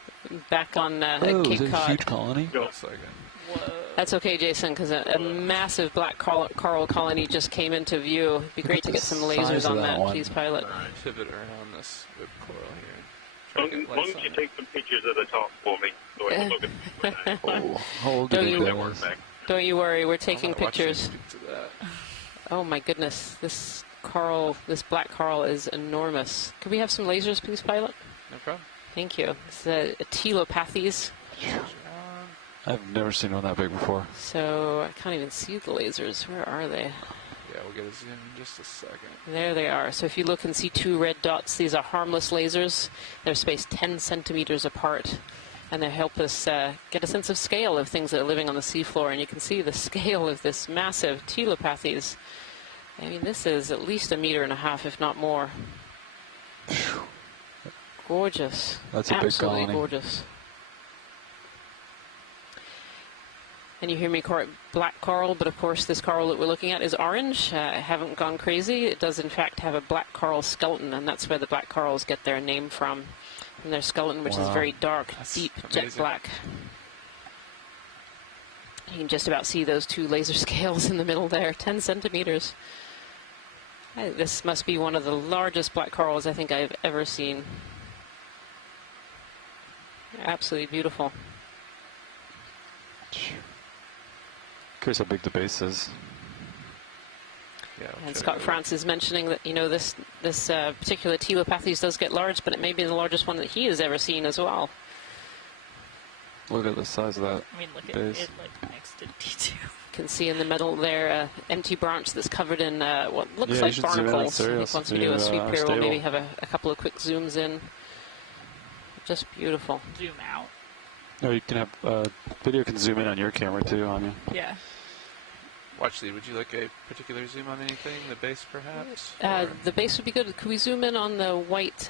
Back on oh, Cape is it a Cod. huge colony? Looks like it. That's okay, Jason, because a massive black coral colony just came into view. It'd be great to get some lasers on that. Please, pilot. Pivot around this whip coral here. Why don't you take some pictures of the top for me so I can look at them? Don't you worry, we're taking pictures. Oh my goodness, this black coral is enormous. Could we have some lasers, please, pilot? No problem. Thank you. It's a telopathes. I've never seen one that big before. So I can't even see the lasers. Where are they? Yeah, we'll get a zoom in just a second. There they are. So if you look and see two red dots, these are harmless lasers. They're spaced 10 centimeters apart. And they help us get a sense of scale of things that are living on the seafloor. And you can see the scale of this massive telopathes. I mean, this is at least 1.5 meters, if not more. Gorgeous. That's a big colony. Absolutely gorgeous. And you hear me call it black coral, but of course this coral that we're looking at is orange. I haven't gone crazy. It does in fact have a black coral skeleton, and that's where the black corals get their name from their skeleton, which is very dark, deep jet black. You can just about see those two laser scales in the middle there, 10 centimeters. This must be one of the largest black corals I think I've ever seen. Absolutely beautiful. Curious how big the base is. Yeah, and Scott France is mentioning that, you know, this particular telopathes does get large, but it may be the largest one that he has ever seen as well. Look at the size of that I mean, look base. at it like next to D2. You can see in the middle there empty branch that's covered in what looks like barnacles. I think once we do a sweep here, we'll maybe have a couple of quick zooms in. Just beautiful. Zoom out. No, you can have video can zoom in on your camera too, Anya. Yeah. Watch Lee, would you like a particular zoom on anything? The base, perhaps? The base would be good. Could we zoom in on the white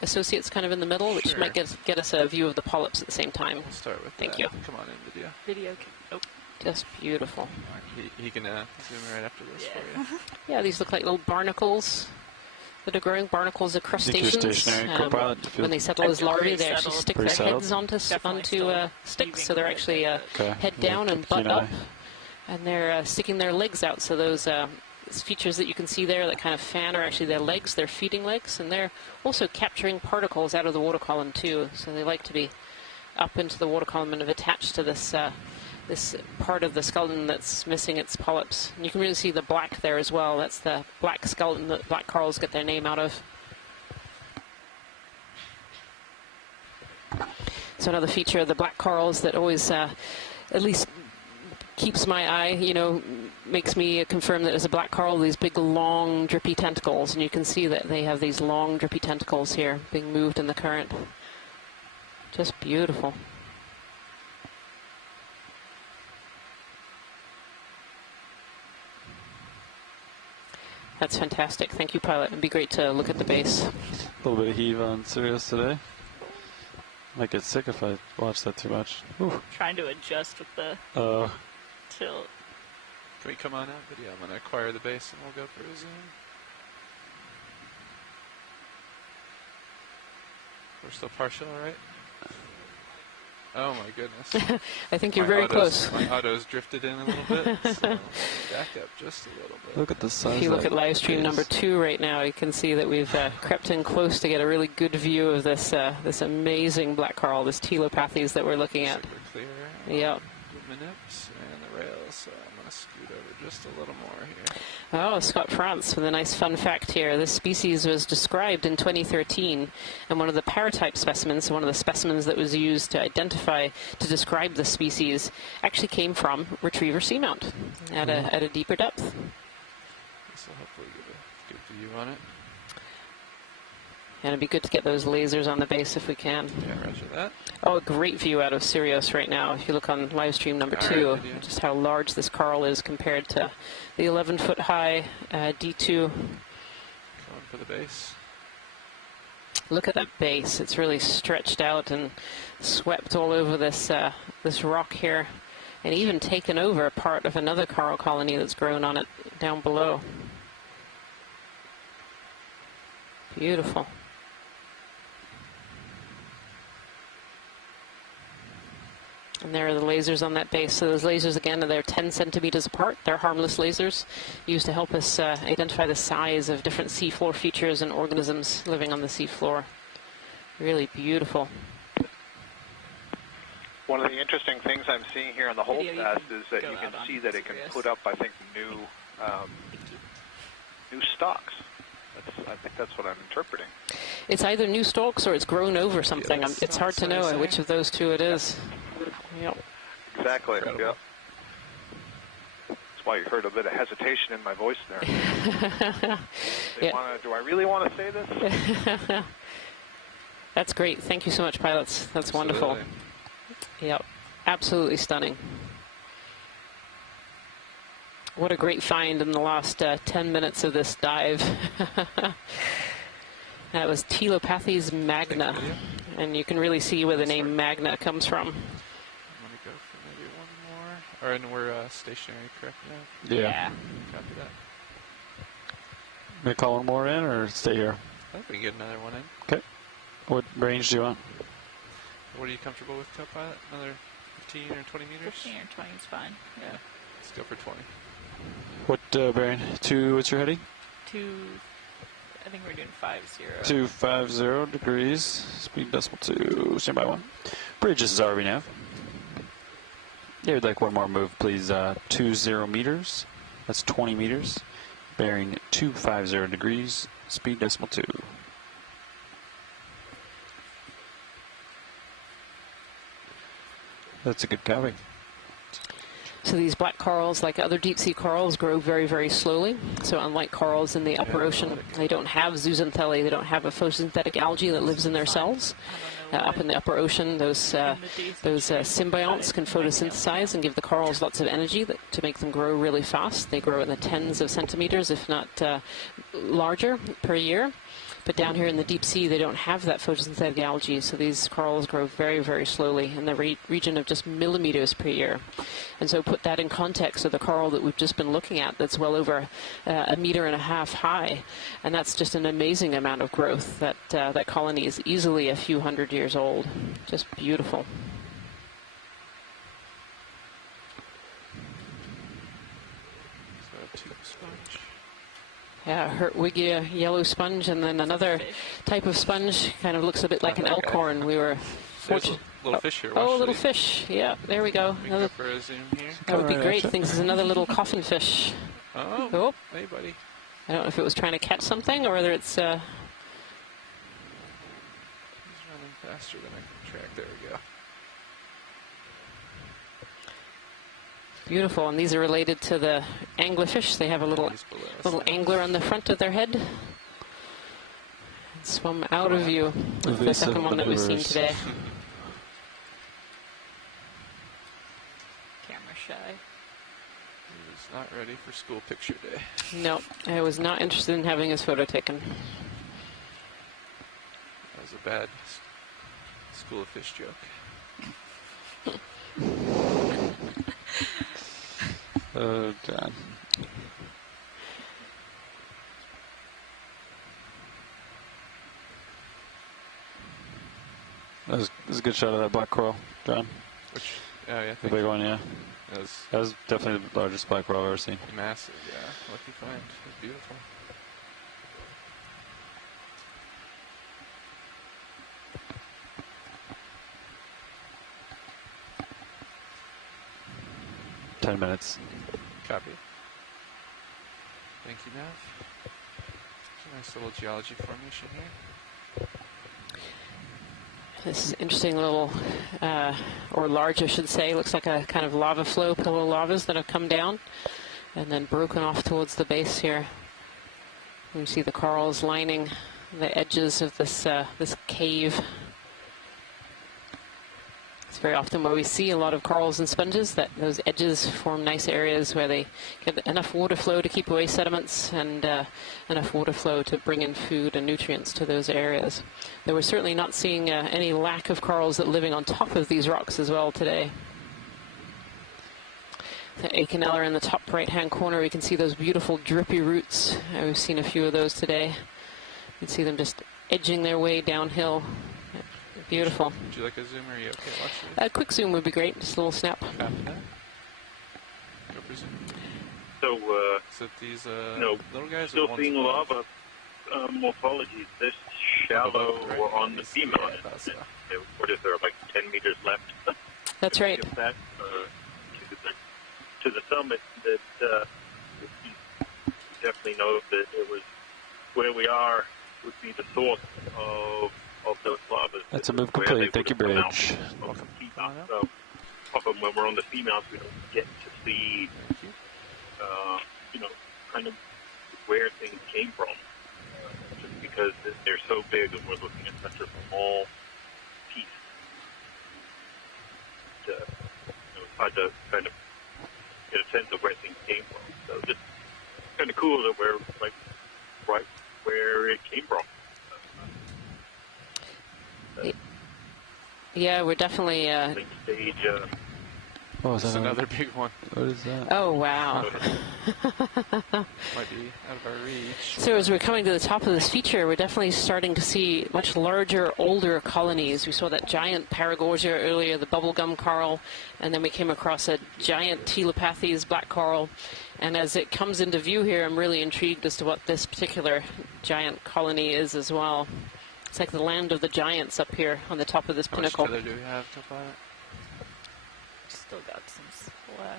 associates kind of in the middle, which might get us a view of the polyps at the same time? We'll start with Thank that. you. Come on in, video. Video. Oh. Just beautiful. He can zoom right after this for you. Yeah, these look like little barnacles that are growing. Barnacles are crustaceans. When they settle as larvae, they actually stick their heads onto sticks, so they're actually head down and butt up. And they're sticking their legs out, so those features that you can see there that kind of fan are actually their legs, their feeding legs, and they're also capturing particles out of the water column too. So they like to be up into the water column and have attached to this this part of the skeleton that's missing its polyps. And you can really see the black there as well. That's the black skeleton that black corals get their name out of. So another feature of the black corals that always, at least keeps my eye, you know, makes me confirm that it's a black coral, these big long drippy tentacles, and you can see that they have these long drippy tentacles here being moved in the current. Just beautiful. That's fantastic. Thank you, pilot. It'd be great to look at the base. A little bit of heave on Sirius today. Might get sick if I watch that too much. Ooh. Trying to adjust with the tilt. Can we come on out, video? I'm going to acquire the base and we'll go for a zoom. We're still partial, all right? Oh my goodness. I think you're very close. My auto's drifted in a little bit, so back up just a little bit. Look at the size. If you look at live stream number 2 right now, you can see that we've crept in close to get a really good view of this this amazing black coral, this telopathes that we're looking at. Super clear. Yep. The nips and the rails, so I'm going to scoot over just a little more here. Oh, Scott France with a nice fun fact here. This species was described in 2013, and one of the paratype specimens, so one of the specimens that was used to identify, to describe the species, actually came from Retriever Seamount at a deeper depth. This will hopefully give a good view on it. And it'd be good to get those lasers on the base if we can. Yeah, roger that. Oh, a great view out of Sirius right now. If you look on live stream number 2, right, just how large this coral is compared to the 11-foot high D2. Going for the base. Look at that base. It's really stretched out and swept all over this this rock here, and even taken over a part of another coral colony that's grown on it down below. Beautiful. And there are the lasers on that base. So those lasers, again, they're 10 centimeters apart. They're harmless lasers used to help us identify the size of different seafloor features and organisms living on the seafloor. Really beautiful. One of the interesting things I'm seeing here on the whole test is that you can see that it can put up, I think, new stalks. I think that's what I'm interpreting. It's either new stalks or it's grown over something. Yes, it's hard to know which of those two it is. Yep. Exactly. Yep. That's why you heard a bit of hesitation in my voice there. Do I really want to say this? That's great. Thank you so much, pilots. That's wonderful. Yep. Absolutely stunning. What a great find in the last 10 minutes of this dive. That was Telopathes magna. And you can really see where the name magna comes from. I'm going to go for maybe one more. And we're stationary, correct? Yeah. Copy that. May I call one more in or stay here? I think we can get another one in. Okay. What range do you want? What are you comfortable with, co-pilot? Another 15 or 20 meters? 15 or 20 is fine. Yeah. Let's go for 20. What bearing? What's your heading? I think we're doing 50. 250 degrees. Speed decimal 2. Stand by 1. Bridge, this is ROV nav. Yeah, we'd like one more move, please. 20 meters. That's 20 meters. Bearing 250 degrees. Speed decimal 2. That's a good copy. So these black corals, like other deep-sea corals, grow very, very slowly. So unlike corals in the upper ocean, they don't have zooxanthellae. They don't have a photosynthetic algae that lives in their cells. Up in the upper ocean, those symbionts can photosynthesize and give the corals lots of energy to make them grow really fast. They grow in the tens of centimeters, if not larger, per year. But down here in the deep sea, they don't have that photosynthetic algae, so these corals grow very, very slowly in the region of just millimeters per year. And so put that in context of the coral that we've just been looking at that's well over 1.5 meters high. And that's just an amazing amount of growth. That colony is easily a few hundred years old. Just beautiful. Yeah, Hertwiggia yellow sponge, and then another type of sponge, kind of looks a bit like an elkhorn. We were fortunate. Little fish here. Oh, a little fish. Yeah, there we go. Go for a zoom here. That would be great. I think this is another little coffin fish. Oh, hey, buddy. I don't know if it was trying to catch something or whether it's... He's running faster than I can track. There we go. Beautiful, and these are related to the anglerfish. They have a little angler on the front of their head. And swim out of view. That's the second one that we've seen today. Camera shy. He was not ready for school picture day. No, I was not interested in having his photo taken. That was a bad school of fish joke. Oh, God. That was a good shot of that black coral, John. Which, yeah. The big one, yeah. That was definitely the largest black coral I've ever seen. Massive, yeah. Lucky find. It was beautiful. Minutes. Copy. Thank you, Nav. It's a nice little geology formation here. This is an interesting little, or large I should say, looks like a kind of lava flow, pillow lavas that have come down and then broken off towards the base here. You see the corals lining the edges of this cave. It's very often where we see a lot of corals and sponges, that those edges form nice areas where they get enough water flow to keep away sediments and enough water flow to bring in food and nutrients to those areas. Though we're certainly not seeing any lack of corals that are living on top of these rocks as well today. The Okeanos in the top right-hand corner, we can see those beautiful drippy roots. We've seen a few of those today. You can see them just edging their way downhill. Beautiful. Would you like a zoom or are you okay? A quick zoom would be great. Just a little snap. Copy that. Go for zoom. So, these little guys still seeing lava morphology this shallow on the seamount. What is there, like 10 meters left? That's right. That, to the summit, that you definitely know that it was where we are would be the source of those lavas. That's a move complete. Thank you, Bridge. So often when we're on the seamounts, we don't get to see, kind of where things came from, just because they're so big and we're looking at such a small piece. It's hard to kind of get a sense of where things came from. So just kind of cool that we're like right where it came from. Yeah, we're definitely. Stage, oh, is that another big one? What is that? Oh, wow. Might be out of our reach. So as we're coming to the top of this feature, we're definitely starting to see much larger, older colonies. We saw that giant Paragorgia earlier, the bubblegum coral, and then we came across a giant Telepathes black coral. And as it comes into view here, I'm really intrigued as to what this particular giant colony is as well. It's like the land of the giants up here on the top of this pinnacle. How much tether do we have to apply it? Still got some slack.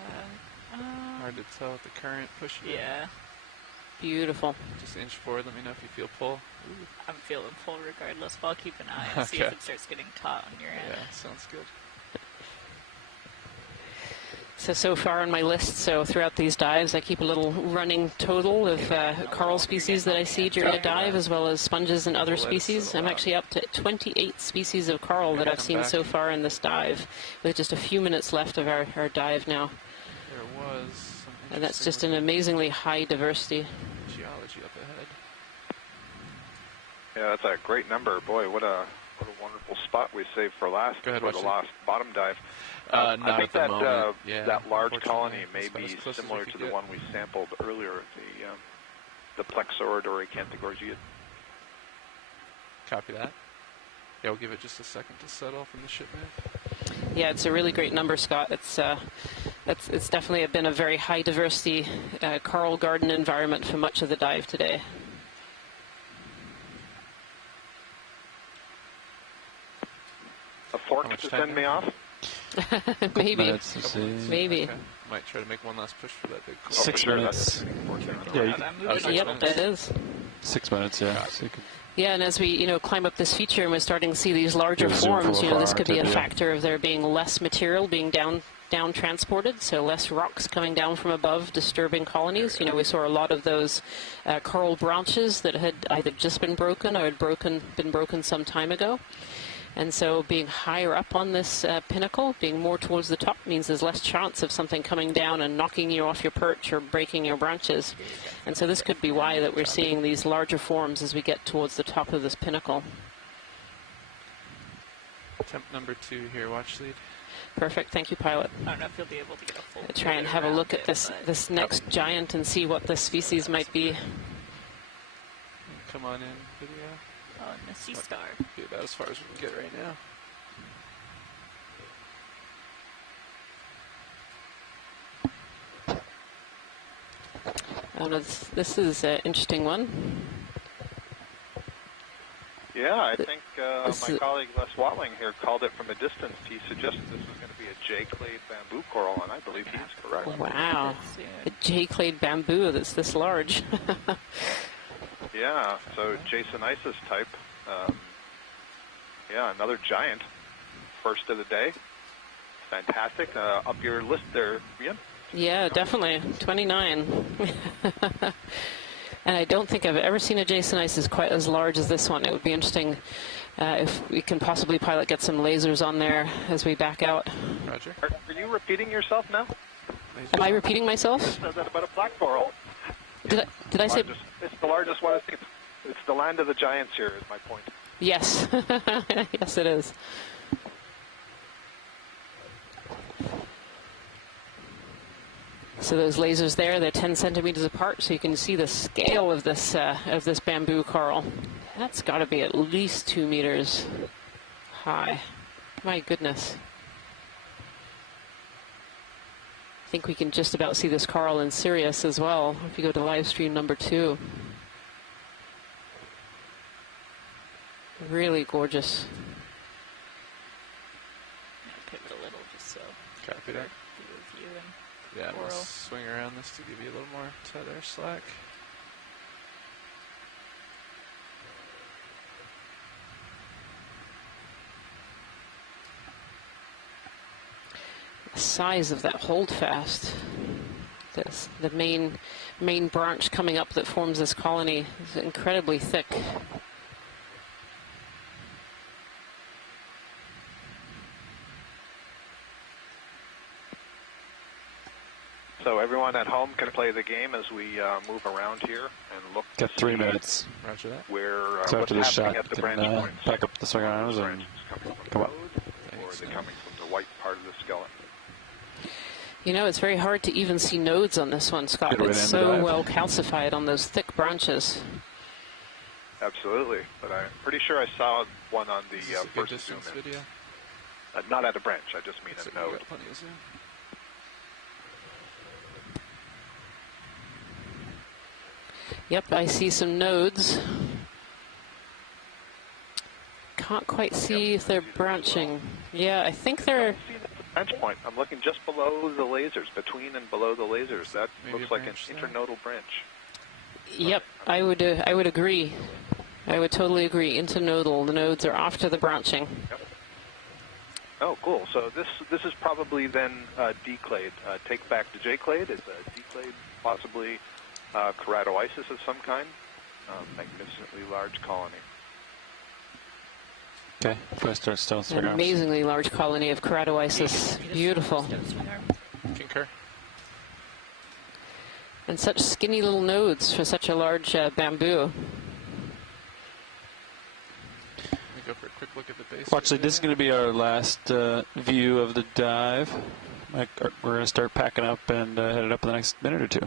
Hard to tell with the current pushing. Yeah. Beautiful. Just inch forward. Let me know if you feel pull. Ooh. I'm feeling pull regardless, but I'll keep an eye and see if it starts getting taut on your end. Yeah, sounds good. So far on my list, throughout these dives, I keep a little running total of coral species that I see during a dive, as well as sponges and other species. I'm actually up to 28 species of coral that I've seen so far in this dive, with just a few minutes left of our dive now. There was some and that's just an amazingly high diversity. Geology up ahead. Yeah, that's a great number. Boy, what a wonderful spot we saved for last for the last bottom dive. I think that that large colony may be similar to the one we sampled earlier, the Plexaurid or Acanthogorgia. Copy that. Yeah, we'll give it just a second to settle from the ship move. Yeah, it's a really great number, Scott. It's definitely been a very high diversity coral garden environment for much of the dive today. A fork to send me off? Maybe. Maybe. Okay. Might try to make one last push for that big coral. 6 minutes. Yep, that is. 6 minutes, yeah. So yeah, and as we, climb up this feature and we're starting to see these larger forms, this could be a factor of there being less material being down transported, so less rocks coming down from above disturbing colonies. We saw a lot of those coral branches that had either just been broken or had been broken some time ago. And so being higher up on this pinnacle, being more towards the top, means there's less chance of something coming down and knocking you off your perch or breaking your branches. And so this could be why that we're seeing these larger forms as we get towards the top of this pinnacle. Attempt number 2 here, watch lead. Perfect, thank you, pilot. I don't know if you'll be able to get a full try and have a look at this next giant and see what this species might be. Come on in, video. Oh, and the sea star. Be about as far as we can get right now. This is an interesting one. Yeah, I think my colleague Les Watling here called it from a distance. He suggested this was going to be a J-clade bamboo coral, and I believe he's correct. Wow, a J-clade bamboo that's this large. Yeah, so Jasonisis type. Yeah, another giant. First of the day. Fantastic. Up your list there, Ian. Yeah, definitely. 29. And I don't think I've ever seen a Jasonisis quite as large as this one. It would be interesting if we can possibly get some lasers on there as we back out. Roger. Are you repeating yourself now? Am I repeating myself? Said that about a black coral. Did I say? It's the largest one. It's the land of the giants here, is my point. Yes. Yes, it is. So those lasers there, they're 10 centimeters apart, so you can see the scale of this bamboo coral. That's got to be at least 2 meters high. My goodness. I think we can just about see this coral in Sirius as well, if you go to live stream number 2. Really gorgeous. Pivot a little just so. Copy that. View and Yeah, I'm coral. going to swing around this to give you a little more tether slack. The size of that holdfast. The main branch coming up that forms this colony is incredibly thick. So everyone at home can play the game as we move around here and look. Got 3 minutes. Roger that. Where So what's after this happening shot, at the you branch can points. back up the Okeanos and come up. Or are they coming from the white part of the skeleton? You know, it's very hard to even see nodes on this one, Scott. Good way to It's end the so dive. well calcified on those thick branches. Absolutely, but I'm pretty sure I saw one on the Is this a good first zoom distance in. video? Not at a branch, I just mean So a you node. got plenty of zoom. Yep, I see some nodes. Can't quite see if they're branching. Yeah, I think they're... Branch point. I'm looking just below the lasers, between and below the lasers. That Maybe looks a like an branch there. internodal branch. Yep, I would agree. I would totally agree. Internodal. The nodes are after the branching. Yep. Oh, cool. So this is probably then declade. Take back to J-clade. It's a declade, possibly keratoisis of some kind. Magnificently large colony. Okay, if I start still, An amazingly large colony of keratoisis. Beautiful. Concur. And such skinny little nodes for such a large bamboo. Let me go for a quick look at the base. Well, actually, this is going to be our last view of the dive. We're going to start packing up and head it up in the next minute or 2.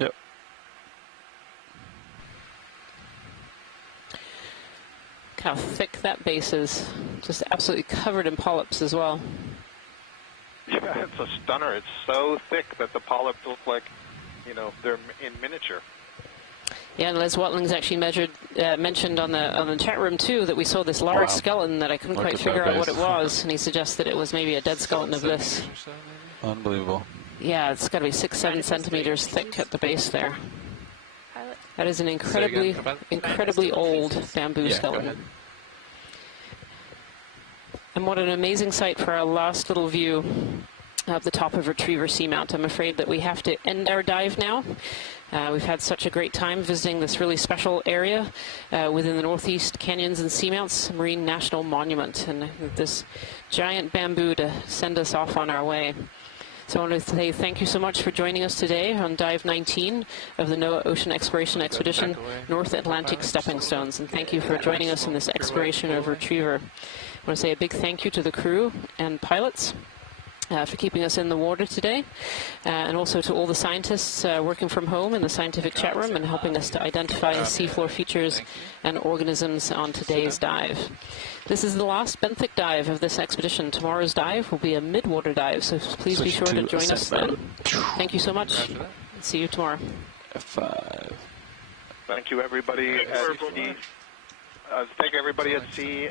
Yep. Look how thick that base is. Just absolutely covered in polyps as well. Yeah, it's a stunner. It's so thick that the polyps look like, you know, they're in miniature. Yeah, and Les Watling's actually mentioned on the chat room too that we saw this large skeleton that I couldn't Look quite at figure that out what base. it was, and he suggested it was maybe a dead skeleton of this. Unbelievable. Yeah, it's got to be 6-7 centimeters thick at the base there. That is an incredibly old bamboo skeleton. And what an amazing sight for our last little view of the top of Retriever Seamount. I'm afraid that we have to end our dive now. We've had such a great time visiting this really special area within the Northeast Canyons and Seamounts Marine National Monument, and this giant bamboo to send us off on our way. So I want to say thank you so much for joining us today on Dive 19 of the NOAA Ocean Exploration Expedition North Atlantic Stepping Stones, and thank you for joining us in this exploration of Retriever. I want to say a big thank you to the crew and pilots for keeping us in the water today, and also to all the scientists working from home in the scientific chat room and helping us to identify seafloor features and organisms on today's dive. This is the last benthic dive of this expedition. Tomorrow's dive will be a midwater dive, so please be sure to join us then. Thank you so much. See you tomorrow. F5. Thank you, everybody at sea. Thank everybody at sea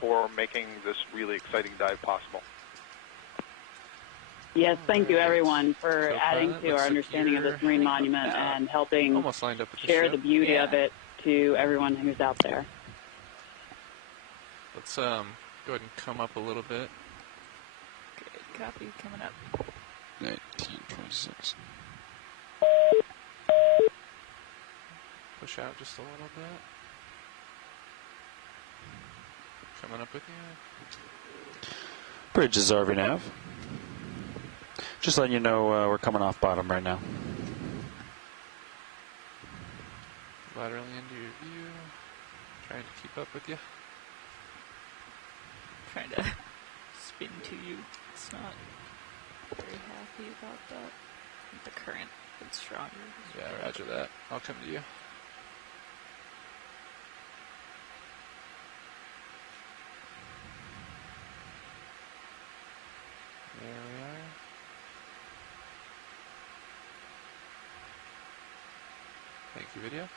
for making this really exciting dive possible. Yes, thank you everyone for adding to our understanding of this marine monument and helping Almost lined up with the share ship. the beauty of it to everyone who's out there. Let's go ahead and come up a little bit. Good copy, coming up. 1926. Push out just a little bit. Coming up with you. Bridge is RV nav. Just letting you know we're coming off bottom right now. Laterally into your view. Trying to keep up with you. Trying to spin to you. It's not very happy about that. The current is stronger. Yeah, roger that. I'll come to you. your video.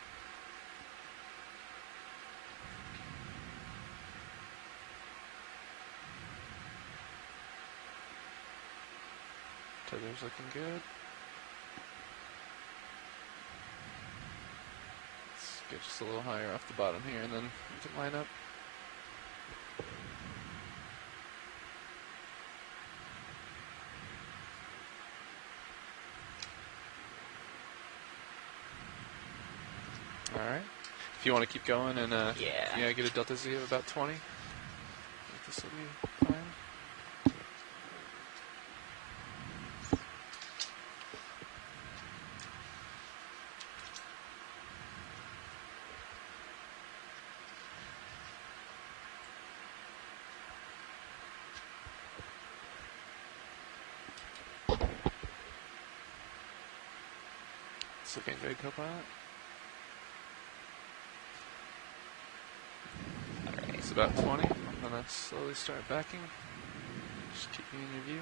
Tether's looking good. Let's get just a little higher off the bottom here, and then we can line up. Alright. If you want to keep going and get a delta Z of about 20, this will be fine. It's looking good, Copilot. Alright, it's about 20. I'm going to slowly start backing. Just keep me in your view.